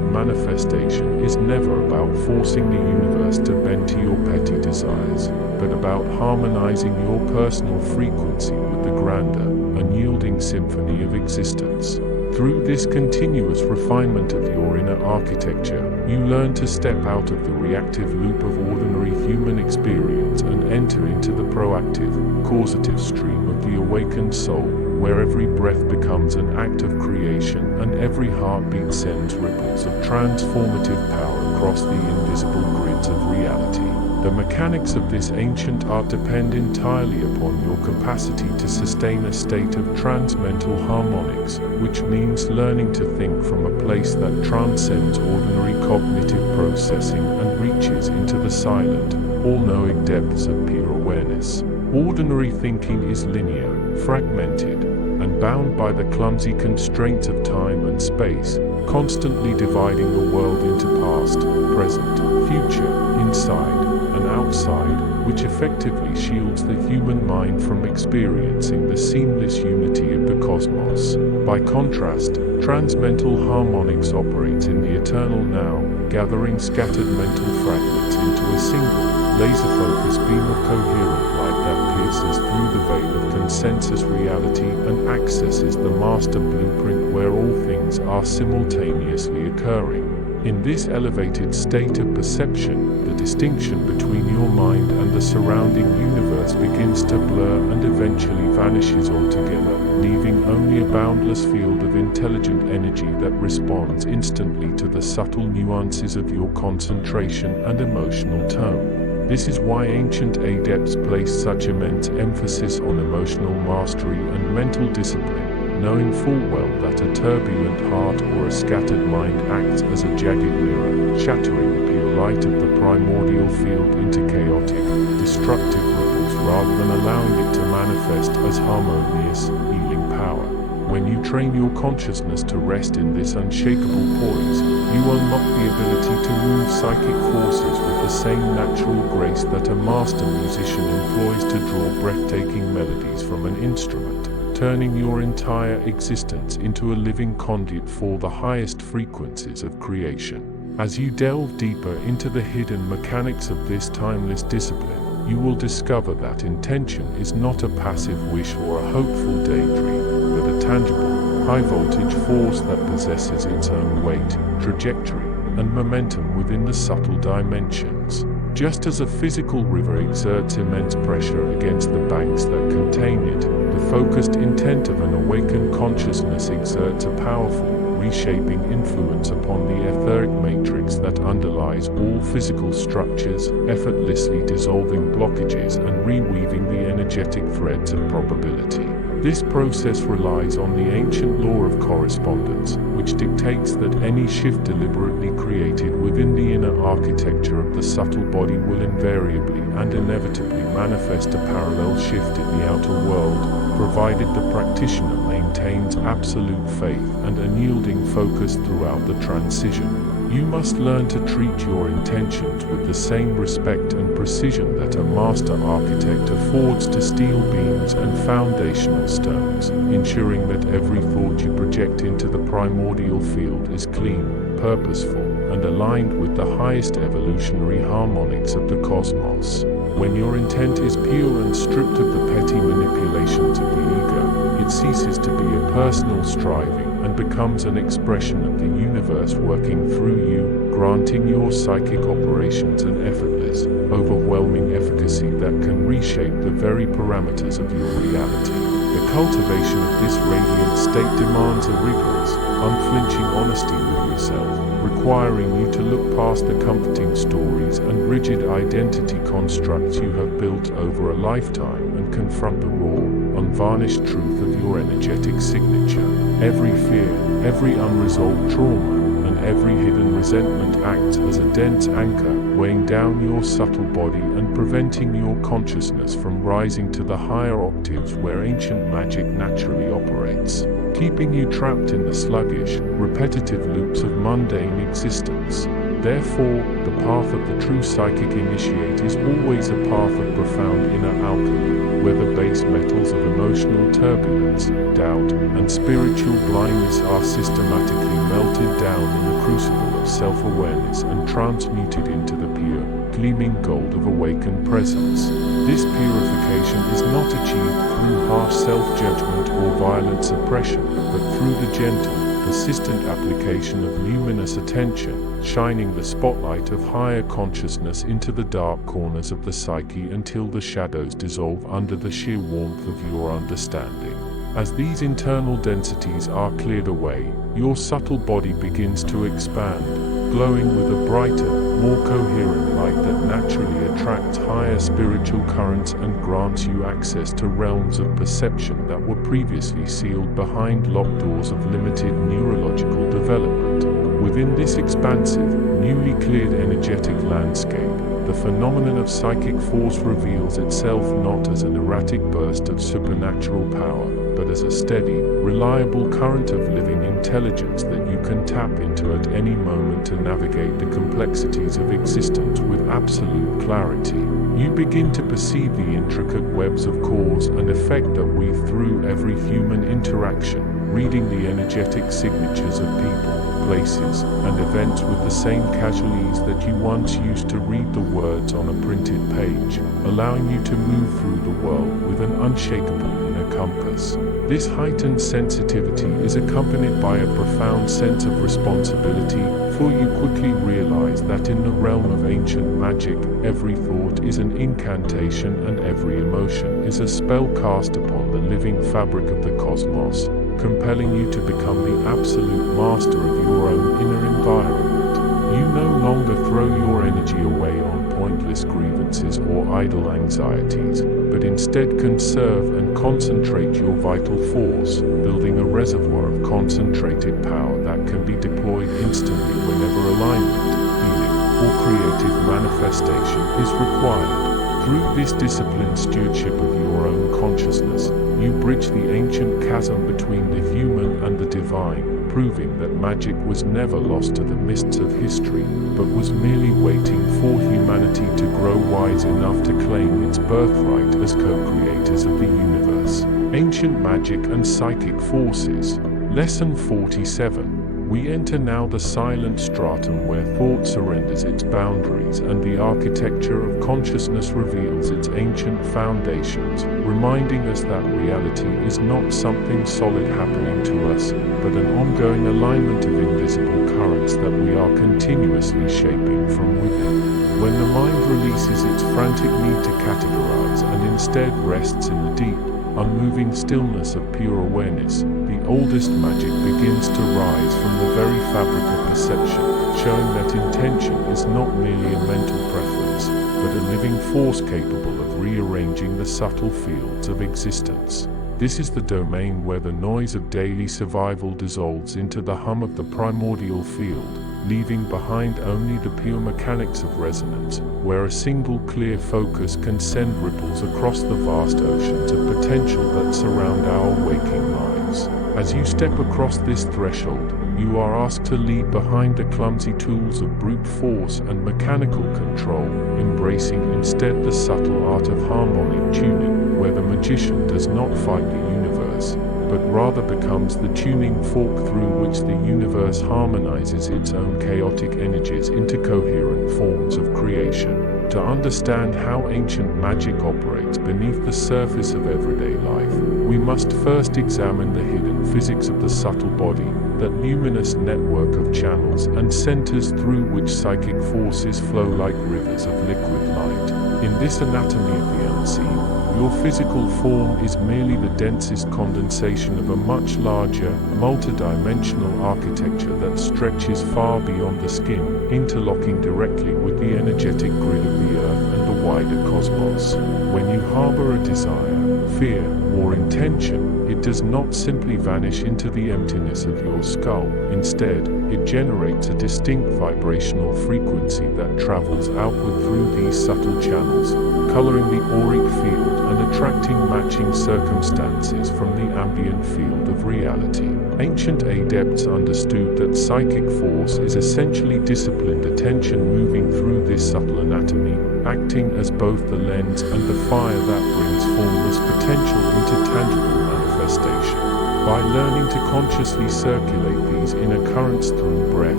manifestation is never about forcing the universe to bend to your petty desires, but about harmonizing your personal frequency with the grander, unyielding symphony of existence. Through this continuous refinement of your inner architecture, you learn to step out of the reactive loop of ordinary human experience and enter into the proactive, causative stream of the awakened soul, where every breath becomes an act of creation and every heartbeat sends ripples of transformative power across the invisible grids of reality. The mechanics of this ancient art depend entirely upon your capacity to sustain a state of transmental harmonics, which means learning to think from a place that transcends ordinary cognitive processing and reaches into the silent, all-knowing depths of pure awareness. Ordinary thinking is linear, fragmented, and bound by the clumsy constraints of time and space, constantly dividing the world into past, present, future, inside, and outside, which effectively shields the human mind from experiencing the seamless unity of the cosmos. By contrast, transmental harmonics operates in the eternal now, gathering scattered mental fragments into a single, laser-focused beam of coherent light that pierces through the veil of consensus reality and accesses the master blueprint where all things are simultaneously occurring. In this elevated state of perception, the distinction between your mind and the surrounding universe begins to blur and eventually vanishes altogether, leaving only a boundless field of intelligent energy that responds instantly to the subtle nuances of your concentration and emotional tone. This is why ancient adepts placed such immense emphasis on emotional mastery and mental discipline, knowing full well that a turbulent heart or a scattered mind acts as a jagged mirror, shattering the pure light of the primordial field into chaotic, destructive ripples rather than allowing it to manifest as harmonious, healing power. When you train your consciousness to rest in this unshakable poise, you unlock the ability to move psychic forces with the same natural grace that a master musician employs to draw breathtaking melodies from an instrument, turning your entire existence into a living conduit for the highest frequencies of creation. As you delve deeper into the hidden mechanics of this timeless discipline, you will discover that intention is not a passive wish or a hopeful daydream, but a tangible, high-voltage force that possesses its own weight, trajectory, and momentum within the subtle dimensions. Just as a physical river exerts immense pressure against the banks that contain it, the focused intent of an awakened consciousness exerts a powerful, reshaping influence upon the etheric matrix that underlies all physical structures, effortlessly dissolving blockages and reweaving the energetic threads of probability. This process relies on the ancient law of correspondence, which dictates that any shift deliberately created within the inner architecture of the subtle body will invariably and inevitably manifest a parallel shift in the outer world, provided the practitioner maintains absolute faith and unyielding focus throughout the transition. You must learn to treat your intentions with the same respect and precision that a master architect affords to steel beams and foundational stones, ensuring that every thought you project into the primordial field is clean, purposeful, and aligned with the highest evolutionary harmonics of the cosmos. When your intent is pure and stripped of the petty manipulations of the ego, it ceases to be a personal striving and becomes an expression of the universe working through you, granting your psychic operations an effortless, overwhelming efficacy that can reshape the very parameters of your reality. The cultivation of this radiant state demands a rigorous, unflinching honesty with yourself, requiring you to look past the comforting stories and rigid identity constructs you have built over a lifetime and confront the raw, unvarnished truth of your energetic signature. Every fear, every unresolved trauma, and every hidden resentment acts as a dense anchor, weighing down your subtle body and preventing your consciousness from rising to the higher octaves where ancient magic naturally operates, keeping you trapped in the sluggish, repetitive loops of mundane existence. Therefore, the path of the true psychic initiate is always a path of profound inner alchemy, where the base metals of emotional turbulence, doubt, and spiritual blindness are systematically melted down in the crucible of self-awareness and transmuted into the pure, gleaming gold of awakened presence. This purification is not achieved through harsh self-judgment or violent suppression, but through the gentle, persistent application of luminous attention, shining the spotlight of higher consciousness into the dark corners of the psyche until the shadows dissolve under the sheer warmth of your understanding. As these internal densities are cleared away, your subtle body begins to expand, glowing with a brighter, more coherent light that naturally attracts higher spiritual currents and grants you access to realms of perception that were previously sealed behind locked doors of limited neurological development. Within this expansive, newly cleared energetic landscape, the phenomenon of psychic force reveals itself not as an erratic burst of supernatural power, but as a steady, reliable current of living intelligence that you can tap into at any moment to navigate the complexities of existence with absolute clarity. You begin to perceive the intricate webs of cause and effect that weave through every human interaction, reading the energetic signatures of people, places, and events with the same casual ease that you once used to read the words on a printed page, allowing you to move through the world with an unshakable inner compass. This heightened sensitivity is accompanied by a profound sense of responsibility, for you quickly realize that in the realm of ancient magic, every thought is an incantation and every emotion is a spell cast upon the living fabric of the cosmos, compelling you to become the absolute master of your own inner environment. You no longer throw your energy away on pointless grievances or idle anxieties, but instead conserve and concentrate your vital force, building a reservoir of concentrated power that can be deployed instantly whenever alignment, healing, or creative manifestation is required. Through this disciplined stewardship of your own consciousness, you bridge the ancient chasm between the human and the divine, proving that magic was never lost to the mists of history, but was merely waiting for humanity to grow wise enough to claim its birthright as co-creators of the universe. Ancient magic and psychic forces. Lesson 47. We enter now the silent stratum where thought surrenders its boundaries and the architecture of consciousness reveals its ancient foundations, reminding us that reality is not something solid happening to us, but an ongoing alignment of invisible currents that we are continuously shaping from within. When the mind releases its frantic need to categorize and instead rests in the deep, unmoving stillness of pure awareness, the oldest magic begins to rise from the very fabric of perception, showing that intention is not merely a mental preference, but a living force capable of rearranging the subtle fields of existence. This is the domain where the noise of daily survival dissolves into the hum of the primordial field, leaving behind only the pure mechanics of resonance, where a single clear focus can send ripples across the vast oceans of potential that surround our waking lives. As you step across this threshold, you are asked to leave behind the clumsy tools of brute force and mechanical control, embracing instead the subtle art of harmonic tuning, where the magician does not fight the universe, but rather becomes the tuning fork through which the universe harmonizes its own chaotic energies into coherent forms of creation. To understand how ancient magic operates beneath the surface of everyday life, we must first examine the hidden physics of the subtle body, that luminous network of channels and centers through which psychic forces flow like rivers of liquid light. In this anatomy of the unseen, your physical form is merely the densest condensation of a much larger, multidimensional architecture that stretches far beyond the skin, interlocking directly with the energetic grid of the earth and the wider cosmos. When you harbor a desire, fear, or intention, it does not simply vanish into the emptiness of your skull. Instead, it generates a distinct vibrational frequency that travels outward through these subtle channels, coloring the auric field and attracting matching circumstances from the ambient field of reality. Ancient adepts understood that psychic force is essentially disciplined attention moving through this subtle anatomy, acting as both the lens and the fire that brings formless potential into tangible manifestation. By learning to consciously circulate these inner currents through breath,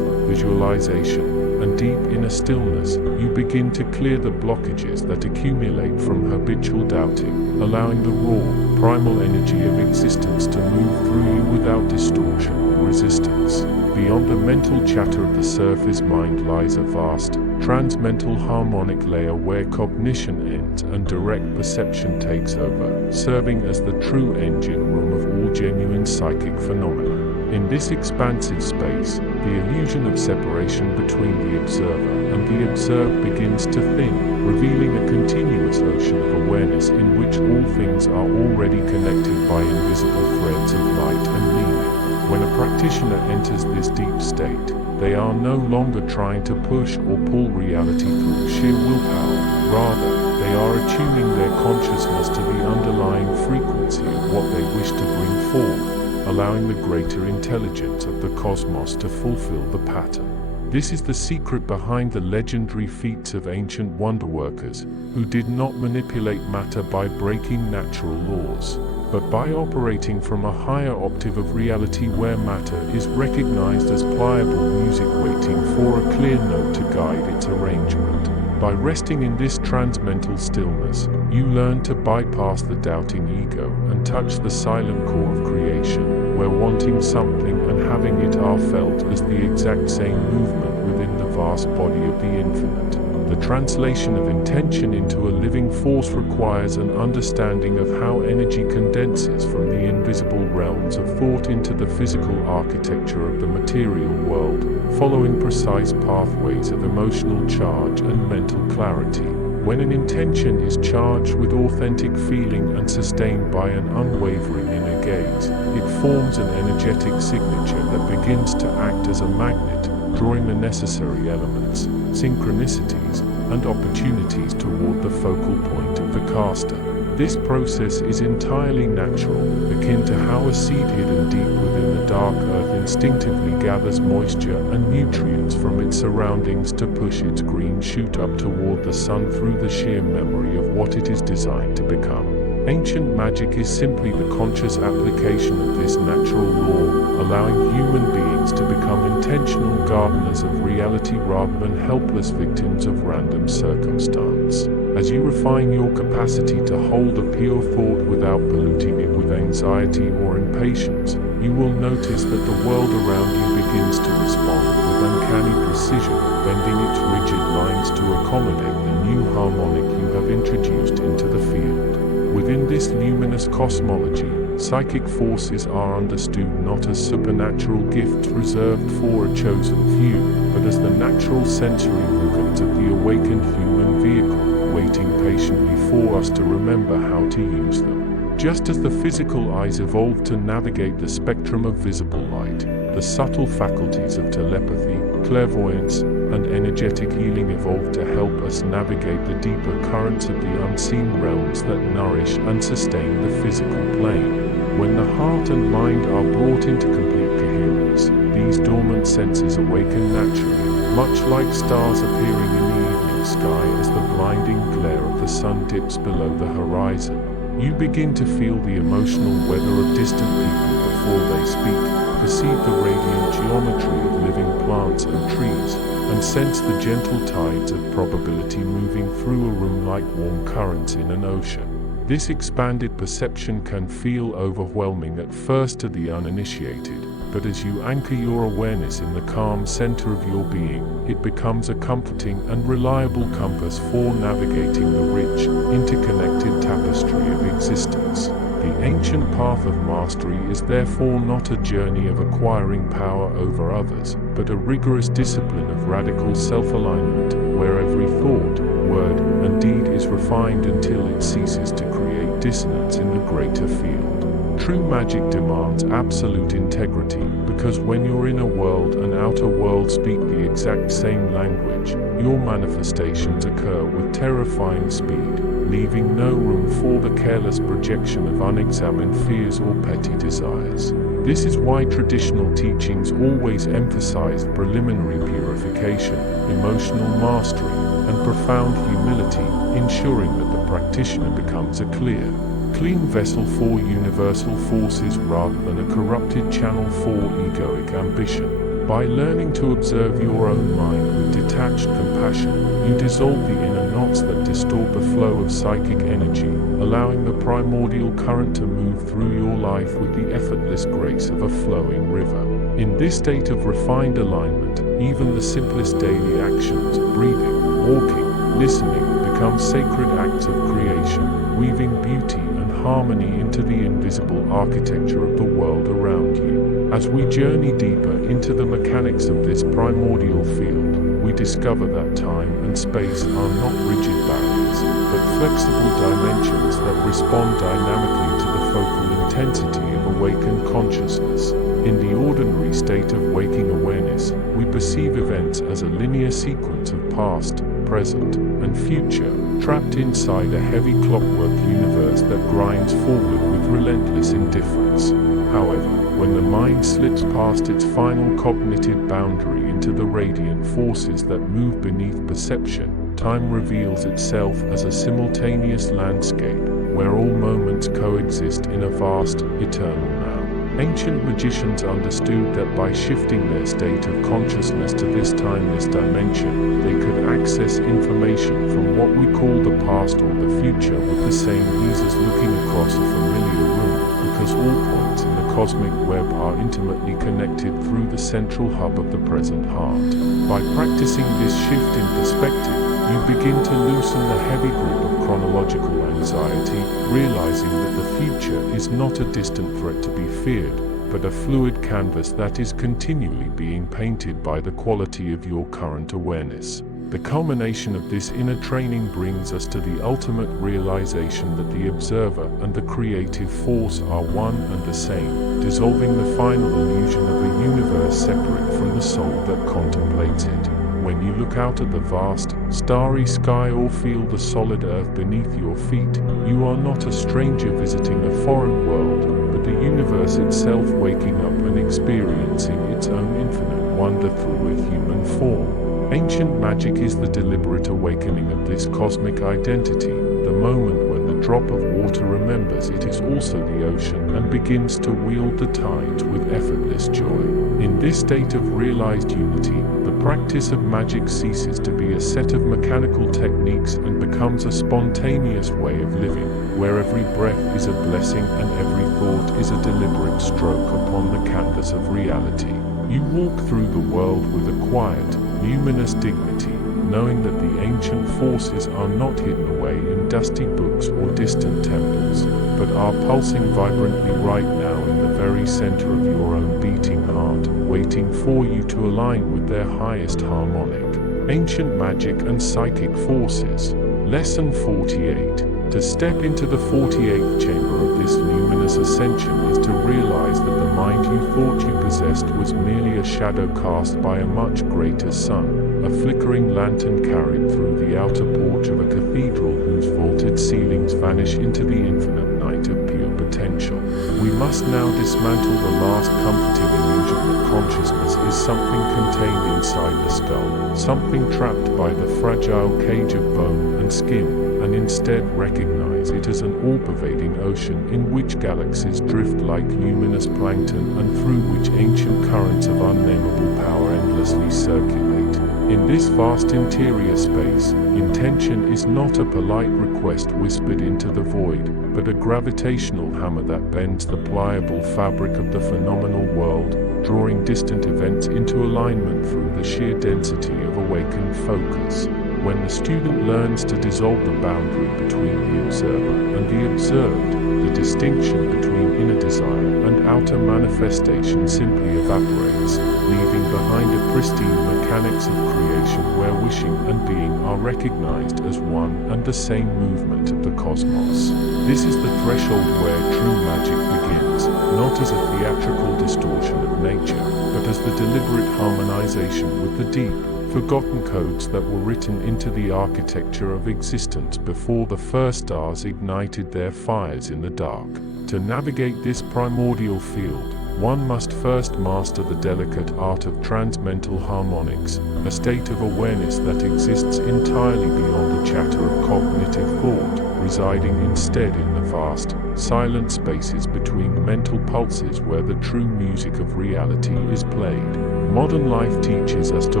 visualization, and deep inner stillness, you begin to clear the blockages that accumulate from habitual doubting, allowing the raw, primal energy of existence to move through you without distortion or resistance. Beyond the mental chatter of the surface mind lies a vast, transmental harmonic layer where cognition ends and direct perception takes over, serving as the true engine room of all genuine psychic phenomena. In this expansive space, the illusion of separation between the observer and the observed begins to thin, revealing a continuous ocean of awareness in which all things are already connected by invisible threads of light and meaning. When a practitioner enters this deep state, they are no longer trying to push or pull reality through sheer willpower. Rather, they are attuning their consciousness to the underlying frequency of what they wish to bring forth, allowing the greater intelligence of the cosmos to fulfill the pattern. This is the secret behind the legendary feats of ancient wonderworkers, who did not manipulate matter by breaking natural laws, but by operating from a higher octave of reality where matter is recognized as pliable music waiting for a clear note to guide its arrangement. By resting in this transmental stillness, you learn to bypass the doubting ego and touch the silent core of creation, where wanting something and having it are felt as the exact same movement within the vast body of the infinite. The translation of intention into a living force requires an understanding of how energy condenses from the invisible realms of thought into the physical architecture of the material world, following precise pathways of emotional charge and mental clarity. When an intention is charged with authentic feeling and sustained by an unwavering inner gaze, it forms an energetic signature that begins to act as a magnet, drawing the necessary elements, synchronicities, and opportunities toward the focal point of the caster. This process is entirely natural, akin to how a seed hidden deep within the dark earth instinctively gathers moisture and nutrients from its surroundings to push its green shoot up toward the sun through the sheer memory of what it is designed to become. Ancient magic is simply the conscious application of this natural law, allowing human beings to become intentional gardeners of reality rather than helpless victims of random circumstance. As you refine your capacity to hold a pure thought without polluting it with anxiety or impatience, you will notice that the world around you begins to respond with uncanny precision, bending its rigid lines to accommodate the new harmonic you have introduced into the field. Within this luminous cosmology, psychic forces are understood not as supernatural gifts reserved for a chosen few, but as the natural sensory organs of the awakened human vehicle, waiting patiently for us to remember how to use them. Just as the physical eyes evolved to navigate the spectrum of visible light, the subtle faculties of telepathy, clairvoyance, and energetic healing evolved to help us navigate the deeper currents of the unseen realms that nourish and sustain the physical plane. When the heart and mind are brought into complete coherence, these dormant senses awaken naturally, much like stars appearing in the evening sky as the blinding glare of the sun dips below the horizon. You begin to feel the emotional weather of distant people before they speak, perceive the radiant geometry of living plants and trees, and sense the gentle tides of probability moving through a room like warm currents in an ocean. This expanded perception can feel overwhelming at first to the uninitiated, but as you anchor your awareness in the calm center of your being, it becomes a comforting and reliable compass for navigating the rich, interconnected tapestry of existence. The ancient path of mastery is therefore not a journey of acquiring power over others, but a rigorous discipline of radical self-alignment, where every thought, word, and deed is refined until it ceases to create dissonance in the greater field. True magic demands absolute integrity, because when your inner world and outer world speak the exact same language, your manifestations occur with terrifying speed, leaving no room for the careless projection of unexamined fears or petty desires. This is why traditional teachings always emphasize preliminary purification, emotional mastery, and profound humility, ensuring that the practitioner becomes a clean vessel for universal forces rather than a corrupted channel for egoic ambition. By learning to observe your own mind with detached compassion, you dissolve the inner knots that distort the flow of psychic energy, allowing the primordial current to move through your life with the effortless grace of a flowing river. In this state of refined alignment, even the simplest daily actions, breathing, walking, listening, become sacred acts of creation, weaving beauty and harmony into the invisible architecture of the world around you. As we journey deeper into the mechanics of this primordial field, we discover that time and space are not rigid barriers, but flexible dimensions that respond dynamically to the focal intensity of awakened consciousness. In the ordinary state of waking awareness, we perceive events as a linear sequence of past, present, and future, trapped inside a heavy clockwork universe that grinds forward with relentless indifference. However, when the mind slips past its final cognitive boundary into the radiant forces that move beneath perception, time reveals itself as a simultaneous landscape, where all moments coexist in a vast, eternal now. Ancient magicians understood that by shifting their state of consciousness to this timeless dimension, they could access information from what we call the past or the future with the same ease as looking across a familiar room, because all points in the cosmic web are intimately connected through the central hub of the present heart. By practicing this shift in perspective, you begin to loosen the heavy grip of chronological anxiety, realizing that the future is not a distant threat to be feared, but a fluid canvas that is continually being painted by the quality of your current awareness. The culmination of this inner training brings us to the ultimate realization that the observer and the creative force are one and the same, dissolving the final illusion of a universe separate from the soul that contemplates it. When you look out at the vast, starry sky or feel the solid earth beneath your feet, you are not a stranger visiting a foreign world, but the universe itself waking up and experiencing its own infinite wonder through a human form. Ancient magic is the deliberate awakening of this cosmic identity, the moment when the drop of water remembers it is also the ocean and begins to wield the tides with effortless joy. In this state of realized unity, the practice of magic ceases to be a set of mechanical techniques and becomes a spontaneous way of living, where every breath is a blessing and every thought is a deliberate stroke upon the canvas of reality. You walk through the world with a quiet, luminous dignity, knowing that the ancient forces are not hidden away in dusty books or distant temples, but are pulsing vibrantly right now in the very center of your own beating heart, waiting for you to align with their highest harmonic. Ancient magic and psychic forces. Lesson 48. To step into the 48th chamber of this luminous ascension is to realize that the mind you thought you possessed was merely a shadow cast by a much greater sun, a flickering lantern carried through the outer porch of a cathedral whose vaulted ceilings vanish into the infinite night of pure potential. We must now dismantle the last comforting illusion that consciousness is something contained inside the skull, something trapped by the fragile cage of bone and skin, and instead recognize it as an all-pervading ocean in which galaxies drift like luminous plankton and through which ancient currents of unnameable power endlessly circulate. In this vast interior space, intention is not a polite request whispered into the void, but a gravitational hammer that bends the pliable fabric of the phenomenal world, drawing distant events into alignment through the sheer density of awakened focus. When the student learns to dissolve the boundary between the observer and the observed, the distinction between inner desire and outer manifestation simply evaporates, leaving behind a pristine mechanics of creation where wishing and being are recognized as one and the same movement of the cosmos. This is the threshold where true magic begins, not as a theatrical distortion of nature, but as the deliberate harmonization with the deep, forgotten codes that were written into the architecture of existence before the first stars ignited their fires in the dark. To navigate this primordial field, one must first master the delicate art of transmental harmonics, a state of awareness that exists entirely beyond the chatter of cognitive thought, residing instead in the vast, silent spaces between mental pulses where the true music of reality is played. Modern life teaches us to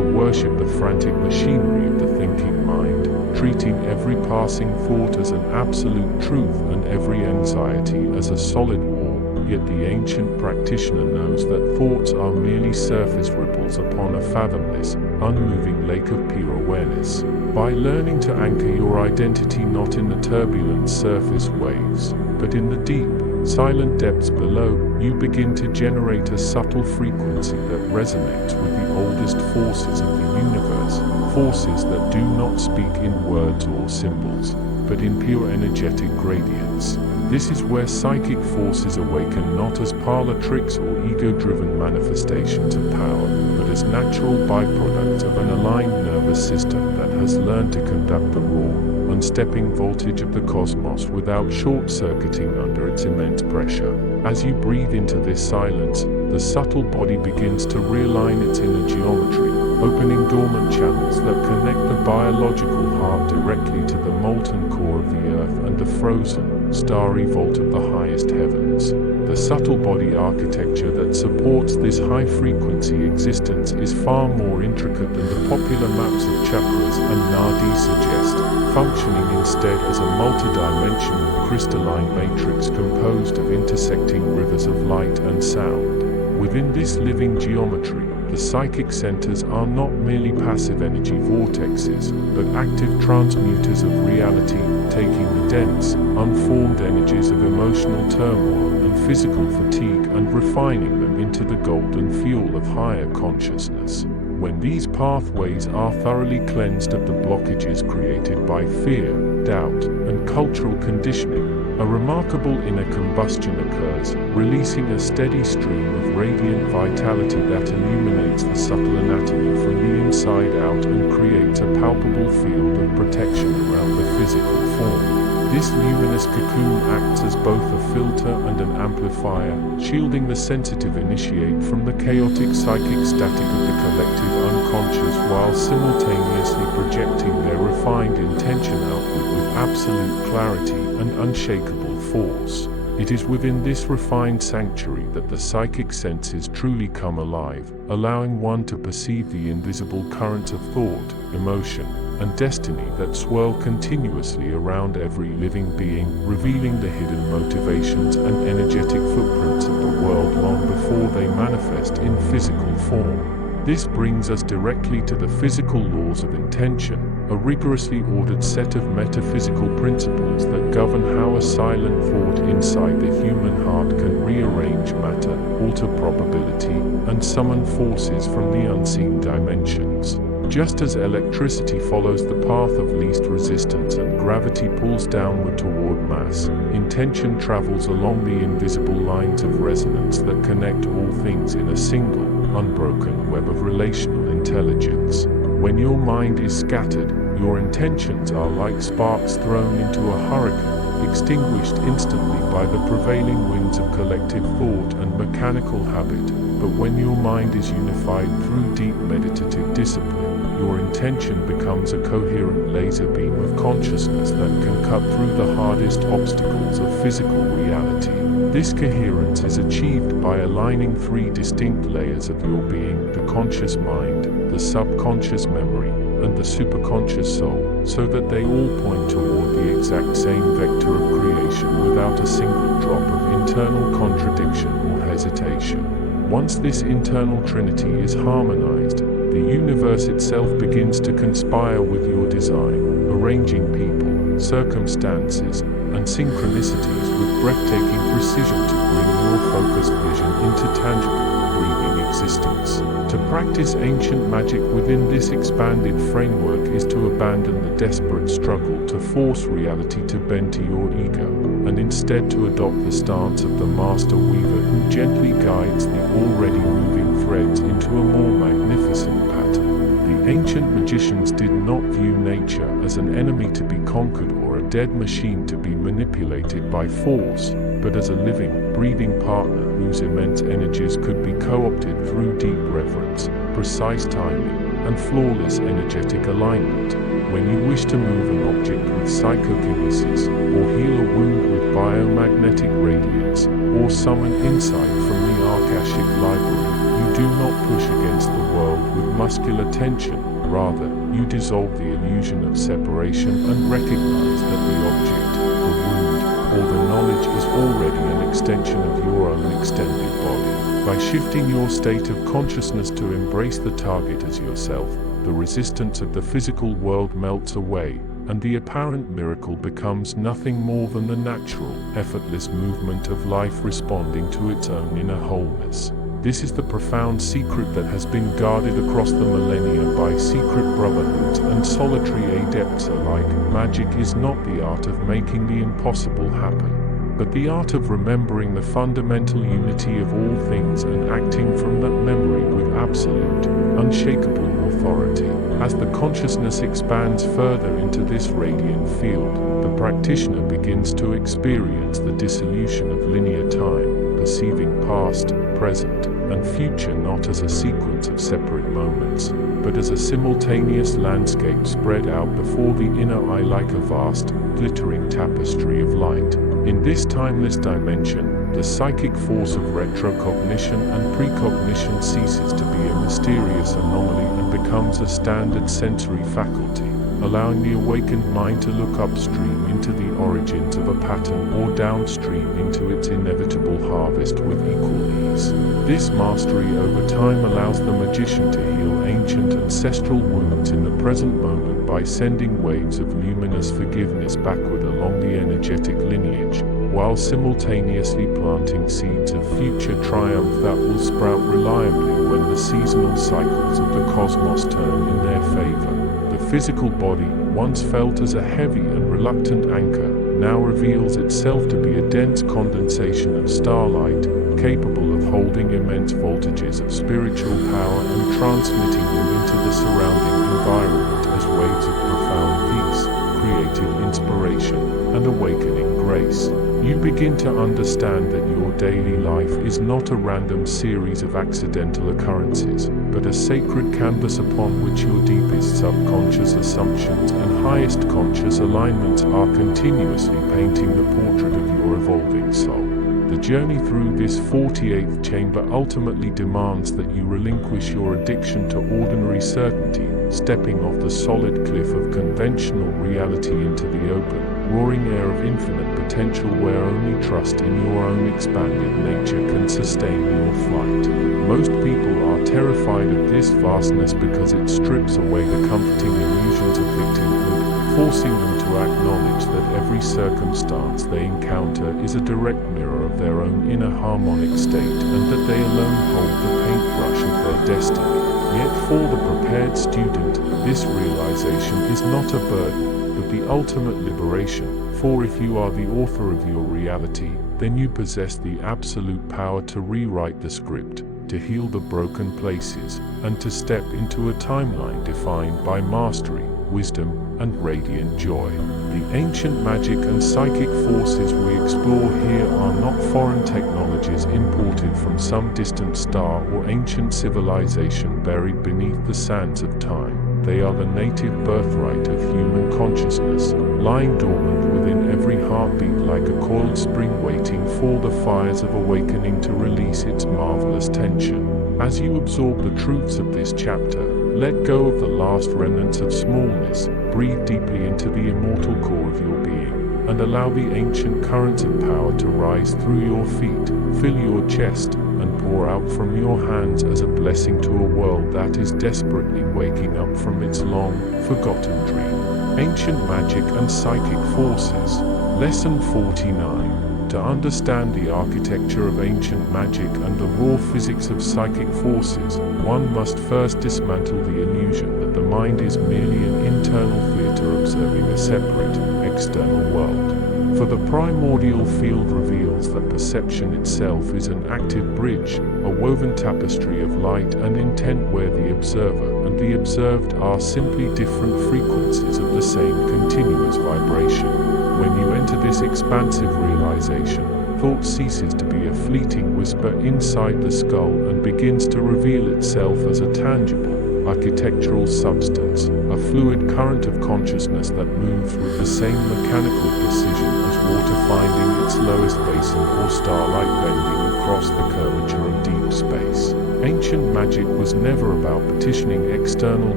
worship the frantic machinery of the thinking mind, treating every passing thought as an absolute truth and every anxiety as a solid wall. Yet the ancient practitioner knows that thoughts are merely surface ripples upon a fathomless, unmoving lake of pure awareness. By learning to anchor your identity not in the turbulent surface waves, but in the deep, silent depths below, you begin to generate a subtle frequency that resonates with the oldest forces of the universe, forces that do not speak in words or symbols, but in pure energetic gradients. This is where psychic forces awaken not as parlor tricks or ego-driven manifestations of power, but as natural byproducts of an aligned nervous system that has learned to conduct the raw, unstepping voltage of the cosmos without short-circuiting under its immense pressure. As you breathe into this silence, the subtle body begins to realign its inner geometry, opening dormant channels that connect the biological heart directly to the molten core of the earth and the frozen, starry vault of the highest heavens. The subtle body architecture that supports this high-frequency existence is far more intricate than the popular maps of chakras and nadi suggest, functioning instead as a multidimensional crystalline matrix composed of intersecting rivers of light and sound. Within this living geometry, the psychic centers are not merely passive energy vortexes, but active transmuters of reality, taking the dense, unformed energies of emotional turmoil and physical fatigue and refining them into the golden fuel of higher consciousness. When these pathways are thoroughly cleansed of the blockages created by fear, doubt, and cultural conditioning, A remarkable inner combustion occurs, releasing a steady stream of radiant vitality that illuminates the subtle anatomy from the inside out and creates a palpable field of protection around the physical form. This luminous cocoon acts as both a filter and an amplifier, shielding the sensitive initiate from the chaotic psychic static of the collective unconscious while simultaneously projecting their refined intention outward with absolute clarity and unshakable force. It is within this refined sanctuary that the psychic senses truly come alive, allowing one to perceive the invisible currents of thought, emotion, and destiny that swirl continuously around every living being, revealing the hidden motivations and energetic footprints of the world long before they manifest in physical form. This brings us directly to the physical laws of intention, a rigorously ordered set of metaphysical principles that govern how a silent thought inside the human heart can rearrange matter, alter probability, and summon forces from the unseen dimensions. Just as electricity follows the path of least resistance and gravity pulls downward toward mass, intention travels along the invisible lines of resonance that connect all things in a single, unbroken web of relational intelligence. When your mind is scattered, your intentions are like sparks thrown into a hurricane, extinguished instantly by the prevailing winds of collective thought and mechanical habit. But when your mind is unified through deep meditative discipline, your intention becomes a coherent laser beam of consciousness that can cut through the hardest obstacles of physical reality. This coherence is achieved by aligning three distinct layers of your being: the conscious mind, the subconscious memory, and the superconscious soul, so that they all point toward the exact same vector of creation without a single drop of internal contradiction or hesitation. Once this internal trinity is harmonized, the universe itself begins to conspire with your design, arranging people, circumstances, and synchronicities with breathtaking precision to bring your focused vision into tangible, breathing existence. To practice ancient magic within this expanded framework is to abandon the desperate struggle to force reality to bend to your ego, and instead to adopt the stance of the master weaver who gently guides the already moving threads into a more magnificent pattern. The ancient magicians did not view nature as an enemy to be conquered or a dead machine to be manipulated by force, but as a living, breathing partner whose immense energies could be co-opted through deep reverence, precise timing, and flawless energetic alignment. When you wish to move an object with psychokinesis, or heal a wound with biomagnetic radiance, or summon insight from the Akashic library, you do not push against the world with muscular tension. Rather, you dissolve the illusion of separation and recognize that the object, the wound, or the knowledge is already an extension of your own extended body. By shifting your state of consciousness to embrace the target as yourself, the resistance of the physical world melts away, and the apparent miracle becomes nothing more than the natural, effortless movement of life responding to its own inner wholeness. This is the profound secret that has been guarded across the millennia by secret brotherhoods and solitary adepts alike. Magic is not the art of making the impossible happen, but the art of remembering the fundamental unity of all things and acting from that memory with absolute, unshakable authority. As the consciousness expands further into this radiant field, the practitioner begins to experience the dissolution of linear time, perceiving past, present, and future not as a sequence of separate moments, but as a simultaneous landscape spread out before the inner eye like a vast, glittering tapestry of light. In this timeless dimension, the psychic force of retrocognition and precognition ceases to be a mysterious anomaly and becomes a standard sensory faculty, allowing the awakened mind to look upstream into the origins of a pattern or downstream into its inevitable harvest with equal ease. This mastery over time allows the magician to heal ancient ancestral wounds in the present moment by sending waves of luminous forgiveness backward along the energetic lineage, while simultaneously planting seeds of future triumph that will sprout reliably when the seasonal cycles of the cosmos turn in their favor. The physical body, once felt as a heavy and reluctant anchor, now reveals itself to be a dense condensation of starlight, capable of holding immense voltages of spiritual power and transmitting them into the surrounding environment as waves of profound peace, creative inspiration, and awakening grace. You begin to understand that your daily life is not a random series of accidental occurrences, but a sacred canvas upon which your deepest subconscious assumptions and highest conscious alignments are continuously painting the portrait of your evolving soul. The journey through this 48th chamber ultimately demands that you relinquish your addiction to ordinary certainty, stepping off the solid cliff of conventional reality into the open, roaring air of infinite potential where only trust in your own expanded nature can sustain your flight. Most people are terrified of this vastness because it strips away the comforting illusions of victimhood, forcing them to acknowledge that every circumstance they encounter is a direct mirror of their own inner harmonic state and that they alone hold the paintbrush of their destiny. Yet for the prepared student, this realization is not a burden, but the ultimate liberation, for if you are the author of your reality, then you possess the absolute power to rewrite the script, to heal the broken places, and to step into a timeline defined by mastery, wisdom, and radiant joy. The ancient magic and psychic forces we explore here are not foreign technologies imported from some distant star or ancient civilization buried beneath the sands of time. They are the native birthright of human consciousness, lying dormant within every heartbeat like a coiled spring waiting for the fires of awakening to release its marvelous tension. As you absorb the truths of this chapter, let go of the last remnants of smallness, breathe deeply into the immortal core of your being, and allow the ancient currents of power to rise through your feet, fill your chest, and pour out from your hands as a blessing to a world that is desperately waking up from its long, forgotten dream. Ancient Magic and Psychic Forces. Lesson 49. To understand the architecture of ancient magic and the raw physics of psychic forces, one must first dismantle the illusion that the mind is merely an internal theater observing a separate, external world. For the primordial field reveals that perception itself is an active bridge, a woven tapestry of light and intent where the observer and the observed are simply different frequencies of the same continuous vibration. When you enter this expansive realization, thought ceases to be a fleeting whisper inside the skull and begins to reveal itself as a tangible, architectural substance, a fluid current of consciousness that moves with the same mechanical precision as water finding its lowest basin or starlight bending across the curvature of deep space. Ancient magic was never about petitioning external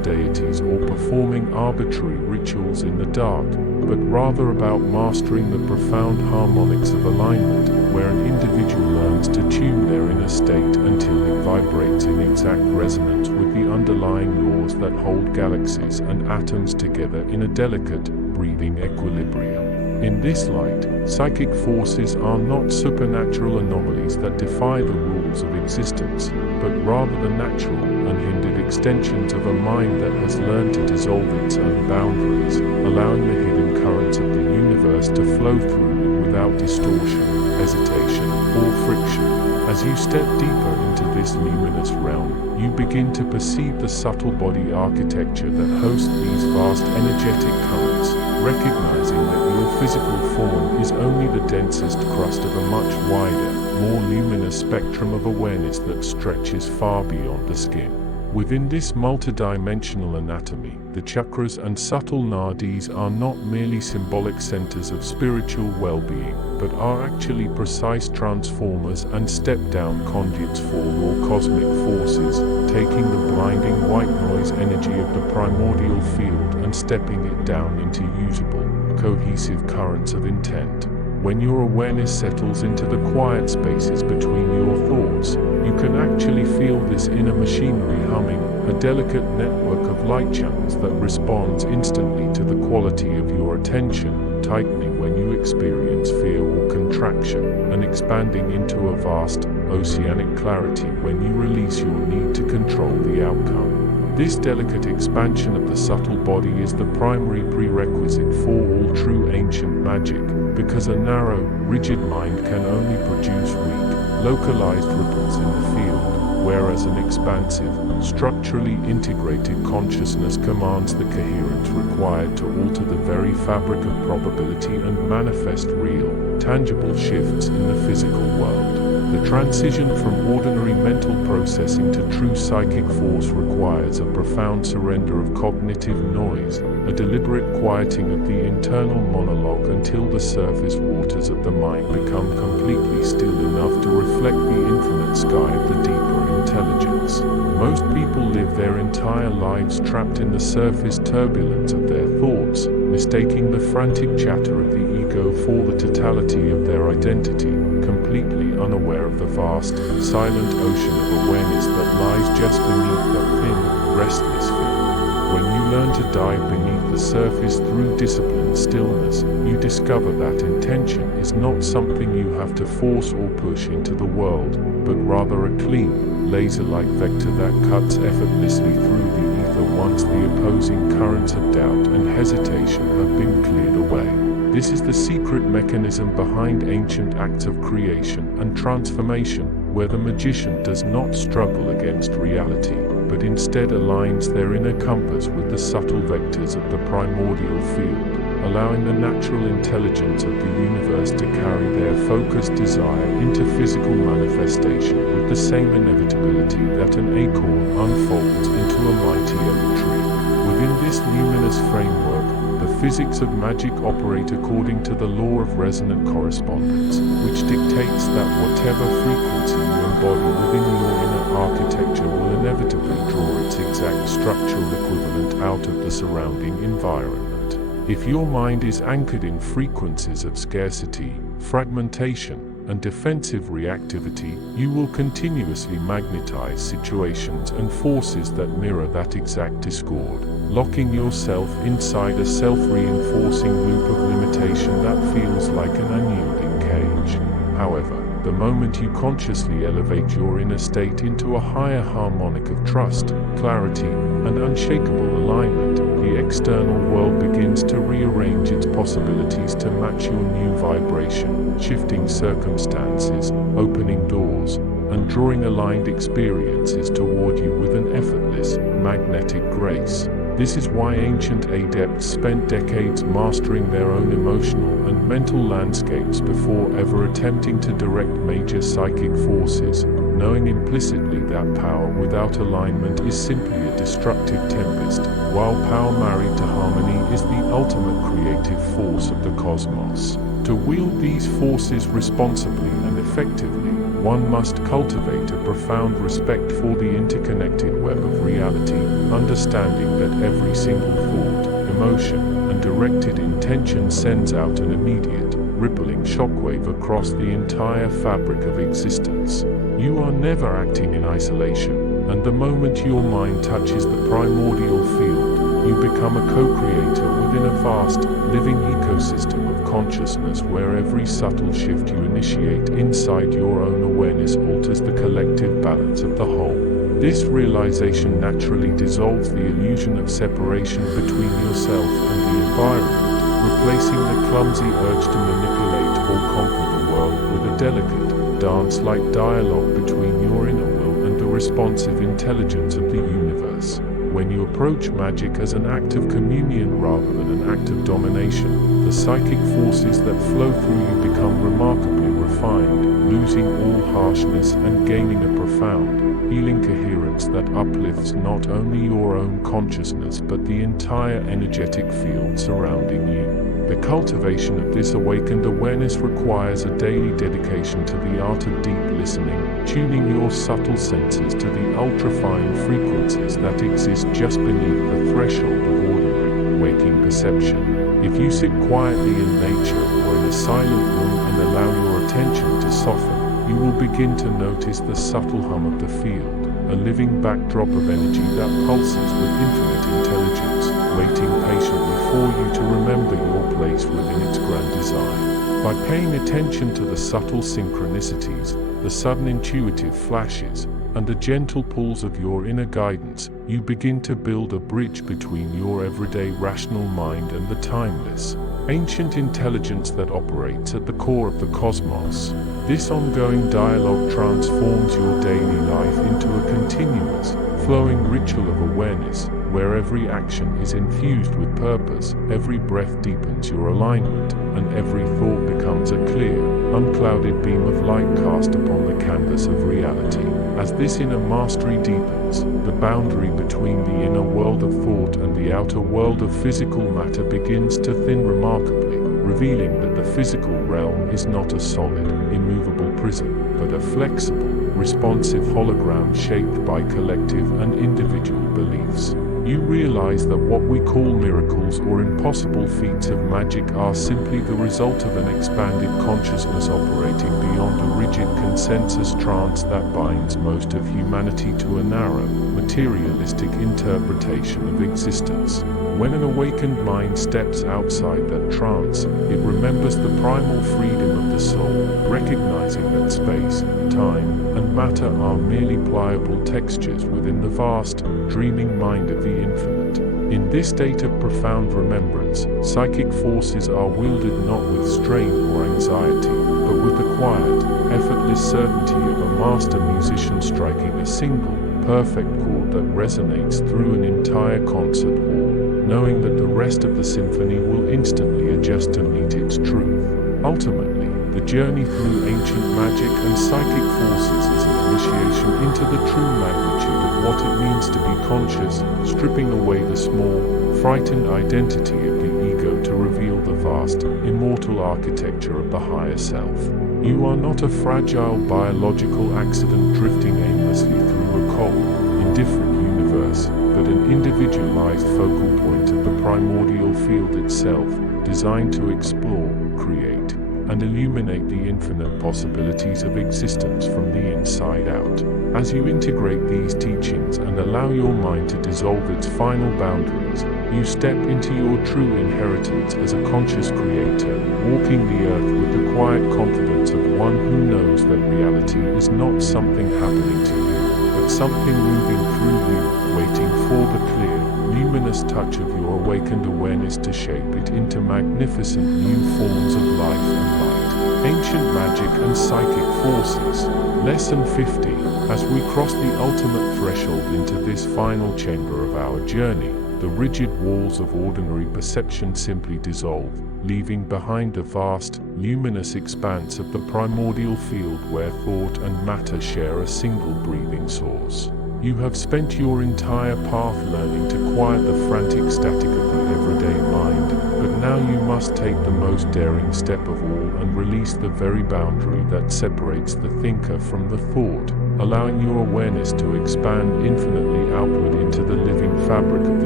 deities or performing arbitrary rituals in the dark, but rather about mastering the profound harmonics of alignment, where an individual learns to tune their inner state until it vibrates in exact resonance with the underlying laws that hold galaxies and atoms together in a delicate, breathing equilibrium. In this light, psychic forces are not supernatural anomalies that defy the rules of existence, but rather the natural, unhindered extensions of a mind that has learned to dissolve its own boundaries, allowing the hidden currents of the universe to flow through it without distortion, hesitation, or friction. As you step deeper into this luminous realm, you begin to perceive the subtle body architecture that hosts these vast energetic currents, recognizing that your physical form is only the densest crust of a much wider, more luminous spectrum of awareness that stretches far beyond the skin. Within this multidimensional anatomy, the chakras and subtle nadis are not merely symbolic centers of spiritual well-being, but are actually precise transformers and step-down conduits for raw cosmic forces, taking the blinding white noise energy of the primordial field and stepping it down into usable, cohesive currents of intent. When your awareness settles into the quiet spaces between your thoughts, you can actually feel this inner machinery humming, a delicate network of light channels that responds instantly to the quality of your attention, tightening when you experience fear or contraction, and expanding into a vast, oceanic clarity when you release your need to control the outcome. This delicate expansion of the subtle body is the primary prerequisite for all true ancient magic, because a narrow, rigid mind can only produce weak, localized ripples in the field, whereas an expansive, structurally integrated consciousness commands the coherence required to alter the very fabric of probability and manifest real, tangible shifts in the physical world. The transition from ordinary mental processing to true psychic force requires a profound surrender of cognitive noise, a deliberate quieting of the internal monologue until the surface waters of the mind become completely still enough to reflect the infinite sky of the deeper intelligence. Most people live their entire lives trapped in the surface turbulence of their thoughts, mistaking the frantic chatter of the ego for the totality of their identity, completely unaware of the vast, silent ocean of awareness that lies just beneath that thin, restless film. When you learn to dive beneath the surface through disciplined stillness, you discover that intention is not something you have to force or push into the world, but rather a clean, laser-like vector that cuts effortlessly through the ether once the opposing currents of doubt and hesitation have been cleared away. This is the secret mechanism behind ancient acts of creation and transformation, where the magician does not struggle against reality, but instead aligns their inner compass with the subtle vectors of the primordial field, allowing the natural intelligence of the universe to carry their focused desire into physical manifestation with the same inevitability that an acorn unfolds into a mighty oak tree. Within this luminous framework, the physics of magic operate according to the law of resonant correspondence, which dictates that whatever frequency you embody within your inner architecture will inevitably draw its exact structural equivalent out of the surrounding environment. If your mind is anchored in frequencies of scarcity, fragmentation, and defensive reactivity, you will continuously magnetize situations and forces that mirror that exact discord, locking yourself inside a self-reinforcing loop of limitation that feels like an unyielding cage. However, the moment you consciously elevate your inner state into a higher harmonic of trust, clarity, and unshakable alignment, the external world begins to rearrange its possibilities to match your new vibration, shifting circumstances, opening doors, and drawing aligned experiences toward you with an effortless, magnetic grace. This is why ancient adepts spent decades mastering their own emotional and mental landscapes before ever attempting to direct major psychic forces, knowing implicitly that power without alignment is simply a destructive tempest, while power married to harmony is the ultimate creative force of the cosmos. To wield these forces responsibly and effectively, one must cultivate a profound respect for the interconnected web of reality, understanding that every single thought, emotion, and directed intention sends out an immediate, rippling shockwave across the entire fabric of existence. You are never acting in isolation, and the moment your mind touches the primordial field, you become a co-creator within a vast, living ecosystem of consciousness where every subtle shift you initiate inside your own awareness alters the collective balance of the whole. This realization naturally dissolves the illusion of separation between yourself and the environment, replacing the clumsy urge to manipulate or conquer the world with a delicate, dance-like dialogue between your inner will and the responsive intelligence of the universe. When you approach magic as an act of communion rather than an act of domination, the psychic forces that flow through you become remarkably refined, losing all harshness and gaining a profound, healing coherence that uplifts not only your own consciousness but the entire energetic field surrounding you. The cultivation of this awakened awareness requires a daily dedication to the art of deep listening, tuning your subtle senses to the ultrafine frequencies that exist just beneath the threshold of ordinary, waking perception. If you sit quietly in nature or in a silent room and allow your attention to soften, you will begin to notice the subtle hum of the field, a living backdrop of energy that pulses with infinite intelligence, waiting patiently for you to remember your place within its grand design. By paying attention to the subtle synchronicities, the sudden intuitive flashes, and the gentle pulls of your inner guidance, you begin to build a bridge between your everyday rational mind and the timeless, ancient intelligence that operates at the core of the cosmos. This ongoing dialogue transforms your daily life into a continuous, flowing ritual of awareness, where every action is infused with purpose, every breath deepens your alignment, and every thought becomes a clear, unclouded beam of light cast upon the canvas of reality. As this inner mastery deepens, the boundary between the inner world of thought and the outer world of physical matter begins to thin remarkably, revealing that the physical realm is not a solid, immovable prison, but a flexible, responsive hologram shaped by collective and individual beliefs. You realize that what we call miracles or impossible feats of magic are simply the result of an expanded consciousness operating beyond a rigid consensus trance that binds most of humanity to a narrow, materialistic interpretation of existence. When an awakened mind steps outside that trance, it remembers the primal freedom of the soul, recognizing that space, time, and matter are merely pliable textures within the vast, dreaming mind of the infinite. In this state of profound remembrance, psychic forces are wielded not with strain or anxiety, but with the quiet, effortless certainty of a master musician striking a single, perfect chord that resonates through an entire concert hall, knowing that the rest of the symphony will instantly adjust to meet its truth. Ultimately, the journey through ancient magic and psychic forces is an initiation into the true magnitude of what it means to be conscious, stripping away the small, frightened identity of the ego to reveal the vast, immortal architecture of the higher self. You are not a fragile biological accident drifting aimlessly through a cold, indifferent universe, but an individualized focal point of the primordial field itself, designed to explore, create, and illuminate the infinite possibilities of existence from the inside out. As you integrate these teachings and allow your mind to dissolve its final boundaries, you step into your true inheritance as a conscious creator, walking the earth with the quiet confidence of one who knows that reality is not something happening to you, but something moving through you, waiting for the clear, luminous touch of your awakened awareness to shape it into magnificent new forms of life and light. Ancient magic and psychic forces. Lesson 50. As we cross the ultimate threshold into this final chamber of our journey, the rigid walls of ordinary perception simply dissolve, leaving behind the vast, luminous expanse of the primordial field where thought and matter share a single breathing source. You have spent your entire path learning to quiet the frantic static of the everyday mind, but now you must take the most daring step of all and release the very boundary that separates the thinker from the thought, allowing your awareness to expand infinitely outward into the living fabric of the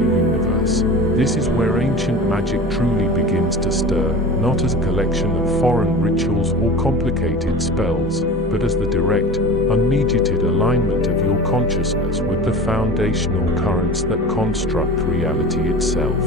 universe. This is where ancient magic truly begins to stir, not as a collection of foreign rituals or complicated spells, but as the direct, unmediated alignment of your consciousness with the foundational currents that construct reality itself.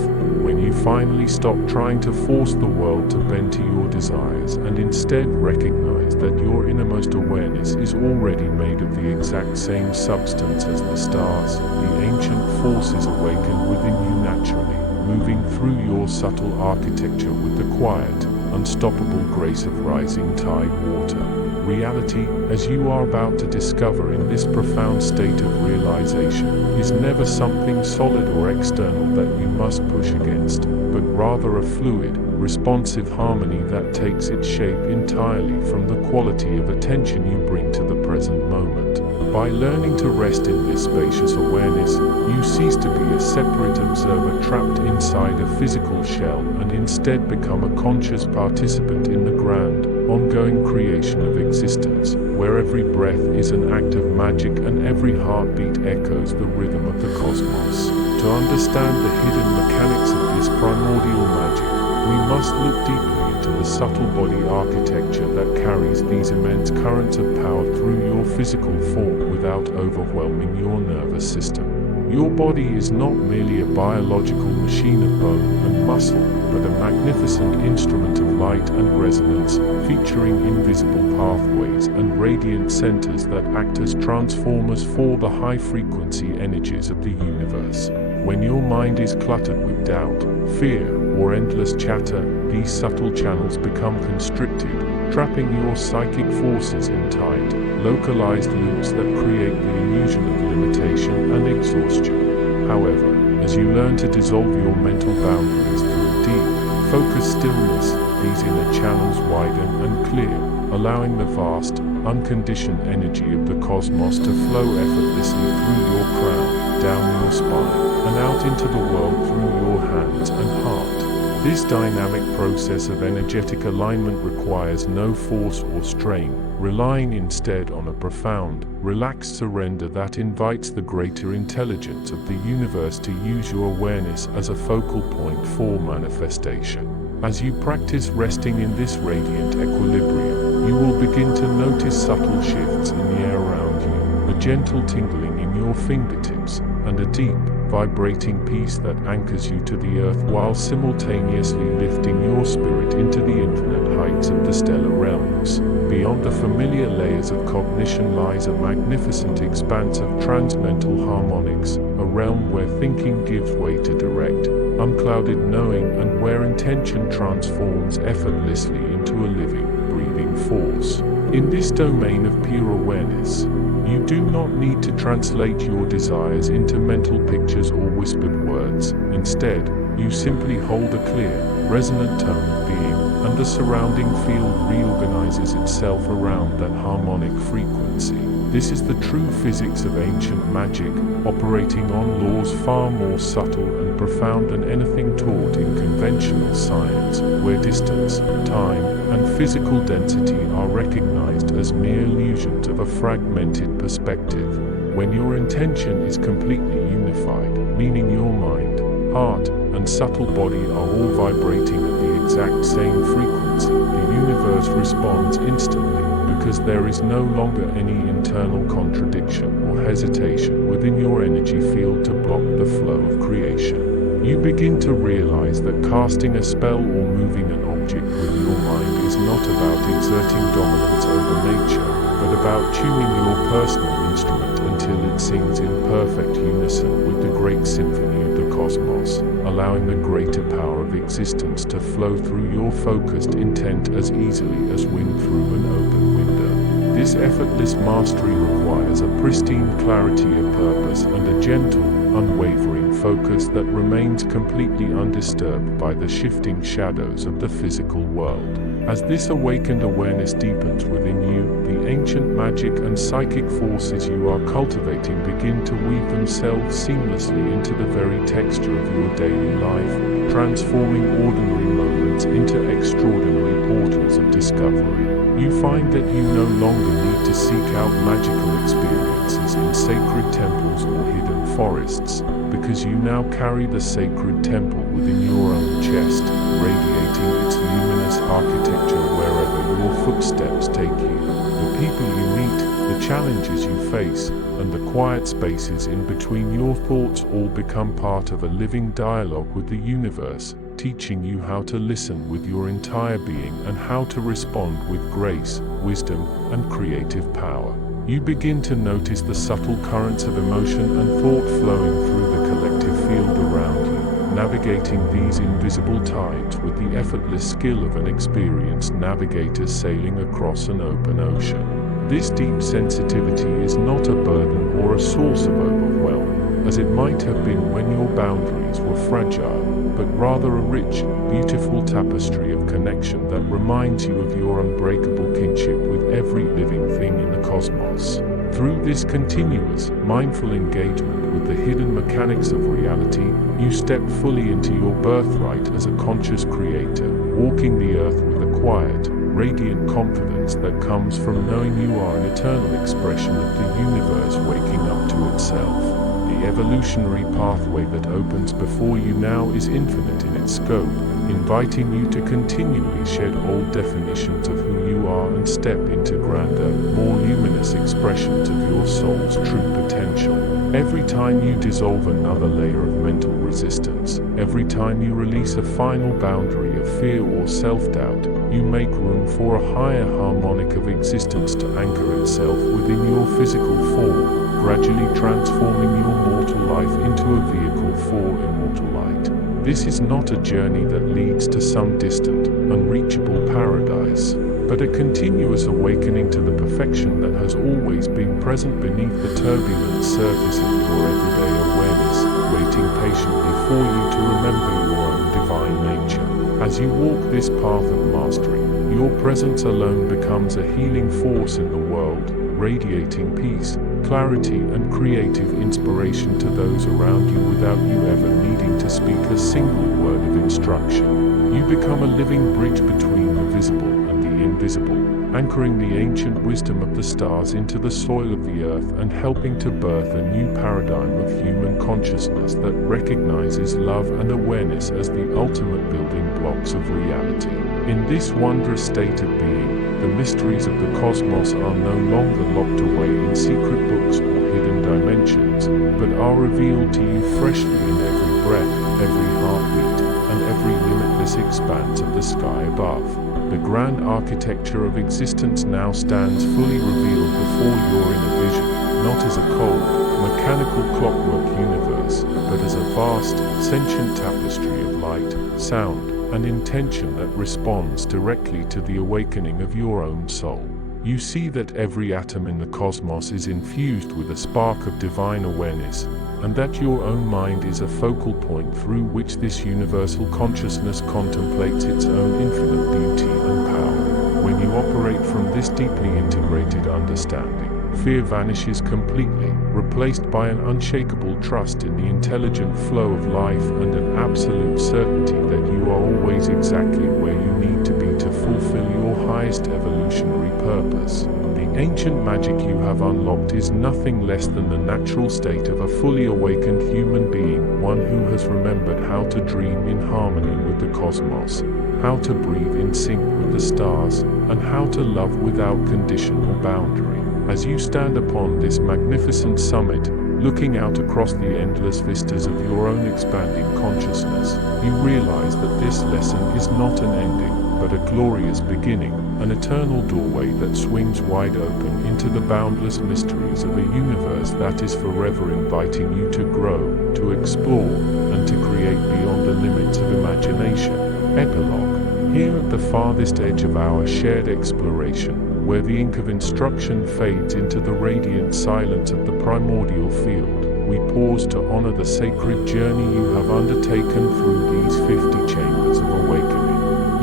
When you finally stop trying to force the world to bend to your desires and instead recognize that your innermost awareness is already made of the exact same substance as the stars, the ancient forces awaken within you naturally, moving through your subtle architecture with the quiet, unstoppable grace of rising tide water. Reality, as you are about to discover in this profound state of realization, is never something solid or external that you must push against, but rather a fluid, responsive harmony that takes its shape entirely from the quality of attention you bring to the present moment. By learning to rest in this spacious awareness, you cease to be a separate observer trapped inside a physical shell and instead become a conscious participant in the grand, ongoing creation of existence, where every breath is an act of magic and every heartbeat echoes the rhythm of the cosmos. To understand the hidden mechanics of this primordial magic, we must look deeply into the subtle body architecture that carries these immense currents of power through your physical form without overwhelming your nervous system. Your body is not merely a biological machine of bone and muscle, but a magnificent instrument of light and resonance, featuring invisible pathways and radiant centers that act as transformers for the high-frequency energies of the universe. When your mind is cluttered with doubt, fear, or endless chatter, these subtle channels become constricted, trapping your psychic forces in tight, localized loops that create the illusion of limitation and exhaustion. However, as you learn to dissolve your mental boundaries through deep, focused stillness, these inner channels widen and clear, allowing the vast, unconditioned energy of the cosmos to flow effortlessly through your crown, down your spine, and out into the world through your hands and heart. This dynamic process of energetic alignment requires no force or strain, relying instead on a profound, relaxed surrender that invites the greater intelligence of the universe to use your awareness as a focal point for manifestation. As you practice resting in this radiant equilibrium, you will begin to notice subtle shifts in the air around you, a gentle tingling in your fingertips, and a deep, vibrating peace that anchors you to the earth while simultaneously lifting your spirit into the infinite heights of the stellar realms. Beyond the familiar layers of cognition lies a magnificent expanse of transmental harmonics, a realm where thinking gives way to direct, unclouded knowing and where intention transforms effortlessly into a living, breathing force. In this domain of pure awareness, you do not need to translate your desires into mental pictures or whispered words. Instead, you simply hold a clear, resonant tone of being, and the surrounding field reorganizes itself around that harmonic frequency. This is the true physics of ancient magic, operating on laws far more subtle and profound than anything taught in conventional science, where distance, time, and physical density are recognized as mere illusions of a fragmented perspective. When your intention is completely unified, meaning your mind, heart, and subtle body are all vibrating at the exact same frequency, the universe responds instantly, because there is no longer any internal contradiction or hesitation within your energy field to block the flow of creation. You begin to realize that casting a spell or moving an object with your mind is not about exerting dominance over nature, but about tuning your personal instrument until it sings in perfect unison with the great symphony of the cosmos, allowing the greater power of existence to flow through your focused intent as easily as wind through an open window. This effortless mastery requires a pristine clarity of purpose and a gentle, unwavering focus that remains completely undisturbed by the shifting shadows of the physical world. As this awakened awareness deepens within you, the ancient magic and psychic forces you are cultivating begin to weave themselves seamlessly into the very texture of your daily life, transforming ordinary moments into extraordinary portals of discovery. You find that you no longer need to seek out magical experiences in sacred temples or hidden forests, because you now carry the sacred temple within your own chest, radiating its luminous architecture wherever your footsteps take you. The people you meet, the challenges you face, and the quiet spaces in between your thoughts all become part of a living dialogue with the universe, teaching you how to listen with your entire being and how to respond with grace, wisdom, and creative power. You begin to notice the subtle currents of emotion and thought flowing through the collective field around you, navigating these invisible tides with the effortless skill of an experienced navigator sailing across an open ocean. This deep sensitivity is not a burden or a source of overwhelm, as it might have been when your boundaries were fragile, but rather a rich, beautiful tapestry of connection that reminds you of your unbreakable kinship with every living thing in the cosmos. Through this continuous, mindful engagement with the hidden mechanics of reality, you step fully into your birthright as a conscious creator, walking the earth with a quiet, radiant confidence that comes from knowing you are an eternal expression of the universe waking up to itself. The evolutionary pathway that opens before you now is infinite in its scope, inviting you to continually shed old definitions of who you are and step into grander, more luminous expressions of your soul's true potential. Every time you dissolve another layer of mental resistance, every time you release a final boundary of fear or self-doubt, you make room for a higher harmonic of existence to anchor itself within your physical form, gradually transforming your mortal life into a vehicle for immortal light. This is not a journey that leads to some distant, unreachable paradise, but a continuous awakening to the perfection that has always been present beneath the turbulent surface of your everyday awareness, waiting patiently for you to remember your own divine nature. As you walk this path of mastery, your presence alone becomes a healing force in the world, radiating peace, clarity, and creative inspiration to those around you without you ever needing to speak a single word of instruction. You become a living bridge between the visible and the invisible, anchoring the ancient wisdom of the stars into the soil of the earth and helping to birth a new paradigm of human consciousness that recognizes love and awareness as the ultimate building blocks of reality. In this wondrous state of being, the mysteries of the cosmos are no longer locked away in secret books or hidden dimensions, but are revealed to you freshly in every breath, every heartbeat, and every limitless expanse of the sky above. The grand architecture of existence now stands fully revealed before your inner vision, not as a cold, mechanical clockwork universe, but as a vast, sentient tapestry of light, sound, and intention that responds directly to the awakening of your own soul. You see that every atom in the cosmos is infused with a spark of divine awareness, and that your own mind is a focal point through which this universal consciousness contemplates its own infinite beauty and power. When you operate from this deeply integrated understanding, fear vanishes completely, replaced by an unshakable trust in the intelligent flow of life and an absolute certainty that you are always exactly where you need to be to fulfill your highest evolutionary purpose. The ancient magic you have unlocked is nothing less than the natural state of a fully awakened human being, one who has remembered how to dream in harmony with the cosmos, how to breathe in sync with the stars, and how to love without condition or boundary. As you stand upon this magnificent summit, looking out across the endless vistas of your own expanding consciousness, you realize that this lesson is not an ending, but a glorious beginning, an eternal doorway that swings wide open into the boundless mysteries of a universe that is forever inviting you to grow, to explore, and to create beyond the limits of imagination. Epilogue. Here at the farthest edge of our shared exploration, where the ink of instruction fades into the radiant silence of the primordial field, we pause to honor the sacred journey you have undertaken through these 50 chambers of awakening.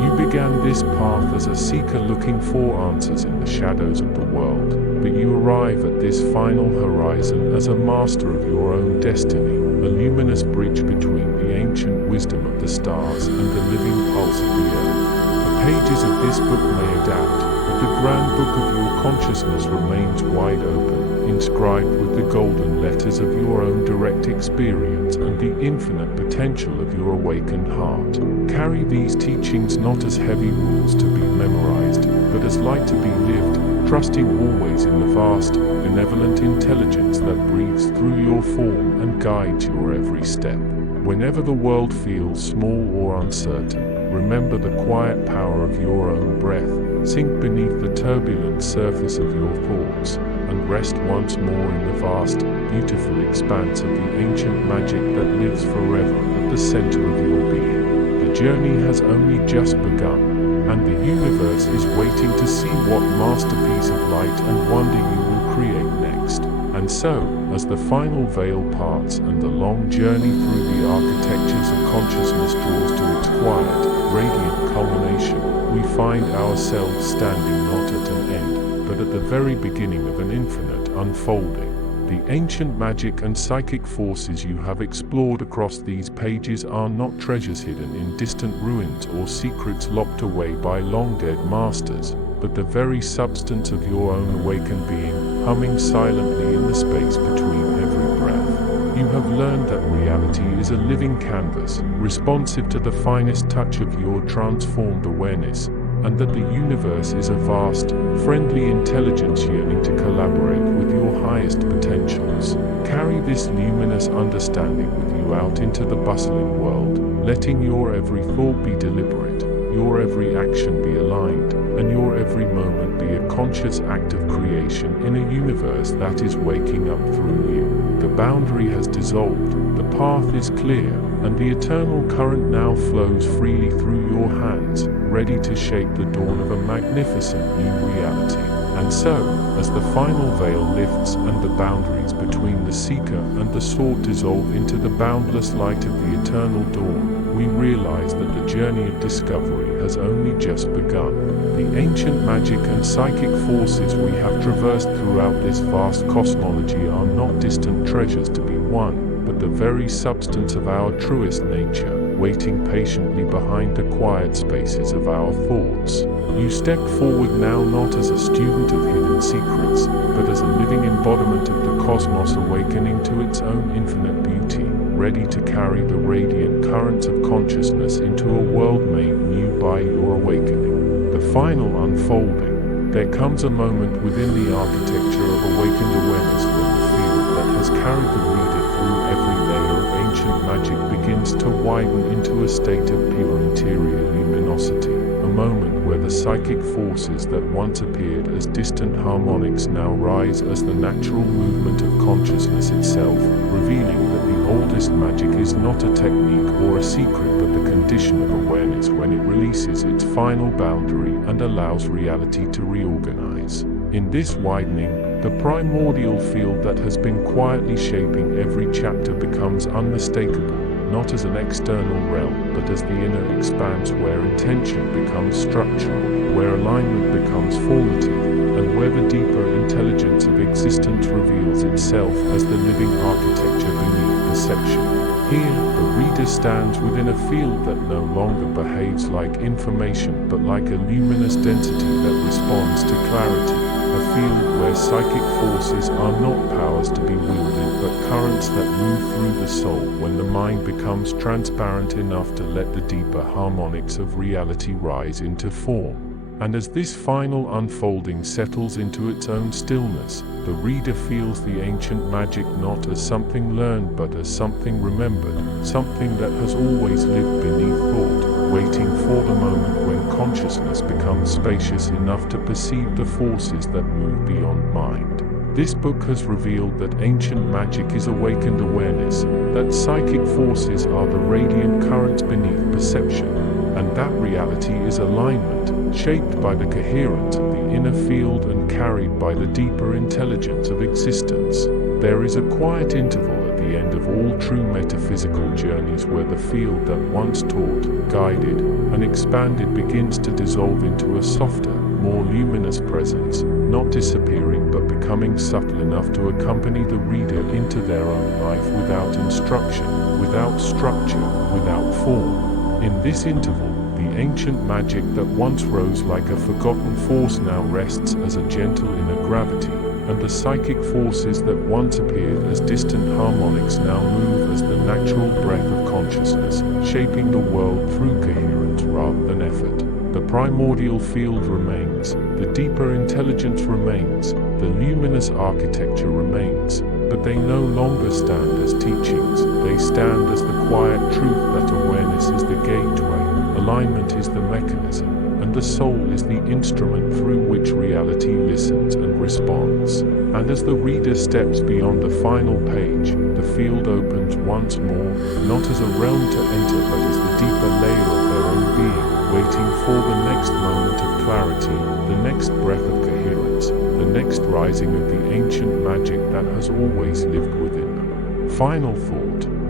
You began this path as a seeker looking for answers in the shadows of the world, but you arrive at this final horizon as a master of your own destiny, a luminous bridge between the ancient wisdom of the stars and the living pulse of the earth. The pages of this book may adapt, but the grand book of your consciousness remains wide open, inscribed with the golden letters of your own direct experience and the infinite potential of your awakened heart. Carry these teachings not as heavy rules to be memorized, but as light to be lived, trusting always in the vast, benevolent intelligence that breathes through your form and guides your every step. Whenever the world feels small or uncertain, remember the quiet power of your own breath. Sink beneath the turbulent surface of your thoughts, and rest once more in the vast, beautiful expanse of the ancient magic that lives forever at the center of your being. The journey has only just begun, and the universe is waiting to see what masterpiece of light and wonder you will create next. And so, as the final veil parts and the long journey through the architectures of consciousness draws to its quiet, radiant culmination, we find ourselves standing not at an end, but at the very beginning of an infinite unfolding. The ancient magic and psychic forces you have explored across these pages are not treasures hidden in distant ruins or secrets locked away by long-dead masters, but the very substance of your own awakened being, humming silently in the space between every breath. You have learned that reality is a living canvas, responsive to the finest touch of your transformed awareness, and that the universe is a vast, friendly intelligence yearning to collaborate with your highest potentials. Carry this luminous understanding with you out into the bustling world, letting your every thought be deliberate, your every action be aligned, and your every moment be a conscious act of creation in a universe that is waking up through you. The boundary has dissolved, the path is clear, and the eternal current now flows freely through your hands, ready to shape the dawn of a magnificent new reality. And so, as the final veil lifts and the boundaries between the seeker and the sought dissolve into the boundless light of the eternal dawn, we realize that the journey of discovery has only just begun. The ancient magic and psychic forces we have traversed throughout this vast cosmology are not distant treasures to be won, but the very substance of our truest nature, waiting patiently behind the quiet spaces of our thoughts. You step forward now not as a student of hidden secrets, but as a living embodiment of the cosmos awakening to its own infinite beauty, ready to carry the radiant currents of consciousness into a world made new by your awakening. The final unfolding. There comes a moment within the architecture of awakened awareness when the field that has carried the reader through every layer of ancient magic begins to widen into a state of pure interior luminosity. A moment where the psychic forces that once appeared as distant harmonics now rise as the natural movement of consciousness itself, revealing that the oldest magic is not a technique or a secret but the condition of awareness when it releases its final boundary and allows reality to reorganize. In this widening, the primordial field that has been quietly shaping every chapter becomes unmistakable, not as an external realm, but as the inner expanse where intention becomes structural, where alignment becomes formative, and where the deeper intelligence of existence reveals itself as the living architecture beneath perception. Here, the reader stands within a field that no longer behaves like information but like a luminous density that responds to clarity. A field where psychic forces are not powers to be wielded but currents that move through the soul when the mind becomes transparent enough to let the deeper harmonics of reality rise into form. And as this final unfolding settles into its own stillness, the reader feels the ancient magic not as something learned but as something remembered, something that has always lived beneath thought, waiting for the moment when consciousness becomes spacious enough to perceive the forces that move beyond mind. This book has revealed that ancient magic is awakened awareness, that psychic forces are the radiant currents beneath perception, and that reality is alignment, shaped by the coherence of the inner field and carried by the deeper intelligence of existence. There is a quiet interval at the end of all true metaphysical journeys where the field that once taught, guided, and expanded begins to dissolve into a softer, more luminous presence, not disappearing but becoming subtle enough to accompany the reader into their own life without instruction, without structure, without form. In this interval, the ancient magic that once rose like a forgotten force now rests as a gentle inner gravity, and the psychic forces that once appeared as distant harmonics now move as the natural breath of consciousness, shaping the world through coherence rather than effort. The primordial field remains, the deeper intelligence remains, the luminous architecture remains, but they no longer stand as teachings, they stand as the quiet truth that awareness is the gateway, alignment is the mechanism, and the soul is the instrument through which reality listens and responds. And as the reader steps beyond the final page, the field opens once more, not as a realm to enter but as the deeper layer of their own being, waiting for the next moment of clarity, the next breath of coherence, the next rising of the ancient magic that has always lived within them. Final thought.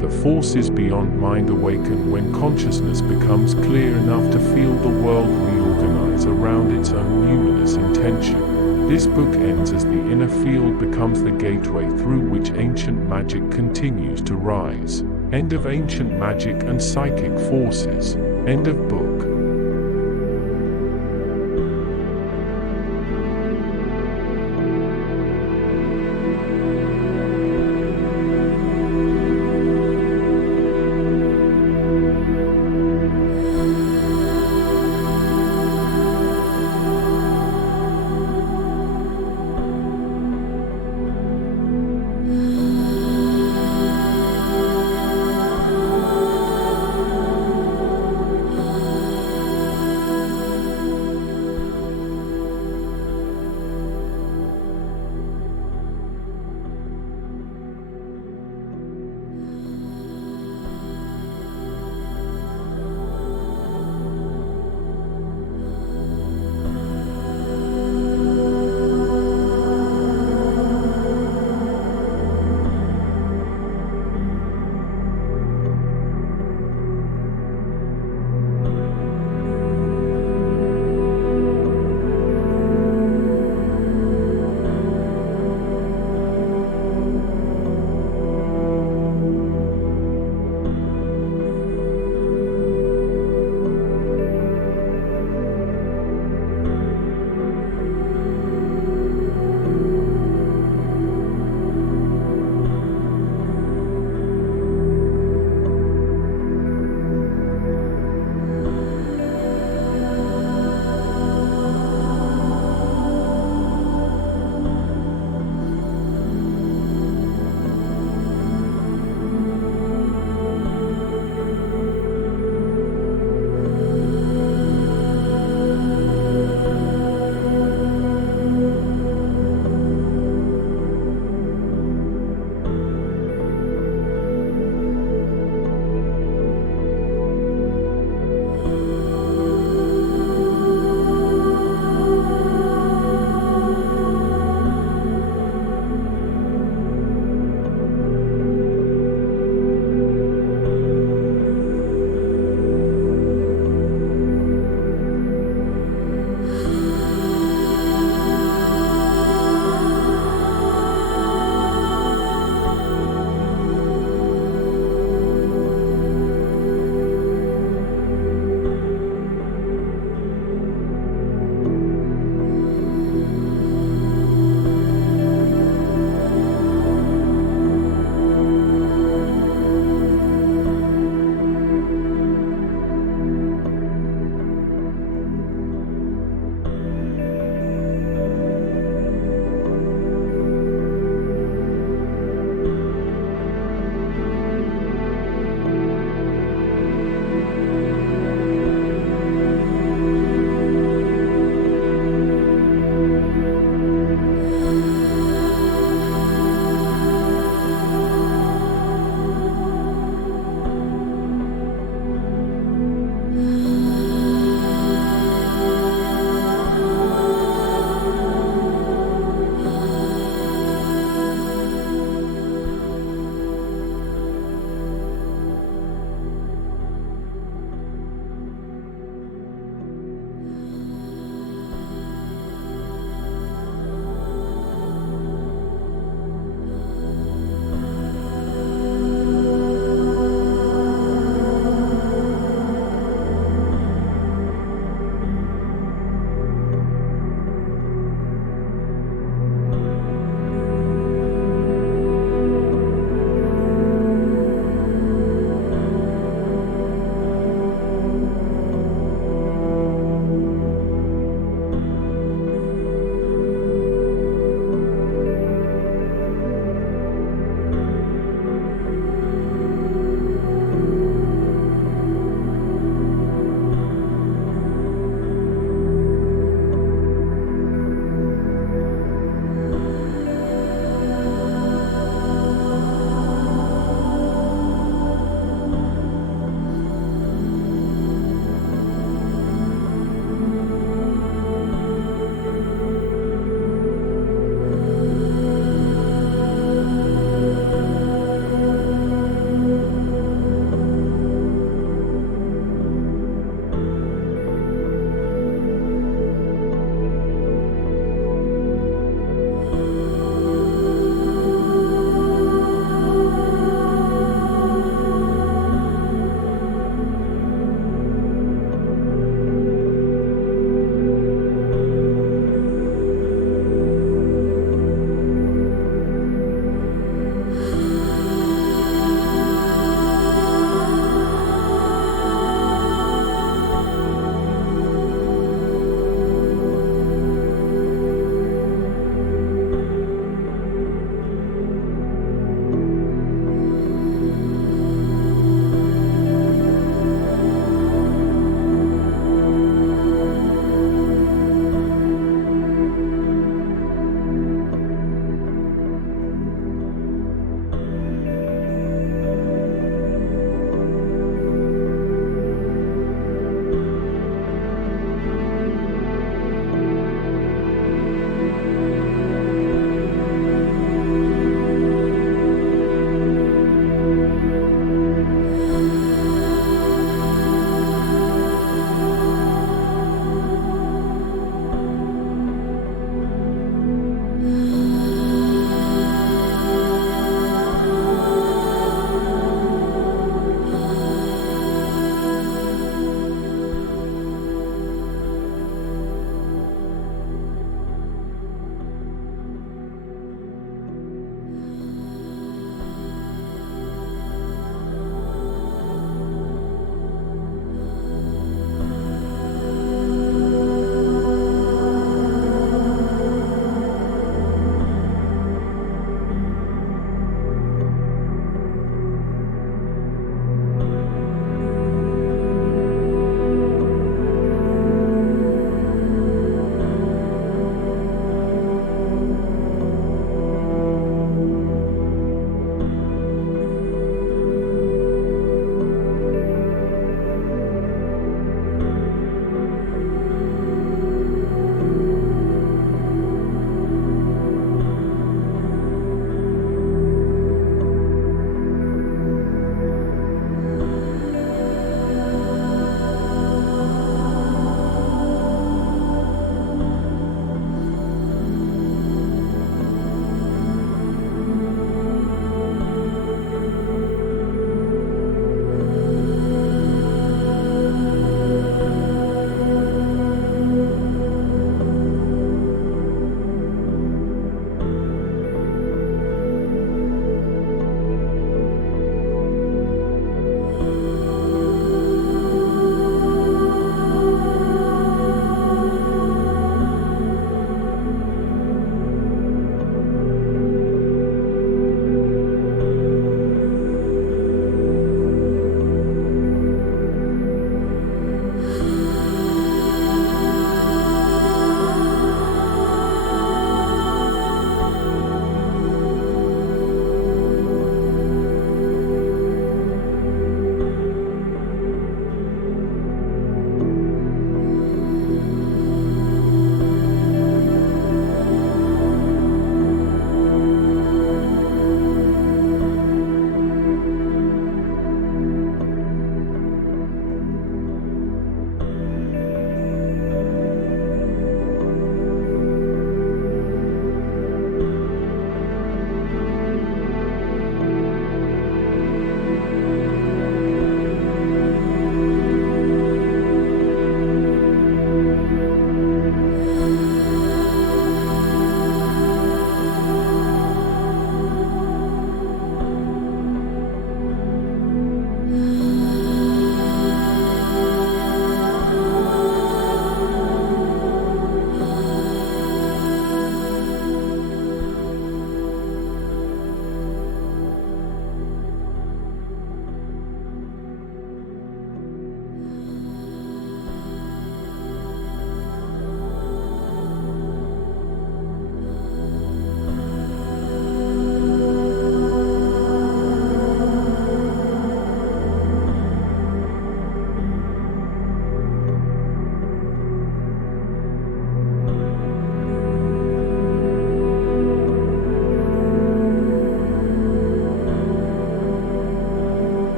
The forces beyond mind awaken when consciousness becomes clear enough to feel the world reorganize around its own luminous intention. This book ends as the inner field becomes the gateway through which ancient magic continues to rise. End of ancient magic and psychic forces. End of book.